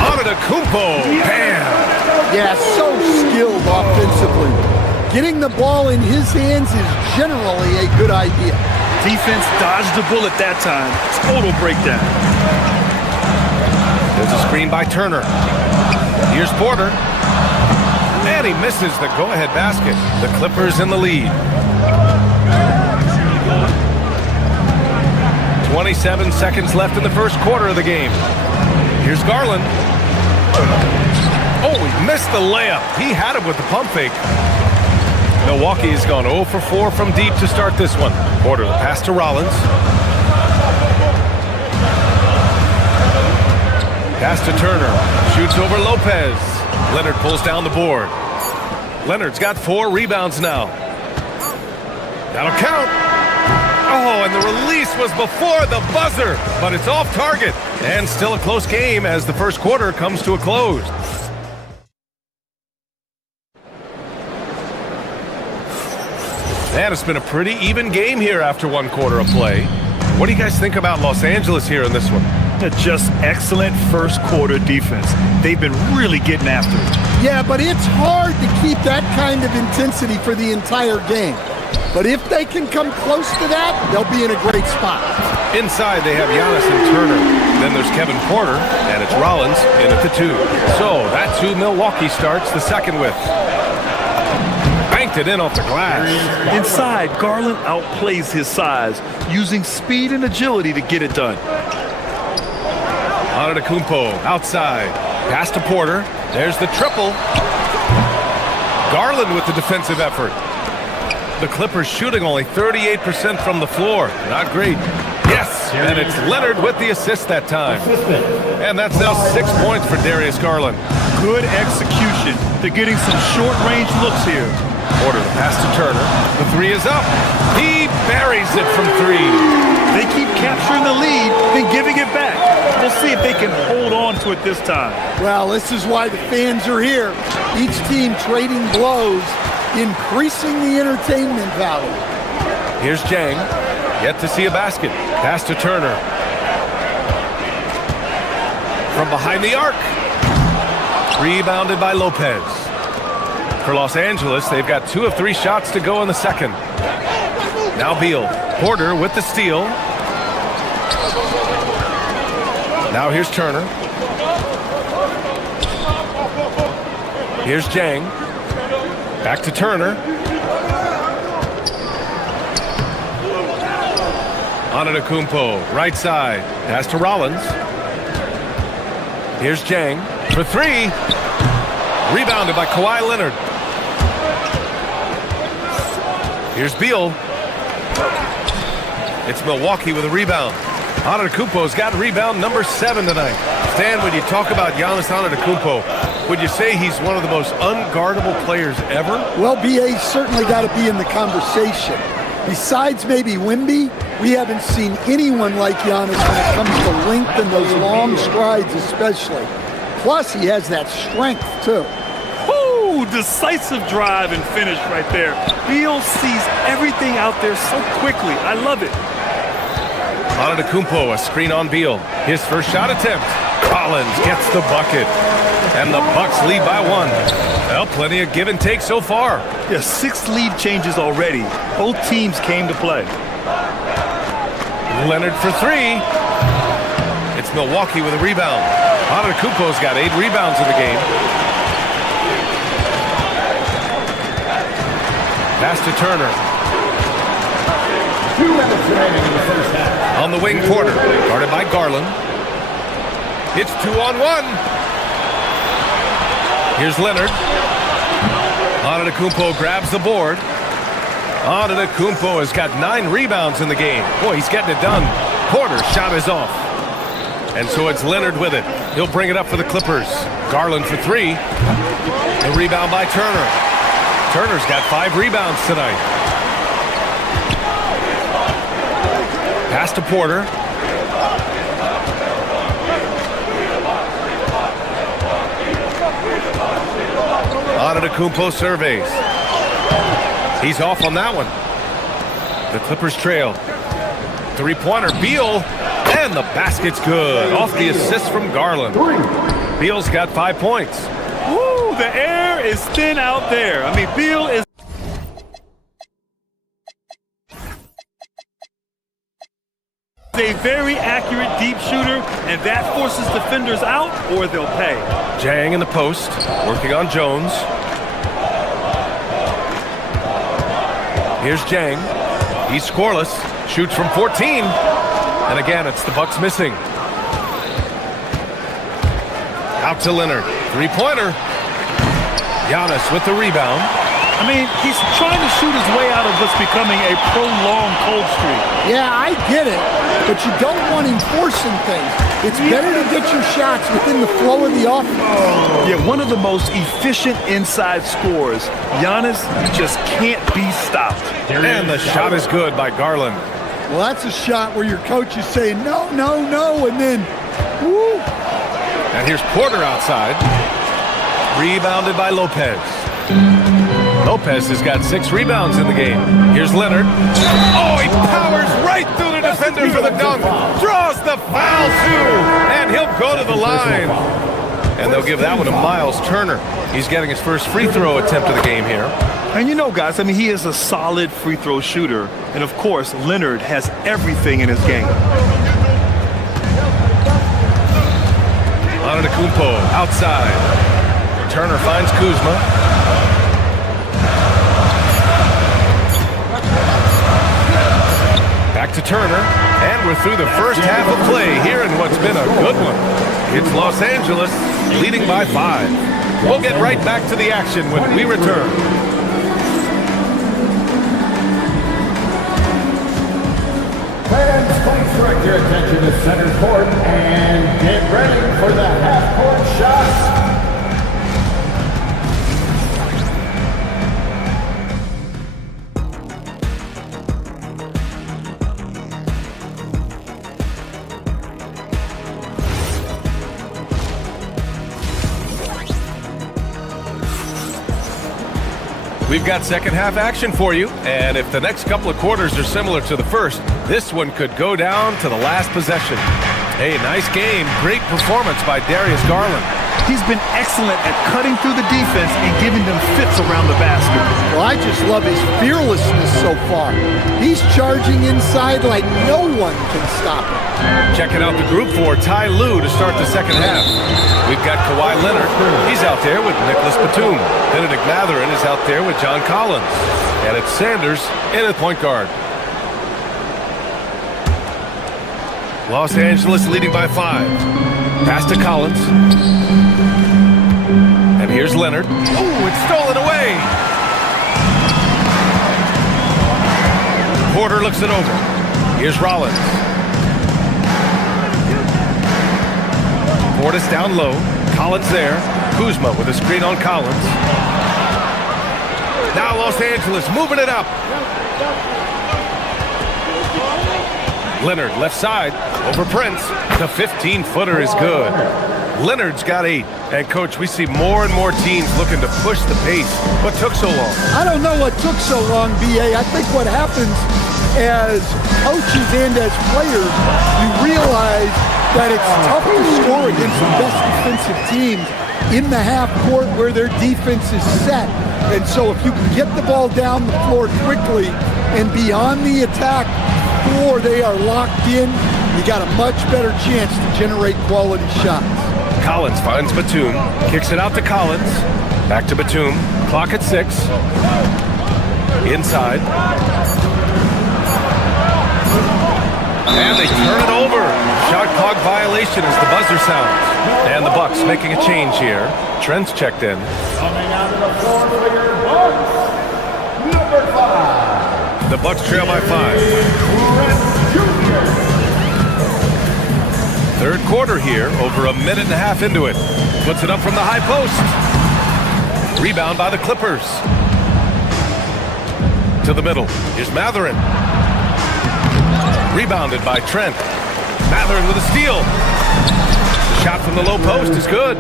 Antetokounmpo. Bam! Yeah, so skilled offensively. Getting the ball in his hands is generally a good idea. Defense dodged the bullet that time. Total breakdown. There's a screen by Turner. Here's Porter. And he misses the go-ahead basket. The Clippers in the lead. 27 seconds left in the first quarter of the game. Here's Garland. Oh, he missed the layup. He had it with the pump fake. Milwaukee's gone 0 for 4 from deep to start this one. Porter, the pass to Rollins. Pass to Turner. Shoots over Lopez. Leonard pulls down the board. Leonard's got 4 rebounds now. That'll count. Oh, and the release was before the buzzer, but it's off target. And still a close game as the first quarter comes to a close. And it's been a pretty even game here after one quarter of play. What do you guys think about Los Angeles here in this one? Just excellent first quarter defense. They've been really getting after it. Yeah, but it's hard to keep that kind of intensity for the entire game. But if they can come close to that, they'll be in a great spot. Inside, they have Giannis and Turner. Then there's Kevin Porter, and it's Rollins in at the 2. So that's who Milwaukee starts the second with. Banked it in off the glass. Inside, Garland outplays his size, using speed and agility to get it done. Antetokounmpo outside. Pass to Porter. There's the triple. Garland with the defensive effort. The Clippers shooting only 38% from the floor. Not great. Yes, and it's Leonard with the assist that time. And that's now 6 points for Darius Garland. Good execution. They're getting some short-range looks here. Porter, the pass to Turner. The 3 is up. He buries it from 3. They keep capturing the lead, then giving it back. We'll see if they can hold on to it this time. Well, this is why the fans are here. Each team trading blows, increasing the entertainment value. Here's Jang. Yet to see a basket. Pass to Turner. From behind the arc. Rebounded by Lopez. For Los Angeles, they've got 2 of 3 shots to go in the second. Now Beal. Porter with the steal. Now here's Turner. Here's Jang. Back to Turner. Antetokounmpo, right side. Pass to Rollins. Here's Jang for 3. Rebounded by Kawhi Leonard. Here's Beal. It's Milwaukee with a rebound. Antetokounmpo's got rebound number 7 tonight. Stan, when you talk about Giannis Antetokounmpo, would you say he's one of the most unguardable players ever? Well, BA's certainly got to be in the conversation. Besides maybe Wemby, we haven't seen anyone like Giannis when it comes to length and those long strides especially. Plus, he has that strength, too. Ooh, decisive drive and finish right there. Beal sees everything out there so quickly. I love it. Antetokounmpo, a screen on Beal. His first shot attempt. Collins gets the bucket. And the Bucks lead by 1. Well, plenty of give and take so far. Yeah, 6 lead changes already. Both teams came to play. Leonard for 3. It's Milwaukee with a rebound. Antetokounmpo's got 8 rebounds in the game. Pass to Turner. 2 minutes remaining in the first half. On the wing, Porter, guarded by Garland. It's 2-on-1. Here's Leonard. Antetokounmpo grabs the board. Antetokounmpo has got 9 rebounds in the game. Boy, he's getting it done. Porter's shot is off. And so it's Leonard with it. He'll bring it up for the Clippers. Garland for 3. The rebound by Turner. Turner's got 5 rebounds tonight. Pass to Porter. Antetokounmpo surveys. He's off on that one. The Clippers trail. Three-pointer, Beal, and the basket's good. Off the assist from Garland. Beal's got 5 points. Woo, the air is thin out there. I mean, Beal is a very accurate deep shooter, and that forces defenders out or they'll pay. Jang in the post, working on Jones. Here's Jang. He's scoreless. Shoots from 14. And again, it's the Bucks missing. Out to Leonard. Three-pointer. Giannis with the rebound. I mean, he's trying to shoot his way out of what's becoming a prolonged cold streak. Yeah, I get it, but you don't want him forcing things. It's better to get your shots within the flow of the offense. Yeah, one of the most efficient inside scorers. Giannis just can't be stopped. And the shot is good by Garland. Well, that's a shot where your coach is saying, no, no, no, and then, woo. And here's Porter outside. Rebounded by Lopez. Lopez has got 6 rebounds in the game. Here's Leonard. Oh, he powers right through the defender for the dunk. Draws the foul, too. And he'll go to the line. And they'll give that one to Miles Turner. He's getting his first free throw attempt of the game here. And you know, guys, I mean, he is a solid free throw shooter. And, of course, Leonard has everything in his game. Antetokounmpo outside. Turner finds Kuzma. Back to Turner, and we're through the first half of play here in what's been a good one. It's Los Angeles leading by 5. We'll get right back to the action when we return. Fans, please direct your attention to center court and get ready for the half-court shots. We've got second half action for you, and if the next couple of quarters are similar to the first, this one could go down to the last possession. Hey, nice game. Great performance by Darius Garland. He's been excellent at cutting through the defense and giving them fits around the basket. Well, I just love his fearlessness so far. He's charging inside like no one can stop him. Checking out the group for Ty Lue to start the second half. We've got Kawhi Leonard. He's out there with Nicholas Batum. Benedict Mathurin is out there with John Collins. And it's Sanders in at point guard. Los Angeles leading by 5. Pass to Collins. And here's Leonard. Oh, it's stolen away. Porter looks it over. Here's Rollins. Portis down low. Collins there. Kuzma with a screen on Collins. Now Los Angeles moving it up. Leonard left side over Prince. The 15-footer is good. Leonard's got 8. And, Coach, we see more and more teams looking to push the pace. What took so long? I don't know what took so long, B.A. I think what happens as coaches and as players, you realize that it's tough to score against the best defensive teams in the half court where their defense is set. And so if you can get the ball down the floor quickly and beyond the attack before they are locked in, you got a much better chance to generate quality shots. Collins finds Batum, kicks it out to Collins. Back to Batum, clock at 6. Inside. And they turn it over. Shot clock violation as the buzzer sounds. And the Bucks making a change here. Trent's checked in. Coming out of the floor for your Bucks, number 5. The Bucks trail by 5. Third quarter here, over a minute and a half into it. Puts it up from the high post. Rebound by the Clippers. To the middle. Here's Mathurin. Rebounded by Trent. Mathurin with a steal. The shot from the low post is good.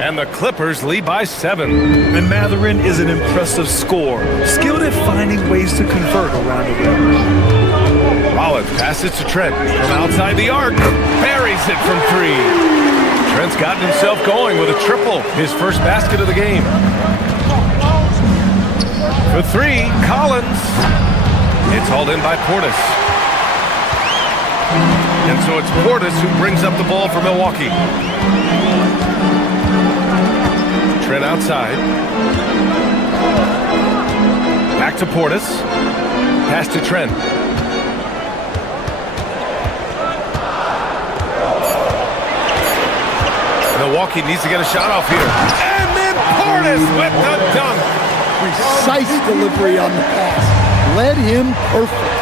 And the Clippers lead by 7. And Mathurin is an impressive scorer, skilled at finding ways to convert around the rim. Rollins passes to Trent from outside the arc. Buries it from 3. Trent's gotten himself going with a triple, his first basket of the game. For 3, Collins. It's hauled in by Portis. And so it's Portis who brings up the ball for Milwaukee. Trent outside. Back to Portis. Pass to Trent. Milwaukee needs to get a shot off here. And then Portis with the dunk. Precise delivery on the pass. Led him perfect.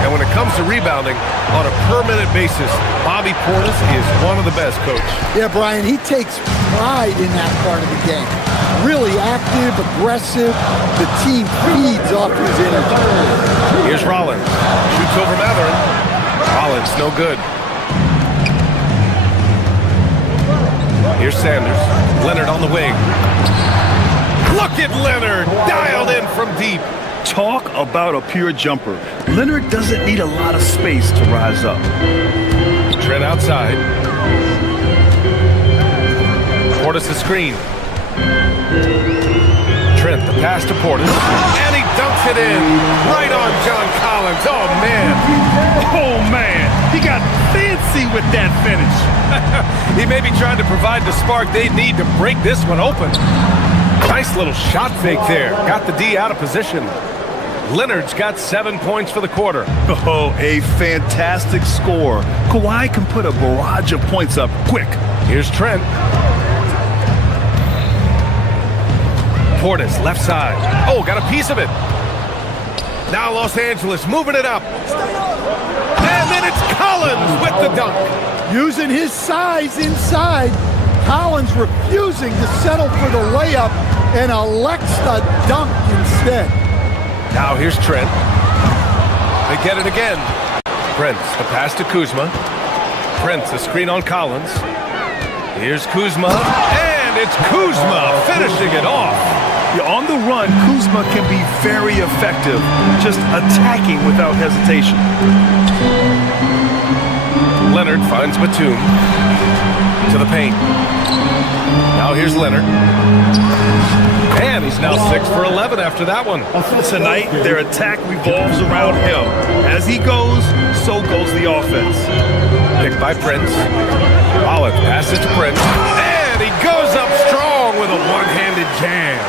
And when it comes to rebounding on a permanent basis, Bobby Portis is one of the best, Coach. Yeah, Brian, he takes pride in that part of the game. Really active, aggressive. The team feeds off his energy. Here's Rollins. Shoots over Mathurin. Rollins, no good. Here's Sanders. Leonard on the wing. Look at Leonard, dialed in from deep. Talk about a pure jumper. Leonard doesn't need a lot of space to rise up. Trent outside. Portis the screen. Trent, the pass to Portis. And he dunks it in. Right on John Collins. Oh, man. Oh, man. He got fancy with that finish. He may be trying to provide the spark they need to break this one open. Nice little shot fake there. Got the D out of position. Leonard's got 7 points for the quarter. Oh, a fantastic score. Kawhi can put a barrage of points up quick. Here's Trent. Portis, left side. Oh, got a piece of it. Now Los Angeles moving it up. And then it's Collins with the dunk. Using his size inside. Collins refusing to settle for the layup and elects the dunk instead. Now here's Trent. They get it again. Prince, the pass to Kuzma. Prince, the screen on Collins. Here's Kuzma. And it's Kuzma finishing it off. Yeah, on the run, Kuzma can be very effective, just attacking without hesitation. Leonard finds Batum to the paint. Now here's Leonard. And he's now 6 for 11 after that one. Tonight, their attack revolves around him. As he goes, so goes the offense. Picked by Prince. Rollins passes to Prince. And he goes up strong with a one-handed jam.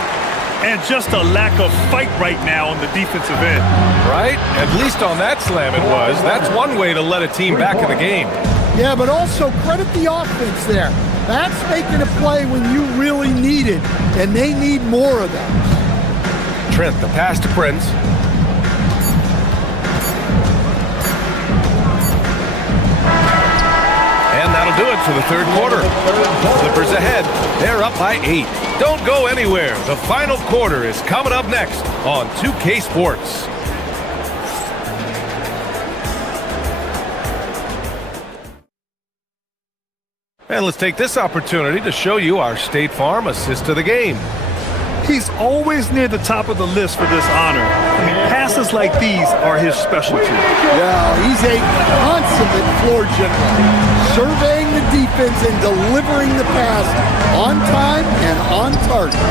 And just a lack of fight right now on the defensive end. Right? At least on that slam it was. That's one way to let a team back in the game. Yeah, but also credit the offense there. That's making a play when you really need it, and they need more of that. Trent, the pass to Prince. And that'll do it for the third quarter. Clippers ahead. They're up by 8. Don't go anywhere. The final quarter is coming up next on 2K Sports. And let's take this opportunity to show you our State Farm assist to the game. He's always near the top of the list for this honor. Passes like these are his specialty. Yeah, he's a consummate floor general, surveying the defense and delivering the pass on time and on target.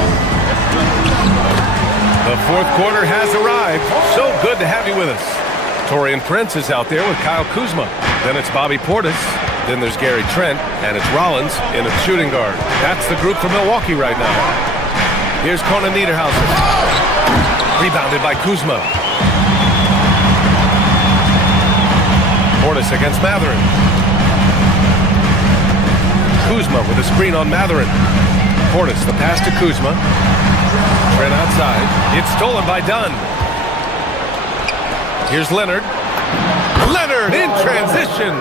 The fourth quarter has arrived. So good to have you with us. Taurean Prince is out there with Kyle Kuzma. Then it's Bobby Portis. Then there's Gary Trent, and it's Rollins in a shooting guard. That's the group for Milwaukee right now. Here's Conan Niederhausen. Rebounded by Kuzma. Portis against Mathurin. Kuzma with a screen on Mathurin. Portis, the pass to Kuzma. Trent outside. It's stolen by Dunn. Here's Leonard. Leonard in transition.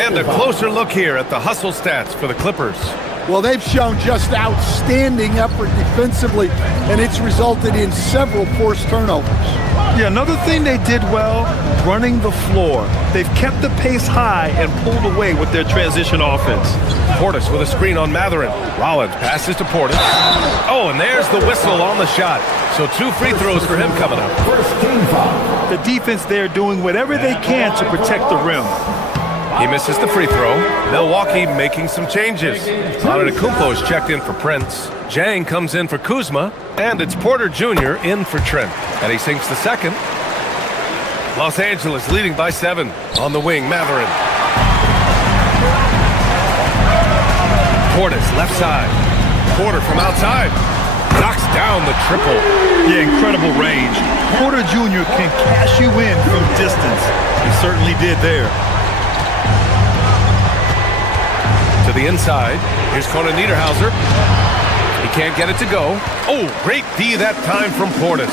And a closer look here at the hustle stats for the Clippers. Well, they've shown just outstanding effort defensively, and it's resulted in several forced turnovers. Yeah, another thing they did well, running the floor. They've kept the pace high and pulled away with their transition offense. Portis with a screen on Matherin. Rollins passes to Portis. Oh, and there's the whistle on the shot. So 2 free throws for him coming up. The defense there doing whatever they can to protect the rim. He misses the free throw. Milwaukee making some changes. Antetokounmpo is checked in for Prince. Jang comes in for Kuzma. And it's Porter Jr. in for Trent. And he sinks the second. Los Angeles leading by 7. On the wing, Matherin. Portis, left side. Porter from outside. Knocks down the triple. Yeah, incredible range. Porter Jr. can cash you in from distance. He certainly did there. To the inside. Here's Conan Niederhauser. He can't get it to go. Oh, great D that time from Portis.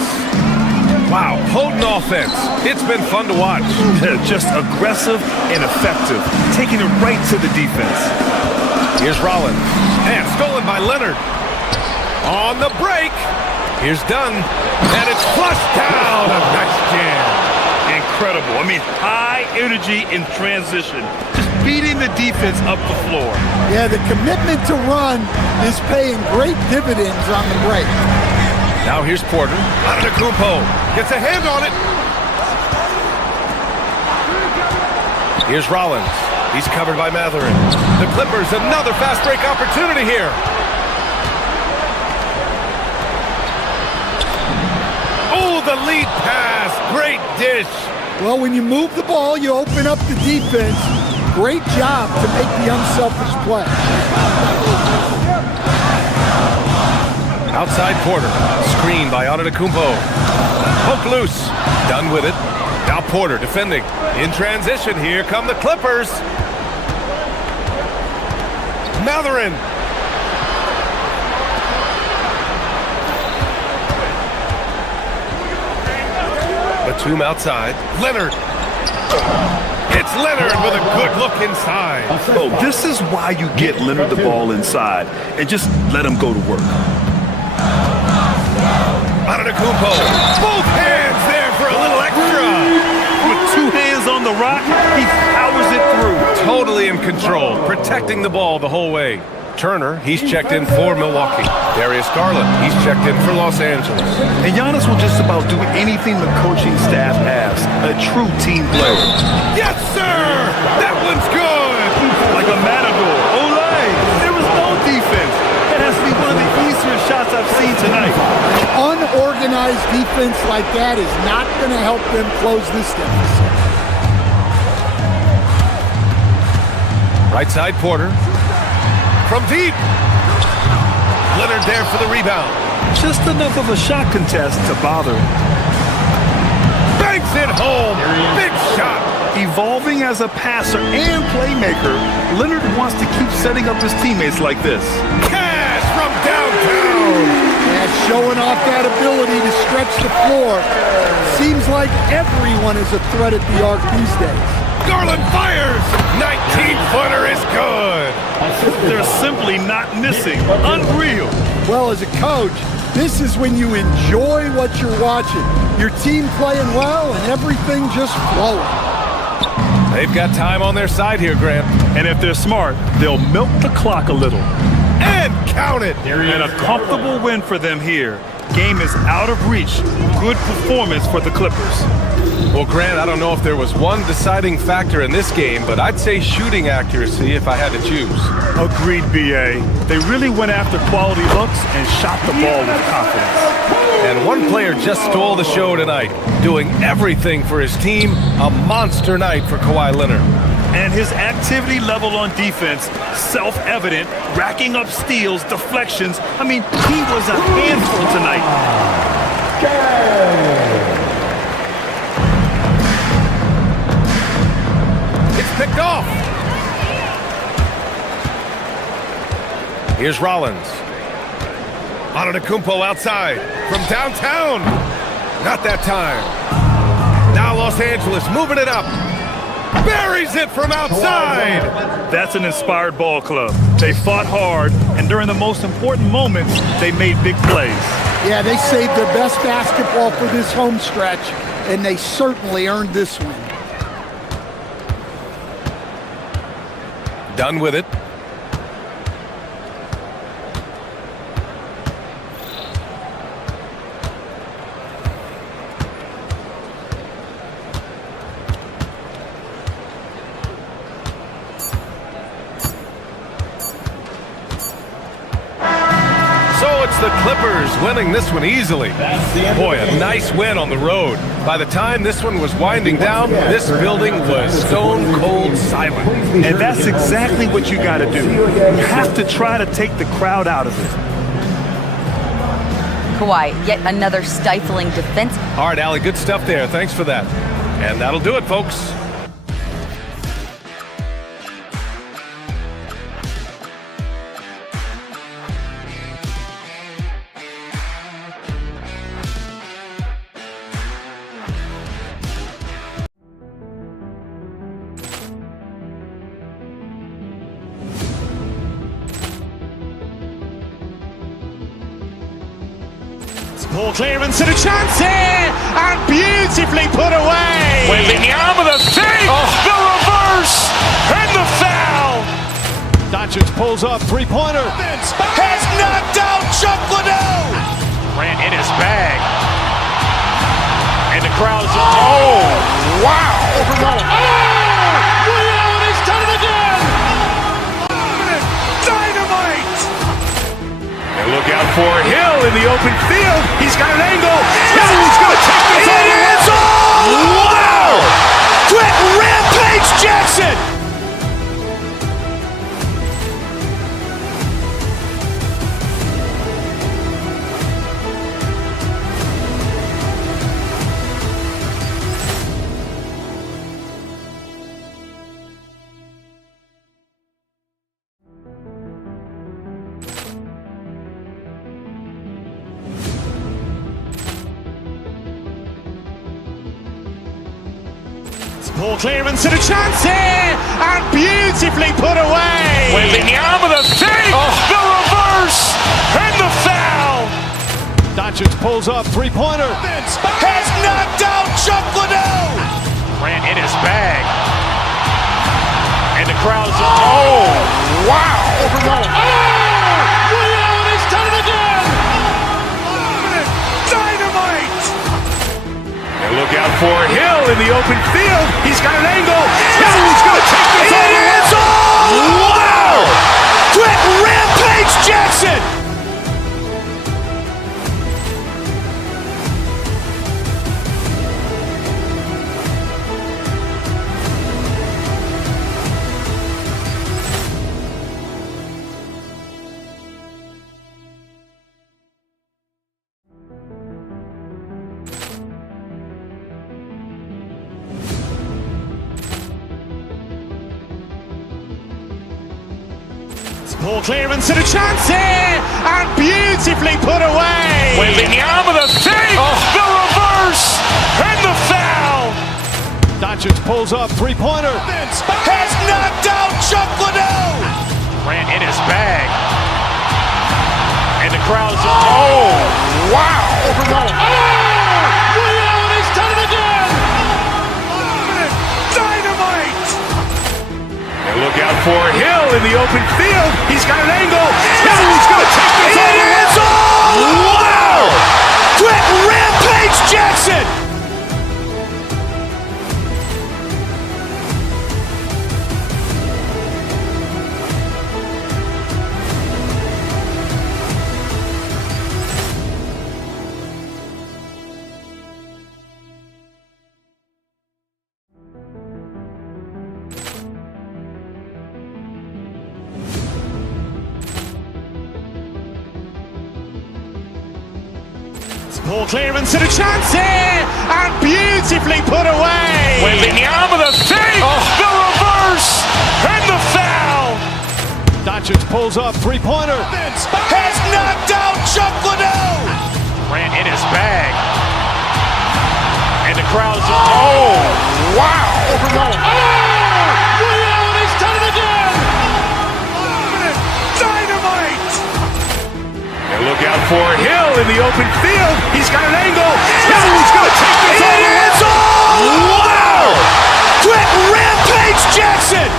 Wow, potent offense. It's been fun to watch. Just aggressive and effective. Taking it right to the defense. Here's Rollins. And stolen by Leonard. On the break. Here's Dunn. And it's flushed down. A nice jam. Incredible. I mean, high energy in transition. Just beating the defense up the floor. Yeah, the commitment to run is paying great dividends on the break. Now here's Porter. Antetokounmpo gets a hand on it. Here's Rollins. He's covered by Matherin. The Clippers, another fast break opportunity here. Oh, the lead pass. Great dish. Well, when you move the ball, you open up the defense. Great job to make the unselfish play. Outside Porter. Screen by Antetokounmpo. Poke loose. Done with it. Now Porter defending. In transition, here come the Clippers. Matherin. Batum outside. Leonard. It's Leonard with a good look inside. Oh, this is why you get Leonard the ball inside and just let him go to work. Antetokounmpo. Both hands there for a little extra. With 2 hands on the rock, he powers it through. Totally in control, protecting the ball the whole way. Turner, he's checked in for Milwaukee. Darius Garland, he's checked in for Los Angeles. And Giannis will just about do anything the coaching staff asks. A true team player. Yes, sir! That one's good! Like a matador. Olé! There was no defense. That has to be one of the easier shots I've seen tonight. Unorganized defense like that is not going to help them close this deficit. Right side Porter. From deep. Leonard there for the rebound. Just enough of a shot contest to bother. Banks it home. Big shot. Evolving as a passer and playmaker, Leonard wants to keep setting up his teammates like this. Cash from downtown. Yeah, showing off that ability to stretch the floor. Seems like everyone is a threat at the arc these days. Garland fires. 19-footer is good. They're simply not missing. Unreal. Well, as a coach, this is when you enjoy what you're watching. Your team playing well and everything just flowing. They've got time on their side here, Grant. And if they're smart, they'll milk the clock a little. And count it. And a comfortable win for them here. Game is out of reach. Good performance for the Clippers. Well, Grant, I don't know if there was one deciding factor in this game, but I'd say shooting accuracy if I had to choose. Agreed, B.A. They really went after quality looks and shot the ball with confidence. And one player just stole the show tonight, doing everything for his team. A monster night for Kawhi Leonard. And his activity level on defense, self-evident, racking up steals, deflections. I mean, he was a handful tonight. Picked off. Here's Rollins. Antetokounmpo outside from downtown. Not that time. Now Los Angeles moving it up. Buries it from outside. That's an inspired ball club. They fought hard, and during the most important moments, they made big plays. Yeah, they saved their best basketball for this home stretch, and they certainly earned this win. done with it. The Clippers winning this one easily. Boy, a nice win on the road. By the time this one was winding down, this building was stone cold silent. And that's exactly what you got to do. You have to try to take the crowd out of it. Kawhi, yet another stifling defense. All right, Allie, good stuff there. Thanks for that. And that'll do it, folks. Ball clearance and a chance here, and beautifully put away. Wembanyama the save, the reverse, and the foul. Doncic pulls up, three-pointer. Has knocked out Chuck Liddell. Grant in his bag. And the crowd's oh, wow. He's done it again. Dynamite. And look out for Hill in the open field. He's got an angle. He's going to take this all the way. Wow! Quick Rampage Jackson. Ball clearance and a chance here, and beautifully put away. Wembanyama the save, the reverse, and the foul. Doncic pulls up, three-pointer. Has knocked out Chuck Liddell. Grant in his bag. And the crowd's oh, wow. He's done it again. Dynamite. And look out for Hill in the open field. He's got an angle. He's going to take this all the way. Wow! Quick Rampage Jackson. Ball clearance and a chance here, and beautifully put away. Wembanyama the save, the reverse, and the foul. Doncic pulls up, three-pointer. Has knocked out Chuck Liddell. Grant in his bag. And the crowd's oh, wow. He's done it again. Dynamite. And look out for Hill in the open field. He's got an angle. He's going to take this all the way. Wow! Quick Rampage Jackson. Ball clearance and a chance here, and beautifully put away. Wembanyama the save, the reverse, and the foul. Doncic pulls up, three-pointer. Has knocked out Chuck Liddell. Grant in his bag. And the crowd's oh, wow. He's done it again. Dynamite. And look out for Hill in the open field. He's got an angle. He's going to take this all the way. Wow! Quick Rampage Jackson.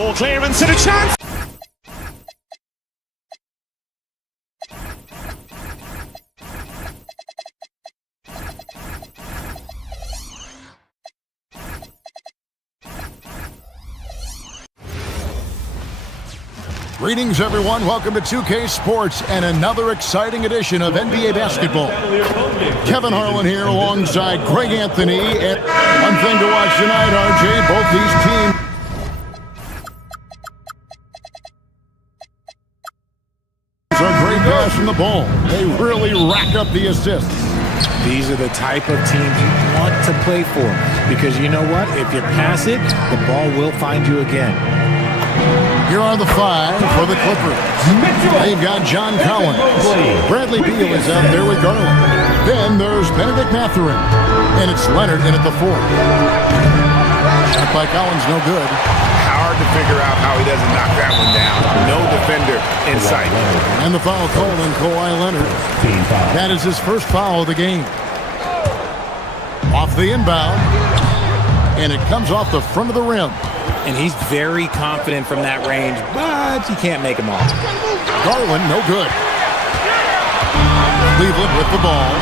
Ball clearance and a chance. Greetings, everyone. Welcome to 2K Sports and another exciting edition of NBA basketball. Kevin Harlan here alongside Greg Anthony. And one thing to watch tonight, RJ, both these teams are great pass from the ball. They really rack up the assists. These are the type of teams you want to play for because you know what? If you pass it, the ball will find you again. Here are the five for the Clippers. They've got John Collins. Bradley Beal is out there with Garland. Then there's Benedict Mathurin. And it's Leonard in at the four. Shot by Collins, no good. Hard to figure out how he doesn't knock that one down. No defender in sight. And the foul called on Kawhi Leonard. That is his first foul of the game. Off the inbound. And it comes off the front of the rim. And he's very confident from that range, but you can't make him off. Garland, no good. Cleveland with the ball.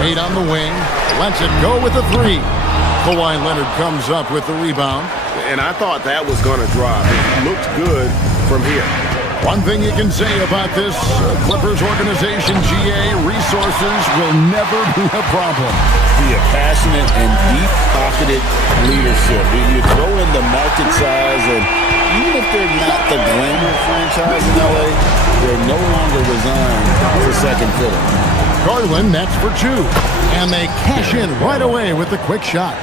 Wade on the wing. Lets it go with the three. Kawhi Leonard comes up with the rebound. And I thought that was going to drop. It looked good from here. One thing you can say about this Clippers organization, GA, resources will never be a problem. Be a passionate and deep-pocketed leadership. You throw in the market size, and even if they're not the glamour franchise in LA, they're no longer resigned to second fiddle. Garland, that's for two. And they cash in right away with the quick shot.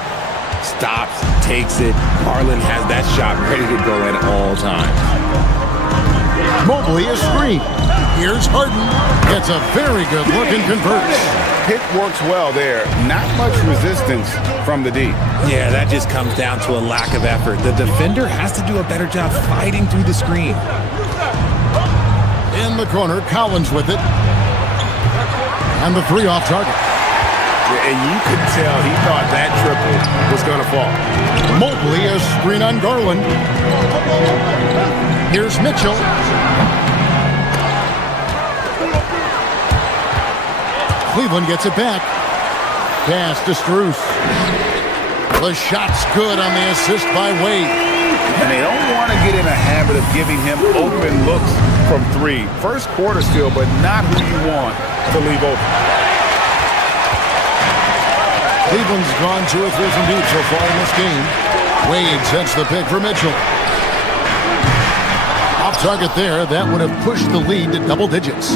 Stops, takes it. Harlan has that shot ready to go at all times. Mobley a screen. Here's Harden. Gets a very good look and converts. Pick works well there. Not much resistance from the D. Yeah, that just comes down to a lack of effort. The defender has to do a better job fighting through the screen. In the corner, Collins with it. And the three off target. And you could tell he thought that triple was going to fall. Mobley a screen on Garland. Here's Mitchell. Cleveland gets it back. Pass to Strus. The shot's good on the assist by Wade. And they don't want to get in a habit of giving him open looks from three. First quarter still, but not who you want to leave open. Cleveland's gone 2 or 3 from deep so far in this game. Wade sets the pick for Mitchell. Off target there, that would have pushed the lead to double digits.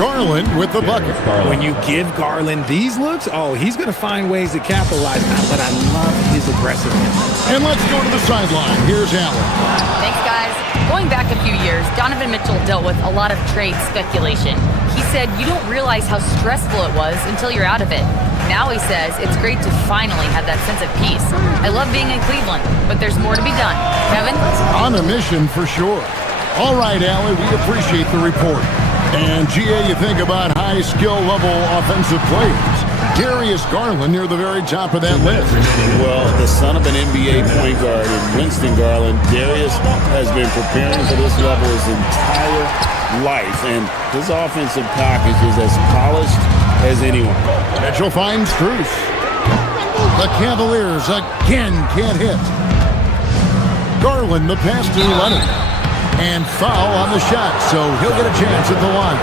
Garland with the bucket. When you give Garland these looks, oh, he's going to find ways to capitalize. But I love his aggressiveness. And let's go to the sideline. Here's Allen. Thanks, guys. Going back a few years, Donovan Mitchell dealt with a lot of trade speculation. He said you don't realize how stressful it was until you're out of it. Now he says it's great to finally have that sense of peace. I love being in Cleveland, but there's more to be done. Kevin? On a mission for sure. All right, Allie, we appreciate the report. And GA, you think about high skill level offensive players. Darius Garland near the very top of that list. Well, the son of an NBA point guard in Winston Garland, Darius has been preparing for this level his entire life, and his offensive package is as polished as anyone. Mitchell finds Strus. The Cavaliers again can't hit. Garland the pass to Leonard. And foul on the shot, so he'll get a chance at the line.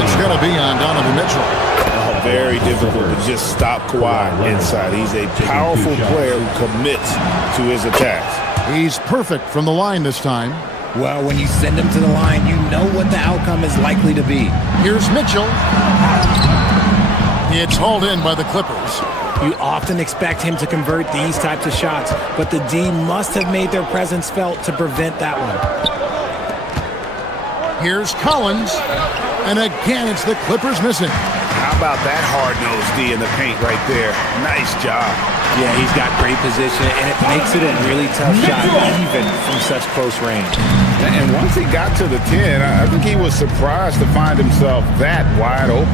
It's going to be on Donovan Mitchell. Oh, very difficult to just stop Kawhi inside. He's a powerful player who commits to his attacks. He's perfect from the line this time. Well, when you send him to the line, you know what the outcome is likely to be. Here's Mitchell. It's hauled in by the Clippers. You often expect him to convert these types of shots, but the D must have made their presence felt to prevent that one. Here's Collins, and again it's the Clippers missing. How about that hard-nosed D in the paint right there? Nice job. Yeah, he's got great position, and it makes it a really tough shot, even from such close range. And once he got to the 10, I think he was surprised to find himself that wide open.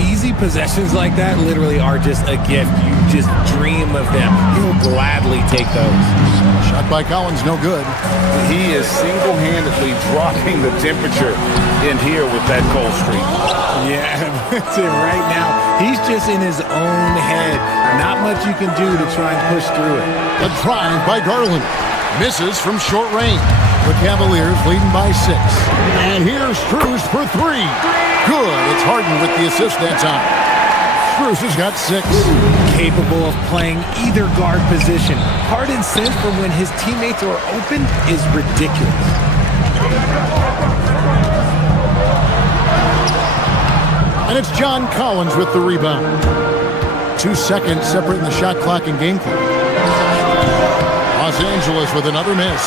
Easy possessions like that literally are just a gift. You just dream of them. He'll gladly take those. Shot by Collins, no good. He is single-handedly dropping the temperature in here with that cold streak. Yeah, that's it right now. He's just in his own head. Not much you can do to try and push through it. A drive by Garland. Misses from short range. The Cavaliers leading by 6. And here's Strus for 3. Good. It's Harden with the assist that time. Strus has got 6. Capable of playing either guard position. Harden's sense for when his teammates are open is ridiculous. And it's John Collins with the rebound. 2 seconds separating the shot clock and game clock. Los Angeles with another miss.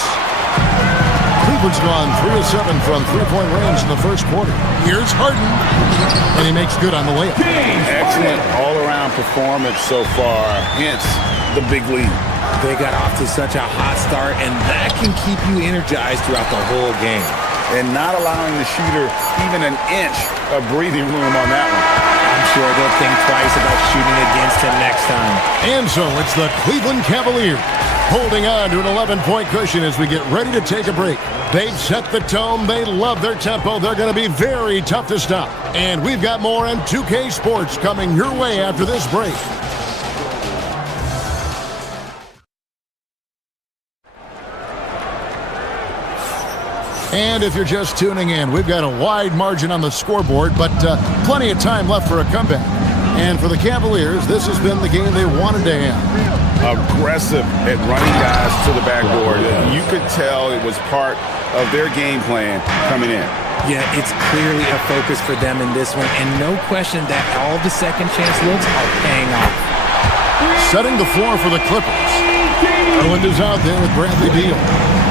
Cleveland's gone 3 of 7 from three-point range in the first quarter. Here's Harden, and he makes good on the layup. Excellent all-around performance so far, hence the big lead. They got off to such a hot start, and that can keep you energized throughout the whole game. And not allowing the shooter even an inch of breathing room on that one. I'm sure they'll think twice about shooting against him next time. And so it's the Cleveland Cavaliers holding on to an 11-point cushion as we get ready to take a break. They've set the tone. They love their tempo. They're going to be very tough to stop. And we've got more on 2K Sports coming your way after this break. And if you're just tuning in, we've got a wide margin on the scoreboard, but plenty of time left for a comeback. And for the Cavaliers, this has been the game they wanted to have. Aggressive at running guys to the backboard. You could tell it was part of their game plan coming in. Yeah, it's clearly a focus for them in this one, and no question that all the second chance looks are paying off. Setting the floor for the Clippers. Garland is out there with Bradley Beal.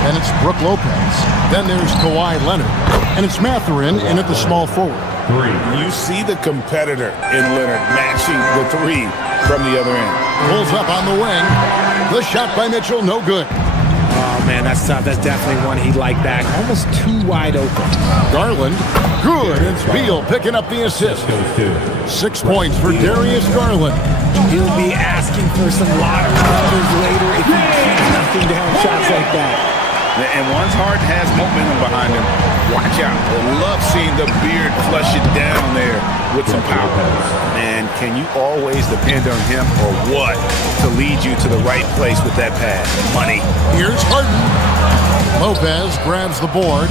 And it's Brook Lopez. Then there's Kawhi Leonard. And it's Mathurin in at the small forward. You see the competitor in Leonard matching the 3 from the other end. Pulls up on the wing. The shot by Mitchell, no good. Oh, man, that's tough. That's definitely one he'd like back. Almost too wide open. Garland, good. It's Beal picking up the assist. 6 points for Darius Garland. He'll be asking for some lottery numbers later if he keeps knocking down shots like that. And once Harden has momentum behind him, watch out. I love seeing the beard flush it down there with some power. Man, can you always depend on him or what to lead you to the right place with that pass? Money. Here's Harden. Lopez grabs the board.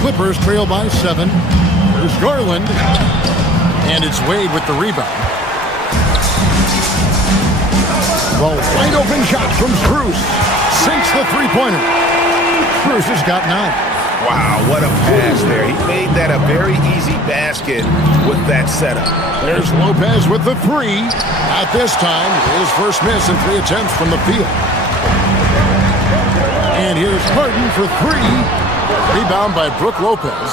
Clippers trail by 7. Here's Garland. And it's Wade with the rebound. The wide open shot from Strus. Sinks the three-pointer. Strus has got 9. Wow, what a pass there. He made that a very easy basket with that setup. There's Lopez with the 3. At this time, his first miss in 3 attempts from the field. And here's Harden for 3. Rebound by Brook Lopez.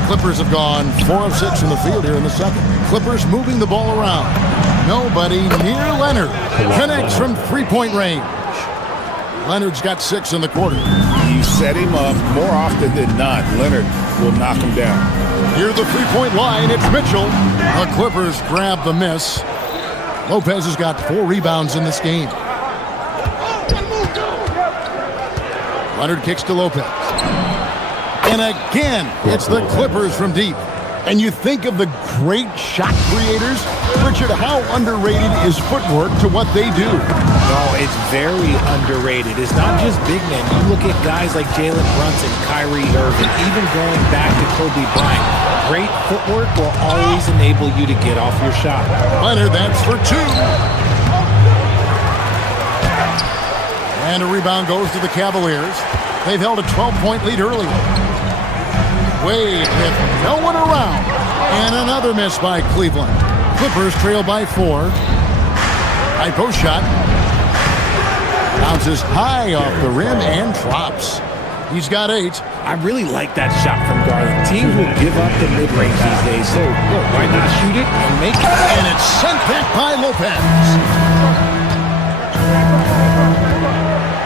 The Clippers have gone 4 of 6 from the field here in the second. Clippers moving the ball around. Nobody near Leonard. Connects from three-point range. Leonard's got 6 in the quarter. You set him up more often than not. Leonard will knock him down. Near the three-point line, it's Mitchell. The Clippers grab the miss. Lopez has got 4 rebounds in this game. Leonard kicks to Lopez. And again, it's the Clippers from deep. And you think of the great shot creators, Richard, how underrated is footwork to what they do? No, it's very underrated. It's not just big men. You look at guys like Jalen Brunson, Kyrie Irving, even going back to Kobe Bryant. Great footwork will always enable you to get off your shot. Leonard, that's for 2. And a rebound goes to the Cavaliers. They've held a 12-point lead earlier. Wade with no one around. And another miss by Cleveland. Clippers trail by 4. High post shot. Bounces high off the rim and drops. He's got 8. I really like that shot from Garland. Teams will give up the mid-range these days, so look, why not shoot it and make it? And it's sent back by Lopez.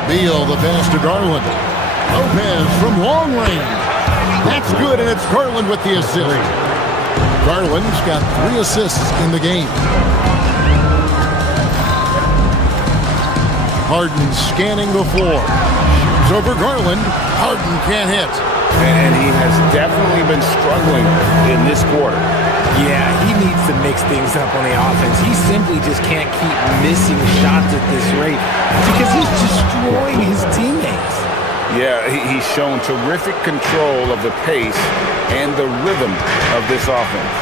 Beal, the pass to Garland. Lopez from long range. That's good, and it's Garland with the assist. Garland's got 3 assists in the game. Harden scanning the floor. Shoots over Garland. Harden can't hit. And he has definitely been struggling in this quarter. Yeah, he needs to mix things up on the offense. He simply just can't keep missing shots at this rate because he's destroying his teammates. Yeah, he's shown terrific control of the pace and the rhythm of this offense.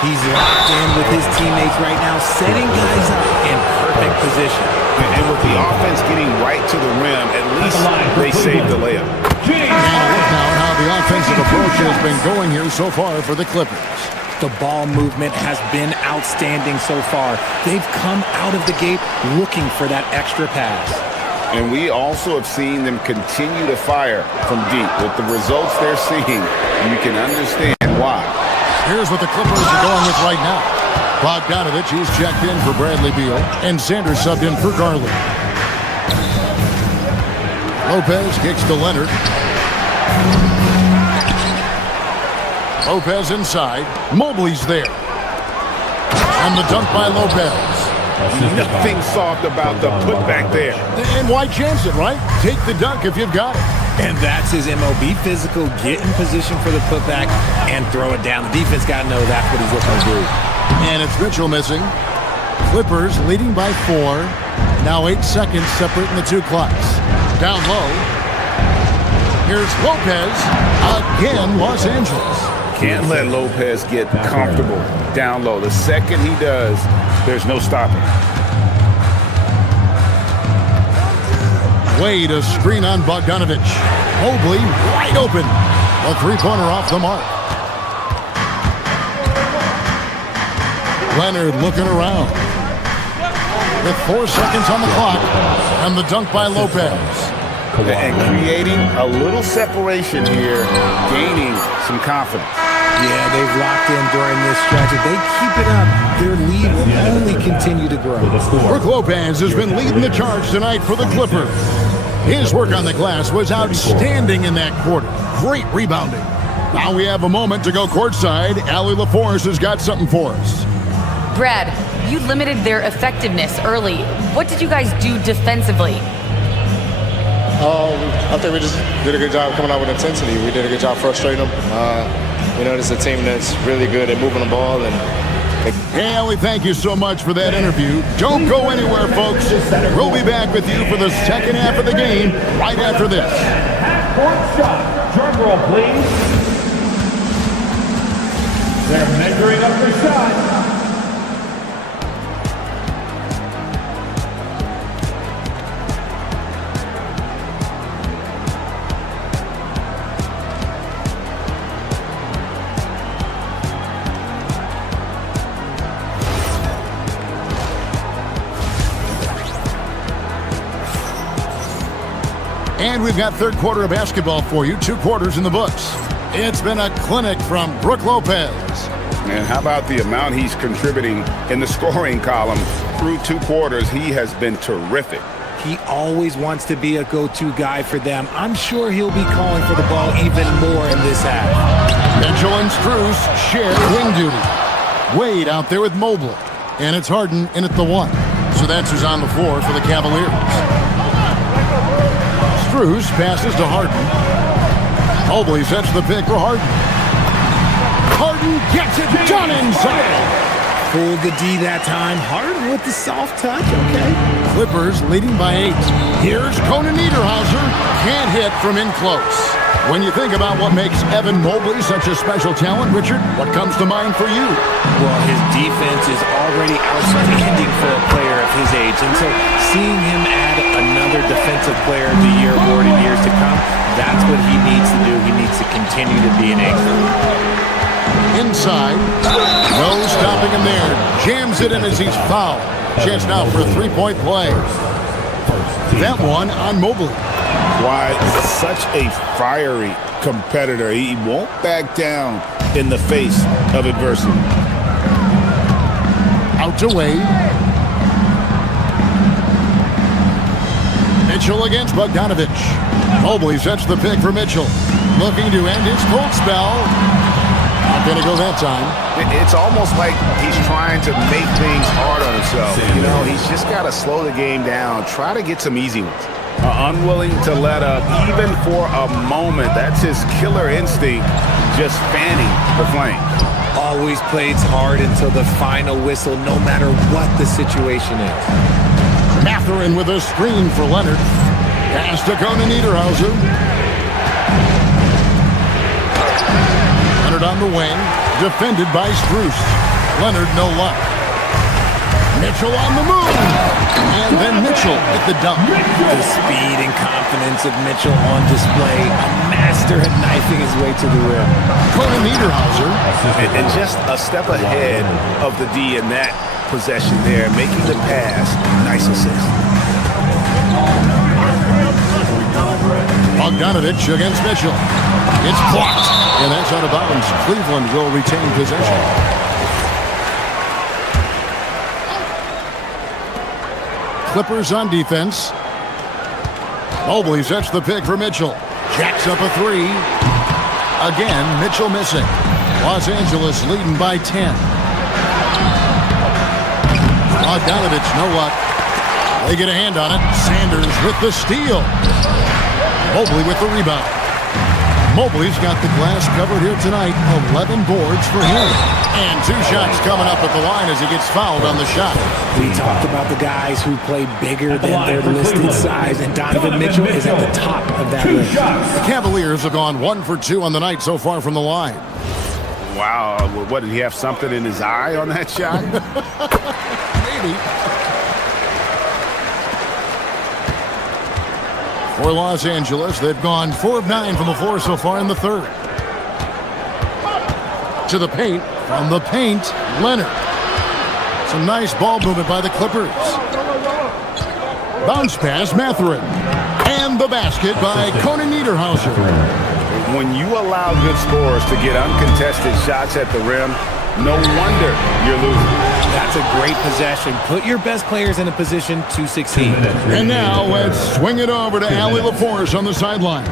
He's locked in with his teammates right now, setting guys up in perfect position. And with the offense getting right to the rim, at least they saved the layup. And look now at how the offensive approach has been going here so far for the Clippers. The ball movement has been outstanding so far. They've come out of the gate looking for that extra pass. And we also have seen them continue to fire from deep. With the results they're seeing, you can understand why. Here's what the Clippers are going with right now. Bogdanovich, he's checked in for Bradley Beal, and Sanders subbed in for Garland. Lopez kicks to Leonard. Lopez inside. Mobley's there. And the dunk by Lopez. Nothing soft about the putback there. And why chance it, right? Take the dunk if you've got it. And that's his MO. Be physical, get in position for the putback, and throw it down. The defense got to know that's what he's looking to do. And it's Mitchell missing. Clippers leading by 4. Now 8 seconds separating the 2 clocks. Down low. Here's Lopez. Again, Los Angeles. Can't let Lopez get comfortable down low. The second he does, there's no stopping. Wade, a screen on Bogdanovich. Mobley wide open. A 3-pointer off the mark. Leonard looking around. With 4 seconds on the clock. And the dunk by Lopez. And creating a little separation here, gaining some confidence. Yeah, they've locked in during this stretch. If they keep it up, their lead will only continue to grow. Brook Lopez has been leading the charge tonight for the Clippers. His work on the glass was outstanding in that quarter. Great rebounding. Now we have a moment to go courtside. Allie LaForce has got something for us. Brad, you limited their effectiveness early. What did you guys do defensively? I think we just did a good job coming out with intensity. We did a good job frustrating them. This is a team that's really good at moving the ball. Hey, Allie, thank you so much for that interview. Don't go anywhere, folks. We'll be back with you for the second half of the game right after this. Half-court shot. Drum roll, please. They're measuring up the shot. And we've got third quarter of basketball for you. 2 quarters in the books. It's been a clinic from Brook Lopez. And how about the amount he's contributing in the scoring column through 2 quarters? He has been terrific. He always wants to be a go-to guy for them. I'm sure he'll be calling for the ball even more in this half. Mitchell and Strus share wing duty. Wade out there with Mobley. And it's Harden in at the 1. So that's who's on the floor for the Cavaliers. Strus passes to Harden. Mobley sets the pick for Harden. Harden gets it done inside. Fooled the D that time. Harden with the soft touch, okay. Clippers leading by 8. Here's Conan Niederhauser. Can't hit from in close. When you think about what makes Evan Mobley such a special talent, Richard, what comes to mind for you? Well, his defense is already outstanding for a player of his age. And so seeing him add another defensive player of the year award in years to come, that's what he needs to do. He needs to continue to be an anchor. Inside. No stopping him there. Jams it in as he's fouled. Chance now for a 3-point play. That one on Mobley. Why such a fiery competitor. He won't back down in the face of adversity. Out to Wade. Mitchell against Bogdanovich. Mobley sets the pick for Mitchell. Looking to end his cold spell. Not going to go that time. It's almost like he's trying to make things hard on himself. You know, he's just got to slow the game down. Try to get some easy ones. Unwilling to let up even for a moment. That's his killer instinct, just fanning the flame. Always plays hard until the final whistle, no matter what the situation is. Mathurin with a screen for Leonard. Pass to Conan Niederhauser. Leonard on the wing, defended by Strus. Leonard no luck. Mitchell on the move. And then Mitchell with the dunk. The speed and confidence of Mitchell on display. A master at knifing his way to the rim. Conan Niederhauser. And just a step ahead of the D in that possession there, making the pass. Nice assist. Bogdanovich against Mitchell. It's blocked. And that's out of bounds. Cleveland will retain possession. Clippers on defense. Mobley sets the pick for Mitchell. Jacks up a three. Again, Mitchell missing. Los Angeles leading by 10. Bogdanovich, no luck. They get a hand on it. Sanders with the steal. Mobley with the rebound. Mobley's got the glass covered here tonight. 11 boards for him. And 2 shots coming up at the line as he gets fouled on the shot. We talked about the guys who play bigger than their listed size, and Donovan Mitchell is at the top of that list. The Cavaliers have gone 1 for 2 on the night so far from the line. Wow, what, did he have something in his eye on that shot? Maybe. For Los Angeles, they've gone 4 of 9 from the floor so far in the third. To the paint, from the paint, Leonard. Some nice ball movement by the Clippers. Bounce pass, Mathurin. And the basket by Conan Niederhauser. When you allow good scorers to get uncontested shots at the rim, no wonder you're losing. That's a great possession. Put your best players in a position to succeed. And now let's swing it over to Allie LaForce on the sideline.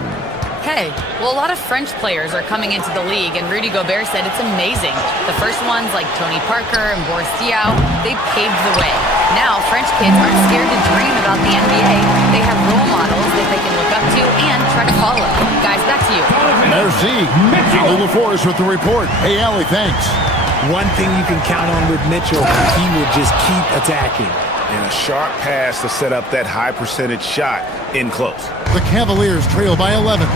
Hey, well, a lot of French players are coming into the league, and Rudy Gobert said it's amazing. The first ones, like Tony Parker and Boris Diaw, they paved the way. Now, French kids aren't scared to dream about the NBA. They have role models that they can look up to and try to follow. Guys, back to you. Merci. Allie LaForce with the report. Hey, Allie, thanks. One thing you can count on with Mitchell, he will just keep attacking. And a sharp pass to set up that high percentage shot in close. The Cavaliers trail by 11.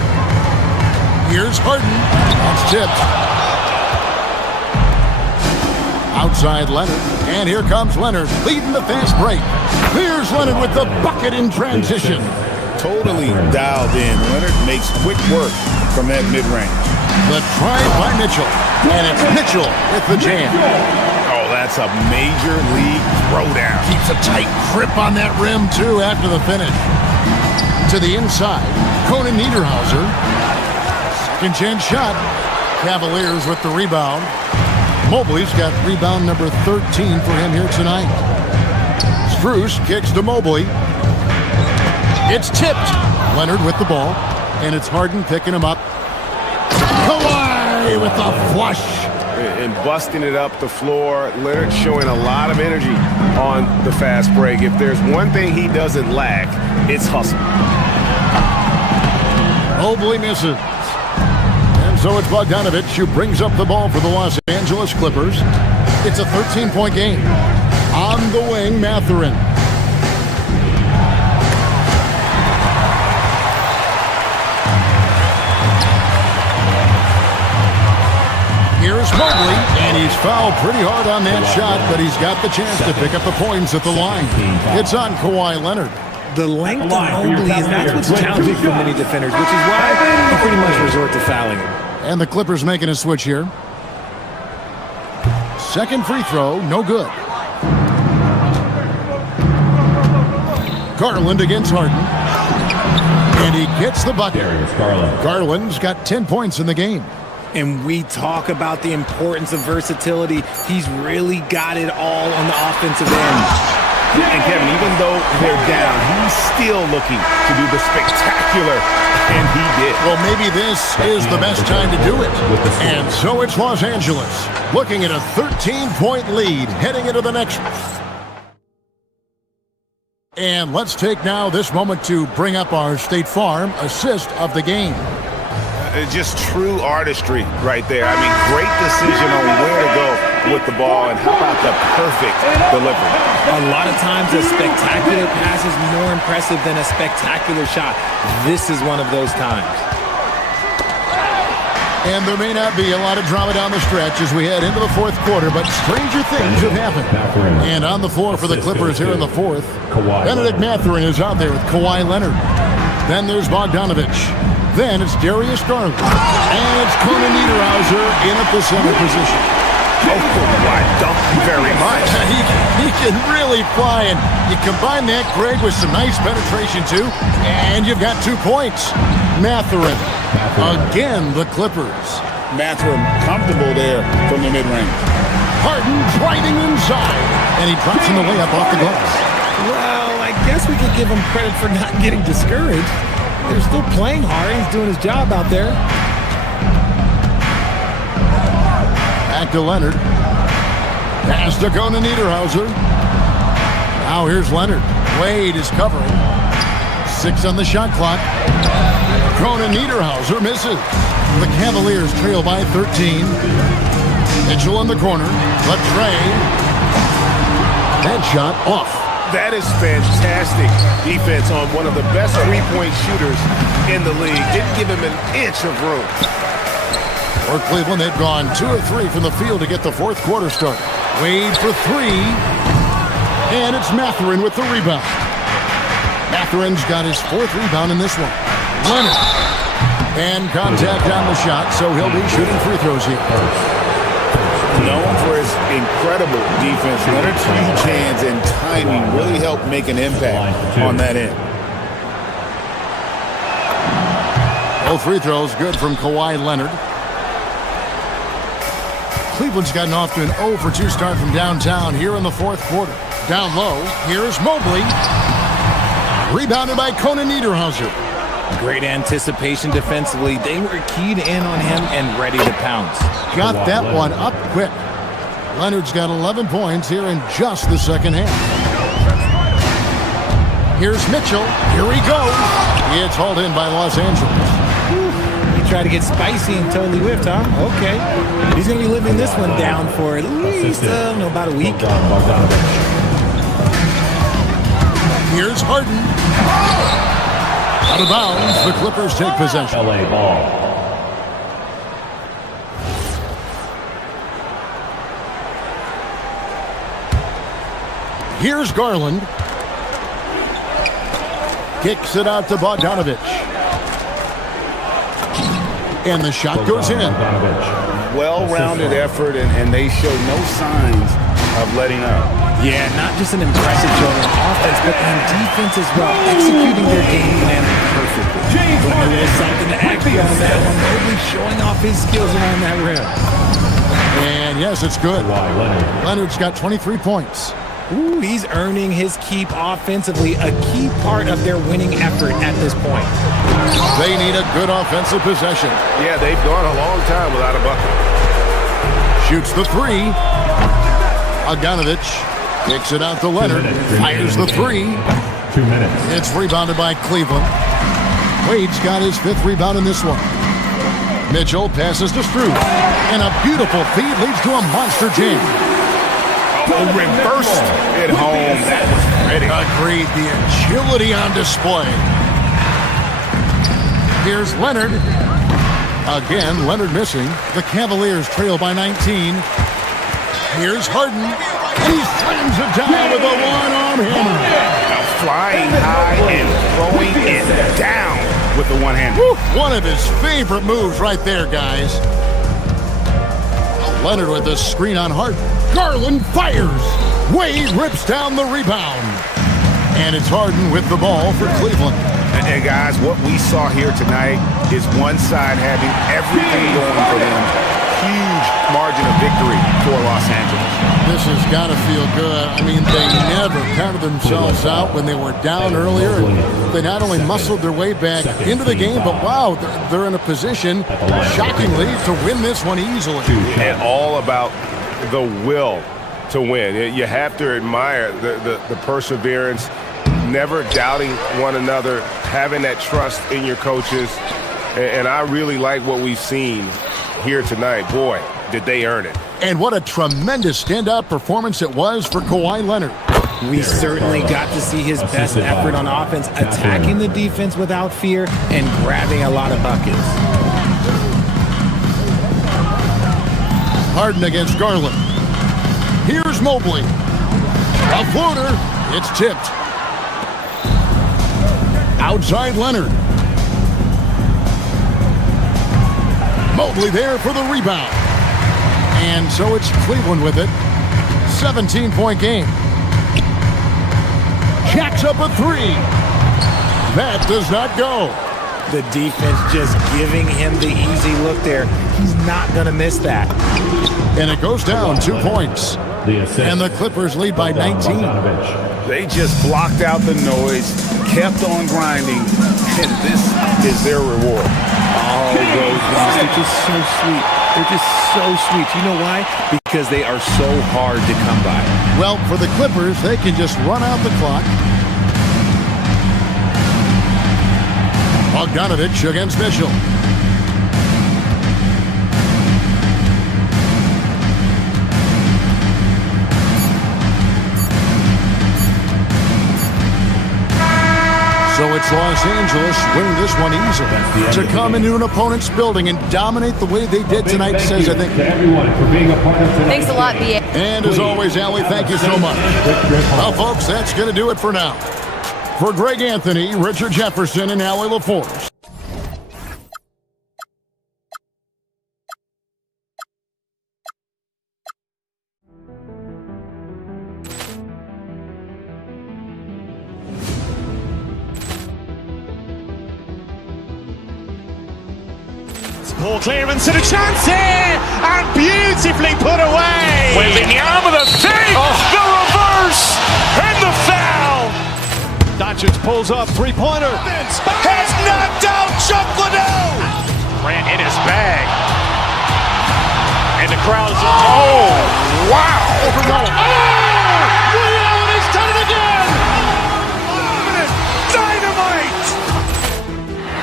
Here's Harden. That's tipped. Outside Leonard. And here comes Leonard leading the fast break. Here's Leonard with the bucket in transition. Totally dialed in. Leonard makes quick work from that mid-range. The try by Mitchell. And it's Mitchell with the jam. Oh, that's a major league throwdown. Keeps a tight grip on that rim, too, after the finish. To the inside, Conan Niederhauser. Second chance shot. Cavaliers with the rebound. Mobley's got rebound number 13 for him here tonight. Strus kicks to Mobley. It's tipped. Leonard with the ball. And it's Harden picking him up. Kawhi with the flush. And busting it up the floor. Leonard showing a lot of energy on the fast break. If there's one thing he doesn't lack, it's hustle. Mobley misses. And so it's Bogdanovich who brings up the ball for the Los Angeles Clippers. It's a 13-point game. On the wing, Mathurin. Here's Mobley, and he's fouled pretty hard on that shot, but he's got the chance to pick up the points at the line. It's on Kawhi Leonard. The length of Mobley is that's what's challenging for many defenders, which is why you pretty much resort to fouling him. And the Clippers making a switch here. Second free throw, no good. Garland against Harden. And he gets the bucket. Garland's got 10 points in the game. And we talk about the importance of versatility. He's really got it all on the offensive end. And Kevin, even though they're down, he's still looking to do the spectacular, and he did. Well, maybe this is the best time to do it. And so it's Los Angeles, looking at a 13-point lead heading into the next. And let's take now this moment to bring up our State Farm assist of the game. Just true artistry right there. I mean, great decision on where to go with the ball, and how about the perfect delivery? A lot of times a spectacular pass is more impressive than a spectacular shot. This is one of those times. And there may not be a lot of drama down the stretch as we head into the fourth quarter, but stranger things have happened. And on the floor for the Clippers here in the fourth, Benedict Mathurin is out there with Kawhi Leonard. Then there's Bogdanovich. Then it's Darius Garland. And it's Conan Niederhauser in at the center position. Oh, Kawhi, thank you very much. He can really fly, and you combine that, Greg, with some nice penetration, too, and you've got 2 points. Mathurin, again, the Clippers. Mathurin comfortable there from the mid-range. Harden driving inside, and he drops in the layup off the glass. Well, I guess we could give him credit for not getting discouraged. They're still playing hard. He's doing his job out there. Back to Leonard. Pass to Conan Niederhauser. Now here's Leonard. Wade is covering. 6 on the shot clock. Conan Niederhauser misses. The Cavaliers trail by 13. Mitchell in the corner. Latrey. That shot off. That is fantastic defense on one of the best three-point shooters in the league. Didn't give him an inch of room. For Cleveland, they've gone 2 of 3 from the field to get the fourth quarter started. Wade for 3. And it's Mathurin with the rebound. Mathurin's got his 4th rebound in this one. Leonard. And contact on the shot, so he'll be shooting free throws here. Known for his incredible defense, Leonard's huge hands and timing really helped make an impact on that end. Both free throws good from Kawhi Leonard. Cleveland's gotten off to an 0 for 2 start from downtown here in the fourth quarter. Down low, here's Mobley. Rebounded by Conan Niederhauser. Great anticipation defensively. They were keyed in on him and ready to pounce. Got that one up quick. Leonard's got 11 points here in just the second half. Here's Mitchell. Here he goes. It's hauled in by Los Angeles. He tried to get spicy and totally whiffed, huh? Okay. He's going to be living this one down for at least about a week. Here's Harden. Out of bounds, the Clippers take possession. LA ball. Here's Garland. Kicks it out to Bogdanovich. And the shot goes in. Well-rounded effort, and they show no signs of letting up. Yeah, not just an impressive show on offense, but on defense as well, executing their game plan perfectly. A little something to act on that one. Mobley showing off his skills around that rim. And yes, it's good. Leonard's got 23 points. Ooh, he's earning his keep offensively, a key part of their winning effort at this point. They need a good offensive possession. Yeah, they've gone a long time without a bucket. Shoots the 3. Bogdanovich kicks it out to Leonard. Fires the 3. 2 minutes. It's rebounded by Cleveland. Wade's got his 5th rebound in this one. Mitchell passes to Strus. And a beautiful feed leads to a monster jam. Reversed at home. That was ready. Agreed. The agility on display. Here's Leonard. Again, Leonard missing. The Cavaliers trail by 19. Here's Harden. And he slams it down with a one-arm hammer. Now flying high and throwing it down with the one-hander. One of his favorite moves right there, guys. Leonard with a screen on Harden. Garland fires. Wade rips down the rebound. And it's Harden with the ball for Cleveland. And guys, what we saw here tonight is one side having everything going for them. Huge margin of victory for Los Angeles. This has got to feel good. I mean, they never counted themselves out when they were down earlier. And they not only muscled their way back into the game, but wow, they're in a position, shockingly, to win this one easily. And all about the will to win. You have to admire the perseverance, never doubting one another, having that trust in your coaches. And I really like what we've seen here tonight. Boy, did they earn it. And what a tremendous standout performance it was for Kawhi Leonard. We certainly got to see his best effort on offense, attacking the defense without fear and grabbing a lot of buckets. Harden against Garland. Here's Mobley. A floater. It's tipped. Outside Leonard. Mobley there for the rebound. And so it's Cleveland with it. 17-point game. Jacks up a three. That does not go. The defense just giving him the easy look there. He's not going to miss that. And it goes down 2 points. And the Clippers lead by 19. They just blocked out the noise, kept on grinding, and this is their reward. All those guys, they're just so sweet. They're just so sweet. You know why? Because they are so hard to come by. Well, for the Clippers, they can just run out the clock. Bogdanovich against Mitchell. So it's Los Angeles winning this one easily. To come into an opponent's building and dominate the way they did tonight says, I think, to everyone for being a part of tonight. Thanks a lot, B.A. And as always, Allie, thank you so much. Well, folks, that's going to do it for now. For Greg Anthony, Richard Jefferson, and Allie LaForce. Poor clearance and a chance here, and beautifully put away. Wembanyama the fake, the reverse, and the foul. Doncic pulls up, three-pointer. Has knocked out Chuck Liddell. Ran in his bag. And the crowd is... Oh, wow. Allen has done it again. Dynamite.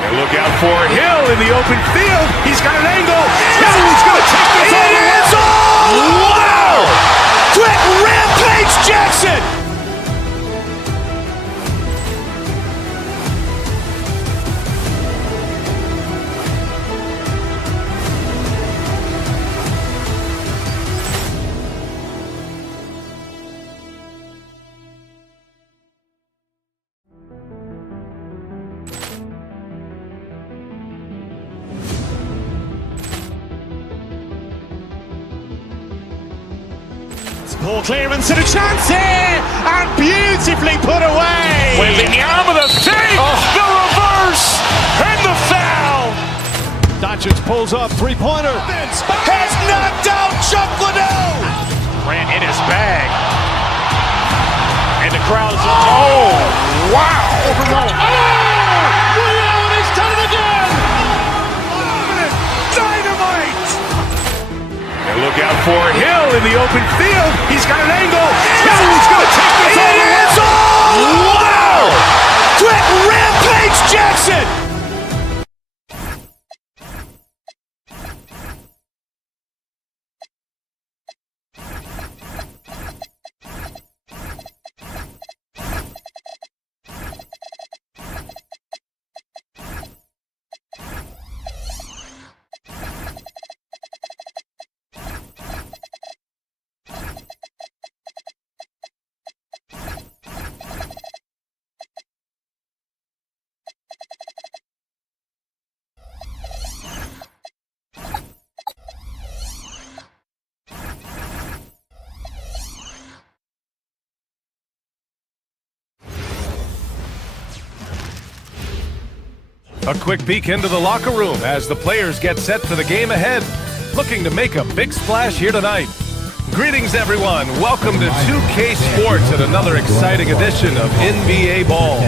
And look out for Hill in the open field. He's got an angle. Hill's going to take this all the way. Wow. Quick rampage Jackson. Poor clearance and a chance here, and beautifully put away. Wembanyama the fake, the reverse, and the foul. Doncic pulls up, three-pointer. Has knocked out Chuck Liddell. Ran in his bag. And the crowd is... Oh, wow. Allen has done it again. Dynamite. And look out for Hill in the open field. He's got an angle. Hill's going to take this all the way. Wow. Quick rampage Jackson. A quick peek into the locker room as the players get set for the game ahead, looking to make a big splash here tonight. Greetings, everyone. Welcome to 2K Sports and another exciting edition of NBA Ball.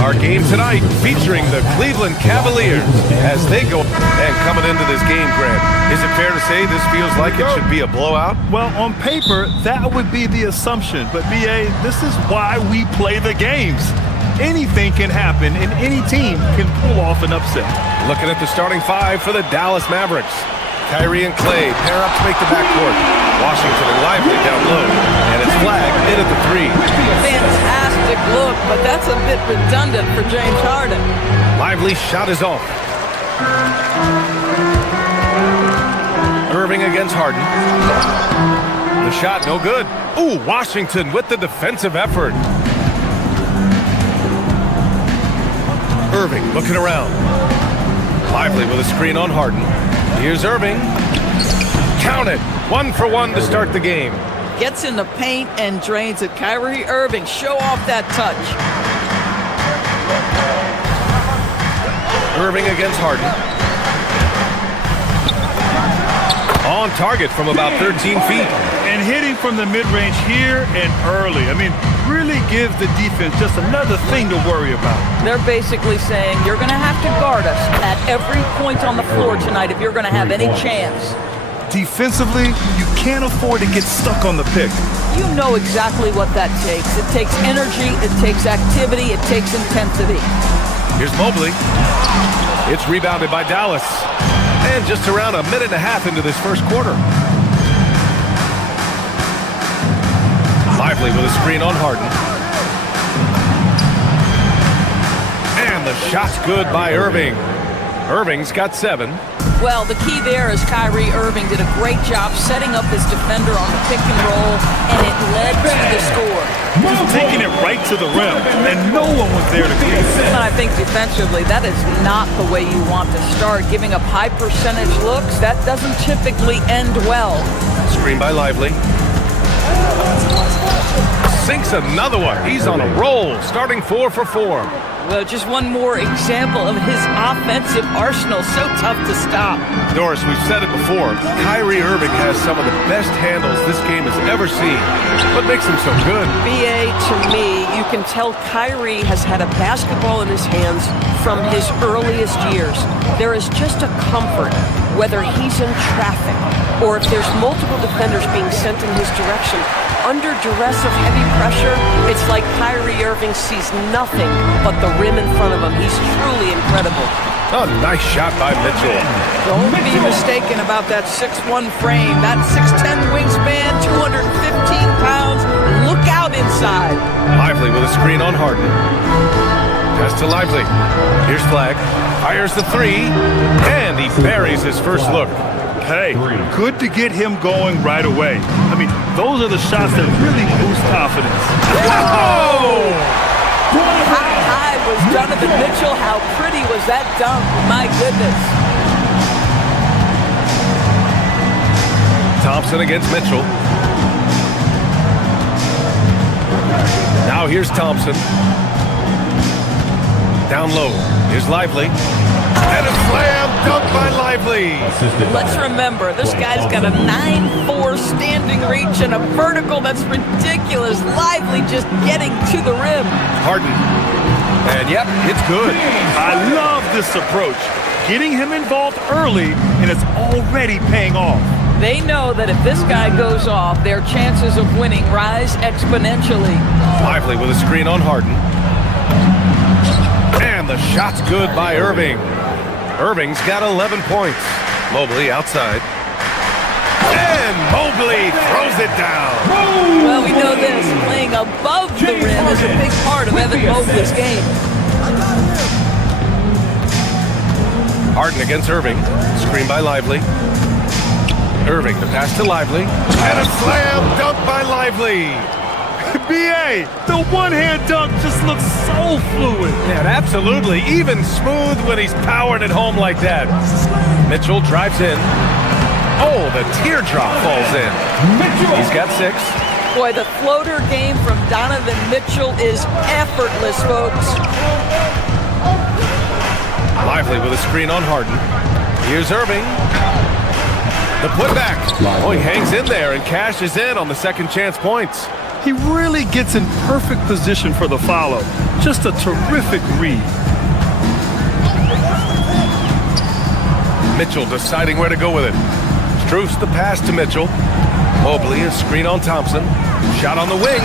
Our game tonight featuring the Cleveland Cavaliers as they go. And coming into this game, Grant, is it fair to say this feels like it should be a blowout? Well, on paper, that would be the assumption. But, B.A., this is why we play the games. Anything can happen, and any team can pull off an upset. Looking at the starting five for the Dallas Mavericks. Kyrie and Clay pair up to make the backcourt. Washington and Lively down low, and it's flagged in at the three. Fantastic look, but that's a bit redundant for James Harden. Lively's shot is off. Irving against Harden. The shot no good. Ooh, Washington with the defensive effort. Irving looking around. Lively with a screen on Harden. Here's Irving. Count it. 1 for 1 to start the game. Gets in the paint and drains it. Kyrie Irving, show off that touch. Irving against Harden. On target from about 13 feet. And hitting from the mid-range here and early. I mean, really gives the defense just another thing to worry about. They're basically saying you're going to have to guard us at every point on the floor tonight if you're going to have any chance. Defensively, you can't afford to get stuck on the pick. You know exactly what that takes. It takes energy, it takes activity, it takes intensity. Here's Mobley. It's rebounded by Dallas. And just around a minute and a half into this first quarter. Lively with a screen on Harden. And the shot's good by Irving. Irving's got 7. Well, the key there is Kyrie Irving did a great job setting up his defender on the pick and roll, and it led to the score. Just taking it right to the rim, and no one was there to greet it. And I think defensively, that is not the way you want to start. Giving up high percentage looks, that doesn't typically end well. Screen by Lively. Sinks another one. He's on a roll, starting 4 for 4. Well, just one more example of his offensive arsenal. So tough to stop. Doris, we've said it before. Kyrie Irving has some of the best handles this game has ever seen. What makes him so good? BA, to me, you can tell Kyrie has had a basketball in his hands from his earliest years. There is just a comfort, whether he's in traffic or if there's multiple defenders being sent in his direction. Under duress of heavy pressure, it's like Kyrie Irving sees nothing but the rim in front of him. He's truly incredible. Oh, nice shot by Mitchell. Don't be mistaken about that 6'1 frame, that 6'10 wingspan, 215 pounds. Look out inside. Lively with a screen on Harden. Pass to Lively. Here's Flag. Fires the 3, and he buries his first look. Hey, good to get him going right away. I mean, those are the shots that really boost confidence. Whoa! How high was Donovan Mitchell? How pretty was that dunk? My goodness. Thompson against Mitchell. Now here's Thompson. Down low. Here's Lively. And a slam dunk by Lively. Let's remember, this guy's got a 9'4 standing reach and a vertical that's ridiculous. Lively just getting to the rim. Harden. And yep, it's good. I love this approach. Getting him involved early, and it's already paying off. They know that if this guy goes off, their chances of winning rise exponentially. Lively with a screen on Harden. And the shot's good by Irving. Irving's got 11 points. Mobley outside. And Mobley throws it down. Well, we know this. Playing above the rim is a big part of Evan Mobley's game. Harden against Irving. Screen by Lively. Irving, the pass to Lively. And a slam dunk by Lively. B.A., the one-hand dunk just looks so fluid. Yeah, absolutely. Even smooth when he's powered at home like that. Mitchell drives in. Oh, the teardrop falls in. He's got 6. Boy, the floater game from Donovan Mitchell is effortless, folks. Lively with a screen on Harden. Here's Irving. The putback. Oh, he hangs in there and cashes in on the second chance points. He really gets in perfect position for the follow. Just a terrific read. Mitchell deciding where to go with it. Strus the pass to Mitchell. Mobley, a screen on Thompson. Shot on the wing.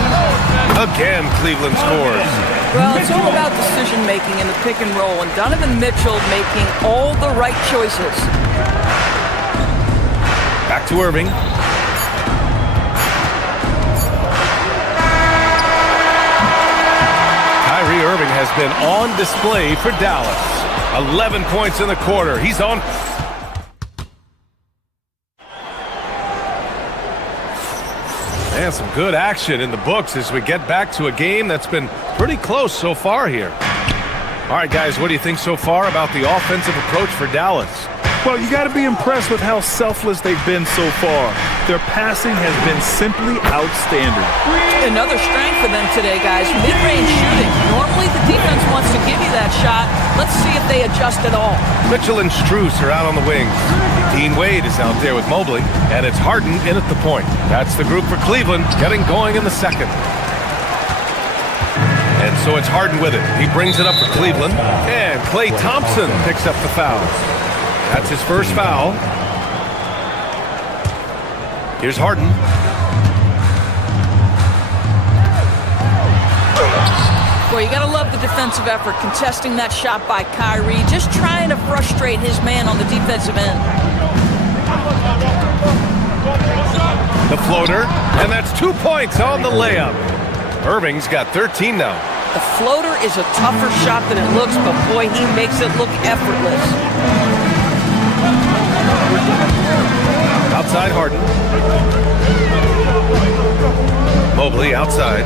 Again, Cleveland scores. Well, it's all about decision-making in the pick and roll, and Donovan Mitchell making all the right choices. Back to Irving. Kyrie Irving has been on display for Dallas. 11 points in the quarter. He's on. And some good action in the books as we get back to a game that's been pretty close so far here. All right, guys, what do you think so far about the offensive approach for Dallas? Well, you got to be impressed with how selfless they've been so far. Their passing has been simply outstanding. Another strength for them today, guys. Mid-range shooting. Normally the defense wants to give you that shot. Let's see if they adjust at all. Mitchell and Strus are out on the wings. Dean Wade is out there with Mobley, and it's Harden in at the point. That's the group for Cleveland, getting going in the second. And so it's Harden with it. He brings it up for Cleveland, and Klay Thompson picks up the foul. That's his first foul. Here's Harden. Well, you got to love the defensive effort, contesting that shot by Kyrie, just trying to frustrate his man on the defensive end. The floater, and that's 2 points on the layup. Irving's got 13 now. The floater is a tougher shot than it looks, but boy, he makes it look effortless. Outside Harden. Mobley outside.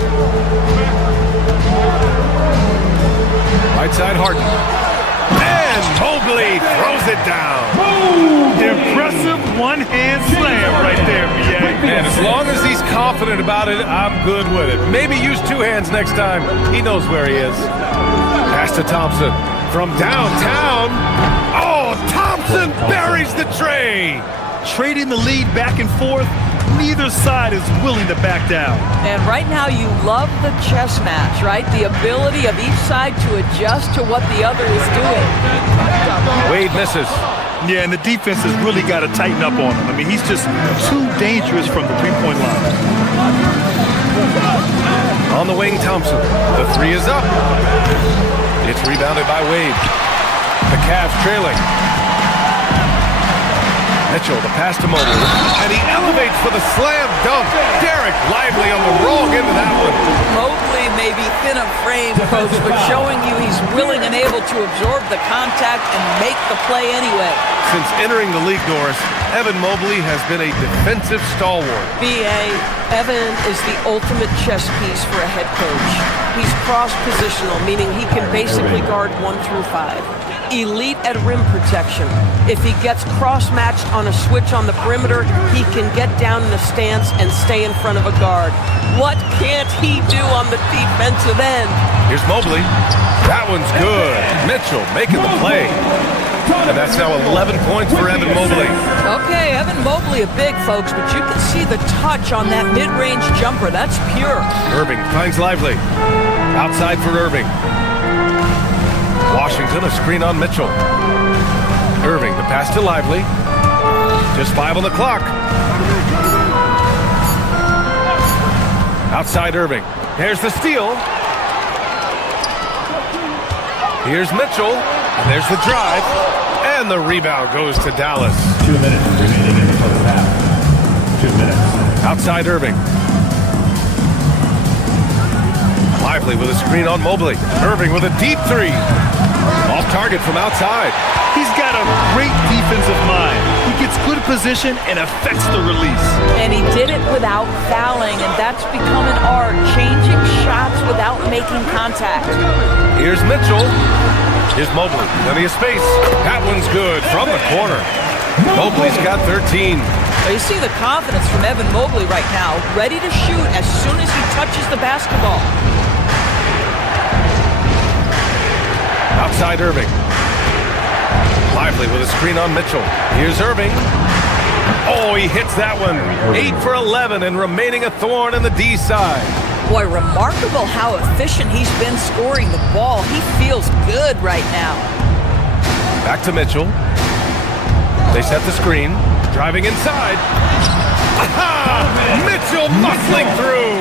Right side Harden. And Mobley throws it down. Impressive one-hand slam right there, B.A. And as long as he's confident about it, I'm good with it. Maybe use two hands next time. He knows where he is. Pass to Thompson from downtown. Oh, Thompson buries the tray. Trading the lead back and forth, neither side is willing to back down. And right now you love the chess match, right? The ability of each side to adjust to what the other is doing. Wade misses. Yeah, and the defense has really got to tighten up on him. I mean, he's just too dangerous from the three-point line. On the wing, Thompson. The three is up. It's rebounded by Wade. The Cavs trailing. Mitchell, the pass to Mobley, and he elevates for the slam dunk. Derek Lively on the wrong end of that one. Mobley may be thin of frame, folks, but showing you he's willing and able to absorb the contact and make the play anyway. Since entering the league, Doris, Evan Mobley has been a defensive stalwart. B.A., Evan is the ultimate chess piece for a head coach. He's cross-positional, meaning he can basically guard 1 through 5. Elite at rim protection. If he gets cross-matched on a switch on the perimeter, he can get down in a stance and stay in front of a guard. What can't he do on the defensive end? Here's Mobley. That one's good. Mitchell making the play. And that's now 11 points for Evan Mobley. Okay, Evan Mobley a big, folks, but you can see the touch on that mid-range jumper. That's pure. Irving finds Lively. Outside for Irving. Washington, a screen on Mitchell. Irving, the pass to Lively. Just 5 on the clock. Outside Irving. Here's the steal. Here's Mitchell. And there's the drive. And the rebound goes to Dallas. 2 minutes remaining in the first half. 2 minutes. Outside Irving. Lively with a screen on Mobley. Irving with a deep three. Off target from outside. He's got a great defensive mind. He gets good position and affects the release. And he did it without fouling, and that's become an art, changing shots without making contact. Here's Mitchell. Here's Mobley. Plenty of space. That one's good from the corner. Mobley's got 13. You see the confidence from Evan Mobley right now, ready to shoot as soon as he touches the basketball. Outside Irving. Lively with a screen on Mitchell. Here's Irving. Oh, he hits that one. 8 for 11 and remaining a thorn in the D side. Boy, remarkable how efficient he's been scoring the ball. He feels good right now. Back to Mitchell. They set the screen. Driving inside. Aha! Mitchell muscling through.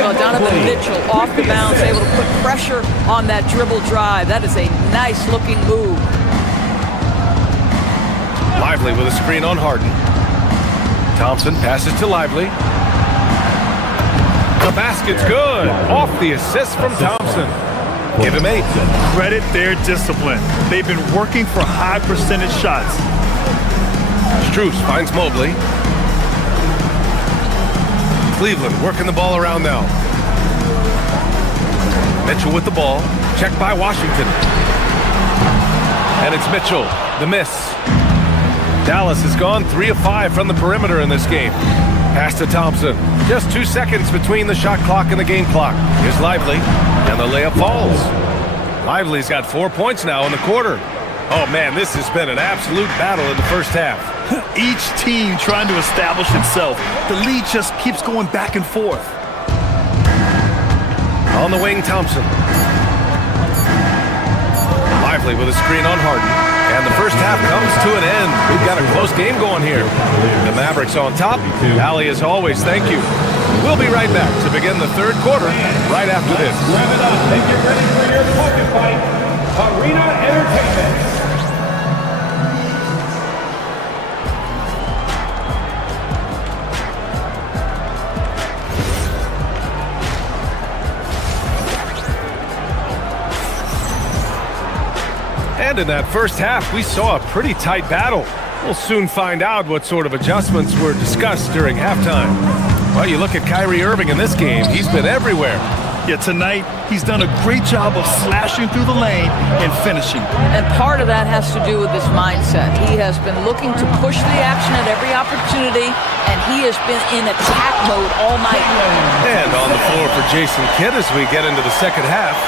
Well, Donovan Mitchell off the bounce, able to put pressure on that dribble drive. That is a nice-looking move. Lively with a screen on Harden. Thompson passes to Lively. The basket's good. Off the assist from Thompson. Give him 8. Credit their discipline. They've been working for high percentage shots. Strus finds Mobley. Cleveland working the ball around now. Mitchell with the ball. Checked by Washington. And it's Mitchell. The miss. Dallas has gone 3 of 5 from the perimeter in this game. Pass to Thompson. Just 2 seconds between the shot clock and the game clock. Here's Lively. And the layup falls. Lively's got 4 points now in the quarter. Oh, man, this has been an absolute battle in the first half. Each team trying to establish itself. The lead just keeps going back and forth. On the wing, Thompson. Lively with a screen on Harden. And the first half comes to an end. We've got a close game going here. The Mavericks on top. Allie, as always, thank you. We'll be right back to begin the third quarter right after this. Wrap it up and get ready for your pocket fight. Arena Entertainment. And in that first half, we saw a pretty tight battle. We'll soon find out what sort of adjustments were discussed during halftime. Well, you look at Kyrie Irving in this game, he's been everywhere. Yeah, tonight, he's done a great job of slashing through the lane and finishing. And part of that has to do with his mindset. He has been looking to push the action at every opportunity, and he has been in attack mode all night. And on the floor for Jason Kidd as we get into the second half,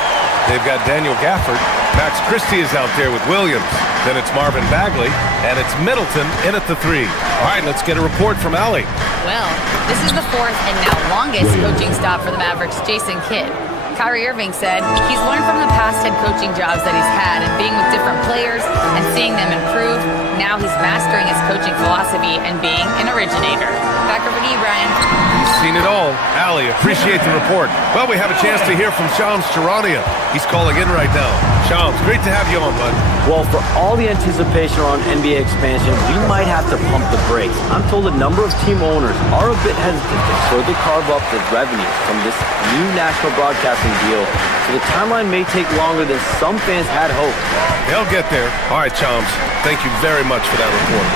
they've got Daniel Gafford. Max Christie is out there with Williams. Then it's Marvin Bagley, and it's Middleton in at the 3. All right, let's get a report from Allie. Well, this is the 4th and now longest coaching stop for the Mavericks, Jason Kidd. Kyrie Irving said he's learned from the past head coaching jobs that he's had and being with different players and seeing them improve. Now he's mastering his coaching philosophy and being an originator. Back over to you, Brian. He's seen it all. Allie, appreciate the report. Well, we have a chance to hear from Shams Charania. He's calling in right now. Shams, great to have you on, bud. Well, for all the anticipation around NBA expansion, we might have to pump the brakes. I'm told a number of team owners are a bit hesitant to further carve up the revenue from this new national broadcasting deal, so the timeline may take longer than some fans had hoped. They'll get there. All right, Shams, thank you very much for that report.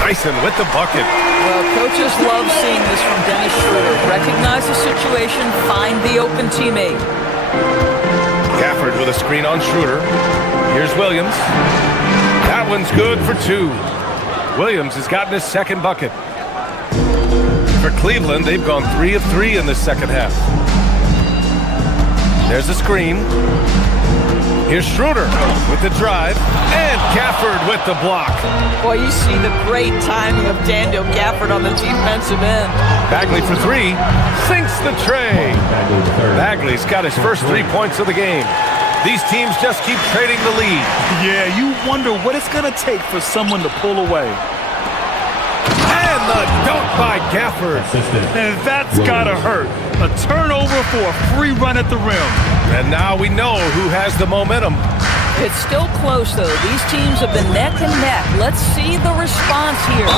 Tyson with the bucket. Well, coaches love seeing this from Dennis Schroeder. Recognize the situation, find the open teammate. Gafford with a screen on Schroeder. Here's Williams. That one's good for 2. Williams has gotten his second bucket. For Cleveland, they've gone 3 of 3 in this second half. There's a screen. Here's Schroeder with the drive, and Gafford with the block. Boy, you see the great timing of Daniel Gafford on the defensive end. Bagley for 3, sinks the tray. Bagley's got his first 3 points of the game. These teams just keep trading the lead. Yeah, you wonder what it's going to take for someone to pull away. And the dunk by Gafford. And that's got to hurt. A turnover for a free run at the rim. And now we know who has the momentum. It's still close, though. These teams have been neck and neck. Let's see the response here.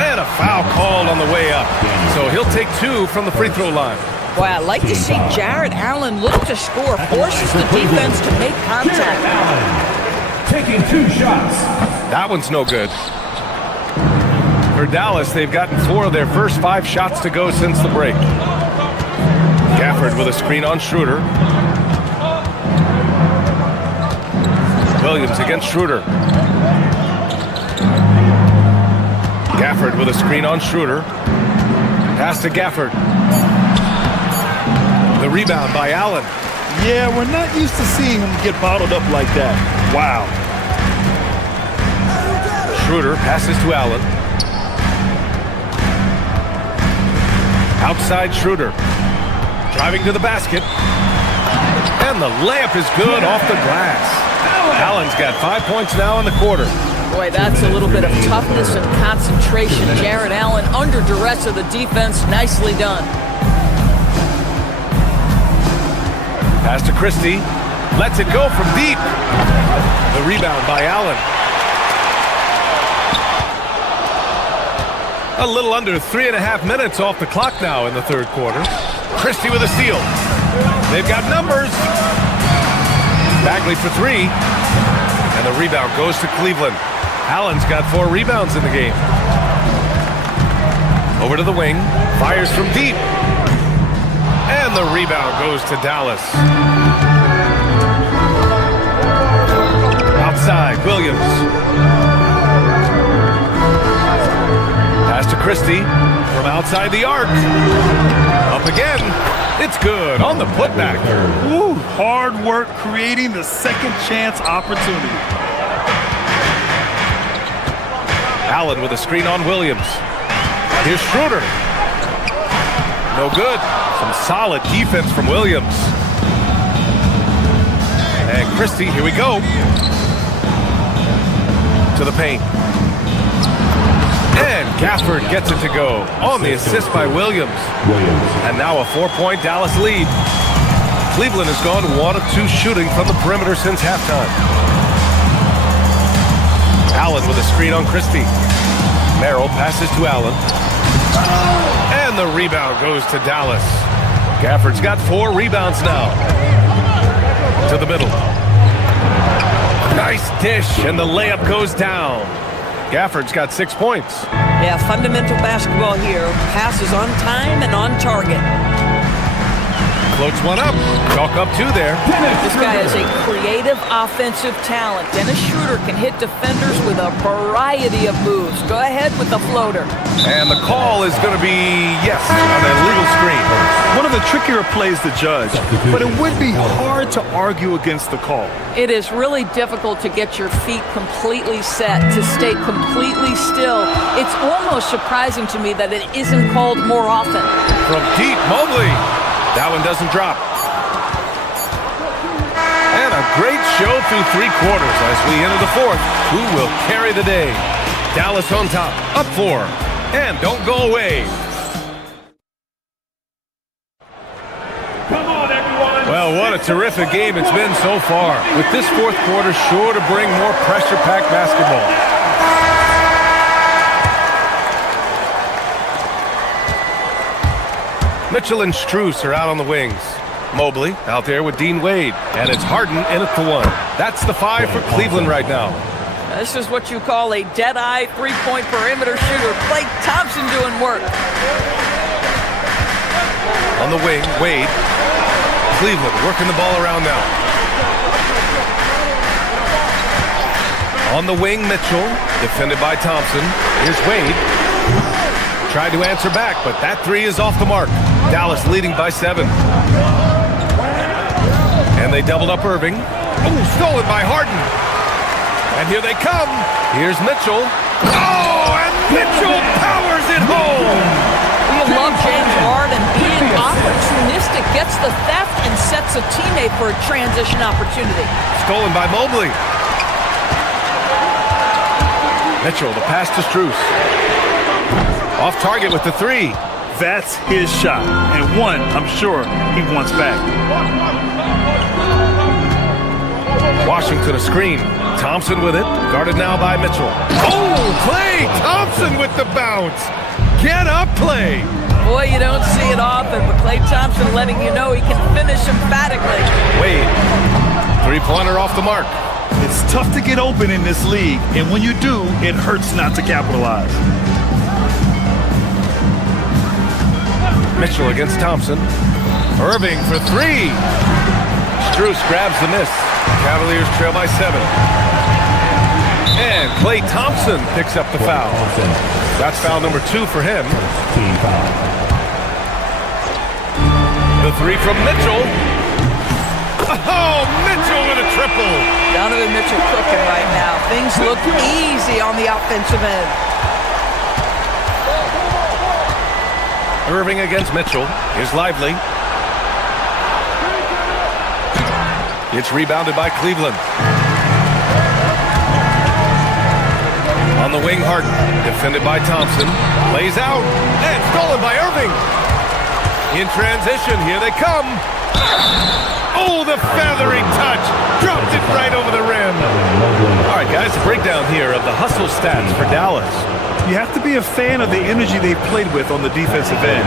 And a foul called on the way up. So he'll take 2 from the free throw line. Boy, I'd like to see Jarrett Allen look to score, forces the defense to make contact. Taking 2 shots. That one's no good. For Dallas, they've gotten 4 of their first 5 shots to go since the break. Gafford with a screen on Schroeder. Williams against Schroeder. Gafford with a screen on Schroeder. Pass to Gafford. The rebound by Allen. Yeah, we're not used to seeing him get bottled up like that. Wow. Schroeder passes to Allen. Outside Schroeder. Driving to the basket. And the layup is good off the glass. Allen's got 5 points now in the quarter. Boy, that's a little bit of toughness and concentration. Jared Allen under duress of the defense. Nicely done. Pass to Christie. Lets it go from deep. The rebound by Allen. A little under 3.5 minutes off the clock now in the third quarter. Christie with a steal. They've got numbers. Bagley for three. And the rebound goes to Cleveland. Allen's got 4 rebounds in the game. Over to the wing. Fires from deep. And the rebound goes to Dallas. Outside, Williams. Pass to Christie from outside the arc. Up again. It's good on the putback. Woo, hard work creating the second chance opportunity. Allen with a screen on Williams. Here's Schroeder. No good. Some solid defense from Williams. And Christie, here we go. To the paint. And Gafford gets it to go on the assist by Williams. And now a 4-point Dallas lead. Cleveland has gone 1 of 2 shooting from the perimeter since halftime. Allen with a screen on Christie. Merrill passes to Allen. And the rebound goes to Dallas. Gafford's got 4 rebounds now. To the middle. Nice dish, and the layup goes down. Gafford's got 6 points. Yeah, fundamental basketball here. Passes on time and on target. Floats one up. Chalk up 2 there. This guy is a creative offensive talent. Dennis Schroeder can hit defenders with a variety of moves. Go ahead with the floater. And the call is going to be, yes, on a legal screen. One of the trickier plays to judge, but it would be hard to argue against the call. It is really difficult to get your feet completely set, to stay completely still. It's almost surprising to me that it isn't called more often. From deep, Mobley. That one doesn't drop. And a great show through 3 quarters as we enter the 4th. Who will carry the day? Dallas on top, up 4. And don't go away. Come on, everyone. Well, what a terrific game it's been so far. With this 4th quarter sure to bring more pressure-packed basketball. Mitchell and Strus are out on the wings. Mobley out there with Dean Wade. And it's Harden in at the 1. That's the 5 for Cleveland right now. This is what you call a dead-eye three-point perimeter shooter. Klay Thompson doing work. On the wing, Wade. Cleveland working the ball around now. On the wing, Mitchell. Defended by Thompson. Here's Wade. Tried to answer back, but that 3 is off the mark. Dallas leading by 7. And they doubled up Irving. Oh, stolen by Harden. And here they come. Here's Mitchell. Oh, and Mitchell powers it home. You love James Harden being opportunistic, gets the theft and sets a teammate for a transition opportunity. Stolen by Mobley. Mitchell, the pass to Strus. Off target with the 3. That's his shot, and one I'm sure he wants back. Washington a screen. Thompson with it, guarded now by Mitchell. Oh, Klay Thompson with the bounce. Get up, Klay. Boy, you don't see it often, but Klay Thompson letting you know he can finish emphatically. Wade, 3-pointer off the mark. It's tough to get open in this league, and when you do, it hurts not to capitalize. Mitchell against Thompson. Irving for 3. Strus grabs the miss. Cavaliers trail by 7. And Klay Thompson picks up the foul. That's foul number 2 for him. The 3 from Mitchell. Oh, Mitchell with a triple. Donovan Mitchell cooking right now. Things look easy on the offensive end. Irving against Mitchell. Here's Lively. It's rebounded by Cleveland. On the wing, Harden. Defended by Thompson. Lays out. And stolen by Irving. In transition, here they come. Oh, the feathery touch. Dropped it right over the rim. All right, guys, a breakdown here of the hustle stats for Dallas. You have to be a fan of the energy they've played with on the defensive end.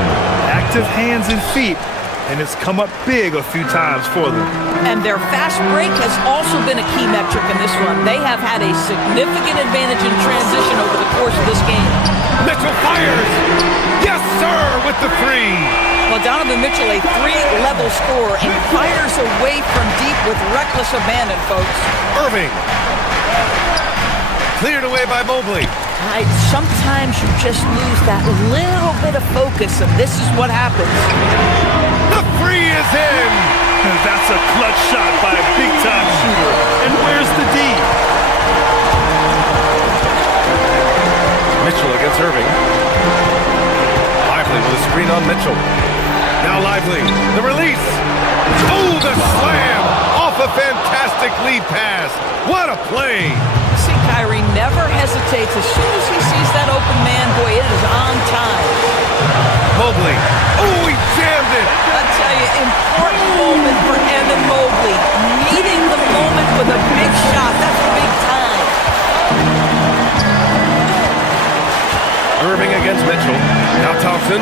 Active hands and feet, and it's come up big a few times for them. And their fast break has also been a key metric in this one. They have had a significant advantage in transition over the course of this game. Mitchell fires. Yes, sir, with the three. Well, Donovan Mitchell, a three-level scorer, and fires away from deep with reckless abandon, folks. Irving. Cleared away by Mobley. Sometimes you just lose that little bit of focus, and this is what happens. The three is in. And that's a clutch shot by a big-time shooter. And where's the D? Mitchell against Irving. Lively with a screen on Mitchell. Now Lively. The release. Oh, the slam. Off a fantastic lead pass. What a play. See, Kyrie never hesitates. As soon as he sees that open man, boy, it is on time. Mobley. Oh, he jammed it. I tell you, important moment for Evan Mobley. Meeting the moment with a big shot. That's big time. Irving against Mitchell. Now Thompson.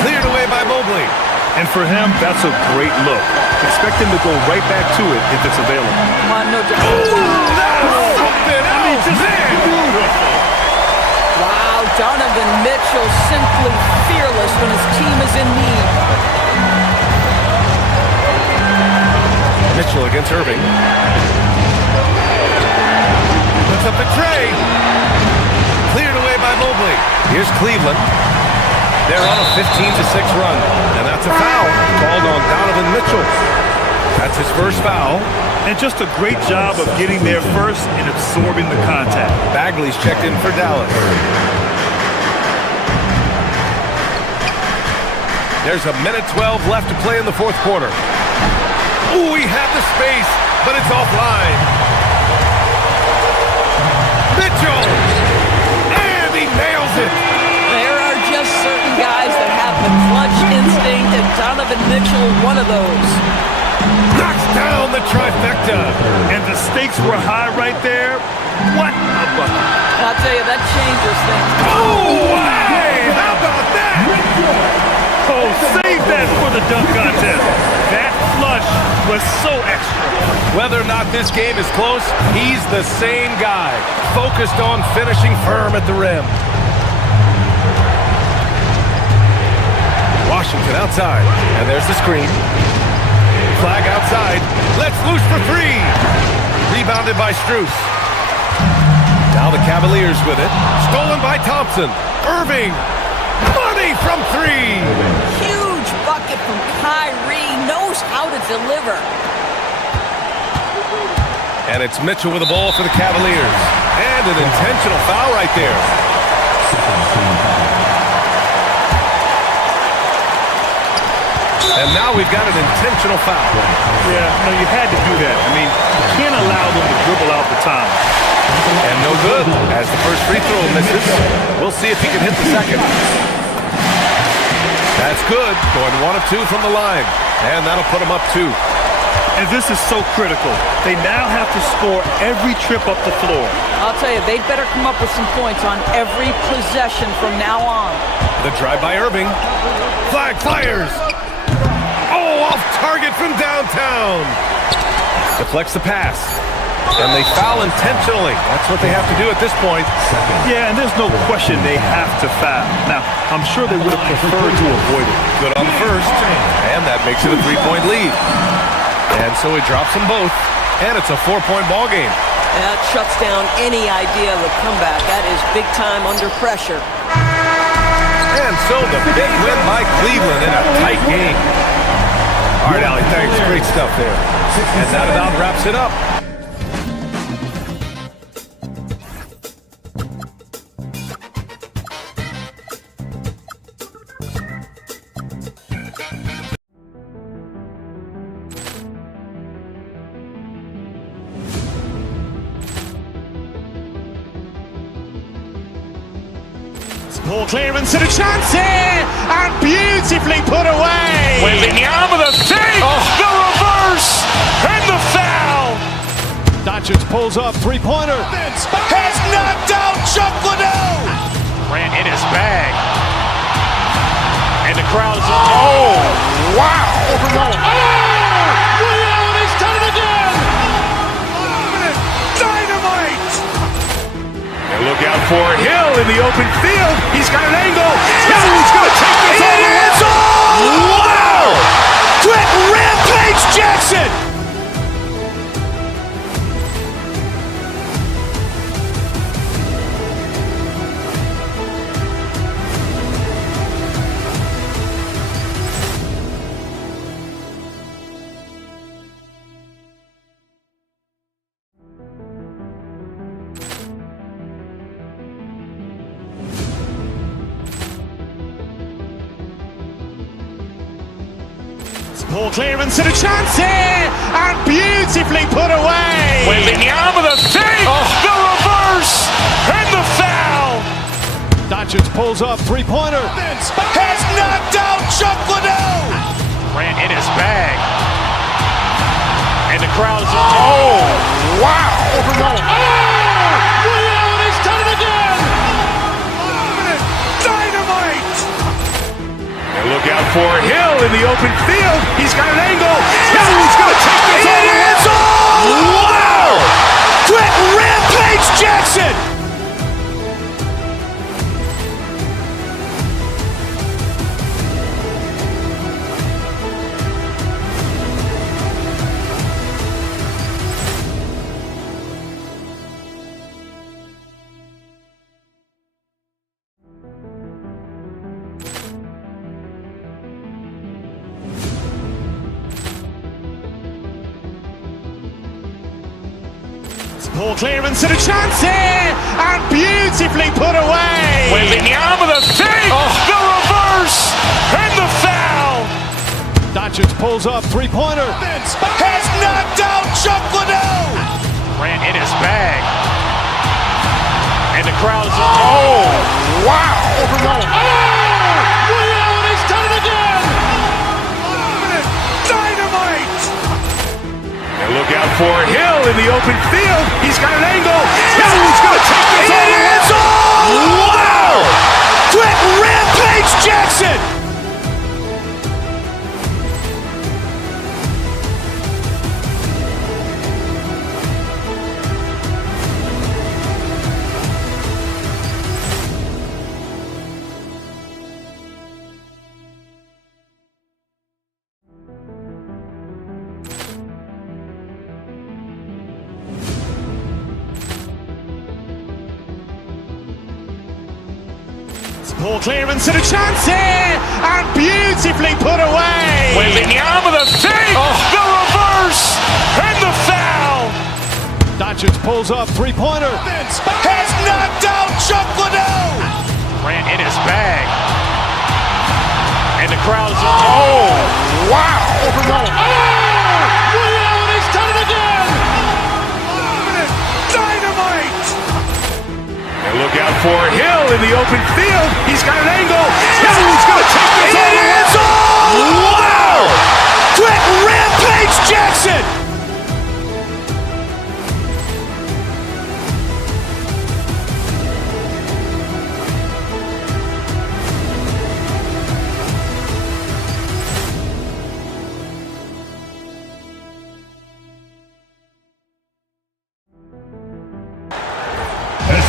Cleared away by Mobley. And for him, that's a great look. Expect him to go right back to it if it's available. Come on, no doubt. Oh, that's something else. Beautiful. Wow, Donovan Mitchell simply fearless when his team is in need. Mitchell against Irving. Puts up the tray. Cleared away by Mobley. Here's Cleveland. They're on a 15-6 run, and that's a foul called on Donovan Mitchell. That's his first foul. And just a great job of getting there first and absorbing the contact. Bagley's checked in for Dallas. There's a minute 12 left to play in the fourth quarter. Ooh, he had the space, but it's offline. Mitchell! And he nails it! There are just certain guys that have the clutch instinct, and Donovan Mitchell, one of those. Knocks down the trifecta. And the stakes were high right there. What a bucket. I'll tell you, that changes things. Oh, hey! How about that? Oh, save that for the dunk contest. That flush was so extra. Whether or not this game is close, he's the same guy. Focused on finishing firm at the rim. Washington outside. And there's the screen. Flag outside. Let's loose for three. Rebounded by Strus. Now the Cavaliers with it. Stolen by Thompson. Irving. Money from three. Huge bucket from Kyrie. Knows how to deliver. And it's Mitchell with the ball for the Cavaliers. And an intentional foul right there. And now we've got an intentional foul. Yeah, no, you had to do that. I mean, you can't allow them to dribble out the time. And no good, as the first free throw misses. We'll see if he can hit the second. That's good, going 1 of 2 from the line. And that'll put him up 2. And this is so critical. They now have to score every trip up the floor. I'll tell you, they better come up with some points on every possession from now on. The drive by Irving. Flag fires. Oh, off target from downtown. Deflects the pass. And they foul intentionally. That's what they have to do at this point. Yeah, and there's no question they have to foul. Now, I'm sure they would have preferred to avoid it. Good on the first. And that makes it a 3-point lead. And so he drops them both. And it's a 4-point ball game. That shuts down any idea of a comeback. That is big time under pressure. And so the big win by Cleveland in a tight game. All right, Allie, thanks. Great stuff there. And that about wraps it up. Poor clearance and a chance here, and beautifully put away. Wembanyama with a save, the reverse, and the foul. Doncic pulls up, three-pointer. Has knocked out Chuck Liddell. Ran in his bag. And the crowd is, oh, wow. He's done it again! Dynamite. And look out for Hill in the open field. He's got an angle. Hill's going to take this all the way. Wow! Quick Rampage Jackson. Poor clearance and a chance here, and beautifully put away. Wembanyama with a save, the reverse, and the foul. Doncic pulls up, three-pointer. Has knocked out Chuck Liddell. Ran in his bag. And the crowd is, oh, wow. He's done it again! Dynamite. And look out for Hill in the open field. He's got an angle. Hill's going to take this all the way. Wow! Quick Rampage Jackson. Poor clearance and a chance here, and beautifully put away. Wembanyama with a save, the reverse, and the foul. Doncic pulls up, three-pointer. Has knocked out Chuck Liddell. Ran in his bag. And the crowd is, oh, wow. He's done it again! Dynamite. And look out for Hill in the open field. He's got an angle. Hill's going to take this all the way. Wow! Quick Rampage Jackson. Poor clearance and a chance here, and beautifully put away. Wembanyama with a save, the reverse, and the foul. Doncic pulls up, three-pointer. Has knocked out Chuck Liddell. Ran in his bag. And the crowd is, oh, wow. He's done it again! Dynamite. And look out for Hill in the open field. He's got an angle. Hill's going to take this all the way. Wow! Quick Rampage Jackson.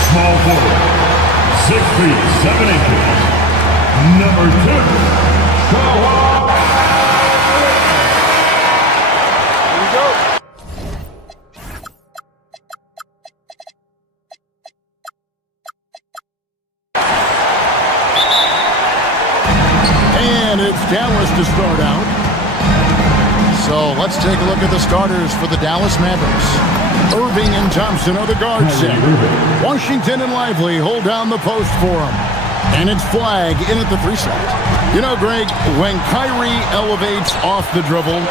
Small forward, 6 feet 7 inches, number 2, Kawhi. Here we go. And it's Dallas to start out. So let's take a look at the starters for the Dallas Mavericks. Irving and Thompson are the guard set. Washington and Lively hold down the post for him. And it's Flag in at the 3 slot. You know, Greg, when Kyrie elevates off the dribble,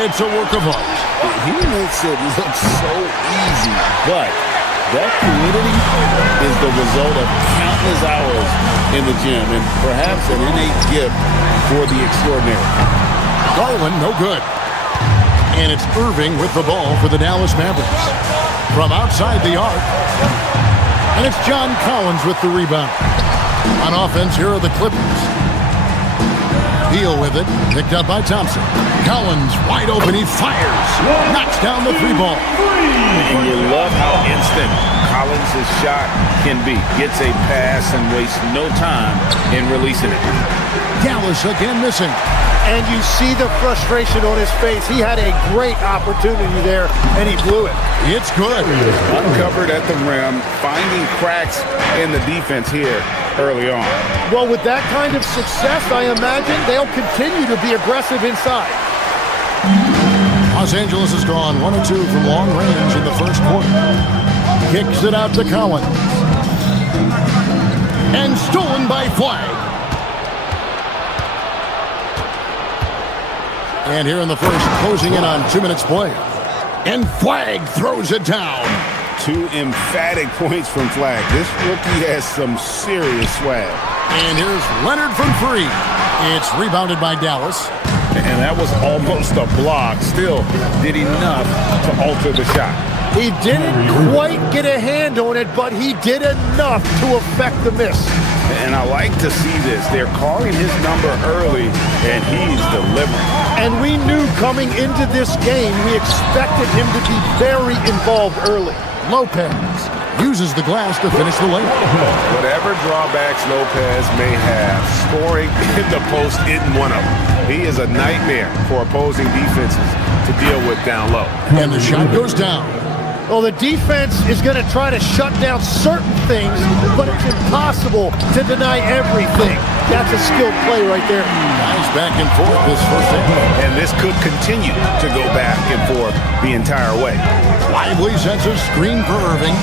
it's a work of art. He makes it look so easy, but that fluidity is the result of countless hours in the gym and perhaps an innate gift for the extraordinary. Garland, no good. And it's Irving with the ball for the Dallas Mavericks. From outside the arc. And it's John Collins with the rebound. On offense, here are the Clippers. Beal with it, picked up by Thompson. Collins wide open, he fires. Knocks down the 3 ball. And you love how instant Collins' shot can be. Gets a pass and wastes no time in releasing it. Dallas again missing. And you see the frustration on his face. He had a great opportunity there, and he blew it. It's good. Uncovered at the rim, finding cracks in the defense here early on. Well, with that kind of success, I imagine they'll continue to be aggressive inside. Los Angeles has gone 1 of 2 from long range in the first quarter. Kicks it out to Collins. And stolen by Flag. And here in the first, closing in on 2 minutes play. And Flag throws it down. 2 emphatic points from Flag. This rookie has some serious swag. And here's Leonard from 3. It's rebounded by Dallas. And that was almost a block. Still did enough to alter the shot. He didn't quite get a hand on it, but he did enough to affect the miss. And I like to see this. They're calling his number early, and he's delivering. And we knew coming into this game, we expected him to be very involved early. Lopez uses the glass to finish the layup. Whatever drawbacks Lopez may have, scoring in the post isn't one of them. He is a nightmare for opposing defenses to deal with down low. And the shot goes down. Well, the defense is going to try to shut down certain things, but it's impossible to deny everything. That's a skilled play right there. Nice back and forth this first half. And this could continue to go back and forth the entire way. Lively sends a screen for Irving.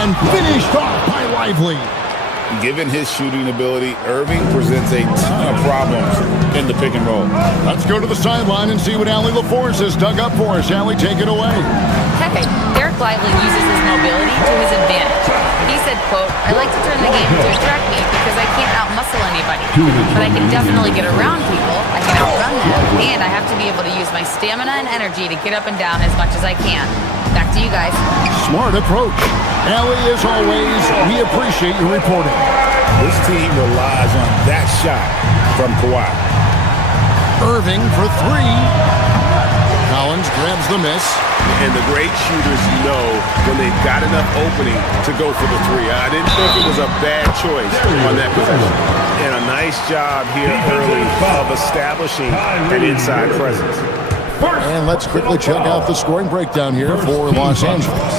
And finished off by Lively. Given his shooting ability, Irving presents a ton of problems in the pick and roll. Let's go to the sideline and see what Allie LaForce has dug up for us. Allie, take it away. Okay, Derek Lively uses his mobility to his advantage. He said, quote, "I like to turn the game to attract me because I can't out-muscle anybody. But I can definitely get around people, I can outrun them, and I have to be able to use my stamina and energy to get up and down as much as I can." Back to you guys. Smart approach. Allie, as always, we appreciate your reporting. This team relies on that shot from Kawhi. Irving for 3. Collins grabs the miss. And the great shooters know when they've got enough opening to go for the 3. I didn't think it was a bad choice on that possession. And a nice job here early of establishing an inside presence. And let's quickly check out the scoring breakdown here for Los Angeles.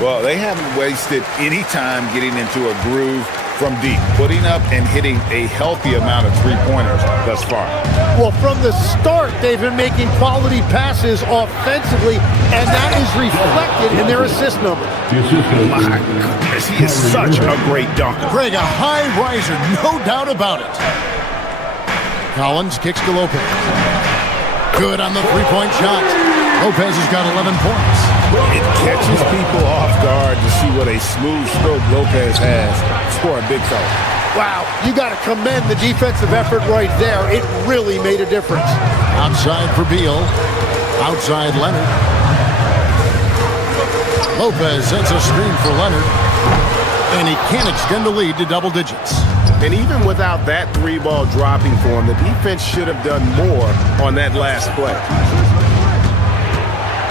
Well, they haven't wasted any time getting into a groove from deep, putting up and hitting a healthy amount of 3-pointers thus far. Well, from the start, they've been making quality passes offensively, and that is reflected in their assist numbers. My goodness, he is such a great dunker. Greg, a high riser, no doubt about it. Collins kicks to Lopez. Good on the 3-point shot. Lopez has got 11 points. It catches people off guard to see what a smooth stroke Lopez has for a big fella. Wow, you got to commend the defensive effort right there. It really made a difference. Outside for Beal. Outside Leonard. Lopez sets a screen for Leonard. And he can't extend the lead to double digits. And even without that 3-ball dropping for him, the defense should have done more on that last play.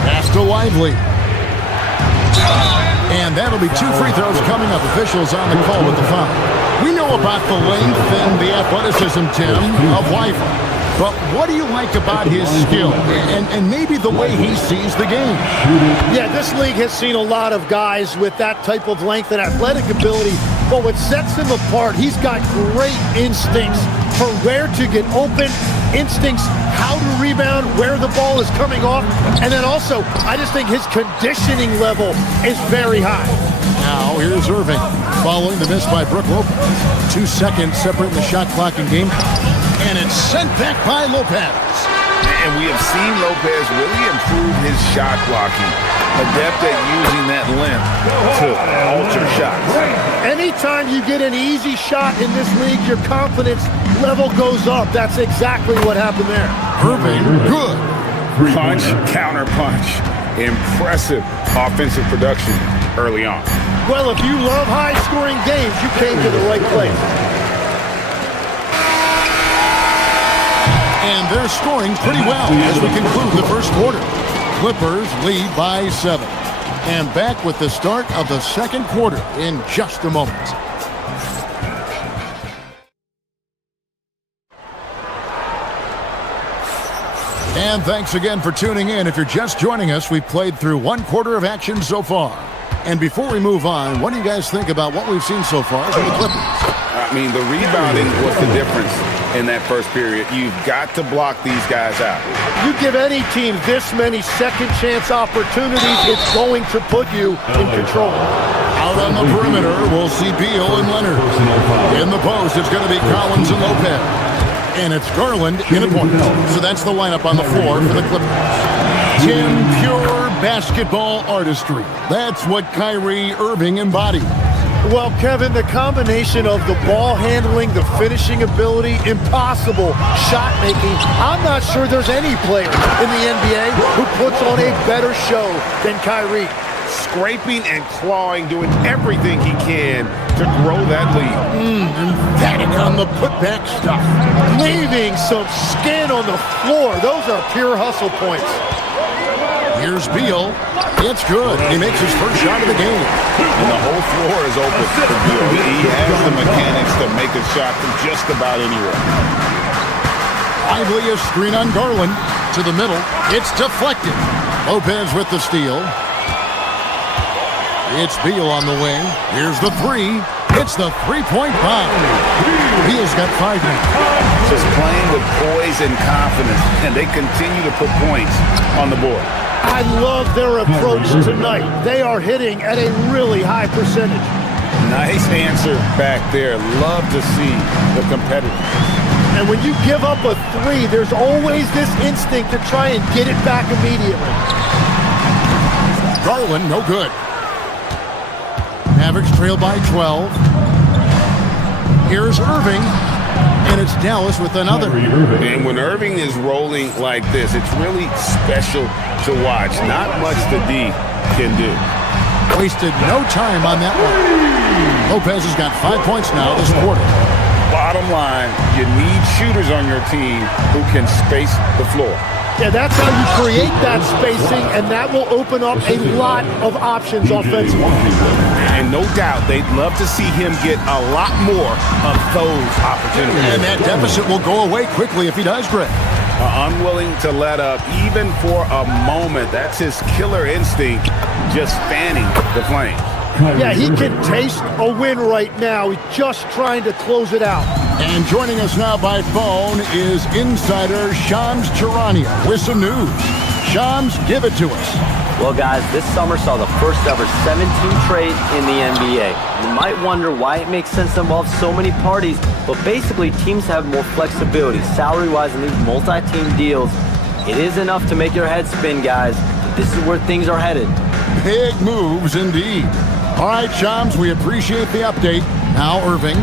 Pass to Lively. And that'll be 2 free throws coming up. Officials on the call with the foul. We know about the length and the athleticism, Tim, of Lively. But what do you like about his skill and maybe the way he sees the game? Yeah, this league has seen a lot of guys with that type of length and athletic ability. But what sets him apart, he's got great instincts for where to get open, instincts, how to rebound, where the ball is coming off. And then also, I just think his conditioning level is very high. Now, here's Irving, following the miss by Brook Lopez. 2 seconds separating the shot clock and game. And it's sent back by Lopez. And we have seen Lopez really improve his shot blocking. Adept at using that length to alter shots. Anytime you get an easy shot in this league, your confidence level goes up. That's exactly what happened there. Irving, good. Punch, counter punch. Impressive offensive production early on. Well, if you love high-scoring games, you came to the right place. And they're scoring pretty well as we conclude the first quarter. Clippers lead by 7. And back with the start of the second quarter in just a moment. And thanks again for tuning in. If you're just joining us, we've played through one quarter of action so far. And before we move on, what do you guys think about what we've seen so far from the Clippers? I mean, the rebounding was the difference in that first period. You've got to block these guys out. You give any team this many second chance opportunities, it's going to put you in control. Out on the perimeter, we'll see Beal and Leonard. In the post, it's going to be Collins and Lopez. And it's Garland in a point. So that's the lineup on the floor for the Clippers. Tim, pure basketball artistry. That's what Kyrie Irving embodies. Well, Kevin, the combination of the ball handling, the finishing ability, impossible shot making. I'm not sure there's any player in the NBA who puts on a better show than Kyrie. Scraping and clawing, doing everything he can to grow that lead. Emphatic on the putback stuff. Leaving some skin on the floor. Those are pure hustle points. Here's Beal. It's good. He makes his first shot of the game. And the whole floor is open for Beal. He has the mechanics to make a shot from just about anywhere. Lively a screen on Garland. To the middle. It's deflected. Lopez with the steal. It's Beal on the wing. Here's the three. It's the three-point bomb. Beal's got 5 now. Just playing with poise and confidence, and they continue to put points on the board. I love their approach tonight. They are hitting at a really high percentage. Nice answer back there. Love to see the competitor. And when you give up a 3, there's always this instinct to try and get it back immediately. Garland, no good. Mavericks trail by 12. Here's Irving, and it's Dallas with another. And when Irving is rolling like this, it's really special to watch. Not much the D can do. Wasted no time on that one. Lopez has got 5 points now this quarter. Bottom line, you need shooters on your team who can space the floor. Yeah, that's how you create that spacing, and that will open up a lot of options offensively. And no doubt, they'd love to see him get a lot more of those opportunities. And that deficit will go away quickly if he does, Greg. Unwilling to let up, even for a moment. That's his killer instinct, just fanning the flames. Yeah, he can taste a win right now. He's just trying to close it out. And joining us now by phone is insider Shams Charania with some news. Shams, give it to us. Well, guys, this summer saw the first ever 17 trade in the NBA. You might wonder why it makes sense to involve so many parties, but basically teams have more flexibility salary-wise in these multi-team deals. It is enough to make your head spin, guys. This is where things are headed. Big moves indeed. All right, Shams, we appreciate the update. Now Irving,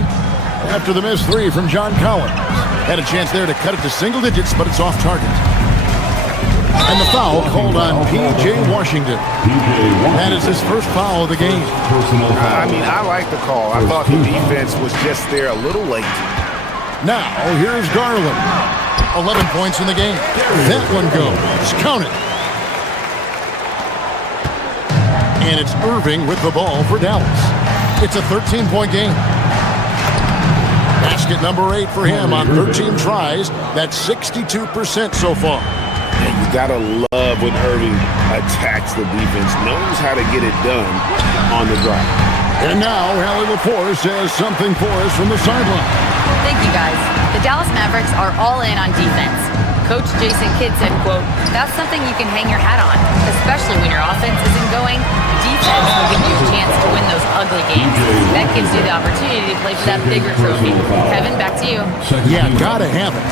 after the missed 3 from John Collins. Had a chance there to cut it to single digits, but it's off target. And the foul called on P.J. Washington. That is his first foul of the game. I mean, I like the call. I thought the defense was just there a little late. Now, here's Garland. 11 points in the game. That one goes. Count it. And it's Irving with the ball for Dallas. It's a 13-point game. Basket number 8 for him on 13 tries. That's 62% so far. And you gotta love when Irving attacks the defense, knows how to get it done on the drive. And now, Allie LaForce has something for us from the sideline. Thank you, guys. The Dallas Mavericks are all in on defense. Coach Jason Kidd said, quote, "That's something you can hang your hat on, especially when your offense isn't going. Defense will give you a chance to win those ugly games. That gives you the opportunity to play for that bigger trophy." Kevin, back to you. Yeah, gotta have it.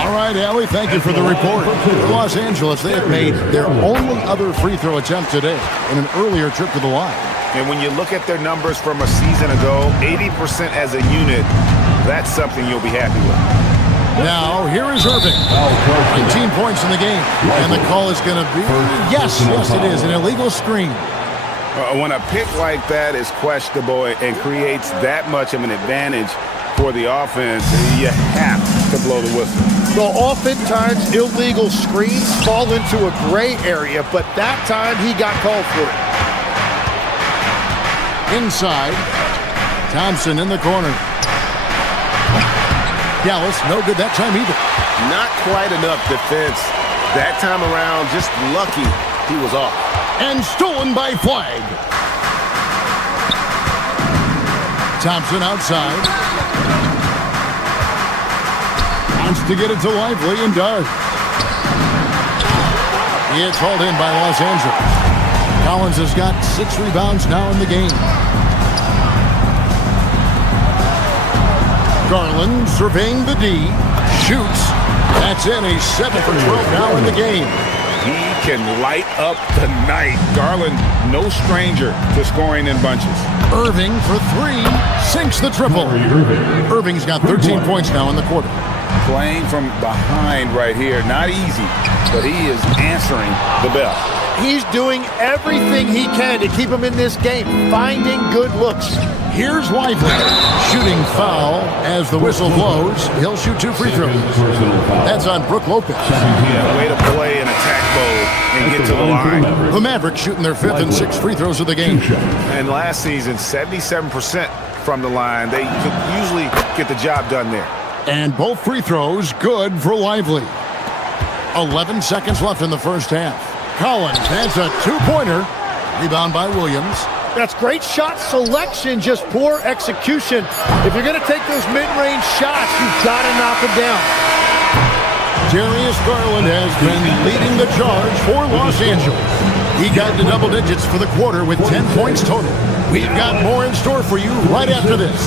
All right, Allie, thank you for the report. For Los Angeles, they have made their only other free throw attempt today in an earlier trip to the line. And when you look at their numbers from a season ago, 80% as a unit, that's something you'll be happy with. Now, here is Irving. 19 points in the game. And the call is going to be, yes, it is, an illegal screen. When a pick like that is questionable and creates that much of an advantage for the offense, you have to blow the whistle. Well, oftentimes illegal screens fall into a gray area, but that time he got called for it. Inside, Thompson in the corner. Dallas, no good that time either. Not quite enough defense that time around. Just lucky he was off. And stolen by Flag. Thompson outside. Wants to get it to Lively and does. It's hauled in by Los Angeles. Collins has got 6 rebounds now in the game. Garland surveying the D, shoots. That's in, a 7 for 12 now in the game. He can light up the night. Garland, no stranger to scoring in bunches. Irving for 3, sinks the triple. Irving's got 13 points now in the quarter. Playing from behind right here, not easy, but he is answering the bell. He's doing everything he can to keep him in this game, finding good looks. Here's Lively, shooting foul as the whistle blows. He'll shoot 2 free throws. That's on Brook Lopez. Way to play in attack mode and get to the line. The Mavericks shooting their 5th and 6th free throws of the game. And last season, 77% from the line. They could usually get the job done there. And both free throws good for Lively. 11 seconds left in the first half. Collins, that's a 2-pointer. Rebound by Williams. That's great shot selection, just poor execution. If you're going to take those mid-range shots, you've got to knock them down. Darius Garland has been leading the charge for Los Angeles. He got to double digits for the quarter with 10 points total. We've got more in store for you right after this.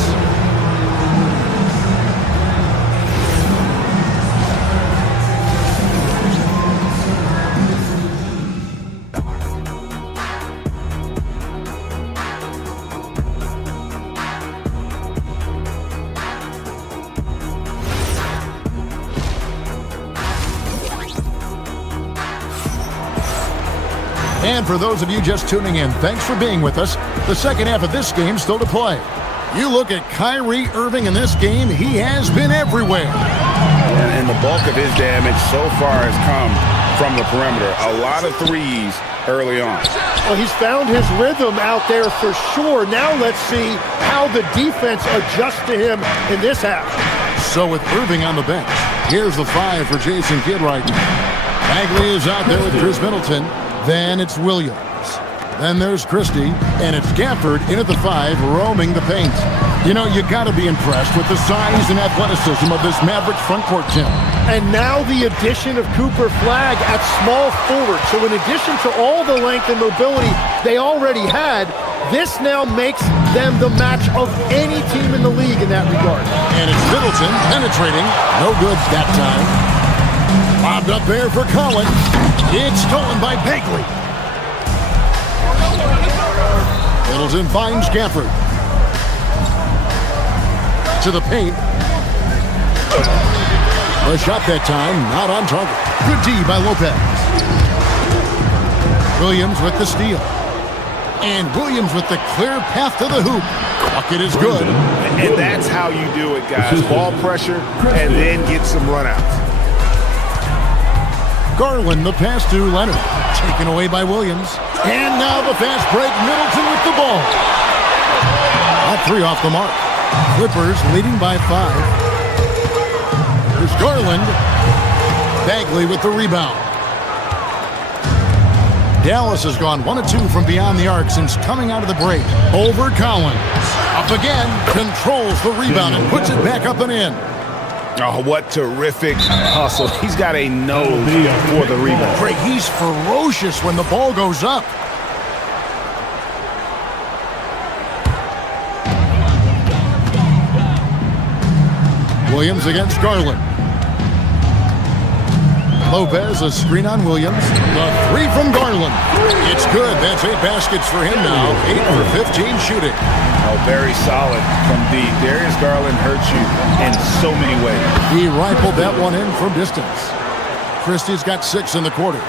And for those of you just tuning in, thanks for being with us. The second half of this game still to play. You look at Kyrie Irving in this game, he has been everywhere. And the bulk of his damage so far has come from the perimeter. A lot of threes early on. Well, he's found his rhythm out there for sure. Now let's see how the defense adjusts to him in this half. So with Irving on the bench, here's the 5 for Jason Kidd right now. Bagley is out there with Chris Middleton. Then it's Williams. Then there's Christie, and it's Gafford in at the 5, roaming the paint. You know, you got to be impressed with the size and athleticism of this Mavericks front court, Tim. And now the addition of Cooper Flagg at small forward. So in addition to all the length and mobility they already had, this now makes them the match of any team in the league in that regard. And it's Middleton penetrating. No good that time. Bobbed up there for Collins. It's stolen by Bagley. Middleton finds Gafford. To the paint. A shot that time, not on target. Good D by Lopez. Williams with the steal. And Williams with the clear path to the hoop. Bucket is good. And that's how you do it, guys. Ball pressure and then get some runouts. Garland, the pass to Leonard. Taken away by Williams. And now the fast break. Middleton with the ball. All 3 off the mark. Clippers leading by 5. Here's Garland. Bagley with the rebound. Dallas has gone 1 of 2 from beyond the arc since coming out of the break. Over Collins. Up again. Controls the rebound and puts it back up and in. Oh, what terrific hustle. He's got a nose for the rebound. Greg, he's ferocious when the ball goes up. Williams against Garland. Lopez, a screen on Williams. The three from Garland. It's good. That's 8 baskets for him now. 8 for 15 shooting. Oh, very solid from deep. Darius Garland hurts you in so many ways. He rifled that one in from distance. Christie's got 6 in the quarter.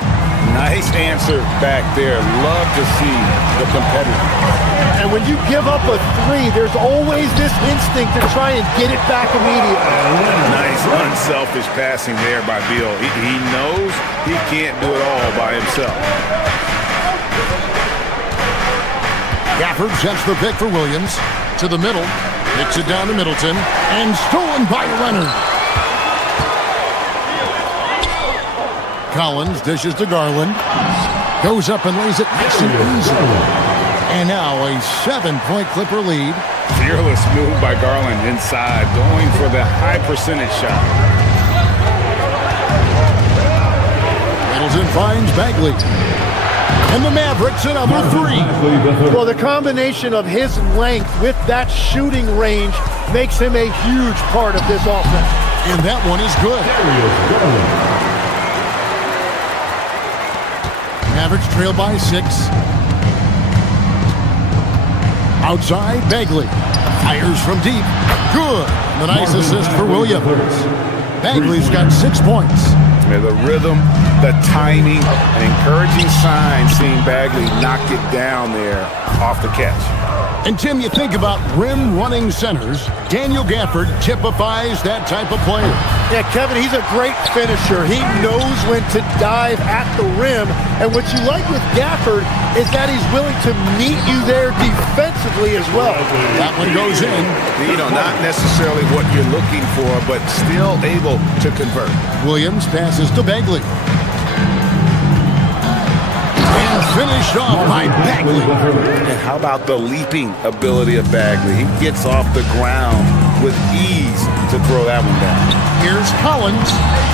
Nice answer back there. Love to see the competitor. And when you give up a 3, there's always this instinct to try and get it back immediately. Nice, unselfish passing there by Beal. He knows he can't do it all by himself. Gafford sends the pick for Williams. To the middle. Kicks it down to Middleton. And stolen by Leonard. Collins dishes to Garland. Goes up and lays it nice and easy. And now a 7-point Clipper lead. Fearless move by Garland inside, going for the high percentage shot. Middleton finds Bagley. And the Mavericks another 3. Well, the combination of his length with that shooting range makes him a huge part of this offense. And that one is good. Mavericks trail by 6. Outside, Bagley. Fires from deep. Good. The nice assist for Williams. Bagley's got 6 points. The rhythm, the timing, an encouraging sign seeing Bagley knock it down there off the catch. And Tim, you think about rim-running centers, Daniel Gafford typifies that type of player. Yeah, Kevin, he's a great finisher. He knows when to dive at the rim. And what you like with Gafford is that he's willing to meet you there defensively as well. That one goes in. You know, not necessarily what you're looking for, but still able to convert. Williams passes to Bagley. Finished off by Bagley. And how about the leaping ability of Bagley? He gets off the ground with ease to throw that one down. Here's Collins.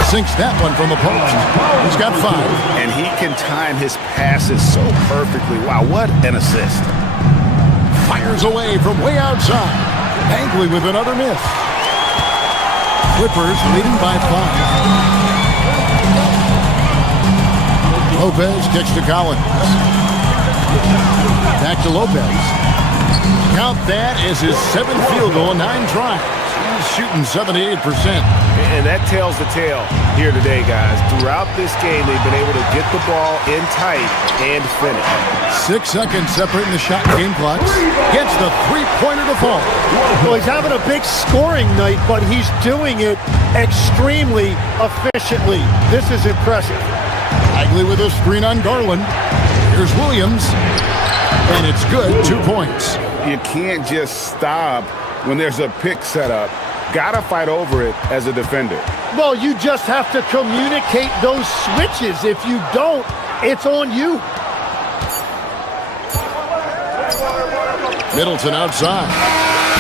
Sinks that one from the post. He's got 5. And he can time his passes so perfectly. Wow, what an assist. Fires away from way outside. Bagley with another miss. Clippers leading by 5. Lopez kicks to Collins. Back to Lopez. Count that as his 7th field goal in 9 tries. He's shooting 78%. And that tells the tale here today, guys. Throughout this game, they've been able to get the ball in tight and finish. 6 seconds separating the shot and game clocks. Gets the 3-pointer to fall. Well, he's having a big scoring night, but he's doing it extremely efficiently. This is impressive. Bagley with a screen on Garland. Here's Williams. And it's good, 2 points. You can't just stop when there's a pick set up. Gotta fight over it as a defender. Well, you just have to communicate those switches. If you don't, it's on you. Middleton outside.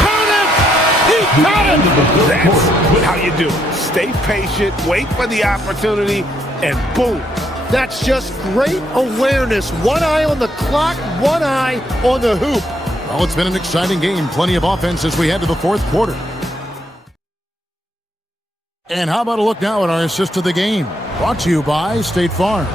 Count it! He got it! That's how you do it. Stay patient, wait for the opportunity, and boom. That's just great awareness. One eye on the clock, one eye on the hoop. Well, it's been an exciting game. Plenty of offense as we head to the 4th quarter. And how about a look now at our assist of the game? Brought to you by State Farm.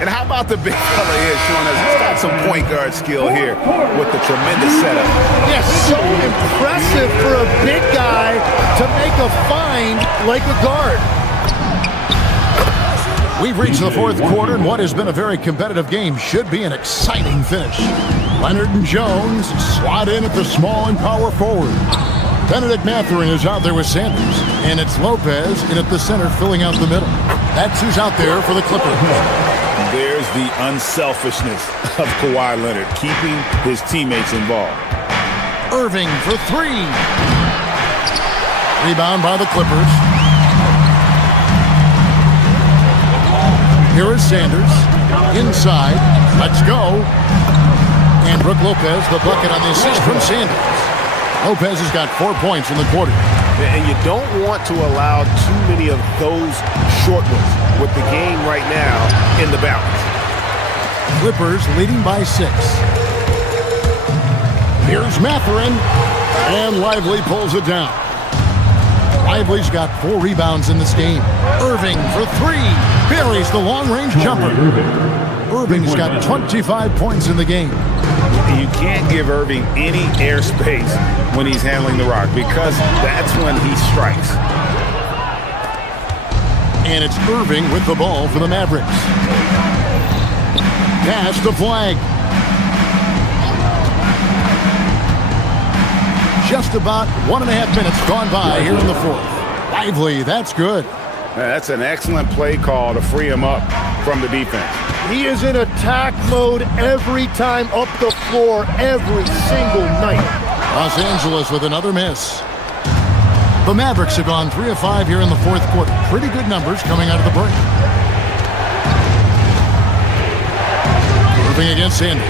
And how about the big fella here showing us he's got some point guard skill here with the tremendous setup. Yes, so impressive for a big guy to make a find like a guard. We've reached the 4th quarter, and what has been a very competitive game should be an exciting finish. Leonard and Jones slot in at the small and power forward. Benedict Mathurin is out there with Sanders, and it's Lopez in at the center filling out the middle. That's who's out there for the Clippers. There's the unselfishness of Kawhi Leonard, keeping his teammates involved. Irving for 3. Rebound by the Clippers. Here is Sanders. Inside. Let's go. And Brook Lopez, the bucket on the assist from Sanders. Lopez has got 4 points in the quarter. And you don't want to allow too many of those short ones with the game right now in the balance. Clippers leading by 6. Here's Mathurin, and Lively pulls it down. Lively's got 4 rebounds in this game. Irving for 3. Buries the long-range jumper. Irving's got 25 points in the game. You can't give Irving any airspace when he's handling the rock because that's when he strikes. And it's Irving with the ball for the Mavericks. Pass the flag. Just about 1.5 minutes gone by here in the 4th. Lively, that's good. That's an excellent play call to free him up from the defense. He is in attack mode every time up the floor, every single night. Los Angeles with another miss. The Mavericks have gone 3 of 5 here in the 4th quarter. Pretty good numbers coming out of the break. Irving against Sanders.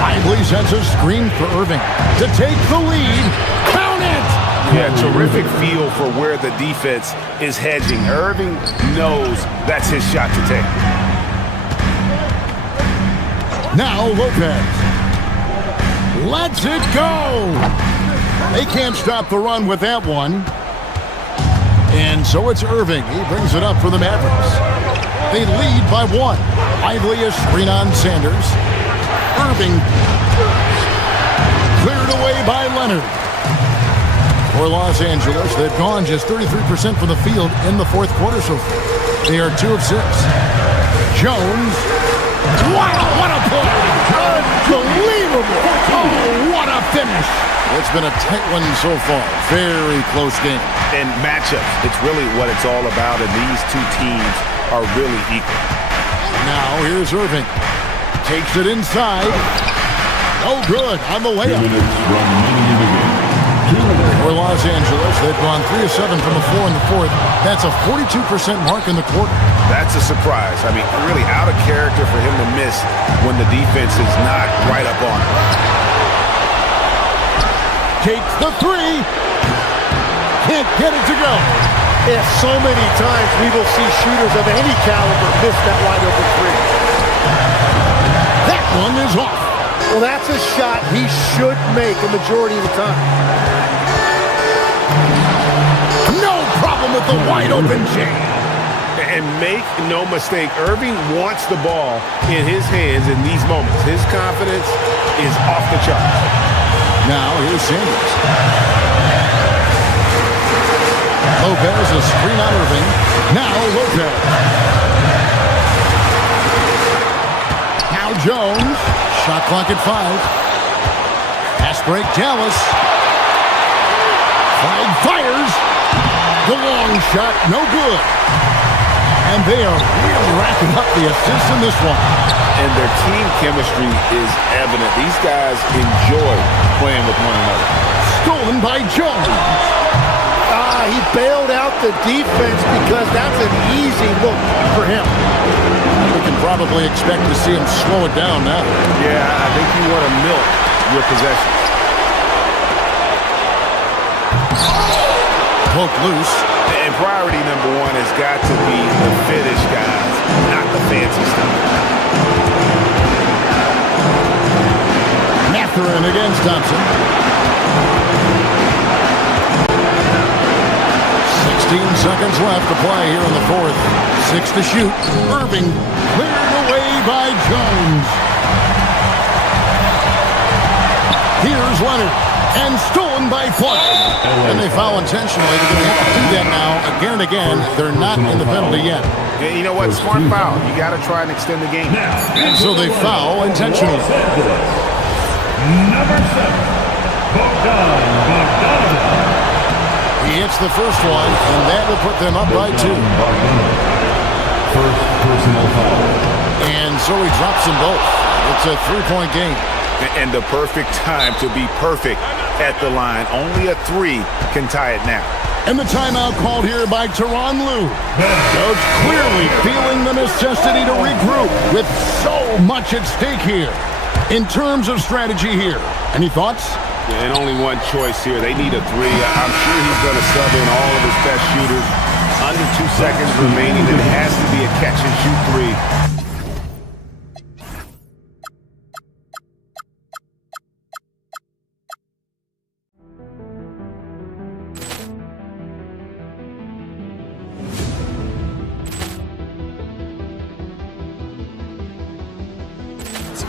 Lively sends a screen for Irving to take the lead. Count it! Yeah, terrific feel for where the defense is hedging. Irving knows that's his shot to take. Now Lopez. Lets it go! They can't stop the run with that one. And so it's Irving. He brings it up for the Mavericks. They lead by 1. Lively is screen on Sanders. Irving cleared away by Leonard. For Los Angeles, they've gone just 33% from the field in the 4th quarter so far. They are 2 of 6. Jones. Wow, what a play! Unbelievable! Oh, what a finish! It's been a tight one so far. Very close game. And matchups, it's really what it's all about, and these 2 teams are really equal. Now here's Irving. Takes it inside. Oh, good on the layup. For Los Angeles, they've gone 3 of 7 from the floor in the 4th. That's a 42% mark in the quarter. That's a surprise. I mean, really out of character for him to miss when the defense is not right up on him. Takes the 3. Can't get it to go. Yeah, so many times we will see shooters of any caliber miss that wide open 3. That one is off. Well, that's a shot he should make a majority of the time. No problem with the wide open jam. And make no mistake, Irving wants the ball in his hands in these moments. His confidence is off the charts. Now here's Sanders. Lopez is screen on Irving. Now Lopez. Now Jones. Shot clock at 5. Pass break, Dallas. Flag fires. The long shot, no good. And they are really racking up the assists in this one. And their team chemistry is evident. These guys enjoy playing with one another. Stolen by Jones. He bailed out the defense because that's an easy look for him. We can probably expect to see him slow it down now. Yeah, I think you want to milk your possessions. Poke loose. And priority number 1 has got to be the finish, guys, not the fancy stuff. Mathurin against Thompson. 16 seconds left to play here in the 4th. 6 to shoot. Irving cleared away by Jones. Here's Leonard. And stolen by Flood. And they foul intentionally. They're going to have to do that now again and again. They're not in the penalty yet. Yeah, you know what? Smart foul. You got to try and extend the game. And so they foul intentionally. Number 7, Bogdan. He hits the first one, and that will put them up by 2. First personal foul. And so he drops them both. It's a 3-point game. And the perfect time to be perfect at the line. Only a 3 can tie it now. And the timeout called here by Tyronn Lue. Coach clearly feeling the necessity to regroup with so much at stake here. In terms of strategy here, any thoughts? Yeah, and only one choice here. They need a three. I'm sure he's going to sub in all of his best shooters. Under 2 seconds remaining. It has to be a catch-and-shoot three.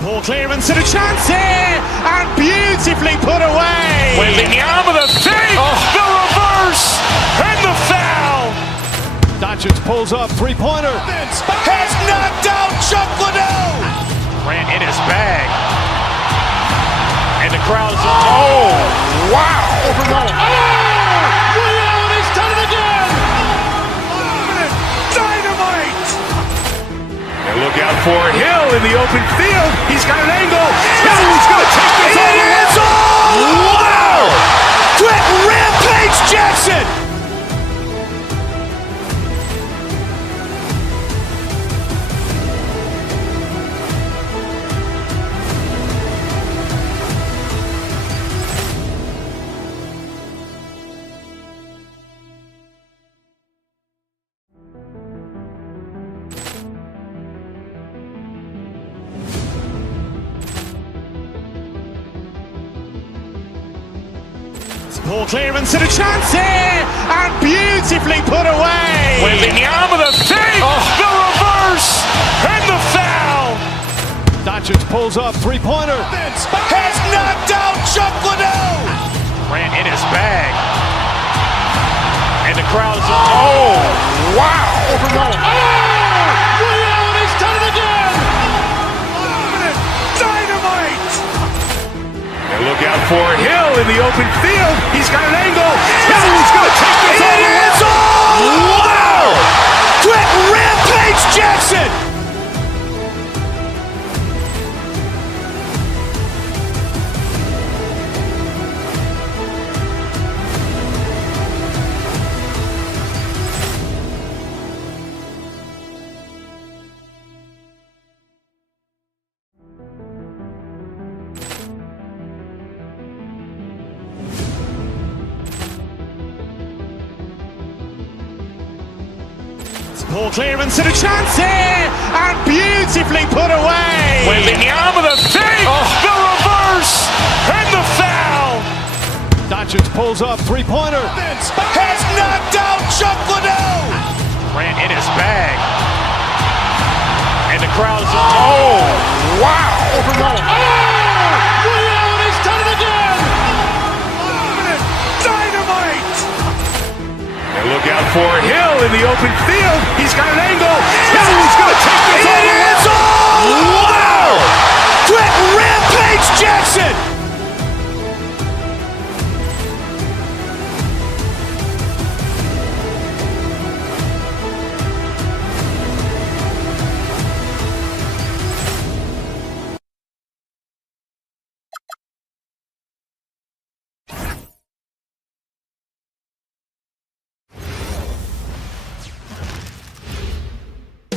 Poor clearance and a chance here, and beautifully put away. Wembanyama the fake, the reverse, and the foul. Doncic pulls up, three-pointer. Has knocked out Chuck Liddell. Grant in his bag. And the crowd's oh, wow. He's done it again. Dynamite. And look out for Hill in the open field. He's got an angle. Hill's going to take this all the way. Wow! Quit Rampage Jackson. Poor clearance and a chance here, and beautifully put away. Wembanyama the fake, the reverse, and the foul. Doncic pulls up, three-pointer. Has knocked out Chuck Liddell. Grant in his bag. And the crowd's oh, wow. He's done it again. Dynamite. And look out for Hill in the open field. He's got an angle. Hill's going to take this all the way. Wow! Quit Rampage Jackson. Poor clearance and a chance here, and beautifully put away. Wembanyama the fake, the reverse, and the foul. Doncic pulls up, three-pointer. Has knocked out Chuck Liddell. Grant in his bag. And the crowd's oh, wow. He's done it again. Dynamite. And look out for Hill in the open field. He's got an angle. Hill's going to take this all the way. Wow! Quit Rampage Jackson.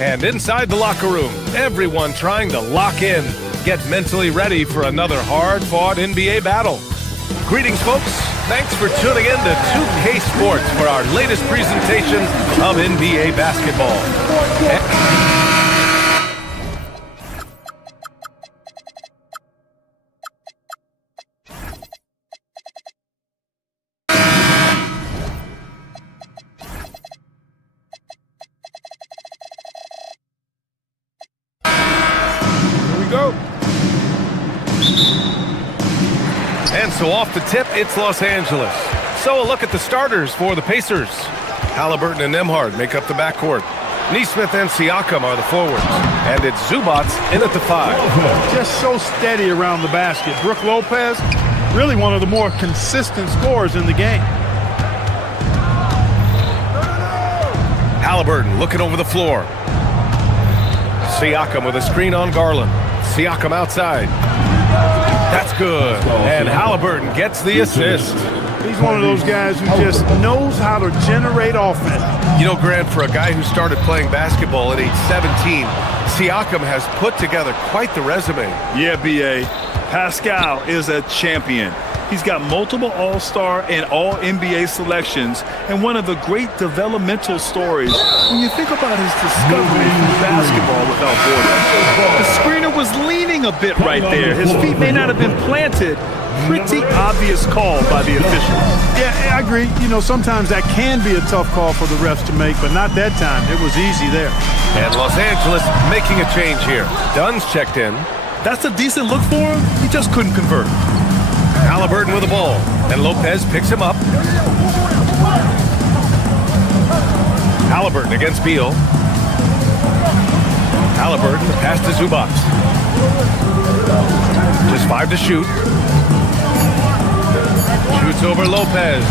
And inside the locker room, everyone trying to lock in, get mentally ready for another hard-fought NBA battle. Greetings, folks. Thanks for tuning in to 2K Sports for our latest presentation of NBA basketball. Go. And so off the tip, it's Los Angeles. So a look at the starters for the Pacers. Halliburton and Nembhard make up the backcourt. Nesmith and Siakam are the forwards. And it's Zubats in at the 5. Just so steady around the basket. Brook Lopez, really one of the more consistent scorers in the game. Halliburton looking over the floor. Siakam with a screen on Garland. Siakam outside. That's good. And Halliburton gets the assist. He's one of those guys who just knows how to generate offense. You know, Grant, for a guy who started playing basketball at age 17, Siakam has put together quite the resume. Yeah, B.A. Pascal is a champion. He's got multiple All-Star and All-NBA selections, and one of the great developmental stories when you think about his discovery in basketball without borders. The screener was leaning a bit right there. His feet may not have been planted. Pretty obvious call by the officials. Yeah, I agree. You know, sometimes that can be a tough call for the refs to make, but not that time. It was easy there. And Los Angeles making a change here. Dunn's checked in. That's a decent look for him. He just couldn't convert. Halliburton with the ball, and Lopez picks him up. Halliburton against Beal. Halliburton, the pass to Zubac. Just 5 to shoot. Shoots over Lopez.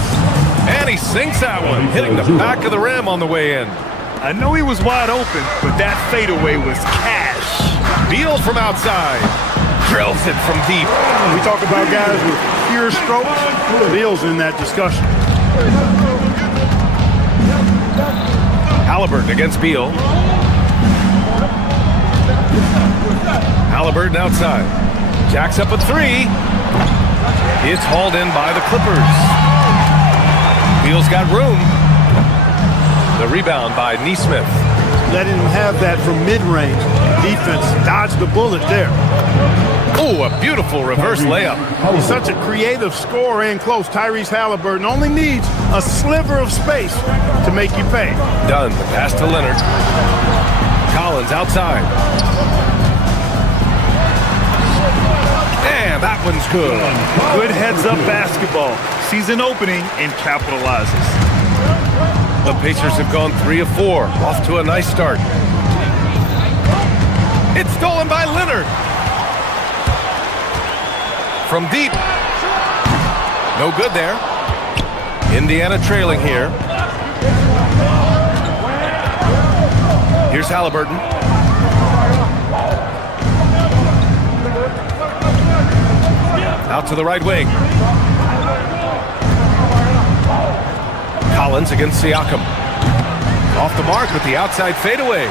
And he sinks that one, hitting the back of the rim on the way in. I know he was wide open, but that fadeaway was cash. Beal from outside. Drills it from deep. We talk about guys with pure strokes. Beal's in that discussion. Halliburton against Beal. Halliburton outside. Jacks up a 3. It's hauled in by the Clippers. Beal's got room. The rebound by Nesmith. Letting him have that from mid-range. Defense dodged the bullet there. Oh, a beautiful reverse layup. He's such a creative scorer in close. Tyrese Halliburton only needs a sliver of space to make you pay. Dunn, the pass to Leonard. Collins outside. And that one's good. Good heads-up basketball. Sees an opening and capitalizes. The Pacers have gone 3 of 4. Off to a nice start. It's stolen by Leonard. From deep. No good there. Indiana trailing here. Here's Halliburton. Out to the right wing. Collins against Siakam. Off the mark with the outside fadeaway.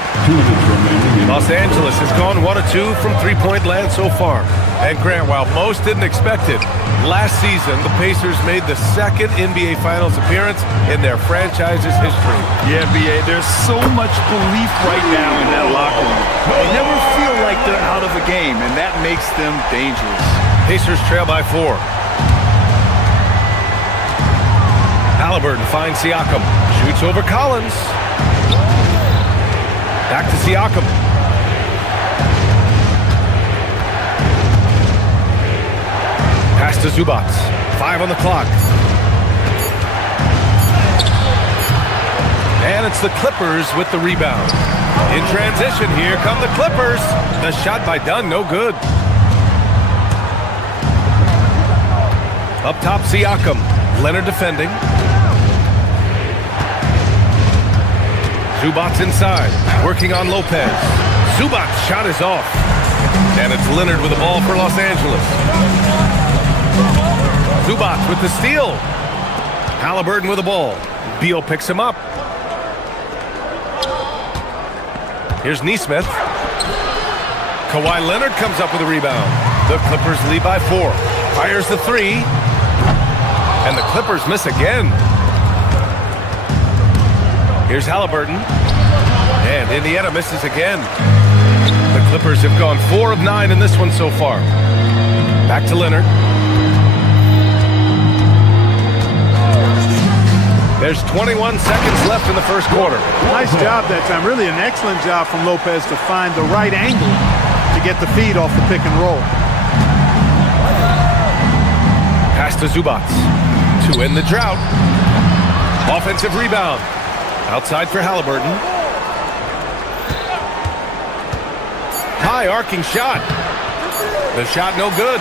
Los Angeles has gone 1 of 2 from three-point land so far. And Grant, while most didn't expect it, last season the Pacers made the second NBA Finals appearance in their franchise's history. Yeah, B.A., there's so much belief right now in that locker room. They never feel like they're out of a game, and that makes them dangerous. Pacers trail by 4. Halliburton finds Siakam. Shoots over Collins. Back to Siakam. Pass to Zubac. 5 on the clock. And it's the Clippers with the rebound. In transition, here come the Clippers. The shot by Dunn, no good. Up top, Siakam. Leonard defending. Zubac inside, working on Lopez. Zubac shot is off. And it's Leonard with the ball for Los Angeles. Zubac with the steal. Halliburton with the ball. Beal picks him up. Here's Nesmith. Kawhi Leonard comes up with a rebound. The Clippers lead by 4. Fires the 3. And the Clippers miss again. Here's Halliburton. And Indiana misses again. The Clippers have gone 4 of 9 in this one so far. Back to Leonard. There's 21 seconds left in the first quarter. Nice job that time. Really an excellent job from Lopez to find the right angle to get the feed off the pick and roll. Pass to Zubac to end the drought. Offensive rebound. Outside for Halliburton. High arcing shot. The shot no good.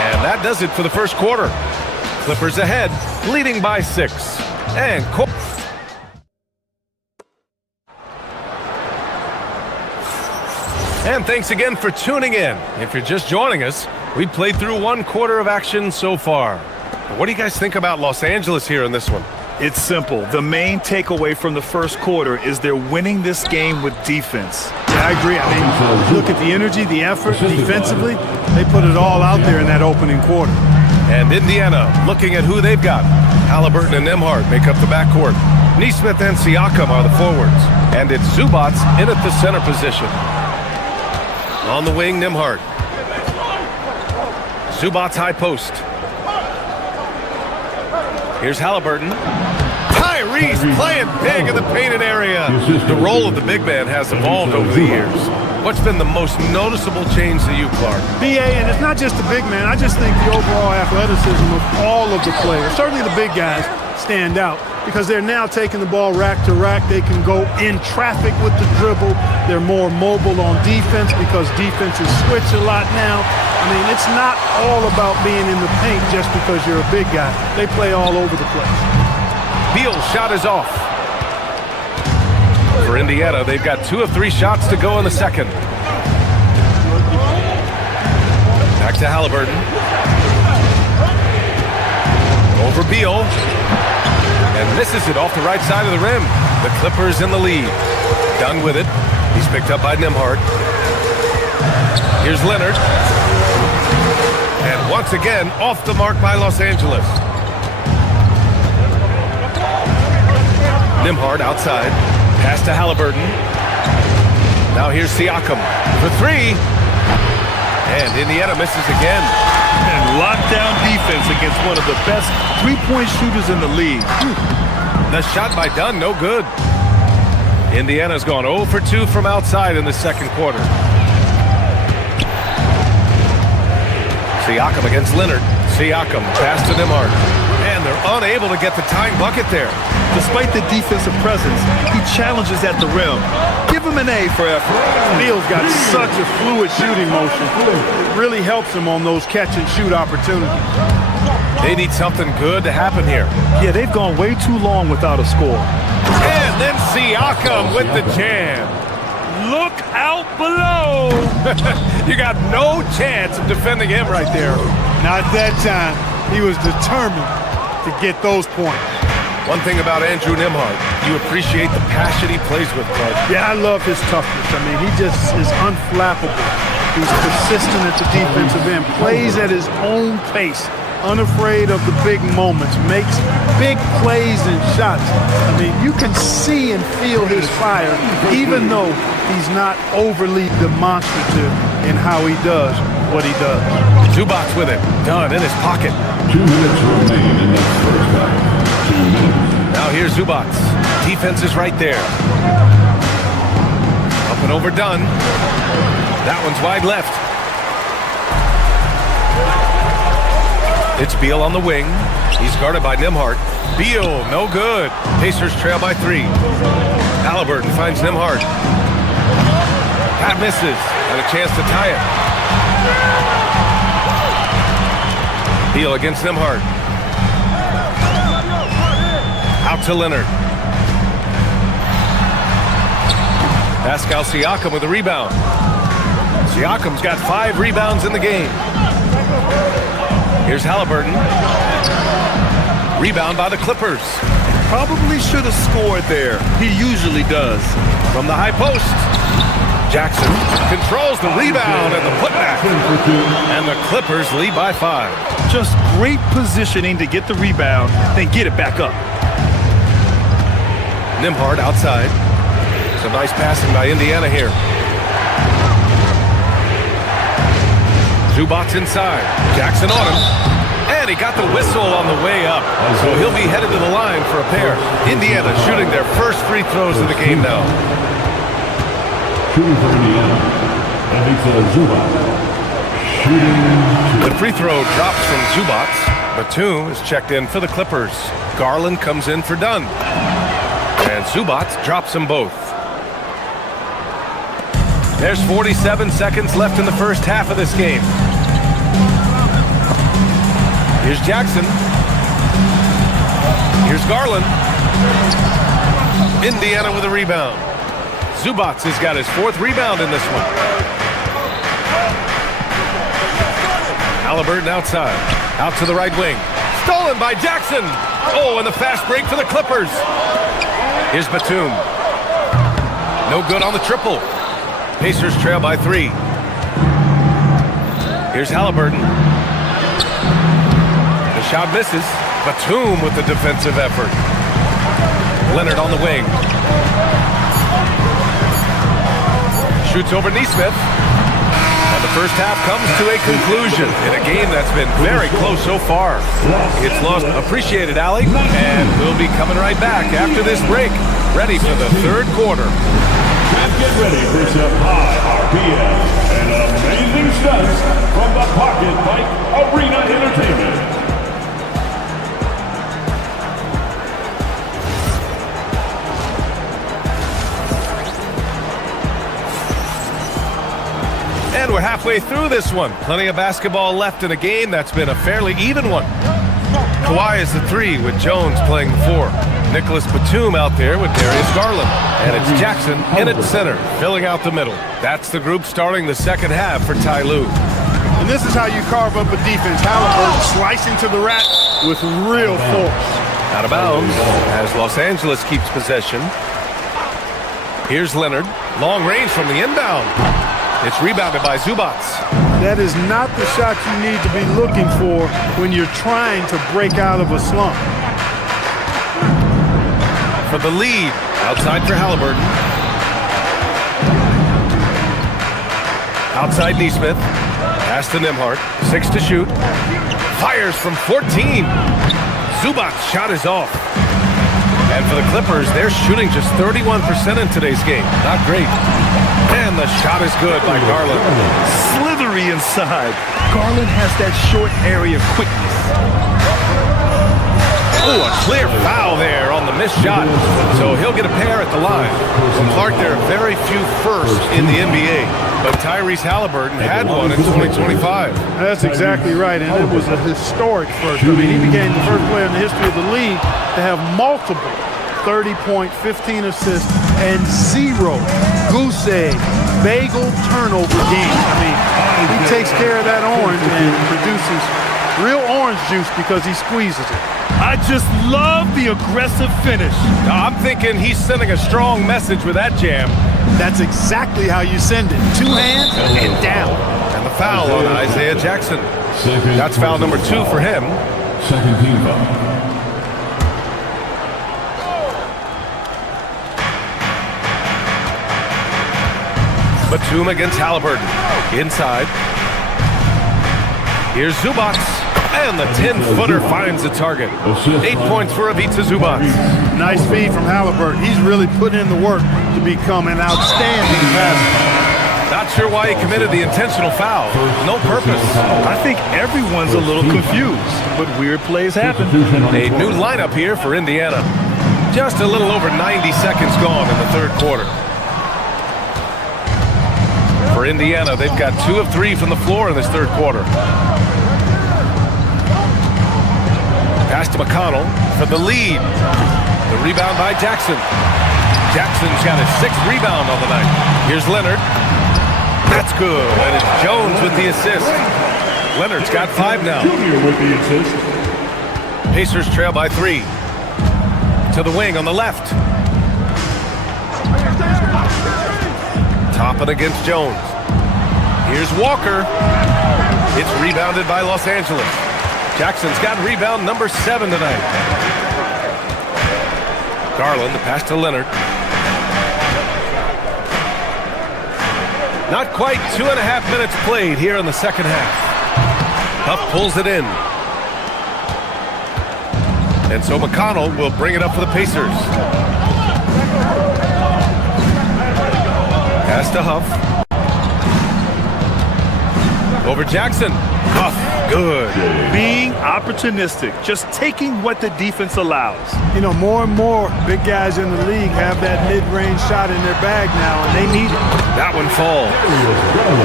And that does it for the first quarter. Clippers ahead, leading by 6. And thanks again for tuning in. If you're just joining us, we played through 1 quarter of action so far. What do you guys think about Los Angeles here in this one? It's simple. The main takeaway from the first quarter is they're winning this game with defense. Yeah, I agree. I mean, look at the energy, the effort defensively. They put it all out there in that opening quarter. And Indiana looking at who they've got. Halliburton and Nembhard make up the backcourt. Nesmith and Siakam are the forwards. And it's Zubats in at the center position. On the wing, Nembhard. Zubats high post. Here's Halliburton. Tyrese playing big in the painted area. The role of the big man has evolved over the years. What's been the most noticeable change to you, Clark? BA, and it's not just the big man. I just think the overall athleticism of all of the players, certainly the big guys, stand out because they're now taking the ball rack to rack. They can go in traffic with the dribble. They're more mobile on defense because defenses switch a lot now. I mean, it's not all about being in the paint just because you're a big guy. They play all over the place. Beal's shot is off. For Indiana, they've got 2 of 3 shots to go in the second. Back to Halliburton. Over Beal. And misses it off the right side of the rim. The Clippers in the lead. Done with it. He's picked up by Nembhard. Here's Leonard. And once again, off the mark by Los Angeles. Nembhard outside. Pass to Halliburton. Now here's Siakam for 3. And Indiana misses again. And lockdown defense against one of the best three-point shooters in the league. The shot by Dunn, no good. Indiana's gone 0 for 2 from outside in the second quarter. Siakam against Leonard. Siakam, pass to Nembhard. And they're unable to get the tying bucket there. Despite the defensive presence, he challenges at the rim. Give him an A for effort. Beal's got such a fluid shooting motion. It really helps him on those catch-and-shoot opportunities. They need something good to happen here. Yeah, they've gone way too long without a score. And then Siakam with the jam. Look out below. You got no chance of defending him right there. Not that time. He was determined to get those points. One thing about Andrew Nembhard, you appreciate the passion he plays with, Clark. Yeah, I love his toughness. I mean, he just is unflappable. He's persistent at the defensive end, plays at his own pace, unafraid of the big moments, makes big plays and shots. I mean, you can see and feel his fire, even though he's not overly demonstrative in how he does what he does. Zubats with it, Dunn in his pocket. 2 minutes remain in this first half. 2 minutes. Now here's Zubats. Defense is right there. Up and over Dunn. That one's wide left. It's Beal on the wing. He's guarded by Nembhard. Beal, no good. Pacers trail by 3. Halliburton finds Nembhard. Pat misses. Got a chance to tie it. Beal against Nembhard. Out to Leonard. Pascal Siakam with a rebound. Siakam's got 5 rebounds in the game. Here's Halliburton. Rebound by the Clippers. Probably should have scored there. He usually does. From the high post. Jackson controls the rebound and the putback. And the Clippers lead by 5. Just great positioning to get the rebound, then get it back up. Nembhard outside. Some nice passing by Indiana here. Zubats inside. Jackson on him. And he got the whistle on the way up. So he'll be headed to the line for a pair. Indiana shooting their first free throws of the game now. Shooting for Indiana. And it's Zubats. Shooting. The free throw drops from Zubats. Batum is checked in for the Clippers. Garland comes in for Dunn. And Zubats drops them both. There's 47 seconds left in the first half of this game. Here's Jackson. Here's Garland. Indiana with a rebound. Zubats has got his 4th rebound in this one. Halliburton outside. Out to the right wing. Stolen by Jackson. Oh, and the fast break for the Clippers. Here's Batum. No good on the triple. Pacers trail by 3. Here's Halliburton. The shot misses. Batum with the defensive effort. Leonard on the wing. Shoots over Neesmith. And the first half comes to a conclusion in a game that's been very close so far. It's lost. Appreciated, Allie. And we'll be coming right back after this break. Ready for the third quarter. Get ready for some high RPM and amazing stunts from the Pocket Bike Arena Entertainment. And we're halfway through this one. Plenty of basketball left in a game that's been a fairly even one. Kawhi is the 3 with Jones playing the 4. Nicholas Batum out there with Darius Garland. And it's Jackson in at center, filling out the middle. That's the group starting the second half for Ty Lue. And this is how you carve up a defense. Halliburton slicing to the rack with real force. Out of bounds as Los Angeles keeps possession. Here's Leonard. Long range from the inbound. It's rebounded by Zubac. That is not the shot you need to be looking for when you're trying to break out of a slump. For the lead. Outside for Halliburton. Outside Neesmith. Pass to Nembhard. 6 to shoot. Fires from 14. Zubac's shot is off. And for the Clippers, they're shooting just 31% in today's game. Not great. And the shot is good by Garland. Slithery inside. Garland has that short area quickness. Oh, a clear foul there on the missed shot. So he'll get a pair at the line. Clark, there are very few firsts in the NBA, but Tyrese Halliburton had one in 2025. That's exactly right, and it was a historic first. I mean, he became the first player in the history of the league to have multiple 30-point, 15 assists, and 0 goose egg, bagel turnover games. I mean, he takes care of that orange and produces real orange juice because he squeezes it. I just love the aggressive finish. I'm thinking he's sending a strong message with that jam. That's exactly how you send it. 2 hands and down. And the foul on Isaiah Jackson. That's foul number 2 for him. Second team foul. Batum against Halliburton. Inside. Here's Zubac. And the 10-footer finds the target. 8 points for Ivica Zubac. Nice feed from Halliburton. He's really put in the work to become an outstanding passer. Not sure why he committed the intentional foul. No purpose. I think everyone's a little confused, but weird plays happen. A new lineup here for Indiana. Just a little over 90 seconds gone in the third quarter. For Indiana, they've got 2 of 3 from the floor in this third quarter. Pass to McConnell for the lead. The rebound by Jackson. Jackson's got his 6th rebound on the night. Here's Leonard. That's good. And it's Jones with the assist. Leonard's got 5 now. Junior with the assist. Pacers trail by 3. To the wing on the left. Toppin against Jones. Here's Walker. It's rebounded by Los Angeles. Jackson's got rebound number 7 tonight. Garland, the pass to Leonard. Not quite 2.5 minutes played here in the second half. Huff pulls it in. And so McConnell will bring it up for the Pacers. Pass to Huff. Over Jackson. Huff, good. Being opportunistic, just taking what the defense allows. You know, more and more big guys in the league have that mid-range shot in their bag now, and they need it. That one falls.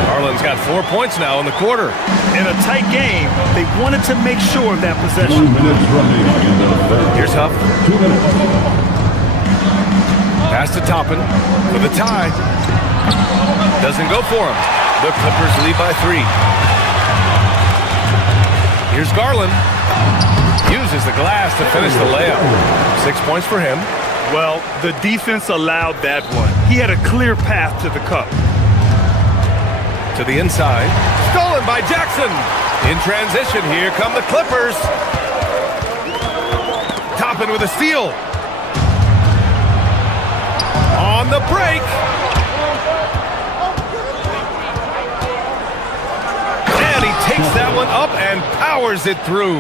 Garland's got 4 points now in the quarter. In a tight game, they wanted to make sure of that possession. 2 minutes running in the third. Here's Huff. 2 minutes. Pass to Toppin for the tie. Doesn't go for him. The Clippers lead by 3. Here's Garland. Uses the glass to finish the layup. 6 points for him. Well, the defense allowed that one. He had a clear path to the cup. To the inside. Stolen by Jackson. In transition, here come the Clippers. Toppin with a steal. On the break. And he takes that one up and powers it through.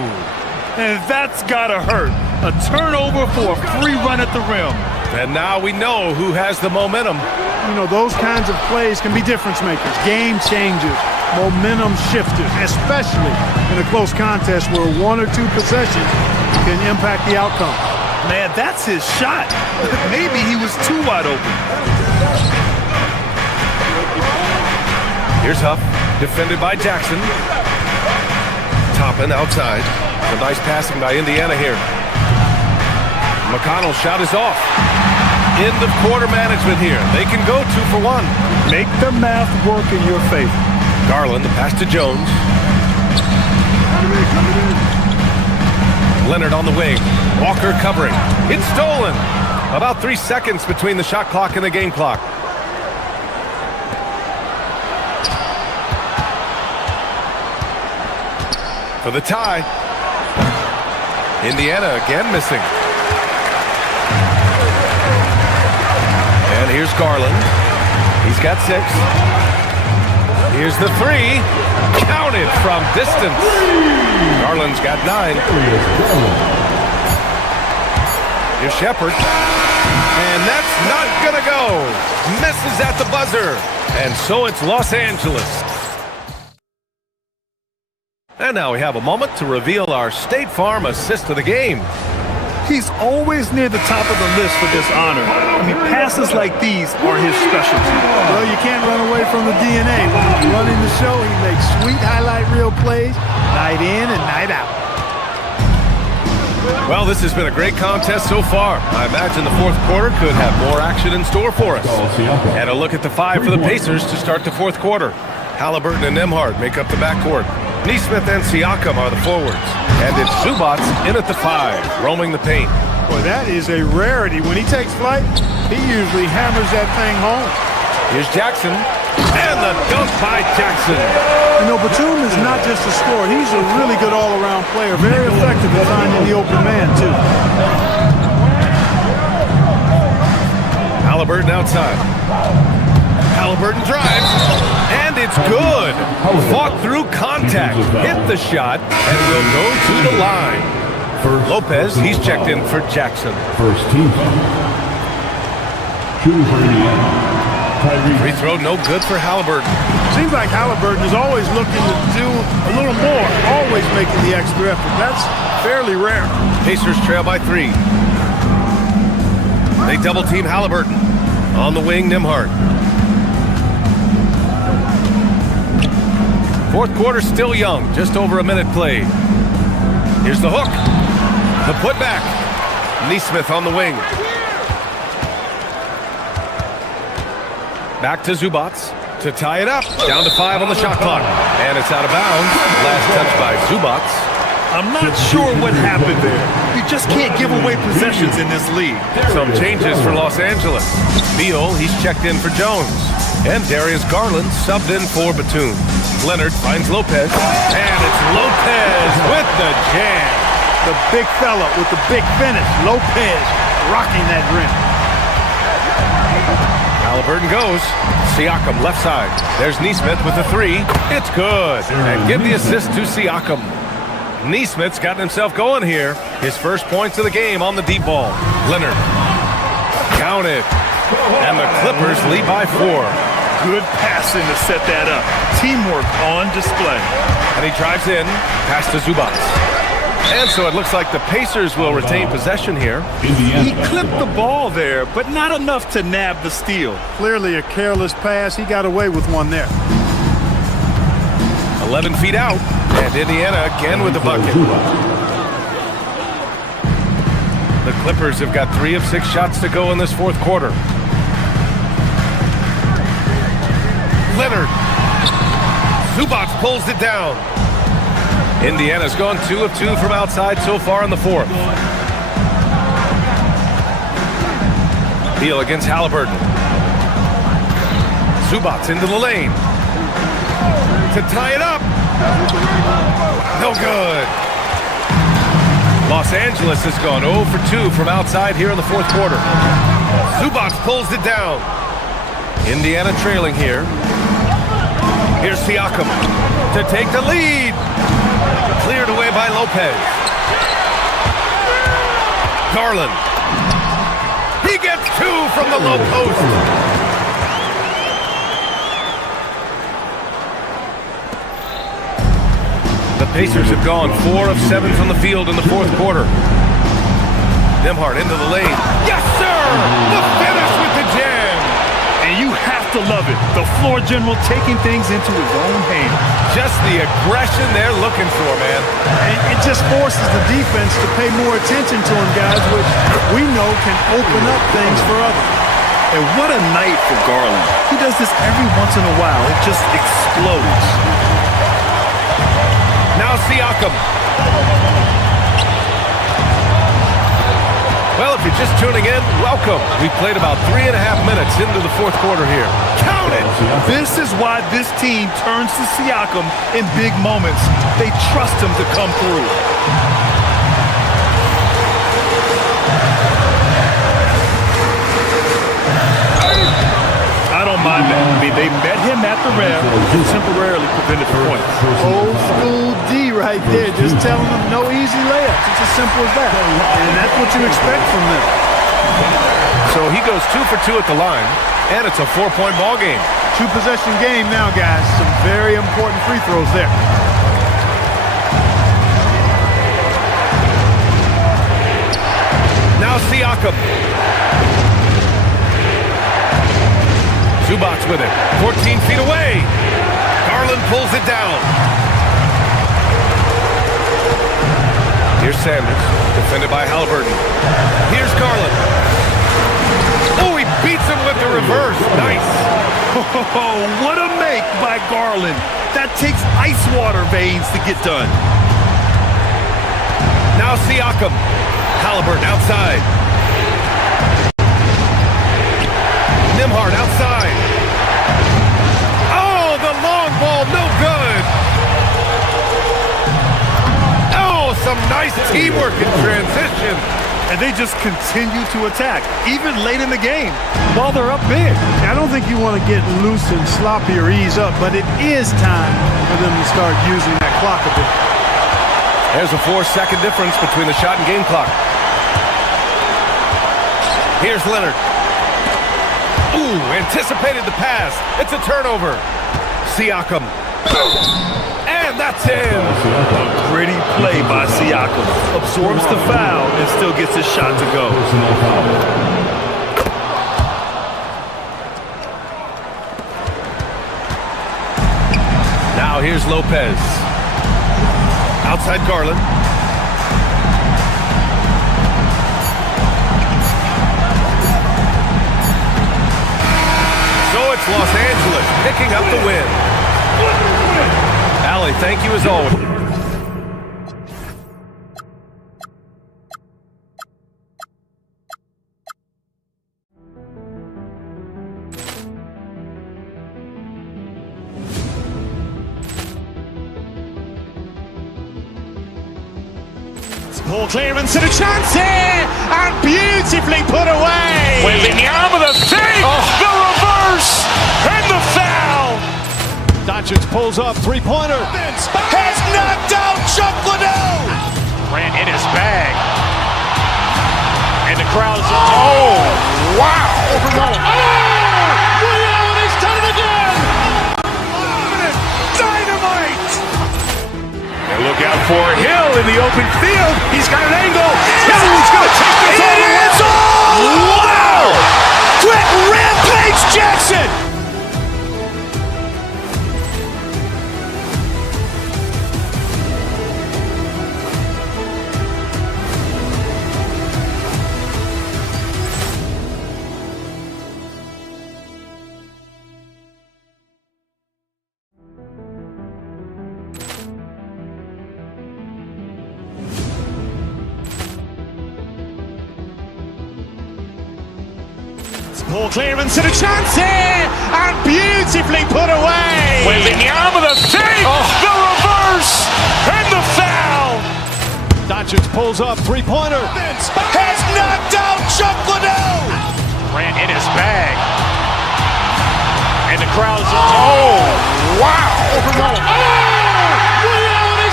And that's gotta hurt. A turnover for a free run at the rim. And now we know who has the momentum. You know, those kinds of plays can be difference makers, game changers, momentum shifters, especially in a close contest where 1 or 2 possessions can impact the outcome. Man, that's his shot. Maybe he was too wide open. Here's Huff, defended by Jackson. Toppin outside. Some nice passing by Indiana here. McConnell's shot is off. End of quarter management here. They can go 2 for 1. Make the math work in your favor. Garland, the pass to Jones. Leonard on the wing. Walker covering. It's stolen. About 3 seconds between the shot clock and the game clock. For the tie. Indiana again missing. And here's Garland. He's got 6. Here's the 3. Counted from distance. Garland's got 9. Here's Shepard. And that's not gonna go. Misses at the buzzer. And so it's Los Angeles. And now we have a moment to reveal our State Farm assist of the game. He's always near the top of the list for this honor. I mean, passes like these are his specialty. Well, you can't run away from the DNA. When he's running the show, he makes sweet highlight reel plays, night in and night out. Well, this has been a great contest so far. I imagine the fourth quarter could have more action in store for us. And a look at the 5 for the Pacers to start the fourth quarter. Halliburton and Nembhard make up the backcourt. Nesmith and Siakam are the forwards. And it's Zubac in at the 5, roaming the paint. Boy, that is a rarity. When he takes flight, he usually hammers that thing home. Here's Jackson. And the dunk by Jackson. You know, Batum is not just a scorer. He's a really good all-around player. Very effective at finding the open man, too. Halliburton outside. Halliburton drives. And it's good. Fought through contact. Hit the shot. And will go to the line. Lopez, he's checked in for Jackson. First team. Shooting for Indiana. Free throw no good for Halliburton. Seems like Halliburton is always looking to do a little more, always making the extra effort. That's fairly rare. Pacers trail by 3. They double team Halliburton. On the wing, Nembhard. Fourth quarter still young, just over a minute played. Here's the hook. The putback. Nesmith on the wing. Back to Zubac to tie it up. Down to 5 on the shot clock. And it's out of bounds. Last touch by Zubac. I'm not sure what happened there. You just can't give away possessions in this league. Some changes for Los Angeles. Beal, he's checked in for Jones. And Darius Garland subbed in for Batum. Leonard finds Lopez. And it's Lopez with the jam. The big fella with the big finish. Lopez rocking that rim. Halliburton goes. Siakam left side. There's Nesmith with the 3. It's good. And give the assist to Siakam. Nesmith's gotten himself going here. His first points of the game on the deep ball. Leonard. Counted. And the Clippers lead by 4. Good passing to set that up. Teamwork on display. And he drives in. Pass to Zubac. And so it looks like the Pacers will retain possession here. He clipped the ball there, but not enough to nab the steal. Clearly a careless pass. He got away with one there. 11 feet out. And Indiana again with the bucket. The Clippers have got 3 of 6 shots to go in this fourth quarter. Leonard. Zubac pulls it down. Indiana's gone 2 of 2 from outside so far in the fourth. Beal against Halliburton. Zubats into the lane. To tie it up. No good. Los Angeles has gone 0 for 2 from outside here in the fourth quarter. Zubats pulls it down. Indiana trailing here. Here's Siakam to take the lead. Cleared away by Lopez. Garland. He gets 2 from the low post. The Pacers have gone 4 of 7 from the field in the fourth quarter. Nembhard into the lane. Yes, sir! The finish with the jam! And you have to love it. The floor general taking things into his own hands. Just the aggression they're looking for, man. And it just forces the defense to pay more attention to him, guys, which we know can open up things for others. And what a night for Garland. He does this every once in a while. It just explodes. Now Siakam. Well, if you're just tuning in, welcome. We played about 3.5 minutes into the fourth quarter here. Count it! This is why this team turns to Siakam in big moments. They trust him to come through. I don't mind that. I mean, they met him at the rim and temporarily prevented the points. Old school D right there, just telling them no easy layups. It's as simple as that. And that's what you expect from them. So he goes 2 for 2 at the line, and it's a 4-point ball game. 2-possession game now, guys. Some very important free throws there. Now Siakam. Zubats with it. 14 feet away. Garland pulls it down. Here's Sanders, defended by Halliburton. Here's Garland. Oh, he beats him with the reverse. Nice. Oh, what a make by Garland. That takes ice water veins to get done. Now Siakam. Halliburton outside. Nembhard outside. Oh, the long ball, no good. Oh, some nice teamwork in transition. And they just continue to attack, even late in the game, while they're up big. I don't think you want to get loose and sloppy or ease up, but it is time for them to start using that clock a bit. There's a 4-second difference between the shot and game clock. Here's Leonard. Ooh, anticipated the pass. It's a turnover. Siakam. And that's in. A gritty play by Siakam. Absorbs the foul and still gets his shot to go. Now here's Lopez. Outside Garland. It's Los Angeles picking up the win. Allie, thank you as always. Ball clearance and a chance here, and beautifully put away. Wembanyama with a save, the reverse, and the foul. Doncic pulls up, three-pointer. Has knocked out Chuck Liddell. Ran in his bag. And the crowd's... Oh, wow. He's done it again. Dynamite. And look out for Hill in the open field. He's got an angle. Hill's going to take this all the way. Wow! Quick rampage Jackson. Ball clearance and a chance here, and beautifully put away. Wembanyama the fake, the reverse, and the foul. Doncic pulls up, three-pointer. Has knocked out Chuck Liddell. Ran in his bag. And the crowd's, wow. He's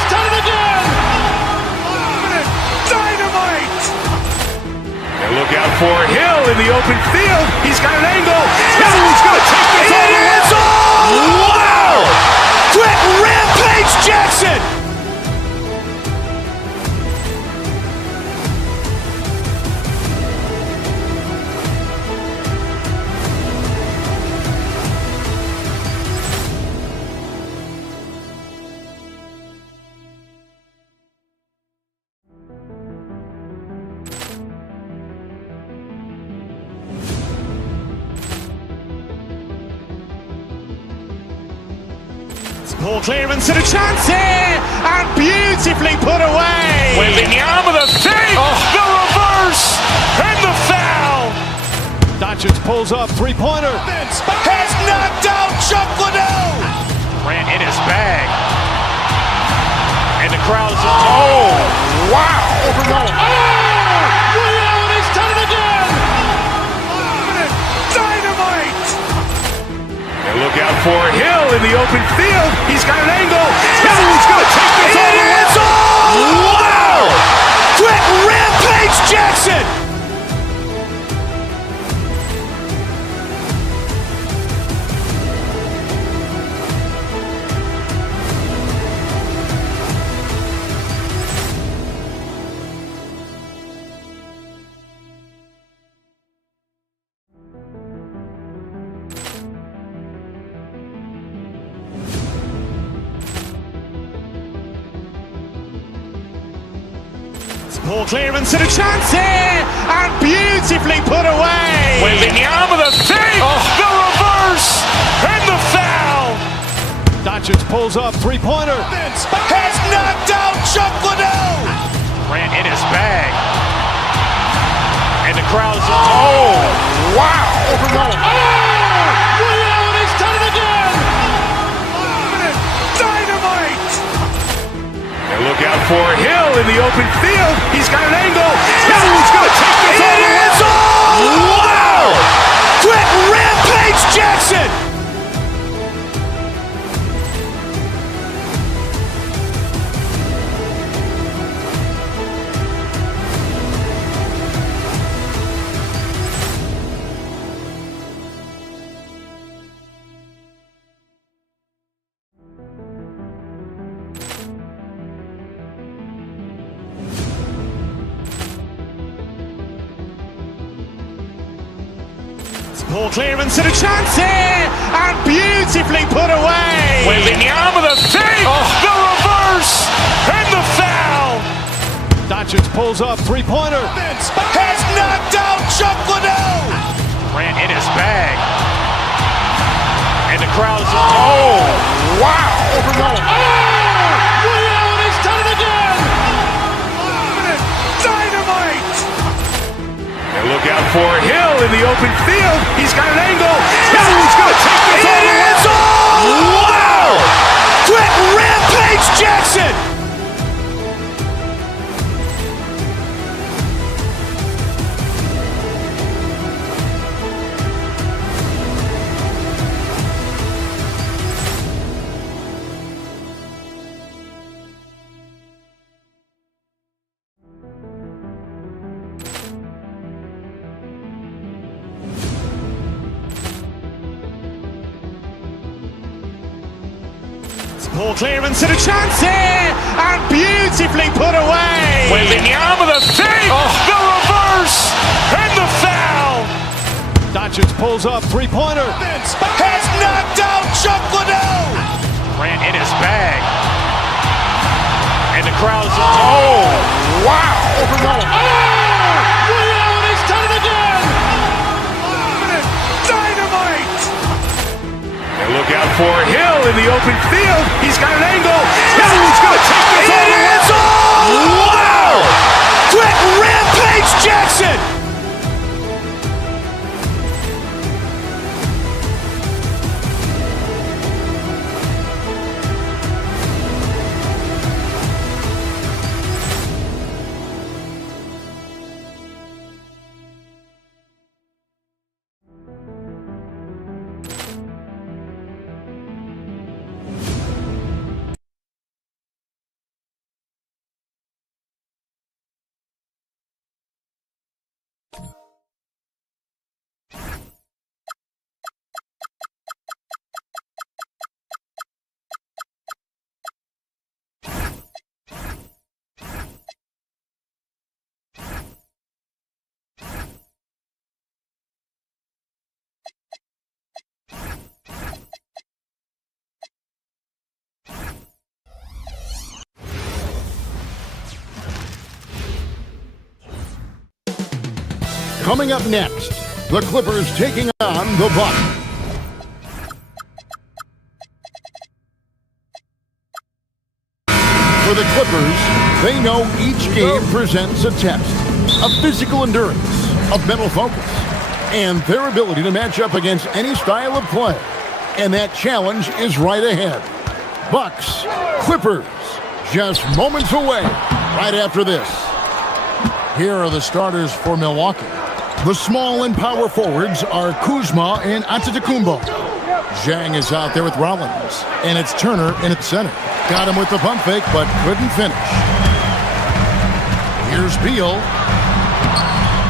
done it again. Dynamite. And look out for Hill in the open field. He's got an angle. He's going to take this all the way. Wow. Quick Rampage Jackson. Ball clearance and a chance here, and beautifully put away. Wembanyama the fake, the reverse, and the foul. Doncic pulls up, three-pointer. Has knocked out Chuck Liddell. Ran in his bag. And the crowd's, wow. He's done it again. Dynamite. And look out for Hill in the open field. He's got an angle. He's going to take this all the way. Wow. Quick Rampage Jackson. Ball clearance and a chance here, and beautifully put away. Wembanyama the fake, the reverse, and the foul. Doncic pulls up, three-pointer. Has knocked out Chuck Liddell. Ran in his bag. And the crowd's, wow. He's done it again. Dynamite. And look out for Hill in the open field. He's got an angle. He's going to take this all the way. Wow. Quick Rampage Jackson. Ball clearance and a chance here, and beautifully put away. Wembanyama the fake, the reverse, and the foul. Doncic pulls up, three-pointer. Has knocked out Chuck Liddell. Ran in his bag. And the crowd's, wow. He's done it again. Dynamite. And look out for Hill in the open field. He's got an angle. He's going to take this all the way. Wow. Quick Rampage Jackson. Ball clearance and a chance here, and beautifully put away. Wembanyama the fake, the reverse, and the foul. Doncic pulls up, three-pointer. Has knocked out Chuck Liddell. Ran in his bag. And the crowd's, wow. He's done it again. Dynamite. And look out for Hill in the open field. He's got an angle. He's going to take this all the way. Wow. Quick Rampage Jackson. Coming up next, the Clippers taking on the Bucks. For the Clippers, they know each game presents a test of physical endurance, of mental focus, and their ability to match up against any style of play. And that challenge is right ahead. Bucks, Clippers, just moments away right after this. Here are the starters for Milwaukee. The small and power forwards are Kuzma and Antetokounmpo. Zhang is out there with Rollins, and it's Turner in its center. Got him with the pump fake, but couldn't finish. Here's Beal.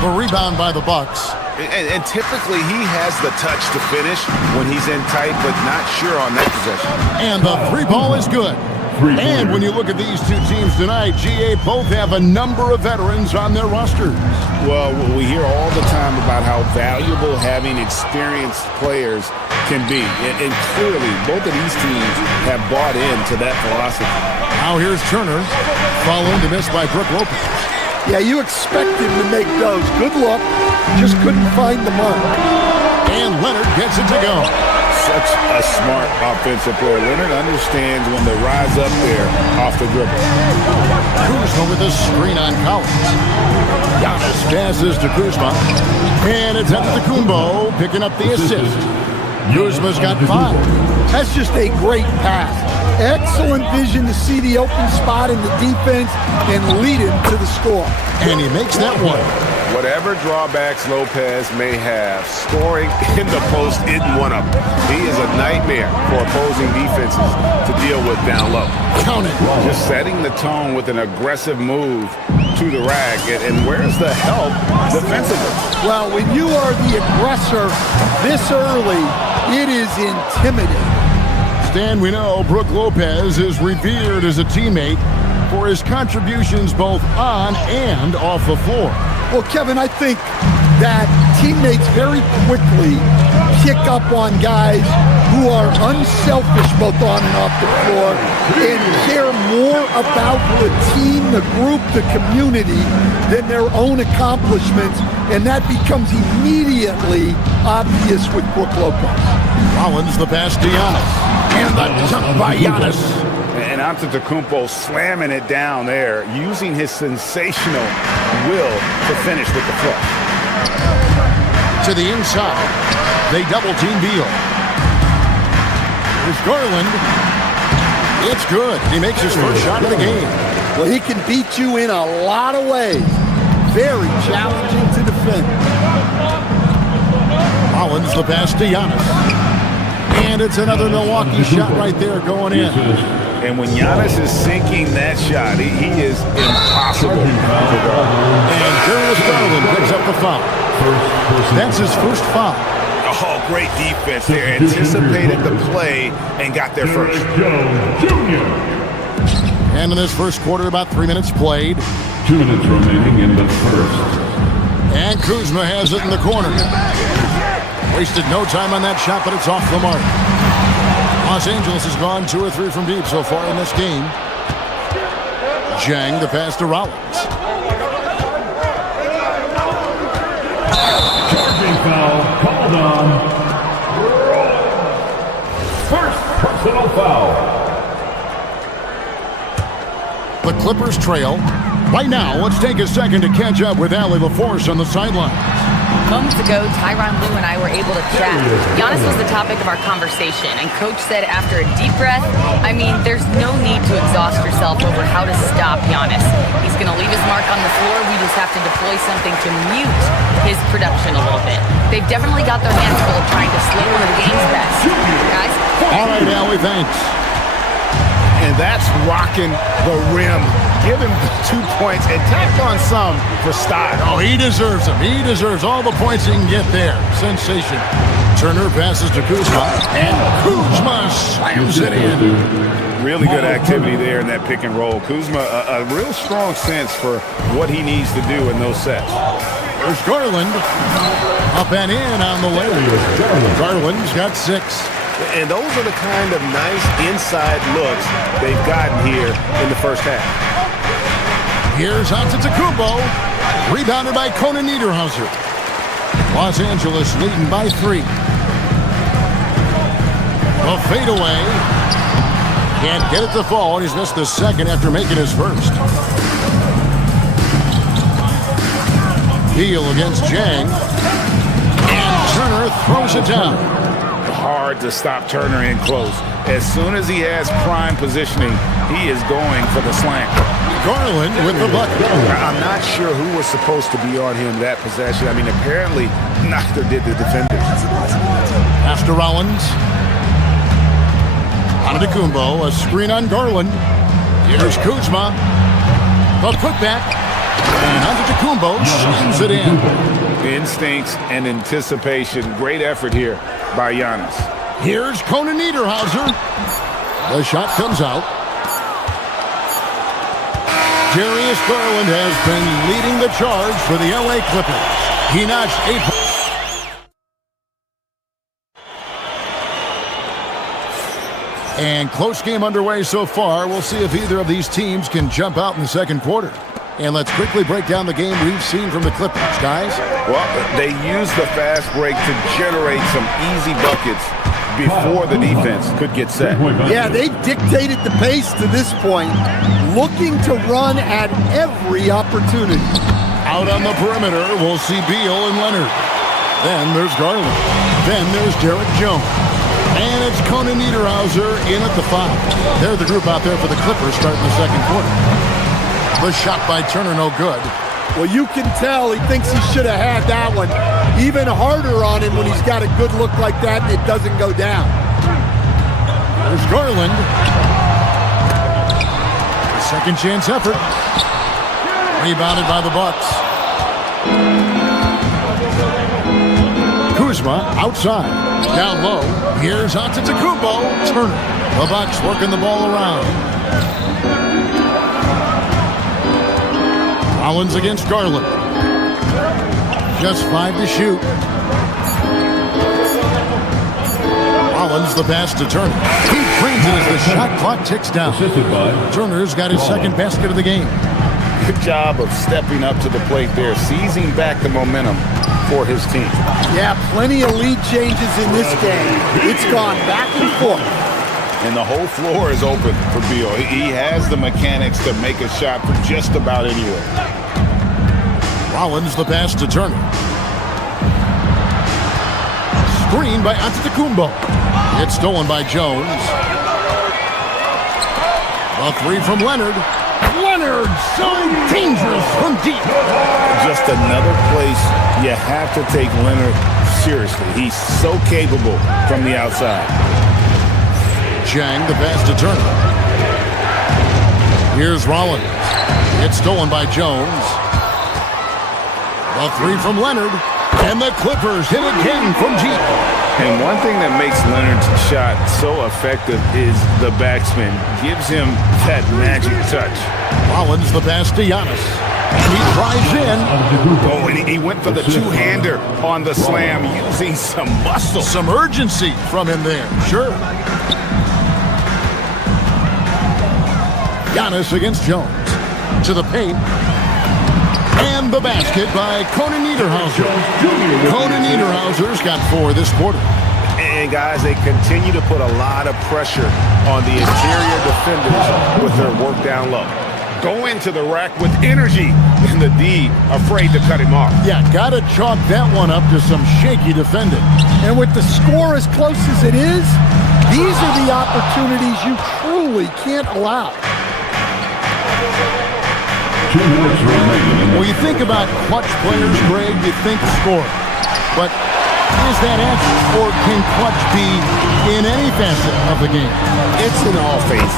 The rebound by the Bucks. And typically he has the touch to finish when he's in tight, but not sure on that possession. And the three ball is good. And when you look at these two teams tonight, GA both have a number of veterans on their rosters. Well, we hear all the time about how valuable having experienced players can be. And clearly, both of these teams have bought into that philosophy. Now here's Turner, following the miss by Brook Lopez. Yeah, you expect him to make those. Good luck. Just couldn't find the mark. And Leonard gets it to go. Such a smart offensive player. Leonard understands when to rise up there off the dribble. Kuzma with a screen on Collins. Giannis passes to Kuzma. And it's Antetokounmpo picking up the assist. Kuzma's got 5. That's just a great pass. Excellent vision to see the open spot in the defense and lead him to the score. And he makes that one. Whatever drawbacks Lopez may have, scoring in the post isn't one of them. He is a nightmare for opposing defenses to deal with down low. Count it. Just setting the tone with an aggressive move to the rack. And where's the help defensively? Well, when you are the aggressor this early, it is intimidating. Stan, we know Brook Lopez is revered as a teammate for his contributions both on and off the floor. Well, Kevin, I think that teammates very quickly pick up on guys who are unselfish both on and off the floor and care more about the team, the group, the community than their own accomplishments, and that becomes immediately obvious with Brook Lopez. Rollins the pass to Giannis. And the jump by Giannis. And Antetokounmpo slamming it down there, using his sensational will to finish with the flush. To the inside, they double-team Beal. Here's Garland. It's good. He makes his first shot of the game. Well, he can beat you in a lot of ways. Very challenging to defend. Rollins the pass to Giannis. And it's another Milwaukee shot right there going in. And when Giannis is sinking that shot, he is impossible to guard. And Darius Garland picks up the foul. That's his first foul. Oh, great defense there. Anticipated the play and got there first. And in this first quarter, about 3 minutes played. 2 minutes remaining in the first. And Kuzma has it in the corner. Wasted no time on that shot, but it's off the mark. Los Angeles has gone 2 or 3 from deep so far in this game. Zhang the pass to Rollins. Charging foul called on. First personal foul. The Clippers trail. Right now, let's take a second to catch up with Allie LaForce on the sideline. Moments ago, Tyronn Lue and I were able to chat. Giannis was the topic of our conversation, and Coach said after a deep breath, I mean, there's no need to exhaust yourself over how to stop Giannis. He's going to leave his mark on the floor. We just have to deploy something to mute his production a little bit. They've definitely got their hands full trying to slow one of the game's best. Guys? All right, Allie, thanks. And that's rocking the rim. Give him 2 points and tack on some for style. Oh, he deserves them. He deserves all the points he can get there. Sensation. Turner passes to Kuzma, and Kuzma slams it in. Really good activity there in that pick and roll. Kuzma, a real strong sense for what he needs to do in those sets. There's Garland. Up and in on the layup. Garland's got 6. And those are the kind of nice inside looks they've gotten here in the first half. Here's Antetokounmpo, rebounded by Conan Niederhauser. Los Angeles leading by 3. A fadeaway. Can't get it to fall, and he's missed the second after making his first. Beal against Jang. And Turner throws it down. Hard to stop Turner in close. As soon as he has prime positioning, he is going for the slant. Garland with the bucket. I'm not sure who was supposed to be on him that possession. I mean, apparently neither did the defenders. After Rollins. Antetokounmpo, a screen on Garland. Here's Kuzma. The putback. And Antetokounmpo shines it in. Instincts and anticipation. Great effort here by Giannis. Here's Conan Niederhauser. The shot comes out. Darius Garland has been leading the charge for the LA Clippers. He notched 8 points. And close game underway so far. We'll see if either of these teams can jump out in the second quarter. And let's quickly break down the game we've seen from the Clippers, guys. Well, they used the fast break to generate some easy buckets before the defense could get set. Yeah, they dictated the pace to this point, looking to run at every opportunity. Out on the perimeter, we'll see Beal and Leonard. Then there's Garland. Then there's Derek Jones. And it's Conan Niederhauser in at the 5. They're the group out there for the Clippers starting the second quarter. The shot by Turner, no good. Well, you can tell he thinks he should have had that one. Even harder on him when he's got a good look like that and it doesn't go down. There's Garland. A second chance effort. Rebounded by the Bucks. Kuzma outside. Down low. Here's Antetokounmpo. Turner. The Bucks working the ball around. Rollins against Garland. Just 5 to shoot. Rollins the pass to Turner. He brings it as the shot clock ticks down. Turner's got his second basket of the game. Good job of stepping up to the plate there, seizing back the momentum for his team. Yeah, plenty of lead changes in this game. It's gone back and forth. And the whole floor is open for Beal. He has the mechanics to make a shot from just about anywhere. Rollins the pass to Turner. Screen by Antetokounmpo. It's stolen by Jones. A 3 from Leonard. Leonard, so dangerous from deep. Just another place you have to take Leonard seriously. He's so capable from the outside. Chang the pass to Turner. Here's Rollins. It's stolen by Jones. A 3 from Leonard. And the Clippers hit again from deep. And one thing that makes Leonard's shot so effective is the backspin. Gives him that magic touch. Rollins the pass to Giannis. And he drives in. Oh, and he went for the two-hander on the slam, using some muscle. Some urgency from him there, sure. Giannis against Jones. To the paint. And the basket by Conan Niederhauser. Conan Niederhauser's got 4 this quarter. And guys, they continue to put a lot of pressure on the interior defenders with their work down low. Go into the rack with energy, and the D afraid to cut him off. Yeah, gotta chalk that one up to some shaky defending. And with the score as close as it is, these are the opportunities you truly can't allow. Well, you think about clutch players, Greg, you think score. But is that accurate, or can clutch be in any facet of the game? It's in all phases.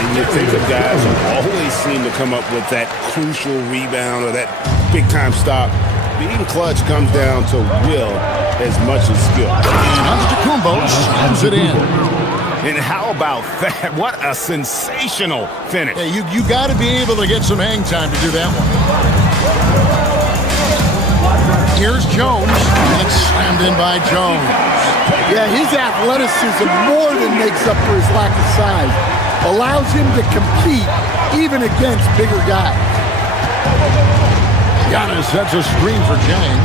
And you think of guys who always seem to come up with that crucial rebound or that big-time stop. Being clutch comes down to will as much as skill. And Antetokounmpo slams it in. And how about that? What a sensational finish. Hey, you got to be able to get some hang time to do that one. Here's Jones. It's slammed in by Jones. Yeah, his athleticism more than makes up for his lack of size. Allows him to compete even against bigger guys. Giannis sets a screen for Jang.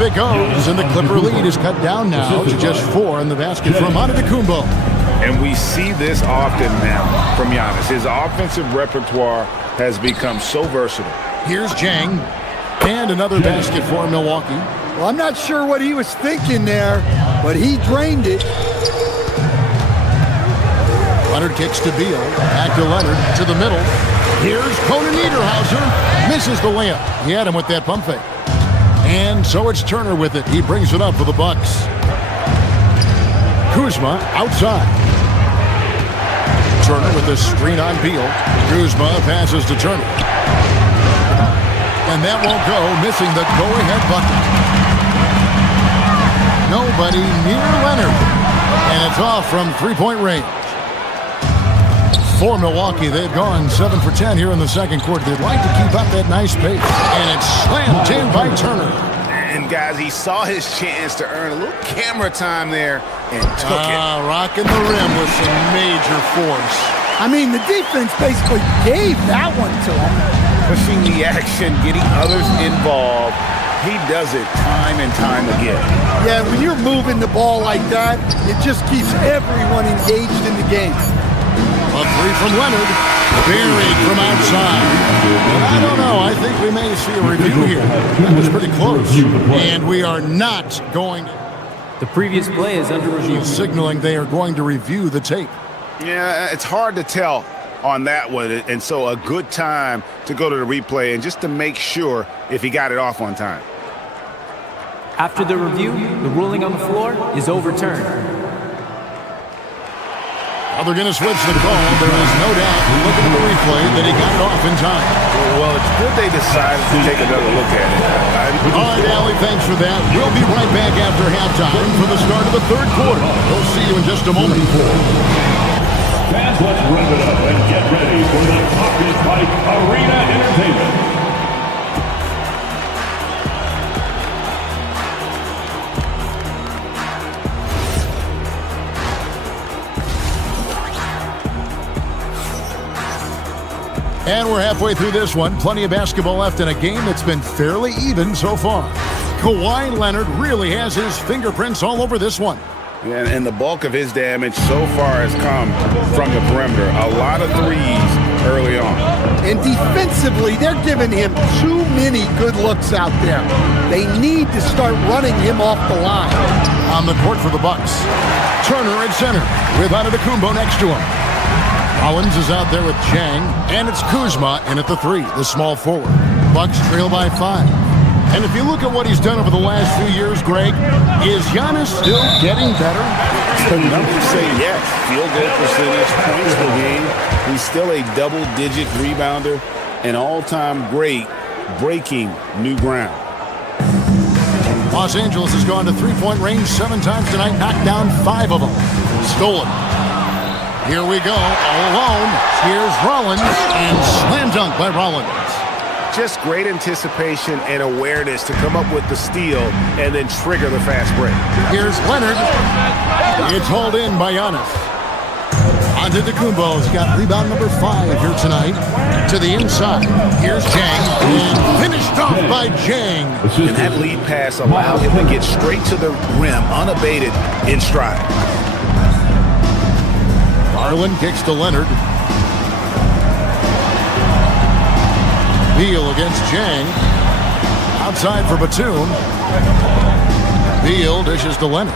Up it goes, and the Clipper lead is cut down now to just 4 in the basket from Antetokounmpo. And we see this often now from Giannis. His offensive repertoire has become so versatile. Here's Jang, and another basket for Milwaukee. Well, I'm not sure what he was thinking there, but he drained it. Leonard kicks to Beal. Back to Leonard to the middle. Here's Conan Niederhauser. Misses the layup. He had him with that pump fake. And so it's Turner with it. He brings it up for the Bucks. Kuzma outside. Turner with the screen on Beal. Kuzma passes to Turner. And that won't go, missing the go-ahead bucket. Nobody near Leonard. And it's off from three-point range. For Milwaukee, they've gone 7 for 10 here in the second quarter. They'd like to keep up that nice pace. And it's slammed in by Turner. And guys, he saw his chance to earn a little camera time there and took it. Rocking the rim with some major force. I mean, the defense basically gave that one to him. Pushing the action, getting others involved. He does it time and time again. Yeah, when you're moving the ball like that, it just keeps everyone engaged in the game. A three from Leonard, buried from outside. But I don't know. I think we may see a review here. That was pretty close. And we are not going to... The previous play is under review. Signaling they are going to review the tape. Yeah, it's hard to tell on that one. And so a good time to go to the replay and just to make sure if he got it off on time. After the review, the ruling on the floor is overturned. They're going to switch the call. There is no doubt, looking at the replay, that he got it off in time. Well, it's good they decided to take another look at it. All right, Allie, thanks for that. We'll be right back after halftime for the start of the third quarter. We'll see you in just a moment. Fans, let's rev it up and get ready for the Pocket Bike Arena Entertainment. And we're halfway through this one. Plenty of basketball left in a game that's been fairly even so far. Kawhi Leonard really has his fingerprints all over this one. And the bulk of his damage so far has come from the perimeter. A lot of threes early on. And defensively, they're giving him too many good looks out there. They need to start running him off the line. On the court for the Bucks. Turner at center with Antetokounmpo next to him. Collins is out there with Chang, and it's Kuzma in at the three, the small forward. Bucks trail by 5. And if you look at what he's done over the last few years, Greg, is Giannis still getting better? The numbers say yes. Field goal percentage, points per game. He's still a double-digit rebounder, an all-time great, breaking new ground. Los Angeles has gone to three-point range 7 times tonight, knocked down 5 of them. Stolen. Here we go, all alone. Here's Rollins, and slam dunk by Rollins. Just great anticipation and awareness to come up with the steal and then trigger the fast break. Here's Leonard. It's hauled in by Giannis. Antetokounmpo's got rebound number 5 here tonight. To the inside. Here's Jang. And finished off by Jang. And that lead pass allowed him to get straight to the rim, unabated, in stride. Garland kicks to Leonard. Beal against Jang. Outside for Batum. Beal dishes to Leonard.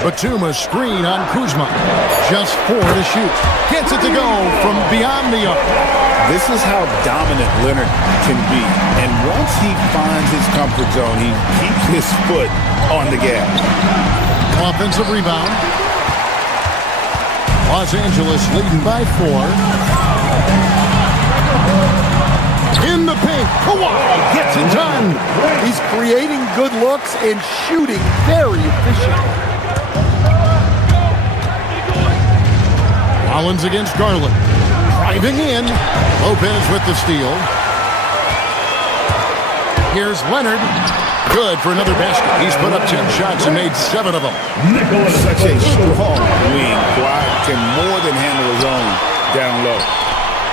Batum a screen on Kuzma. Just 4 to shoot. Gets it to go from beyond the arc. This is how dominant Leonard can be. And once he finds his comfort zone, he keeps his foot on the gas. Offensive rebound. Los Angeles leading by 4. In the paint, Kawhi gets it done. He's creating good looks and shooting very efficiently. Collins against Garland. Driving in. Lopez with the steal. Here's Leonard. Good for another basket. He's put up 10 shots and made 7 of them. Such a strong wing. Kawhi can more than handle his own down low.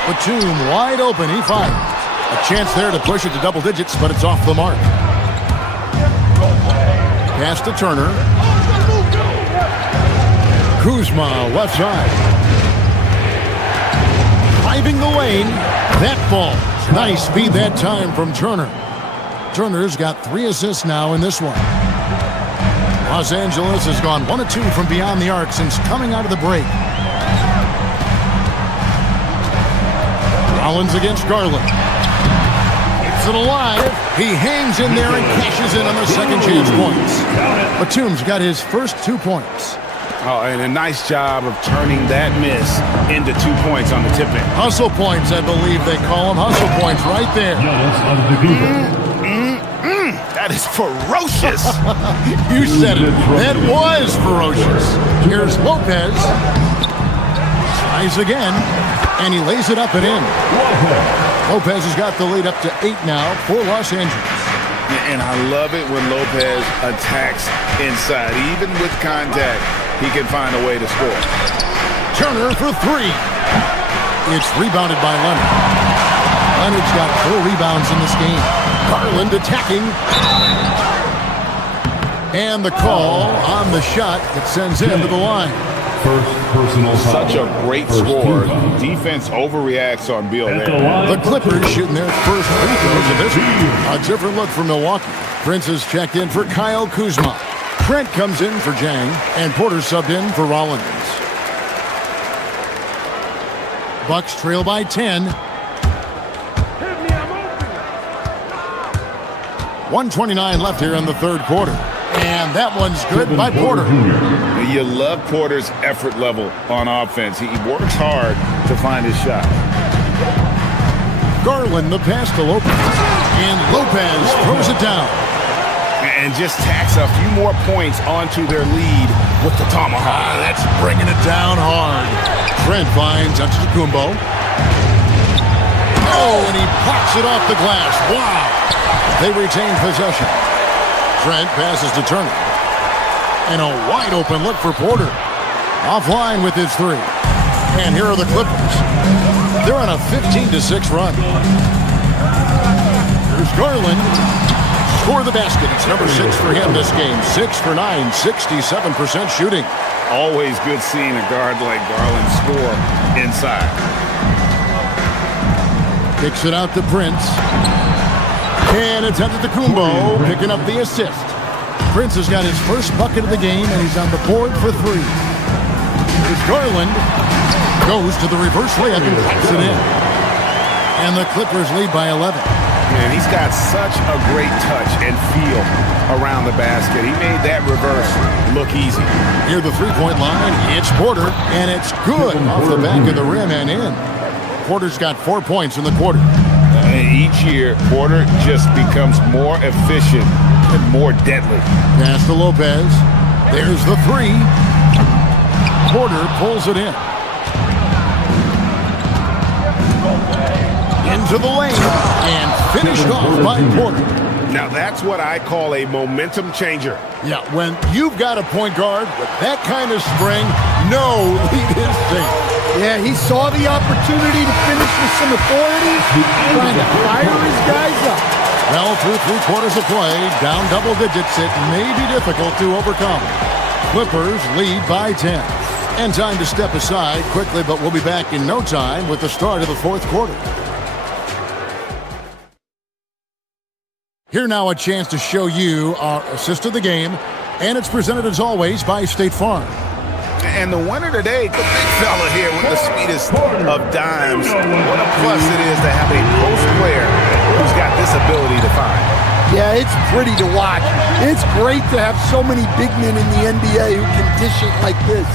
Batum wide open. He fires. A chance there to push it to double digits, but it's off the mark. Pass to Turner. Kuzma, left side. Driving the lane. That ball. Nice speed that time from Turner. Turner's got 3 assists now in this one. Los Angeles has gone 1 of 2 from beyond the arc since coming out of the break. Rollins against Garland. Keeps it alive. He hangs in there and cashes in on the second chance points. Batum's got his first 2 points. Oh, and a nice job of turning that miss into 2 points on the tip-in. Hustle points, I believe they call them. Hustle points right there. That is ferocious. You said it. That was ferocious. Here's Lopez. Tries again, and he lays it up and in. Lopez has got the lead up to 8 now for Los Angeles. And I love it when Lopez attacks inside. Even with contact, he can find a way to score. Turner for 3. It's rebounded by Leonard. Leonard's got 4 rebounds in this game. Garland attacking. And the call on the shot that sends him to the line. First personal foul. Such a great score. Defense overreacts on Beal there. The Clippers shooting their first free throws of this one. A different look for Milwaukee. Prince has checked in for Kyle Kuzma. Trent comes in for Jang, and Porter subbed in for Rollins. Bucks trail by 10. 1:29 left here in the third quarter. And that one's good by Porter. You love Porter's effort level on offense. He works hard to find his shot. Garland the pass to Lopez. And Lopez throws it down. And just tacks a few more points onto their lead with the tomahawk. That's bringing it down hard. Trent finds Antetokounmpo. Oh, and he pops it off the glass. Wow. They retain possession. Trent passes to Turner. And a wide open look for Porter. Offline with his 3. And here are the Clippers. They're on a 15-6 run. Here's Garland. Score the basket. It's number 6 for him this game. 6 for 9, 67% shooting. Always good seeing a guard like Garland score inside. Kicks it out to Prince. And it's Antetokounmpo picking up the assist. Prince has got his first bucket of the game, and he's on the board for 3. Here's Garland. Goes to the reverse layup and puts it in. And the Clippers lead by 11. Man, he's got such a great touch and feel around the basket. He made that reverse look easy. Near the three-point line, it's Porter, and it's good off the back of the rim and in. Porter's got 4 points in the quarter. Each year, Porter just becomes more efficient and more deadly. Pass to Lopez. There's the 3. Porter pulls it in. Into the lane and finished off by Porter. Now that's what I call a momentum changer. Yeah, when you've got a point guard with that kind of spring, no lead is safe. Yeah, he saw the opportunity to finish with some authority, trying to fire his guys up. Well, through 3 quarters of play, down double digits, it may be difficult to overcome. Clippers lead by 10. And time to step aside quickly, but we'll be back in no time with the start of the fourth quarter. Here now a chance to show you our assist of the game, and it's presented as always by State Farm. And the winner today, the big fella here with the sweetest of dimes. What a plus it is to have a post player who's got this ability to find. Yeah, it's pretty to watch. It's great to have so many big men in the NBA who can dish it like this.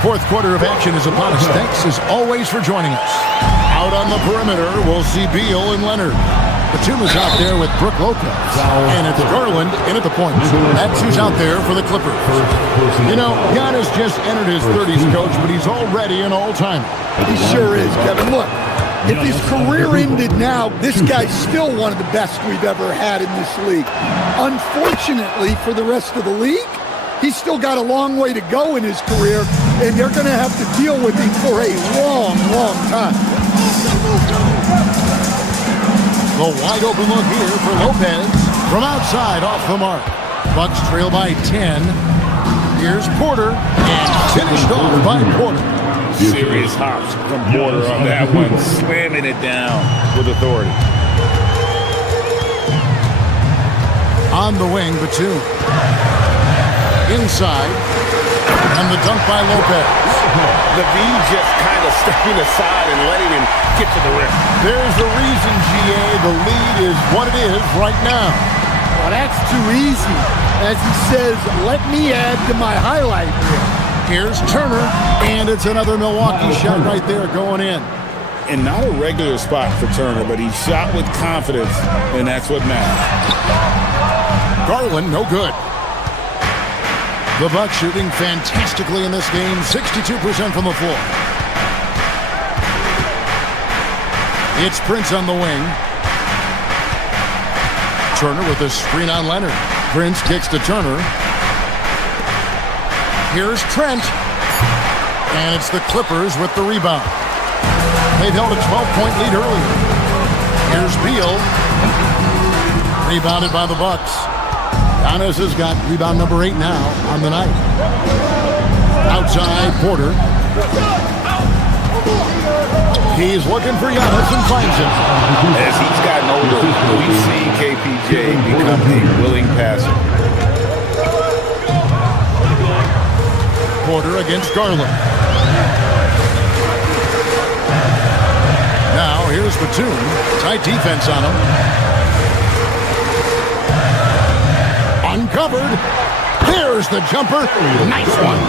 Fourth quarter of action is upon us. Thanks as always for joining us. Out on the perimeter, we'll see Beal and Leonard. Batum is out there with Brook Lopez. And it's Garland in at the point. That's who's out there for the Clippers. You know, Giannis just entered his 30s, coach, but he's already an all-timer. He sure is, Kevin. Look, if his career ended now, this guy's still one of the best we've ever had in this league. Unfortunately for the rest of the league, he's still got a long way to go in his career, and they're going to have to deal with him for a long, long time. The wide open look here for Lopez. From outside, off the mark. Bucks trail by 10. Here's Porter, and finished off by Porter. Serious hops from Porter on that one, slamming it down with authority. On the wing, Batum. Inside, and the dunk by Lopez. Levine just kind of stepping aside and letting him get to the rim. There's a reason, GA, the lead is what it is right now. Well, that's too easy. As he says, let me add to my highlight reel. Here's Turner, and it's another Milwaukee shot right there going in. And not a regular spot for Turner, but he shot with confidence, and that's what matters. Garland, no good. The Bucks shooting fantastically in this game, 62% from the floor. It's Prince on the wing. Turner with a screen on Leonard. Prince kicks to Turner. Here's Trent. And it's the Clippers with the rebound. They've held a 12-point lead earlier. Here's Beal. Rebounded by the Bucks. Giannis has got rebound number 8 now on the night. Outside, Porter. He's looking for Giannis and finds him. As he's gotten older, we've seen KPJ become a willing passer. Porter against Garland. Now here's Batum. Tight defense on him. Uncovered. There's the jumper. Nice one.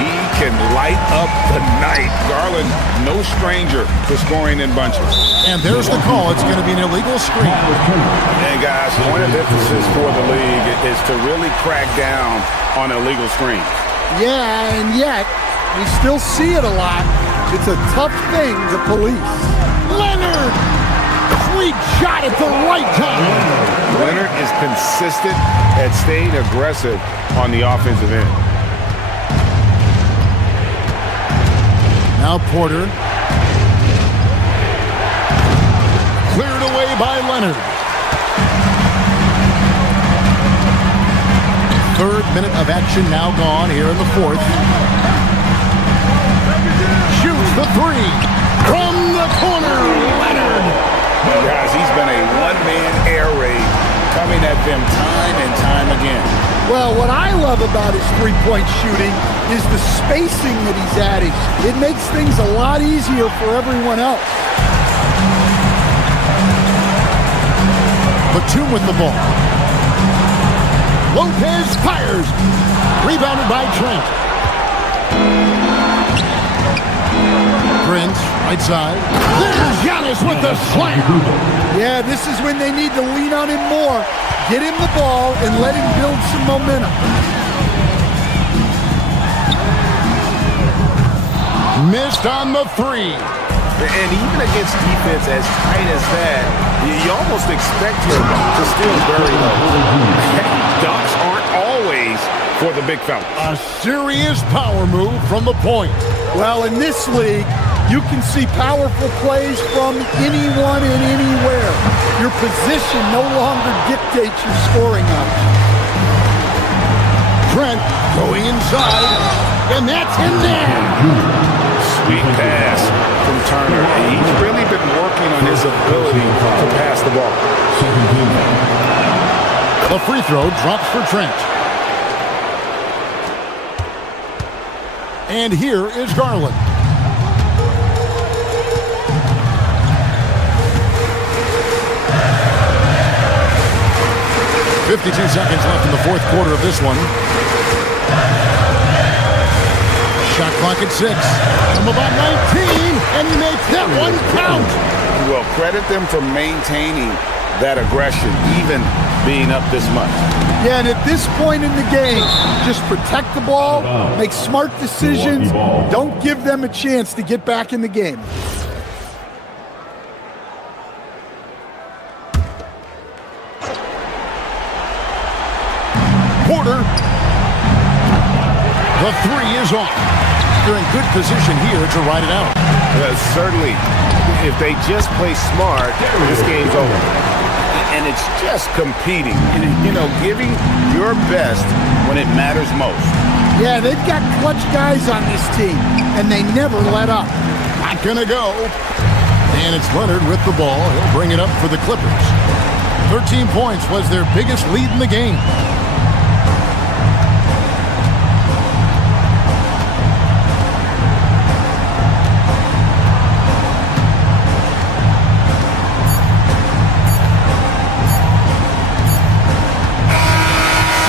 He can light up the night. Garland, no stranger to scoring in bunches. And there's the call. It's going to be an illegal screen. And guys, point of emphasis for the league is to really crack down on illegal screens. Yeah, and yet, we still see it a lot. It's a tough thing to police. Leonard! Sweet shot at the right time. Leonard is consistent at staying aggressive on the offensive end. Now Porter. Cleared away by Leonard. Third minute of action now gone here in the fourth. Shoots the three. From the corner, Leonard. Guys, he's been a one-man air raid coming at them time and time again. Well, what I love about his three-point shooting is the spacing that he's adding. It makes things a lot easier for everyone else. Batum with the ball. Lopez fires. Rebounded by Trent. Prince, right side. There's Giannis with the slam. Yeah, this is when they need to lean on him more. Get him the ball and let him build some momentum. Missed on the three. And even against defense as tight as that, you almost expect him to still bury those. Dunks aren't always for the big fella. A serious power move from the point. Well, in this league, you can see powerful plays from anyone and anywhere. Your position no longer dictates your scoring option. Trent going inside, and that's in there. Sweet pass from Turner. He's really been working on his ability to pass the ball. The free throw drops for Trent. And here is Garland. .52 seconds left in the fourth quarter of this one. Shot clock at 6. From about 19, and he makes that one count. Well, credit them for maintaining that aggression, even being up this much. Yeah, and at this point in the game, just protect the ball, make smart decisions, don't give them a chance to get back in the game. Porter. The three is off. They're in good position here to ride it out. Certainly, if they just play smart, this game's over. and it's just competing, giving your best when it matters most. Yeah, they've got clutch guys on this team, and they never let up. Not gonna go. And it's Leonard with the ball. He'll bring it up for the Clippers. 13 points was their biggest lead in the game.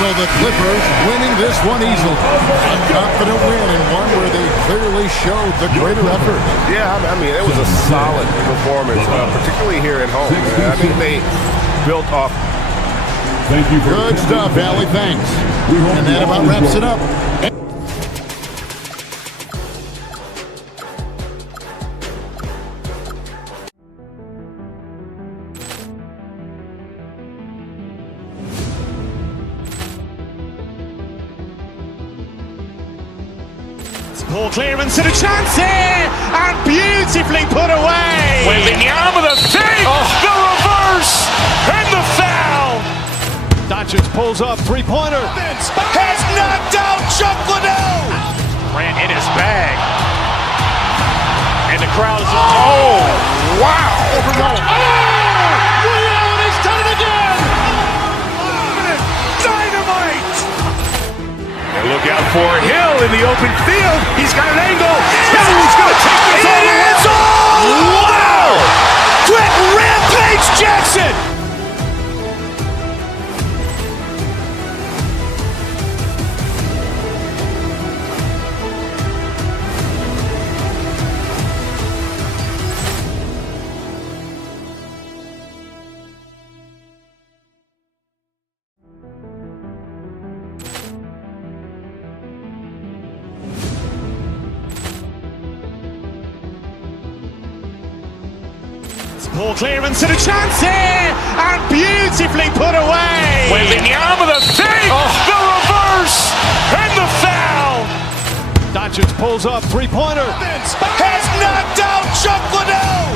So the Clippers winning this one easily. A confident win and one where they clearly showed the greater effort. Yeah, I mean, it was a solid performance, particularly here at home. I think they built off. Thank you. Good stuff, Allie. Thanks. And that about wraps it up. Poor clearance and a chance here, and beautifully put away. Wembanyama with a save, the reverse, and the foul. Doncic pulls up, three-pointer. Has knocked out Chuck Liddell. Ran in his bag. And the crowd is, oh, wow. He's done it again. Dynamite. And look out for Hill in the open field. He's got an angle. Hill's going to take this all the way. Wow! Quick Rampage Jackson. Poor clearance and a chance here, and beautifully put away. Wembanyama with a save, the reverse, and the foul. Doncic pulls up, three-pointer. Has knocked out Chuck Liddell.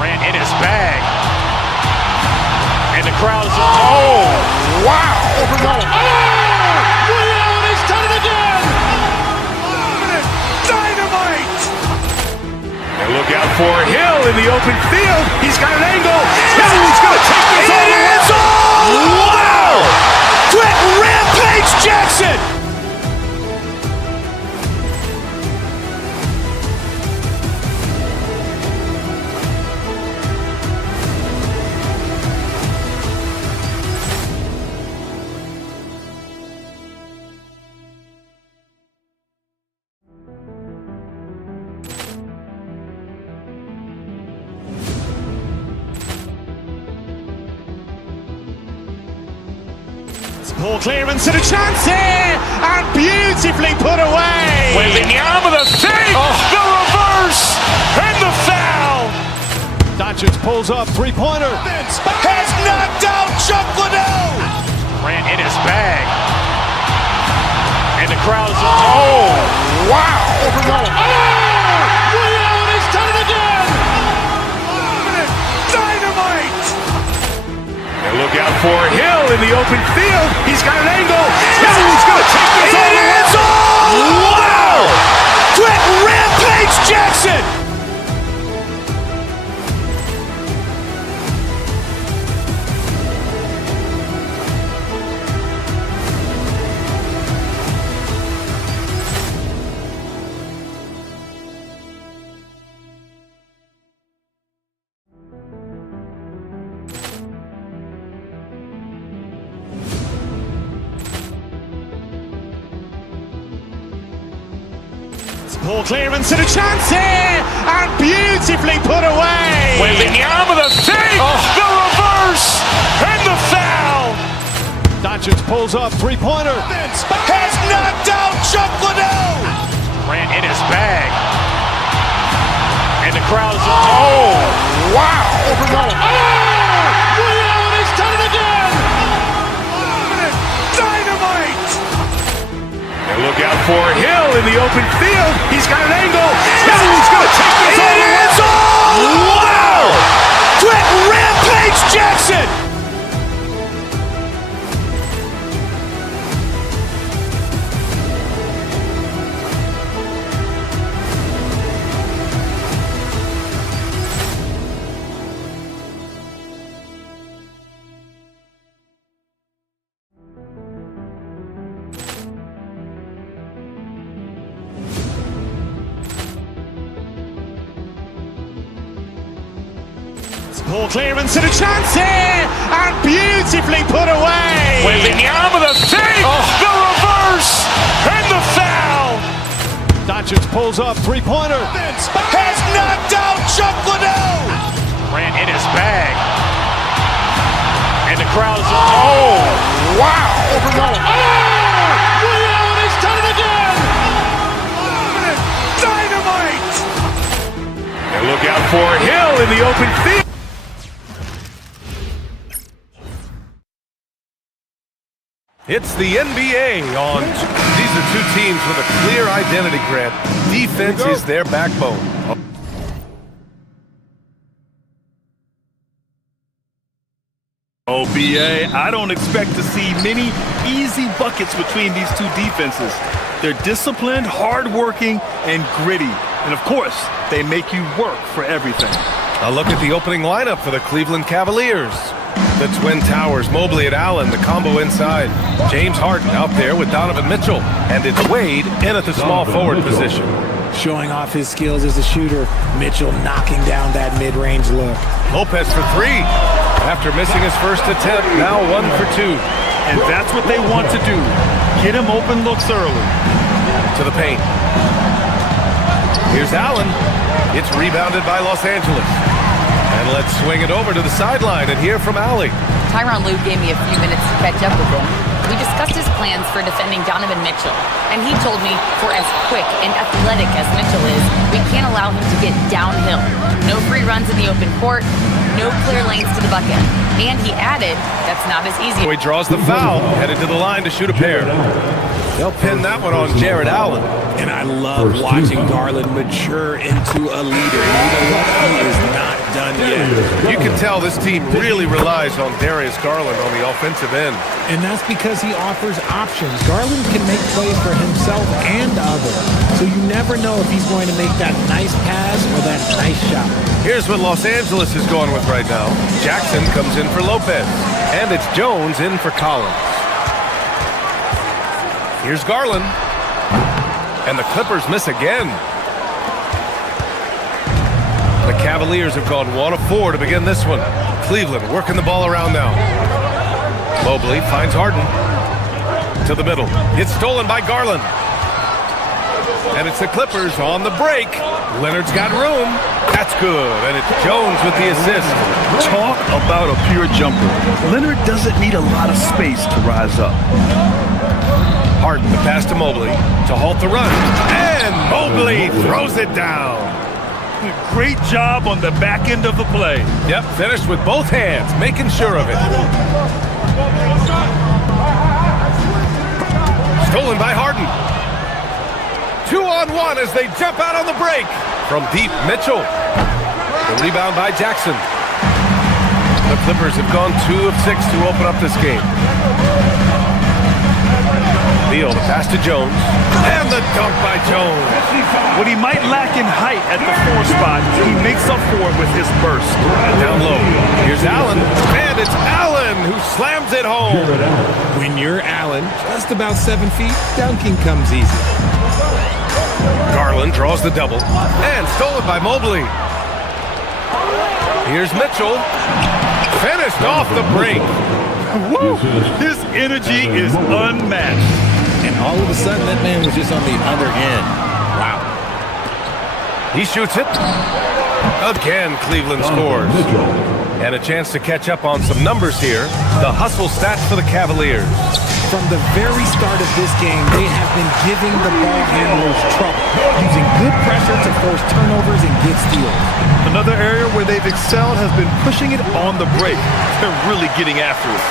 Ran in his bag. And the crowd is, oh, wow. He's done it again. Dynamite. And look out for Hill in the open field. He's got an angle. Hill's going to take this all the way. Wow! Quick Rampage Jackson. Poor clearance and a chance here, and beautifully put away. Wembanyama with a save, the reverse, and the foul. Doncic pulls up, three-pointer. Has knocked out Chuck Liddell. Ran in his bag. And the crowd is, oh, wow. He's done it again. Dynamite. And look out for Hill in the open field. He's got an angle. Hill's going to take this all the way. Wow! Quick Rampage Jackson. Poor clearance and a chance here, and beautifully put away. Wembanyama with a save, the reverse, and the foul. Doncic pulls up, three-pointer. Has knocked out Chuck Liddell. Ran in his bag. And the crowd is, oh, wow. He's done it again. Dynamite. And look out for Hill in the open field. He's got an angle. Hill's going to take this all the way. Wow! Quick Rampage Jackson. Poor clearance and a chance here, and beautifully put away. Wembanyama with a save, the reverse, and the foul. Doncic pulls up, three-pointer. Has knocked out Chuck Liddell. Ran in his bag. And the crowd is, oh, wow. Ray Allen has done it again. Dynamite. And look out for Hill in the open field. It's the NBA on. These are two teams with a clear identity, Grant. Defense is their backbone. Oh, BA, I don't expect to see many easy buckets between these two defenses. They're disciplined, hardworking, and gritty. And of course, they make you work for everything. A look at the opening lineup for the Cleveland Cavaliers. The Twin Towers, Mobley and Allen, the combo inside. James Harden out there with Donovan Mitchell. And it's Wade in at the small forward position. Showing off his skills as a shooter. Mitchell knocking down that mid-range look. Lopez for three. After missing his first attempt, now 1 for 2. And that's what they want to do. Get him open looks early. To the paint. Here's Allen. It's rebounded by Los Angeles. And let's swing it over to the sideline and hear from Allie. Tyronn Lue gave me a few minutes to catch up with him. We discussed his plans for defending Donovan Mitchell, and he told me for as quick and athletic as Mitchell is, we can't allow him to get downhill. No free runs in the open court, no clear lanes to the bucket. And he added, that's not as easy. He draws the foul, headed to the line to shoot a pair. They'll pin that one on Jared Allen. And I love watching Garland mature into a leader. You know what? He is not done yet. You can tell this team really relies on Darius Garland on the offensive end. And that's because he offers options. Garland can make plays for himself and others. So you never know if he's going to make that nice pass or that nice shot. Here's what Los Angeles is going with right now. Jackson comes in for Lopez. And it's Jones in for Collins. Here's Garland. And the Clippers miss again. The Cavaliers have gone 1 of 4 to begin this one. Cleveland working the ball around now. Mobley finds Harden. To the middle. It's stolen by Garland. And it's the Clippers on the break. Leonard's got room. That's good. And it's Jones with the assist. Talk about a pure jumper. Leonard doesn't need a lot of space to rise up. Harden, the pass to Mobley to halt the run. And Mobley throws it down. Great job on the back end of the play. Yep, finished with both hands, making sure of it. Stolen by Harden. 2-on-1 as they jump out on the break. From deep, Mitchell. The rebound by Jackson. The Clippers have gone 2 of 6 to open up this game. Beal, the pass to Jones. And the dunk by Jones. What he might lack in height at the 4 spot, he makes up for it with his burst. Down low. Here's Allen. And it's Allen who slams it home. When you're Allen, just about 7 feet, dunking comes easy. Garland draws the double. And stolen by Mobley. Here's Mitchell. Finished off the break. Woo! His energy is unmatched. And all of a sudden, that man was just on the other end. Wow. He shoots it. Again, Cleveland scores. And a chance to catch up on some numbers here. The hustle stats for the Cavaliers. From the very start of this game, they have been giving the ball handlers trouble, using good pressure to force turnovers and get steals. Another area where they've excelled has been pushing it on the break. They're really getting after it.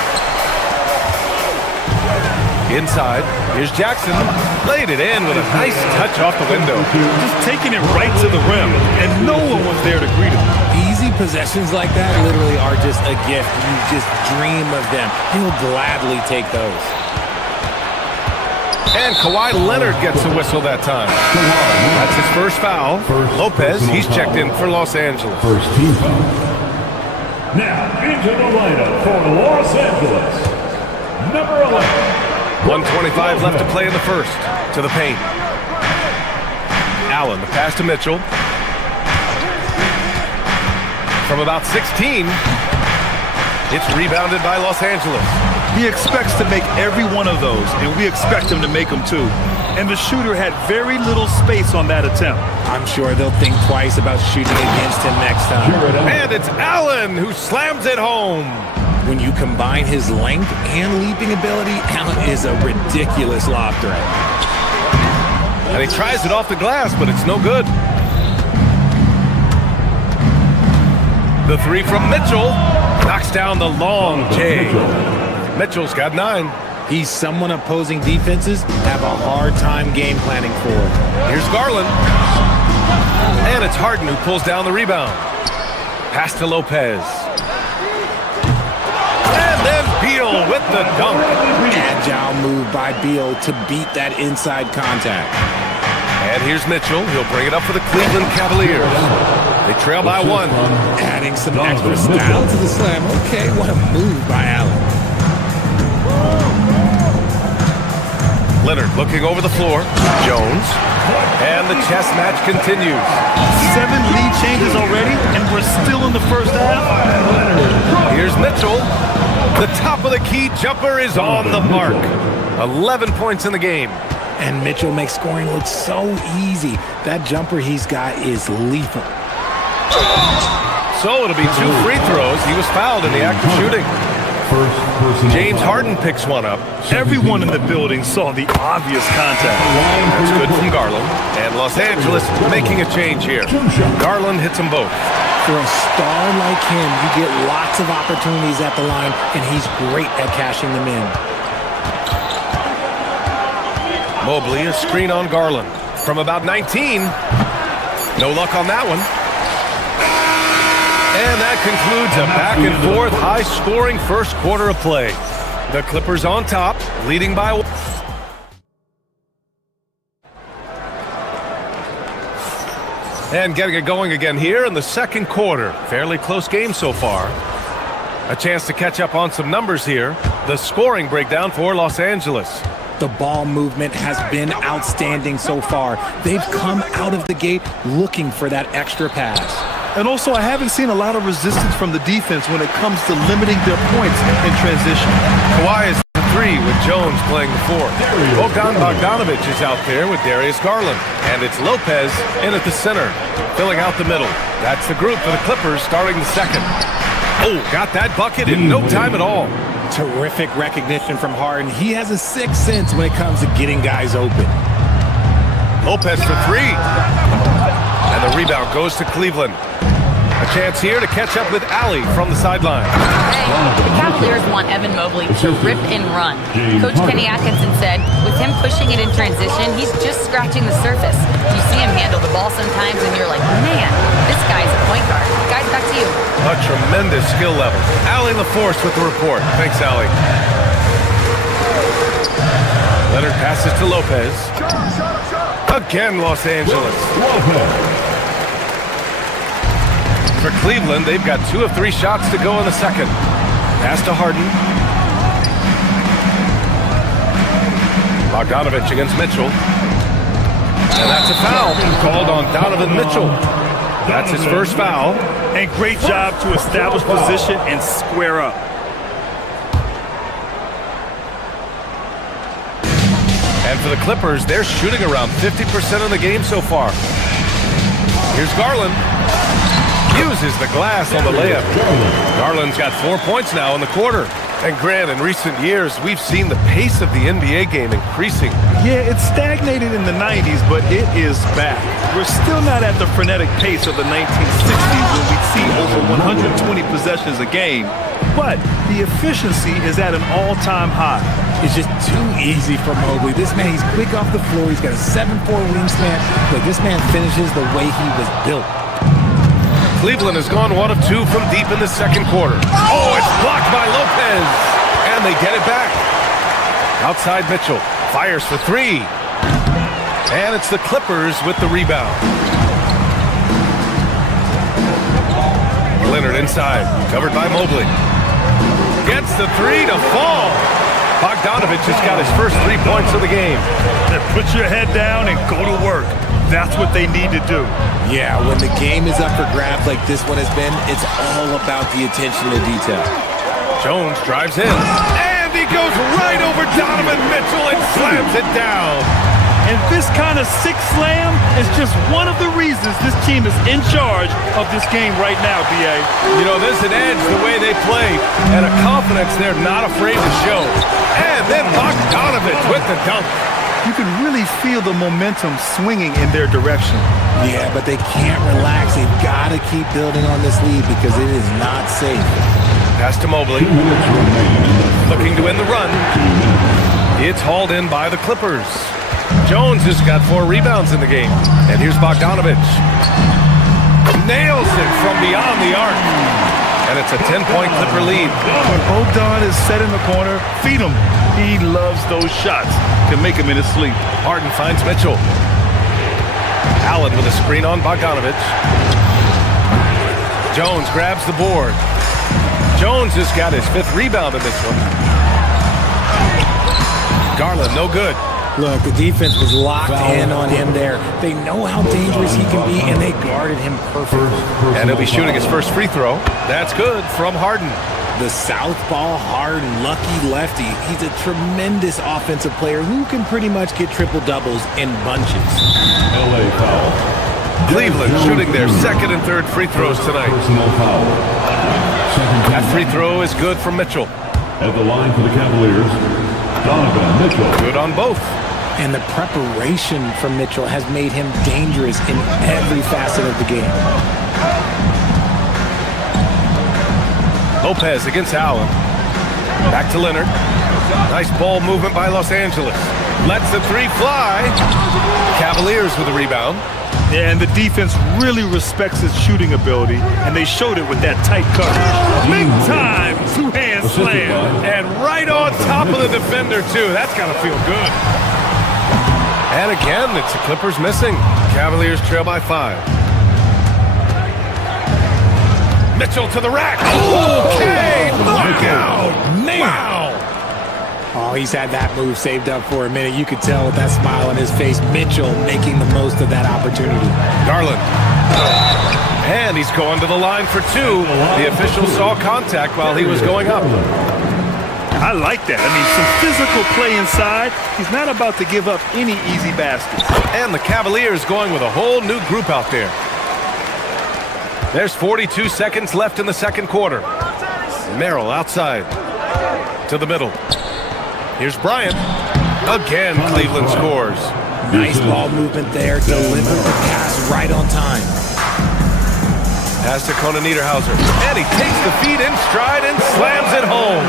Inside, here's Jackson. Laid it in with a nice touch off the window. Just taking it right to the rim, and no one was there to greet him. Easy possessions like that literally are just a gift. You just dream of them. He'll gladly take those. And Kawhi Leonard gets a whistle that time. That's his first foul. Lopez, he's checked in for Los Angeles. First team foul. Now into the lineup for Los Angeles. Number 11. 1:25 left to play in the first. To the paint. Allen, the pass to Mitchell. from about 16. It's rebounded by Los Angeles. He expects to make every one of those, and we expect him to make them too. And the shooter had very little space on that attempt. I'm sure they'll think twice about shooting against him next time. And it's Allen who slams it home. When you combine his length and leaping ability, Allen is a ridiculous lob threat. And he tries it off the glass, but it's no good. The three from Mitchell knocks down the long J. Mitchell's got 9. He's someone opposing defenses have a hard time game planning for. Here's Garland. And it's Harden who pulls down the rebound. Pass to Lopez. And then Beal with the dunk. Agile move by Beal to beat that inside contact. And here's Mitchell. He'll bring it up for the Cleveland Cavaliers. They trail by 1. Adding some extra style to the slam. Okay, what a move by Allen. Leonard looking over the floor. Jones. And the chess match continues. 7 lead changes already, and we're still in the first half. Here's Mitchell. The top of the key jumper is on the mark. 11 points in the game. And Mitchell makes scoring look so easy. That jumper he's got is lethal. So it'll be 2 free throws. He was fouled in the act of shooting. James Harden picks one up. Everyone in the building saw the obvious contact. That's good from Garland. And Los Angeles making a change here. Garland hits them both. For a star like him, you get lots of opportunities at the line, and he's great at cashing them in. Mobley, a screen on Garland. From about 19. No luck on that one. And that concludes a back-and-forth, high-scoring first quarter of play. The Clippers on top, leading by 1. And getting it going again here in the second quarter. Fairly close game so far. A chance to catch up on some numbers here. The scoring breakdown for Los Angeles. The ball movement has been outstanding so far. They've come out of the gate looking for that extra pass. And also, I haven't seen a lot of resistance from the defense when it comes to limiting their points in transition. Kawhi is the 3 with Jones playing the 4. Bogdanovich is out there with Darius Garland. And it's Lopez in at the center, filling out the middle. That's the group for the Clippers starting the second. Oh, got that bucket in no time at all. Terrific recognition from Harden. He has a sixth sense when it comes to getting guys open. Lopez for 3. And the rebound goes to Cleveland. A chance here to catch up with Allie from the sideline. The Cavaliers want Evan Mobley to rip and run. Coach Kenny Atkinson said, with him pushing it in transition, he's just scratching the surface. You see him handle the ball sometimes, and you're like, man, this guy's a point guard. Guys, back to you. A tremendous skill level. Allie LaForce with the report. Thanks, Allie. Leonard passes to Lopez. Again, Los Angeles. For Cleveland, they've got 2 of 3 shots to go in the second. Pass to Harden. Bogdanovich against Mitchell. And that's a foul called on Donovan Mitchell. That's his first foul. And great job to establish position and square up. And for the Clippers, they're shooting around 50% of the game so far. Here's Garland. Uses the glass on the layup. Garland's got 4 points now in the quarter. And Grant, in recent years, we've seen the pace of the NBA game increasing. Yeah, it stagnated in the 90s, but it is back. We're still not at the frenetic pace of the 1960s when we'd see over 120 possessions a game. But the efficiency is at an all-time high. It's just too easy for Mobley. This man, he's quick off the floor. He's got a 7'4" wingspan, but this man finishes the way he was built. Cleveland has gone 1 of 2 from deep in the second quarter. Oh, it's blocked by Lopez. And they get it back. Outside Mitchell. Fires for 3. And it's the Clippers with the rebound. Leonard inside. Covered by Mobley. Gets the 3 to fall. Bogdanovich has got his first 3 points of the game. Then put your head down and go to work. that's what they need to do. Yeah, when the game is up for grabs like this one has been, it's all about the attention to detail. Jones drives in, and he goes right over Donovan Mitchell and slams it down. And this kind of six slam is just one of the reasons this team is in charge of this game right now, B.A. You know, there's an edge the way they play and a confidence they're not afraid to show. And then Bogdanovich with the dunk. You can really feel the momentum swinging in their direction. Yeah, but they can't relax. They've got to keep building on this lead because it is not safe. Pass to Mobley. Looking to win the run. It's hauled in by the Clippers. Jones has got 4 rebounds in the game. And here's Bogdanovich. Nails it from beyond the arc. And it's a 10-point Clipper lead. When Bogdan is set in the corner, feed him. He loves those shots. Can make him in his sleep. Harden finds Mitchell. Allen with a screen on Bogdanovich. Jones grabs the board. Jones has got his 5th rebound in this one. Garland, no good. Look, the defense was locked in on him there. They know how dangerous he can be, and they guarded him perfectly. And he'll be shooting his first free throw. That's good from Harden. The southpaw, hard, lucky lefty. He's a tremendous offensive player who can pretty much get triple-doubles in bunches. LA foul. Cleveland shooting their 2nd and 3rd free throws tonight. That free throw is good from Mitchell. At the line for the Cavaliers, Donovan Mitchell. Good on both. And the preparation from Mitchell has made him dangerous in every facet of the game. Lopez against Allen. Back to Leonard. Nice ball movement by Los Angeles. Lets the 3 fly. Cavaliers with a rebound. Yeah, and the defense really respects his shooting ability, and they showed it with that tight coverage. Big time 2-hand slam. And right on top of the defender, too. That's got to feel good. And again, it's the Clippers missing. Cavaliers trail by 5. Mitchell to the rack. Okay, knockout. Wow. Oh, he's had that move saved up for a minute. You could tell with that smile on his face. Mitchell making the most of that opportunity. Garland. And he's going to the line for 2. The official saw contact while he was going up. I like that. I mean, some physical play inside. He's not about to give up any easy baskets. And the Cavaliers going with a whole new group out there. There's 42 seconds left in the 2nd quarter. Merrill outside to the middle. Here's Bryant. Again, Cleveland scores. Nice ball movement there. Delivered the pass right on time. Pass to Conan Niederhauser. And he takes the feed in stride and slams it home.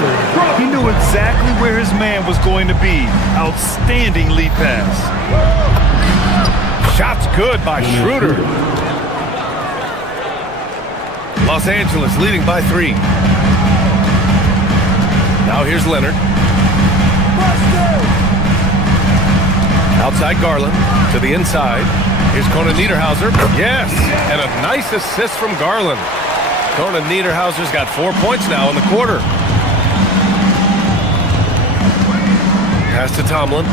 He knew exactly where his man was going to be. Outstanding lead pass. Shot's good by Schroeder. Los Angeles leading by 3. Now here's Leonard. Outside Garland to the inside. Here's Conan Niederhauser. Yes, and a nice assist from Garland. Conan Niederhauser's got 4 points now in the quarter. Pass to Tomlin.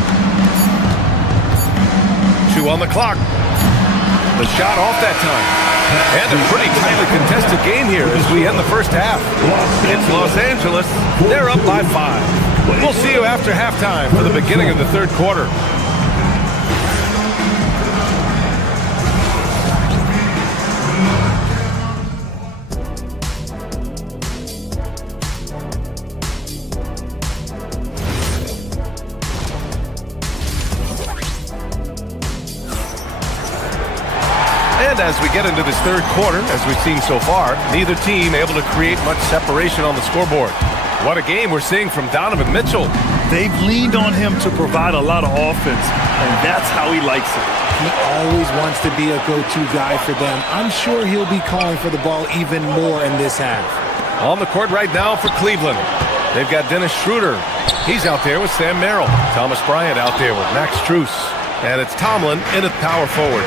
2 on the clock. The shot off that time. And a pretty tightly contested game here as we end the first half. It's Los Angeles. They're up by 5. We'll see you after halftime for the beginning of the 3rd quarter. And as we get into this 3rd quarter, as we've seen so far, neither team able to create much separation on the scoreboard. What a game we're seeing from Donovan Mitchell. They've leaned on him to provide a lot of offense, and that's how he likes it. He always wants to be a go-to guy for them. I'm sure he'll be calling for the ball even more in this half. On the court right now for Cleveland. They've got Dennis Schroeder. He's out there with Sam Merrill. Thomas Bryant out there with Max Strus. And it's Tomlin in at power forward.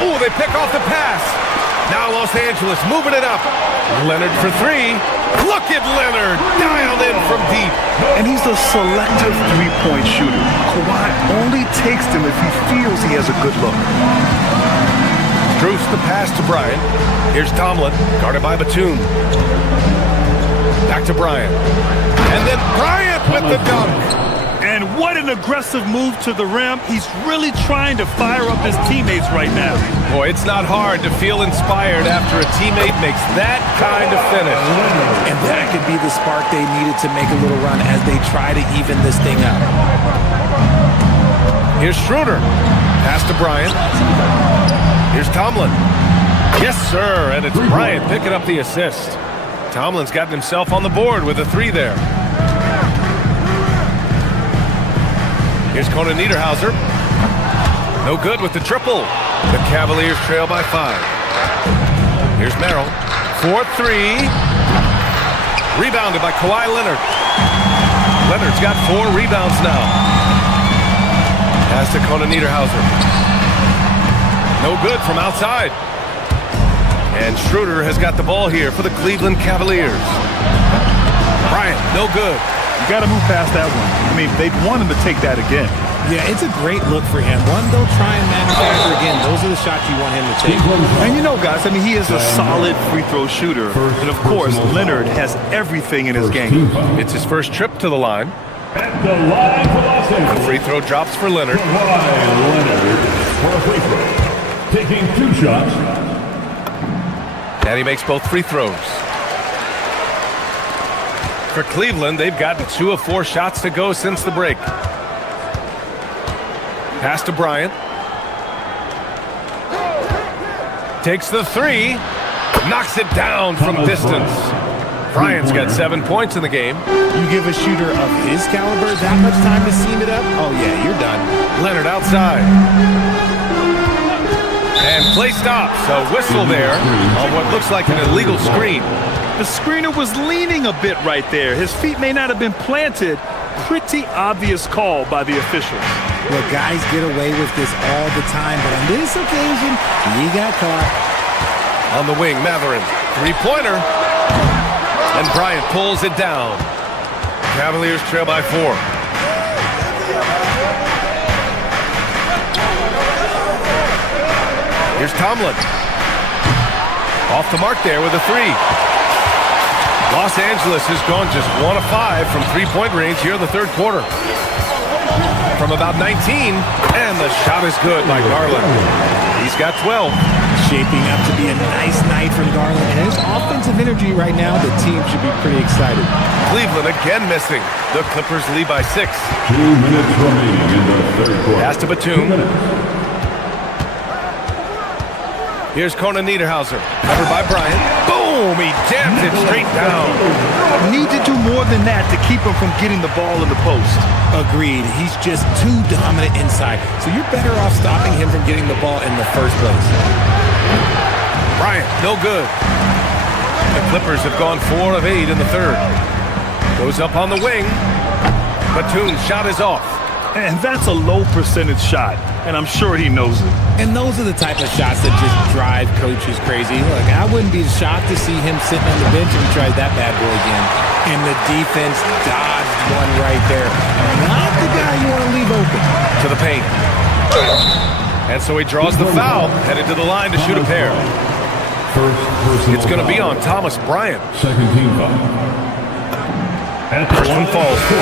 Oh, they pick off the pass. Now Los Angeles moving it up. Leonard for 3. Look at Leonard, dialed in from deep. And he's a selective three-point shooter. Kawhi only takes them if he feels he has a good look. Struce the pass to Bryant. Here's Tomlin, guarded by Batum. Back to Bryant. And then Bryant with the dunk. And what an aggressive move to the rim. He's really trying to fire up his teammates right now. Boy, it's not hard to feel inspired after a teammate makes that kind of finish. And that could be the spark they needed to make a little run as they try to even this thing up. Here's Schroeder. Pass to Bryant. Here's Tomlin. Yes, sir, and it's Bryant picking up the assist. Tomlin's gotten himself on the board with a three there. Here's Conan Niederhauser. No good with the triple. The Cavaliers trail by 5. Here's Merrill. 4-3. Rebounded by Kawhi Leonard. Leonard's got 4 rebounds now. Pass to Conan Niederhauser. No good from outside. And Schroeder has got the ball here for the Cleveland Cavaliers. Bryant, no good. You got to move past that one. I mean, they'd want him to take that again. Yeah, it's a great look for him. One, they'll try and manufacture again. Those are the shots you want him to take. And you know, guys, I mean, he is a solid free throw shooter. And, of course, Leonard has everything in his game. It's his first trip to the line. At the line for Los Angeles. The free throw drops for Leonard. Leonard for a free throw. Taking 2 shots. And he makes both free throws. For Cleveland, they've gotten 2 of 4 shots to go since the break. Pass to Bryant. Takes the 3. Knocks it down from distance. Bryant's got 7 points in the game. You give a shooter of his caliber that much time to seam it up? Oh, yeah, you're done. Leonard outside. And play stops. A whistle there on what looks like an illegal screen. The screener was leaning a bit right there. His feet may not have been planted. Pretty obvious call by the officials. Look, guys get away with this all the time, but on this occasion, he got caught. On the wing, Matherin. 3-pointer. And Bryant pulls it down. Cavaliers trail by 4. Here's Tomlin. Off the mark there with a 3. Los Angeles has gone just 1 of 5 from 3-point range here in the third quarter. From about 19, and the shot is good by Garland. He's got 12. Shaping up to be a nice night from Garland. And his offensive energy right now, the team should be pretty excited. Cleveland again missing. The Clippers lead by 6. 2 minutes remaining in the third quarter. Pass to Batum. Here's Conan Niederhauser. Covered by Bryant. Boom! He jams it straight down. Need to do more than that to keep him from getting the ball in the post. Agreed. He's just too dominant inside. So you're better off stopping him from getting the ball in the first place. Bryant, no good. The Clippers have gone 4 of 8 in the third. Goes up on the wing. Batum's shot is off. And that's a low percentage shot, and I'm sure he knows it. And those are the type of shots that just drive coaches crazy. Look, I wouldn't be shocked to see him sitting on the bench if he tries that bad boy again. And the defense dodged one right there. Not the guy you want to leave open. To the paint. And so he draws the foul, headed to the line to shoot a pair. It's going to be on Thomas Bryant. Second team foul. First one falls for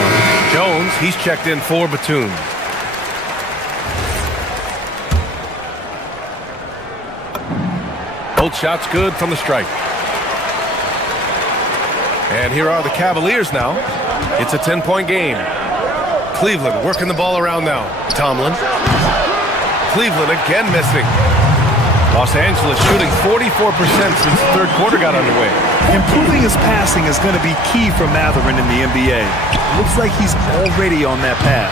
Jones. He's checked in for Batum. Both shots good from the stripe. And here are the Cavaliers now. It's a 10-point game. Cleveland working the ball around now. Tomlin. Cleveland again missing. Los Angeles shooting 44% since the third quarter got underway. Improving his passing is going to be key for Matherin in the NBA. Looks like he's already on that path.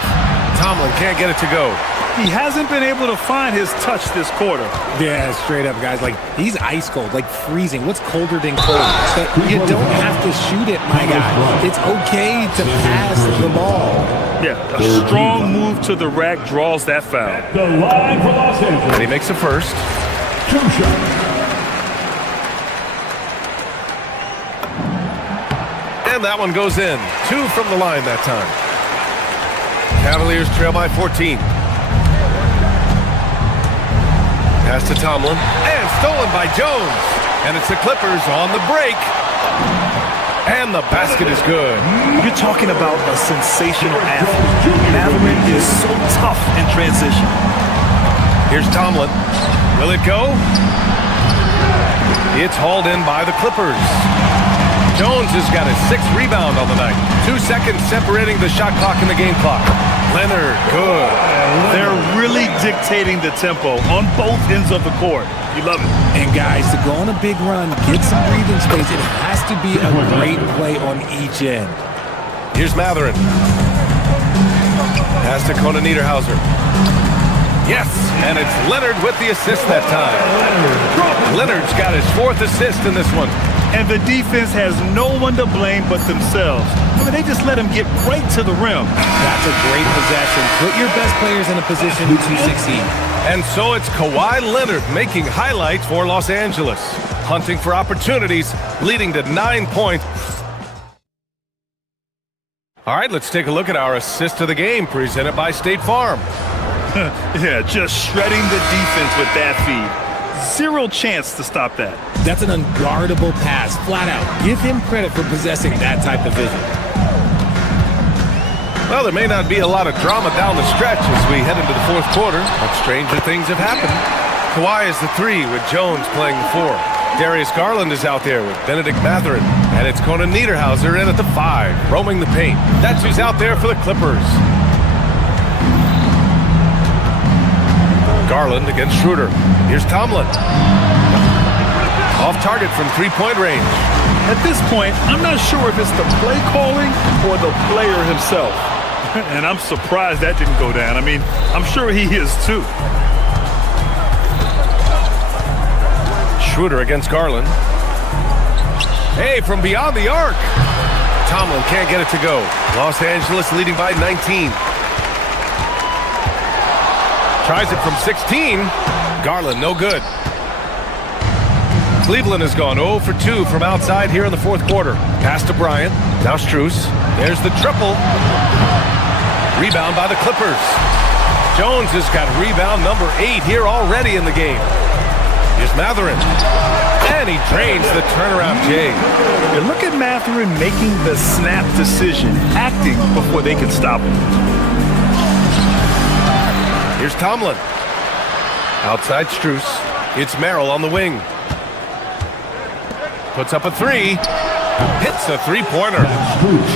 Tomlin can't get it to go. He hasn't been able to find his touch this quarter. Yeah, straight up, guys. Like, he's ice cold, like freezing. What's colder than cold? But you don't have to shoot it, my guy. It's okay to pass the ball. Yeah, a strong move to the rack draws that foul. The line for Los Angeles. And he makes the first. 2 shots. And that one goes in. 2 from the line that time. Cavaliers trail by 14. Pass to Tomlin. And stolen by Jones. And it's the Clippers on the break. And the basket is good. You're talking about a sensational athlete. Matherin is so tough in transition. Here's Tomlin. Will it go? It's hauled in by the Clippers. Jones has got his 6th rebound on the night. 2 seconds separating the shot clock and the game clock. Leonard, good. They're really dictating the tempo on both ends of the court. You love it. And guys, to go on a big run, get some breathing space, it has to be a great play on each end. Here's Matherin. Pass to Conan Niederhauser. Yes, and it's Leonard with the assist that time. Leonard's got his 4th assist in this one. And the defense has no one to blame but themselves. I mean, they just let him get right to the rim. That's a great possession. Put your best players in a position to succeed. And so it's Kawhi Leonard making highlights for Los Angeles. Hunting for opportunities, leading to 9 points. All right, let's take a look at our assist of the game presented by State Farm. Yeah, just shredding the defense with that feed. 0 chance to stop that. That's an unguardable pass, flat out. Give him credit for possessing that type of vision. Well, there may not be a lot of drama down the stretch as we head into the 4th quarter, but stranger things have happened. Kawhi is the 3 with Jones playing the 4. Darius Garland is out there with Benedict Matherin, and it's Conan Niederhauser in at the 5, roaming the paint. That's who's out there for the Clippers. Garland against Schroeder. Here's Tomlin. Off target from 3-point range. At this point, I'm not sure if it's the play calling or the player himself. And I'm surprised that didn't go down. I mean, I'm sure he is too. Schroeder against Garland. Hey, from beyond the arc. Tomlin can't get it to go. Los Angeles leading by 19. Tries it from 16. Garland, no good. Cleveland has gone 0 for 2 from outside here in the 4th quarter. Pass to Bryant. Now Strus. There's the triple. Rebound by the Clippers. Jones has got rebound number 8 here already in the game. Here's Matherin. And he drains the turnaround J. And look at Matherin making the snap decision, acting before they can stop him. Here's Tomlin. Outside Strus. It's Merrill on the wing. Puts up a 3. Hits a 3-pointer.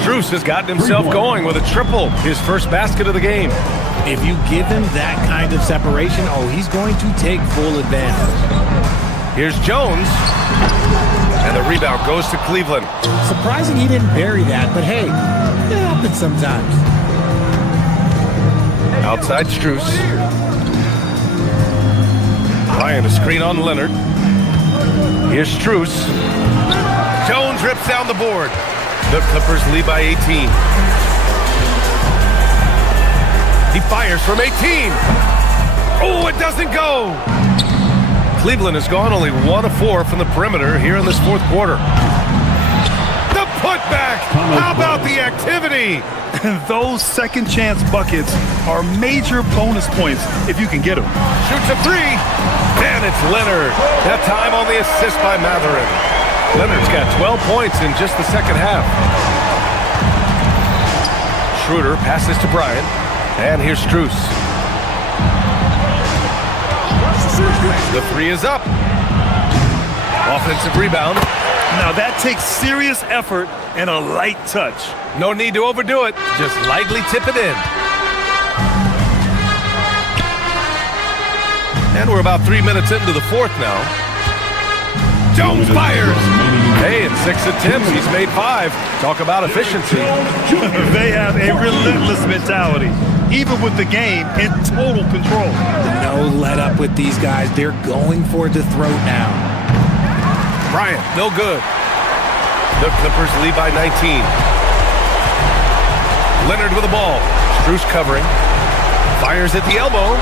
Strus has gotten himself going with a triple. His first basket of the game. If you give him that kind of separation, he's going to take full advantage. Here's Jones. And the rebound goes to Cleveland. Surprising he didn't bury that, but hey, it happens sometimes. Outside Strus. Bryant a screen on Leonard. Here's Strus. Jones rips down the board. The Clippers lead by 18. He fires from 18. Oh, it doesn't go. Cleveland has gone only 1 of 4 from the perimeter here in this 4th quarter. The putback. How about the activity? Those second chance buckets are major bonus points if you can get them. Shoots a 3. And it's Leonard. That time on the assist by Matherin. Leonard's got 12 points in just the second half. Schroeder passes to Bryant. And here's Strus. The 3 is up. Offensive rebound. Now that takes serious effort and a light touch. No need to overdo it. Just lightly tip it in. And we're about 3 minutes into the 4th now. Jones fires. Hey, in 6 attempts, he's made 5. Talk about efficiency. They have a relentless mentality, even with the game in total control. No let up with these guys. They're going for the throat now. Bryant, no good. The Clippers lead by 19. Leonard with the ball. Strus covering. Fires at the elbow.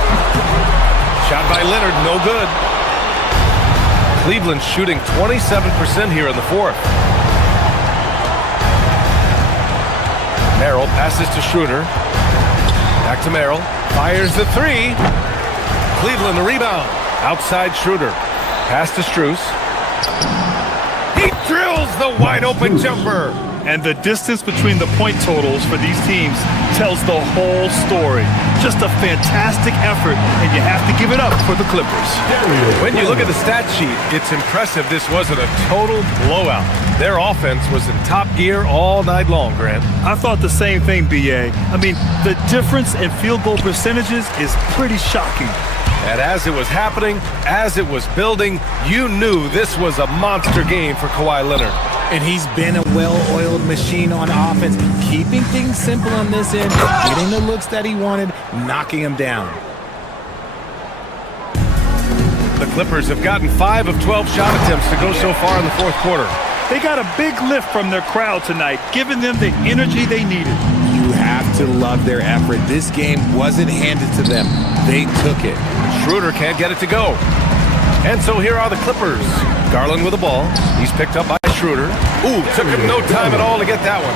Shot by Leonard, no good. Cleveland shooting 27% here in the 4th. Merrill passes to Schroeder. Back to Merrill. Fires the three. Cleveland the rebound. Outside Schroeder. Pass to Strus. He drills the wide open jumper. And the distance between the point totals for these teams tells the whole story. Just a fantastic effort, and you have to give it up for the Clippers. When you look at the stat sheet, it's impressive this wasn't a total blowout. Their offense was in top gear all night long, Grant. I thought the same thing, B.A. I mean, the difference in field goal percentages is pretty shocking. And as it was happening, as it was building, you knew this was a monster game for Kawhi Leonard. And he's been a well-oiled machine on offense, keeping things simple on this end, getting the looks that he wanted, knocking them down. The Clippers have gotten 5 of 12 shot attempts to go so far in the fourth quarter. They got a big lift from their crowd tonight, giving them the energy they needed. You have to love their effort. This game wasn't handed to them. They took it. Schroeder can't get it to go. And so here are the Clippers. Garland with the ball. He's picked up by Schroeder. Ooh, took him no time at all to get that one.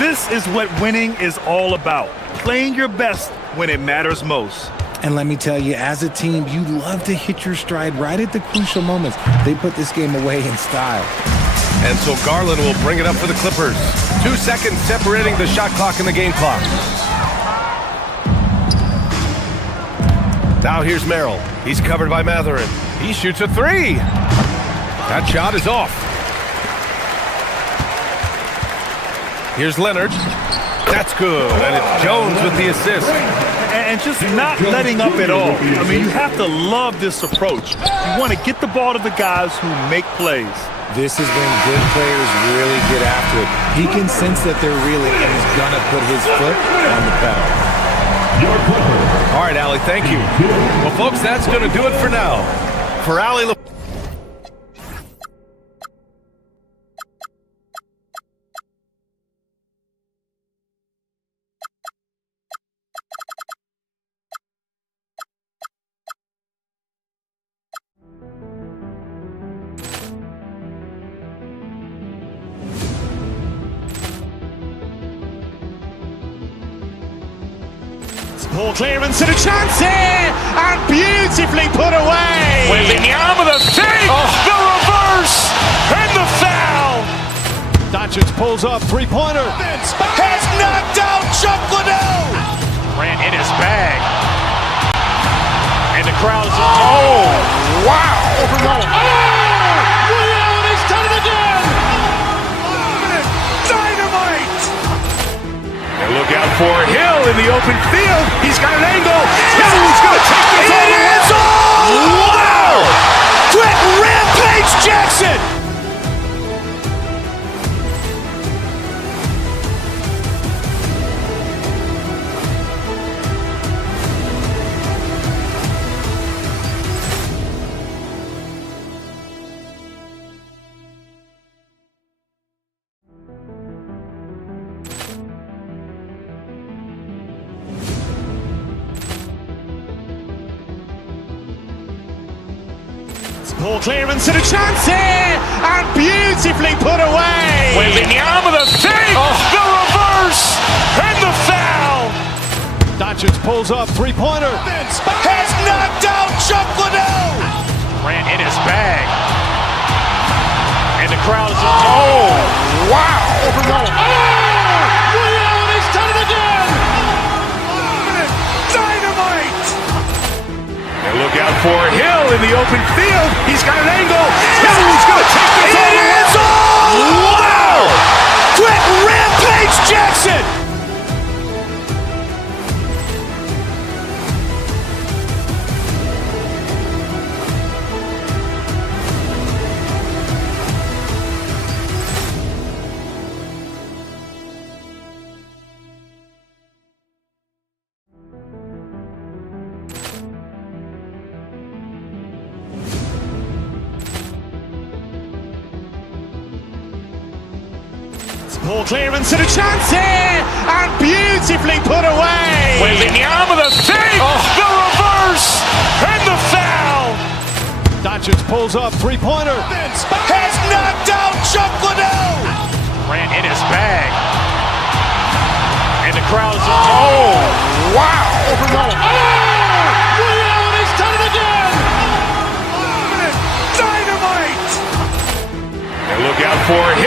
This is what winning is all about. Playing your best when it matters most. And let me tell you, as a team, you love to hit your stride right at the crucial moments. They put this game away in style. And so Garland will bring it up for the Clippers. 2 seconds separating the shot clock and the game clock. Now here's Merrill. He's covered by Matherin. He shoots a three. That shot is off. Here's Leonard. That's good. And it's Jones with the assist. And just not letting up at all. I mean, you have to love this approach. You want to get the ball to the guys who make plays. This is when good players really get after it. He can sense that they're reeling, and he's going to put his foot on the pedal. All right, Allie, thank you. Well, folks, that's going to do it for now. For Allie Poor clearance and a chance here, and beautifully put away. Wembanyama the save, the reverse, and the foul. Doncic pulls up, three-pointer. Has knocked out Chuck Liddell. Grant in his bag. And the crowd is... Oh, wow. He's done it again. Dynamite. And look out for Hill in the open field. He's got an angle. Hill's going to take this all the way. Wow! Quick Rampage Jackson. Poor clearance and a chance here, and beautifully put away. Wembanyama the save, the reverse, and the foul. Doncic pulls up, three-pointer. Has knocked out Chuck Liddell. Grant in his bag. And the crowd is... Oh, wow. He's done it again. Dynamite. And look out for Hill in the open field. He's got an angle. Hill's going to take this all the way. Wow! Quick Rampage Jackson. Poor clearance and a chance here, and beautifully put away. Wembanyama the save, the reverse, and the foul. Doncic pulls up, three-pointer. Has knocked out Chuck Liddell. Grant in his bag. crowd. Oh, wow. He's done it again! Dynamite! And look out for him.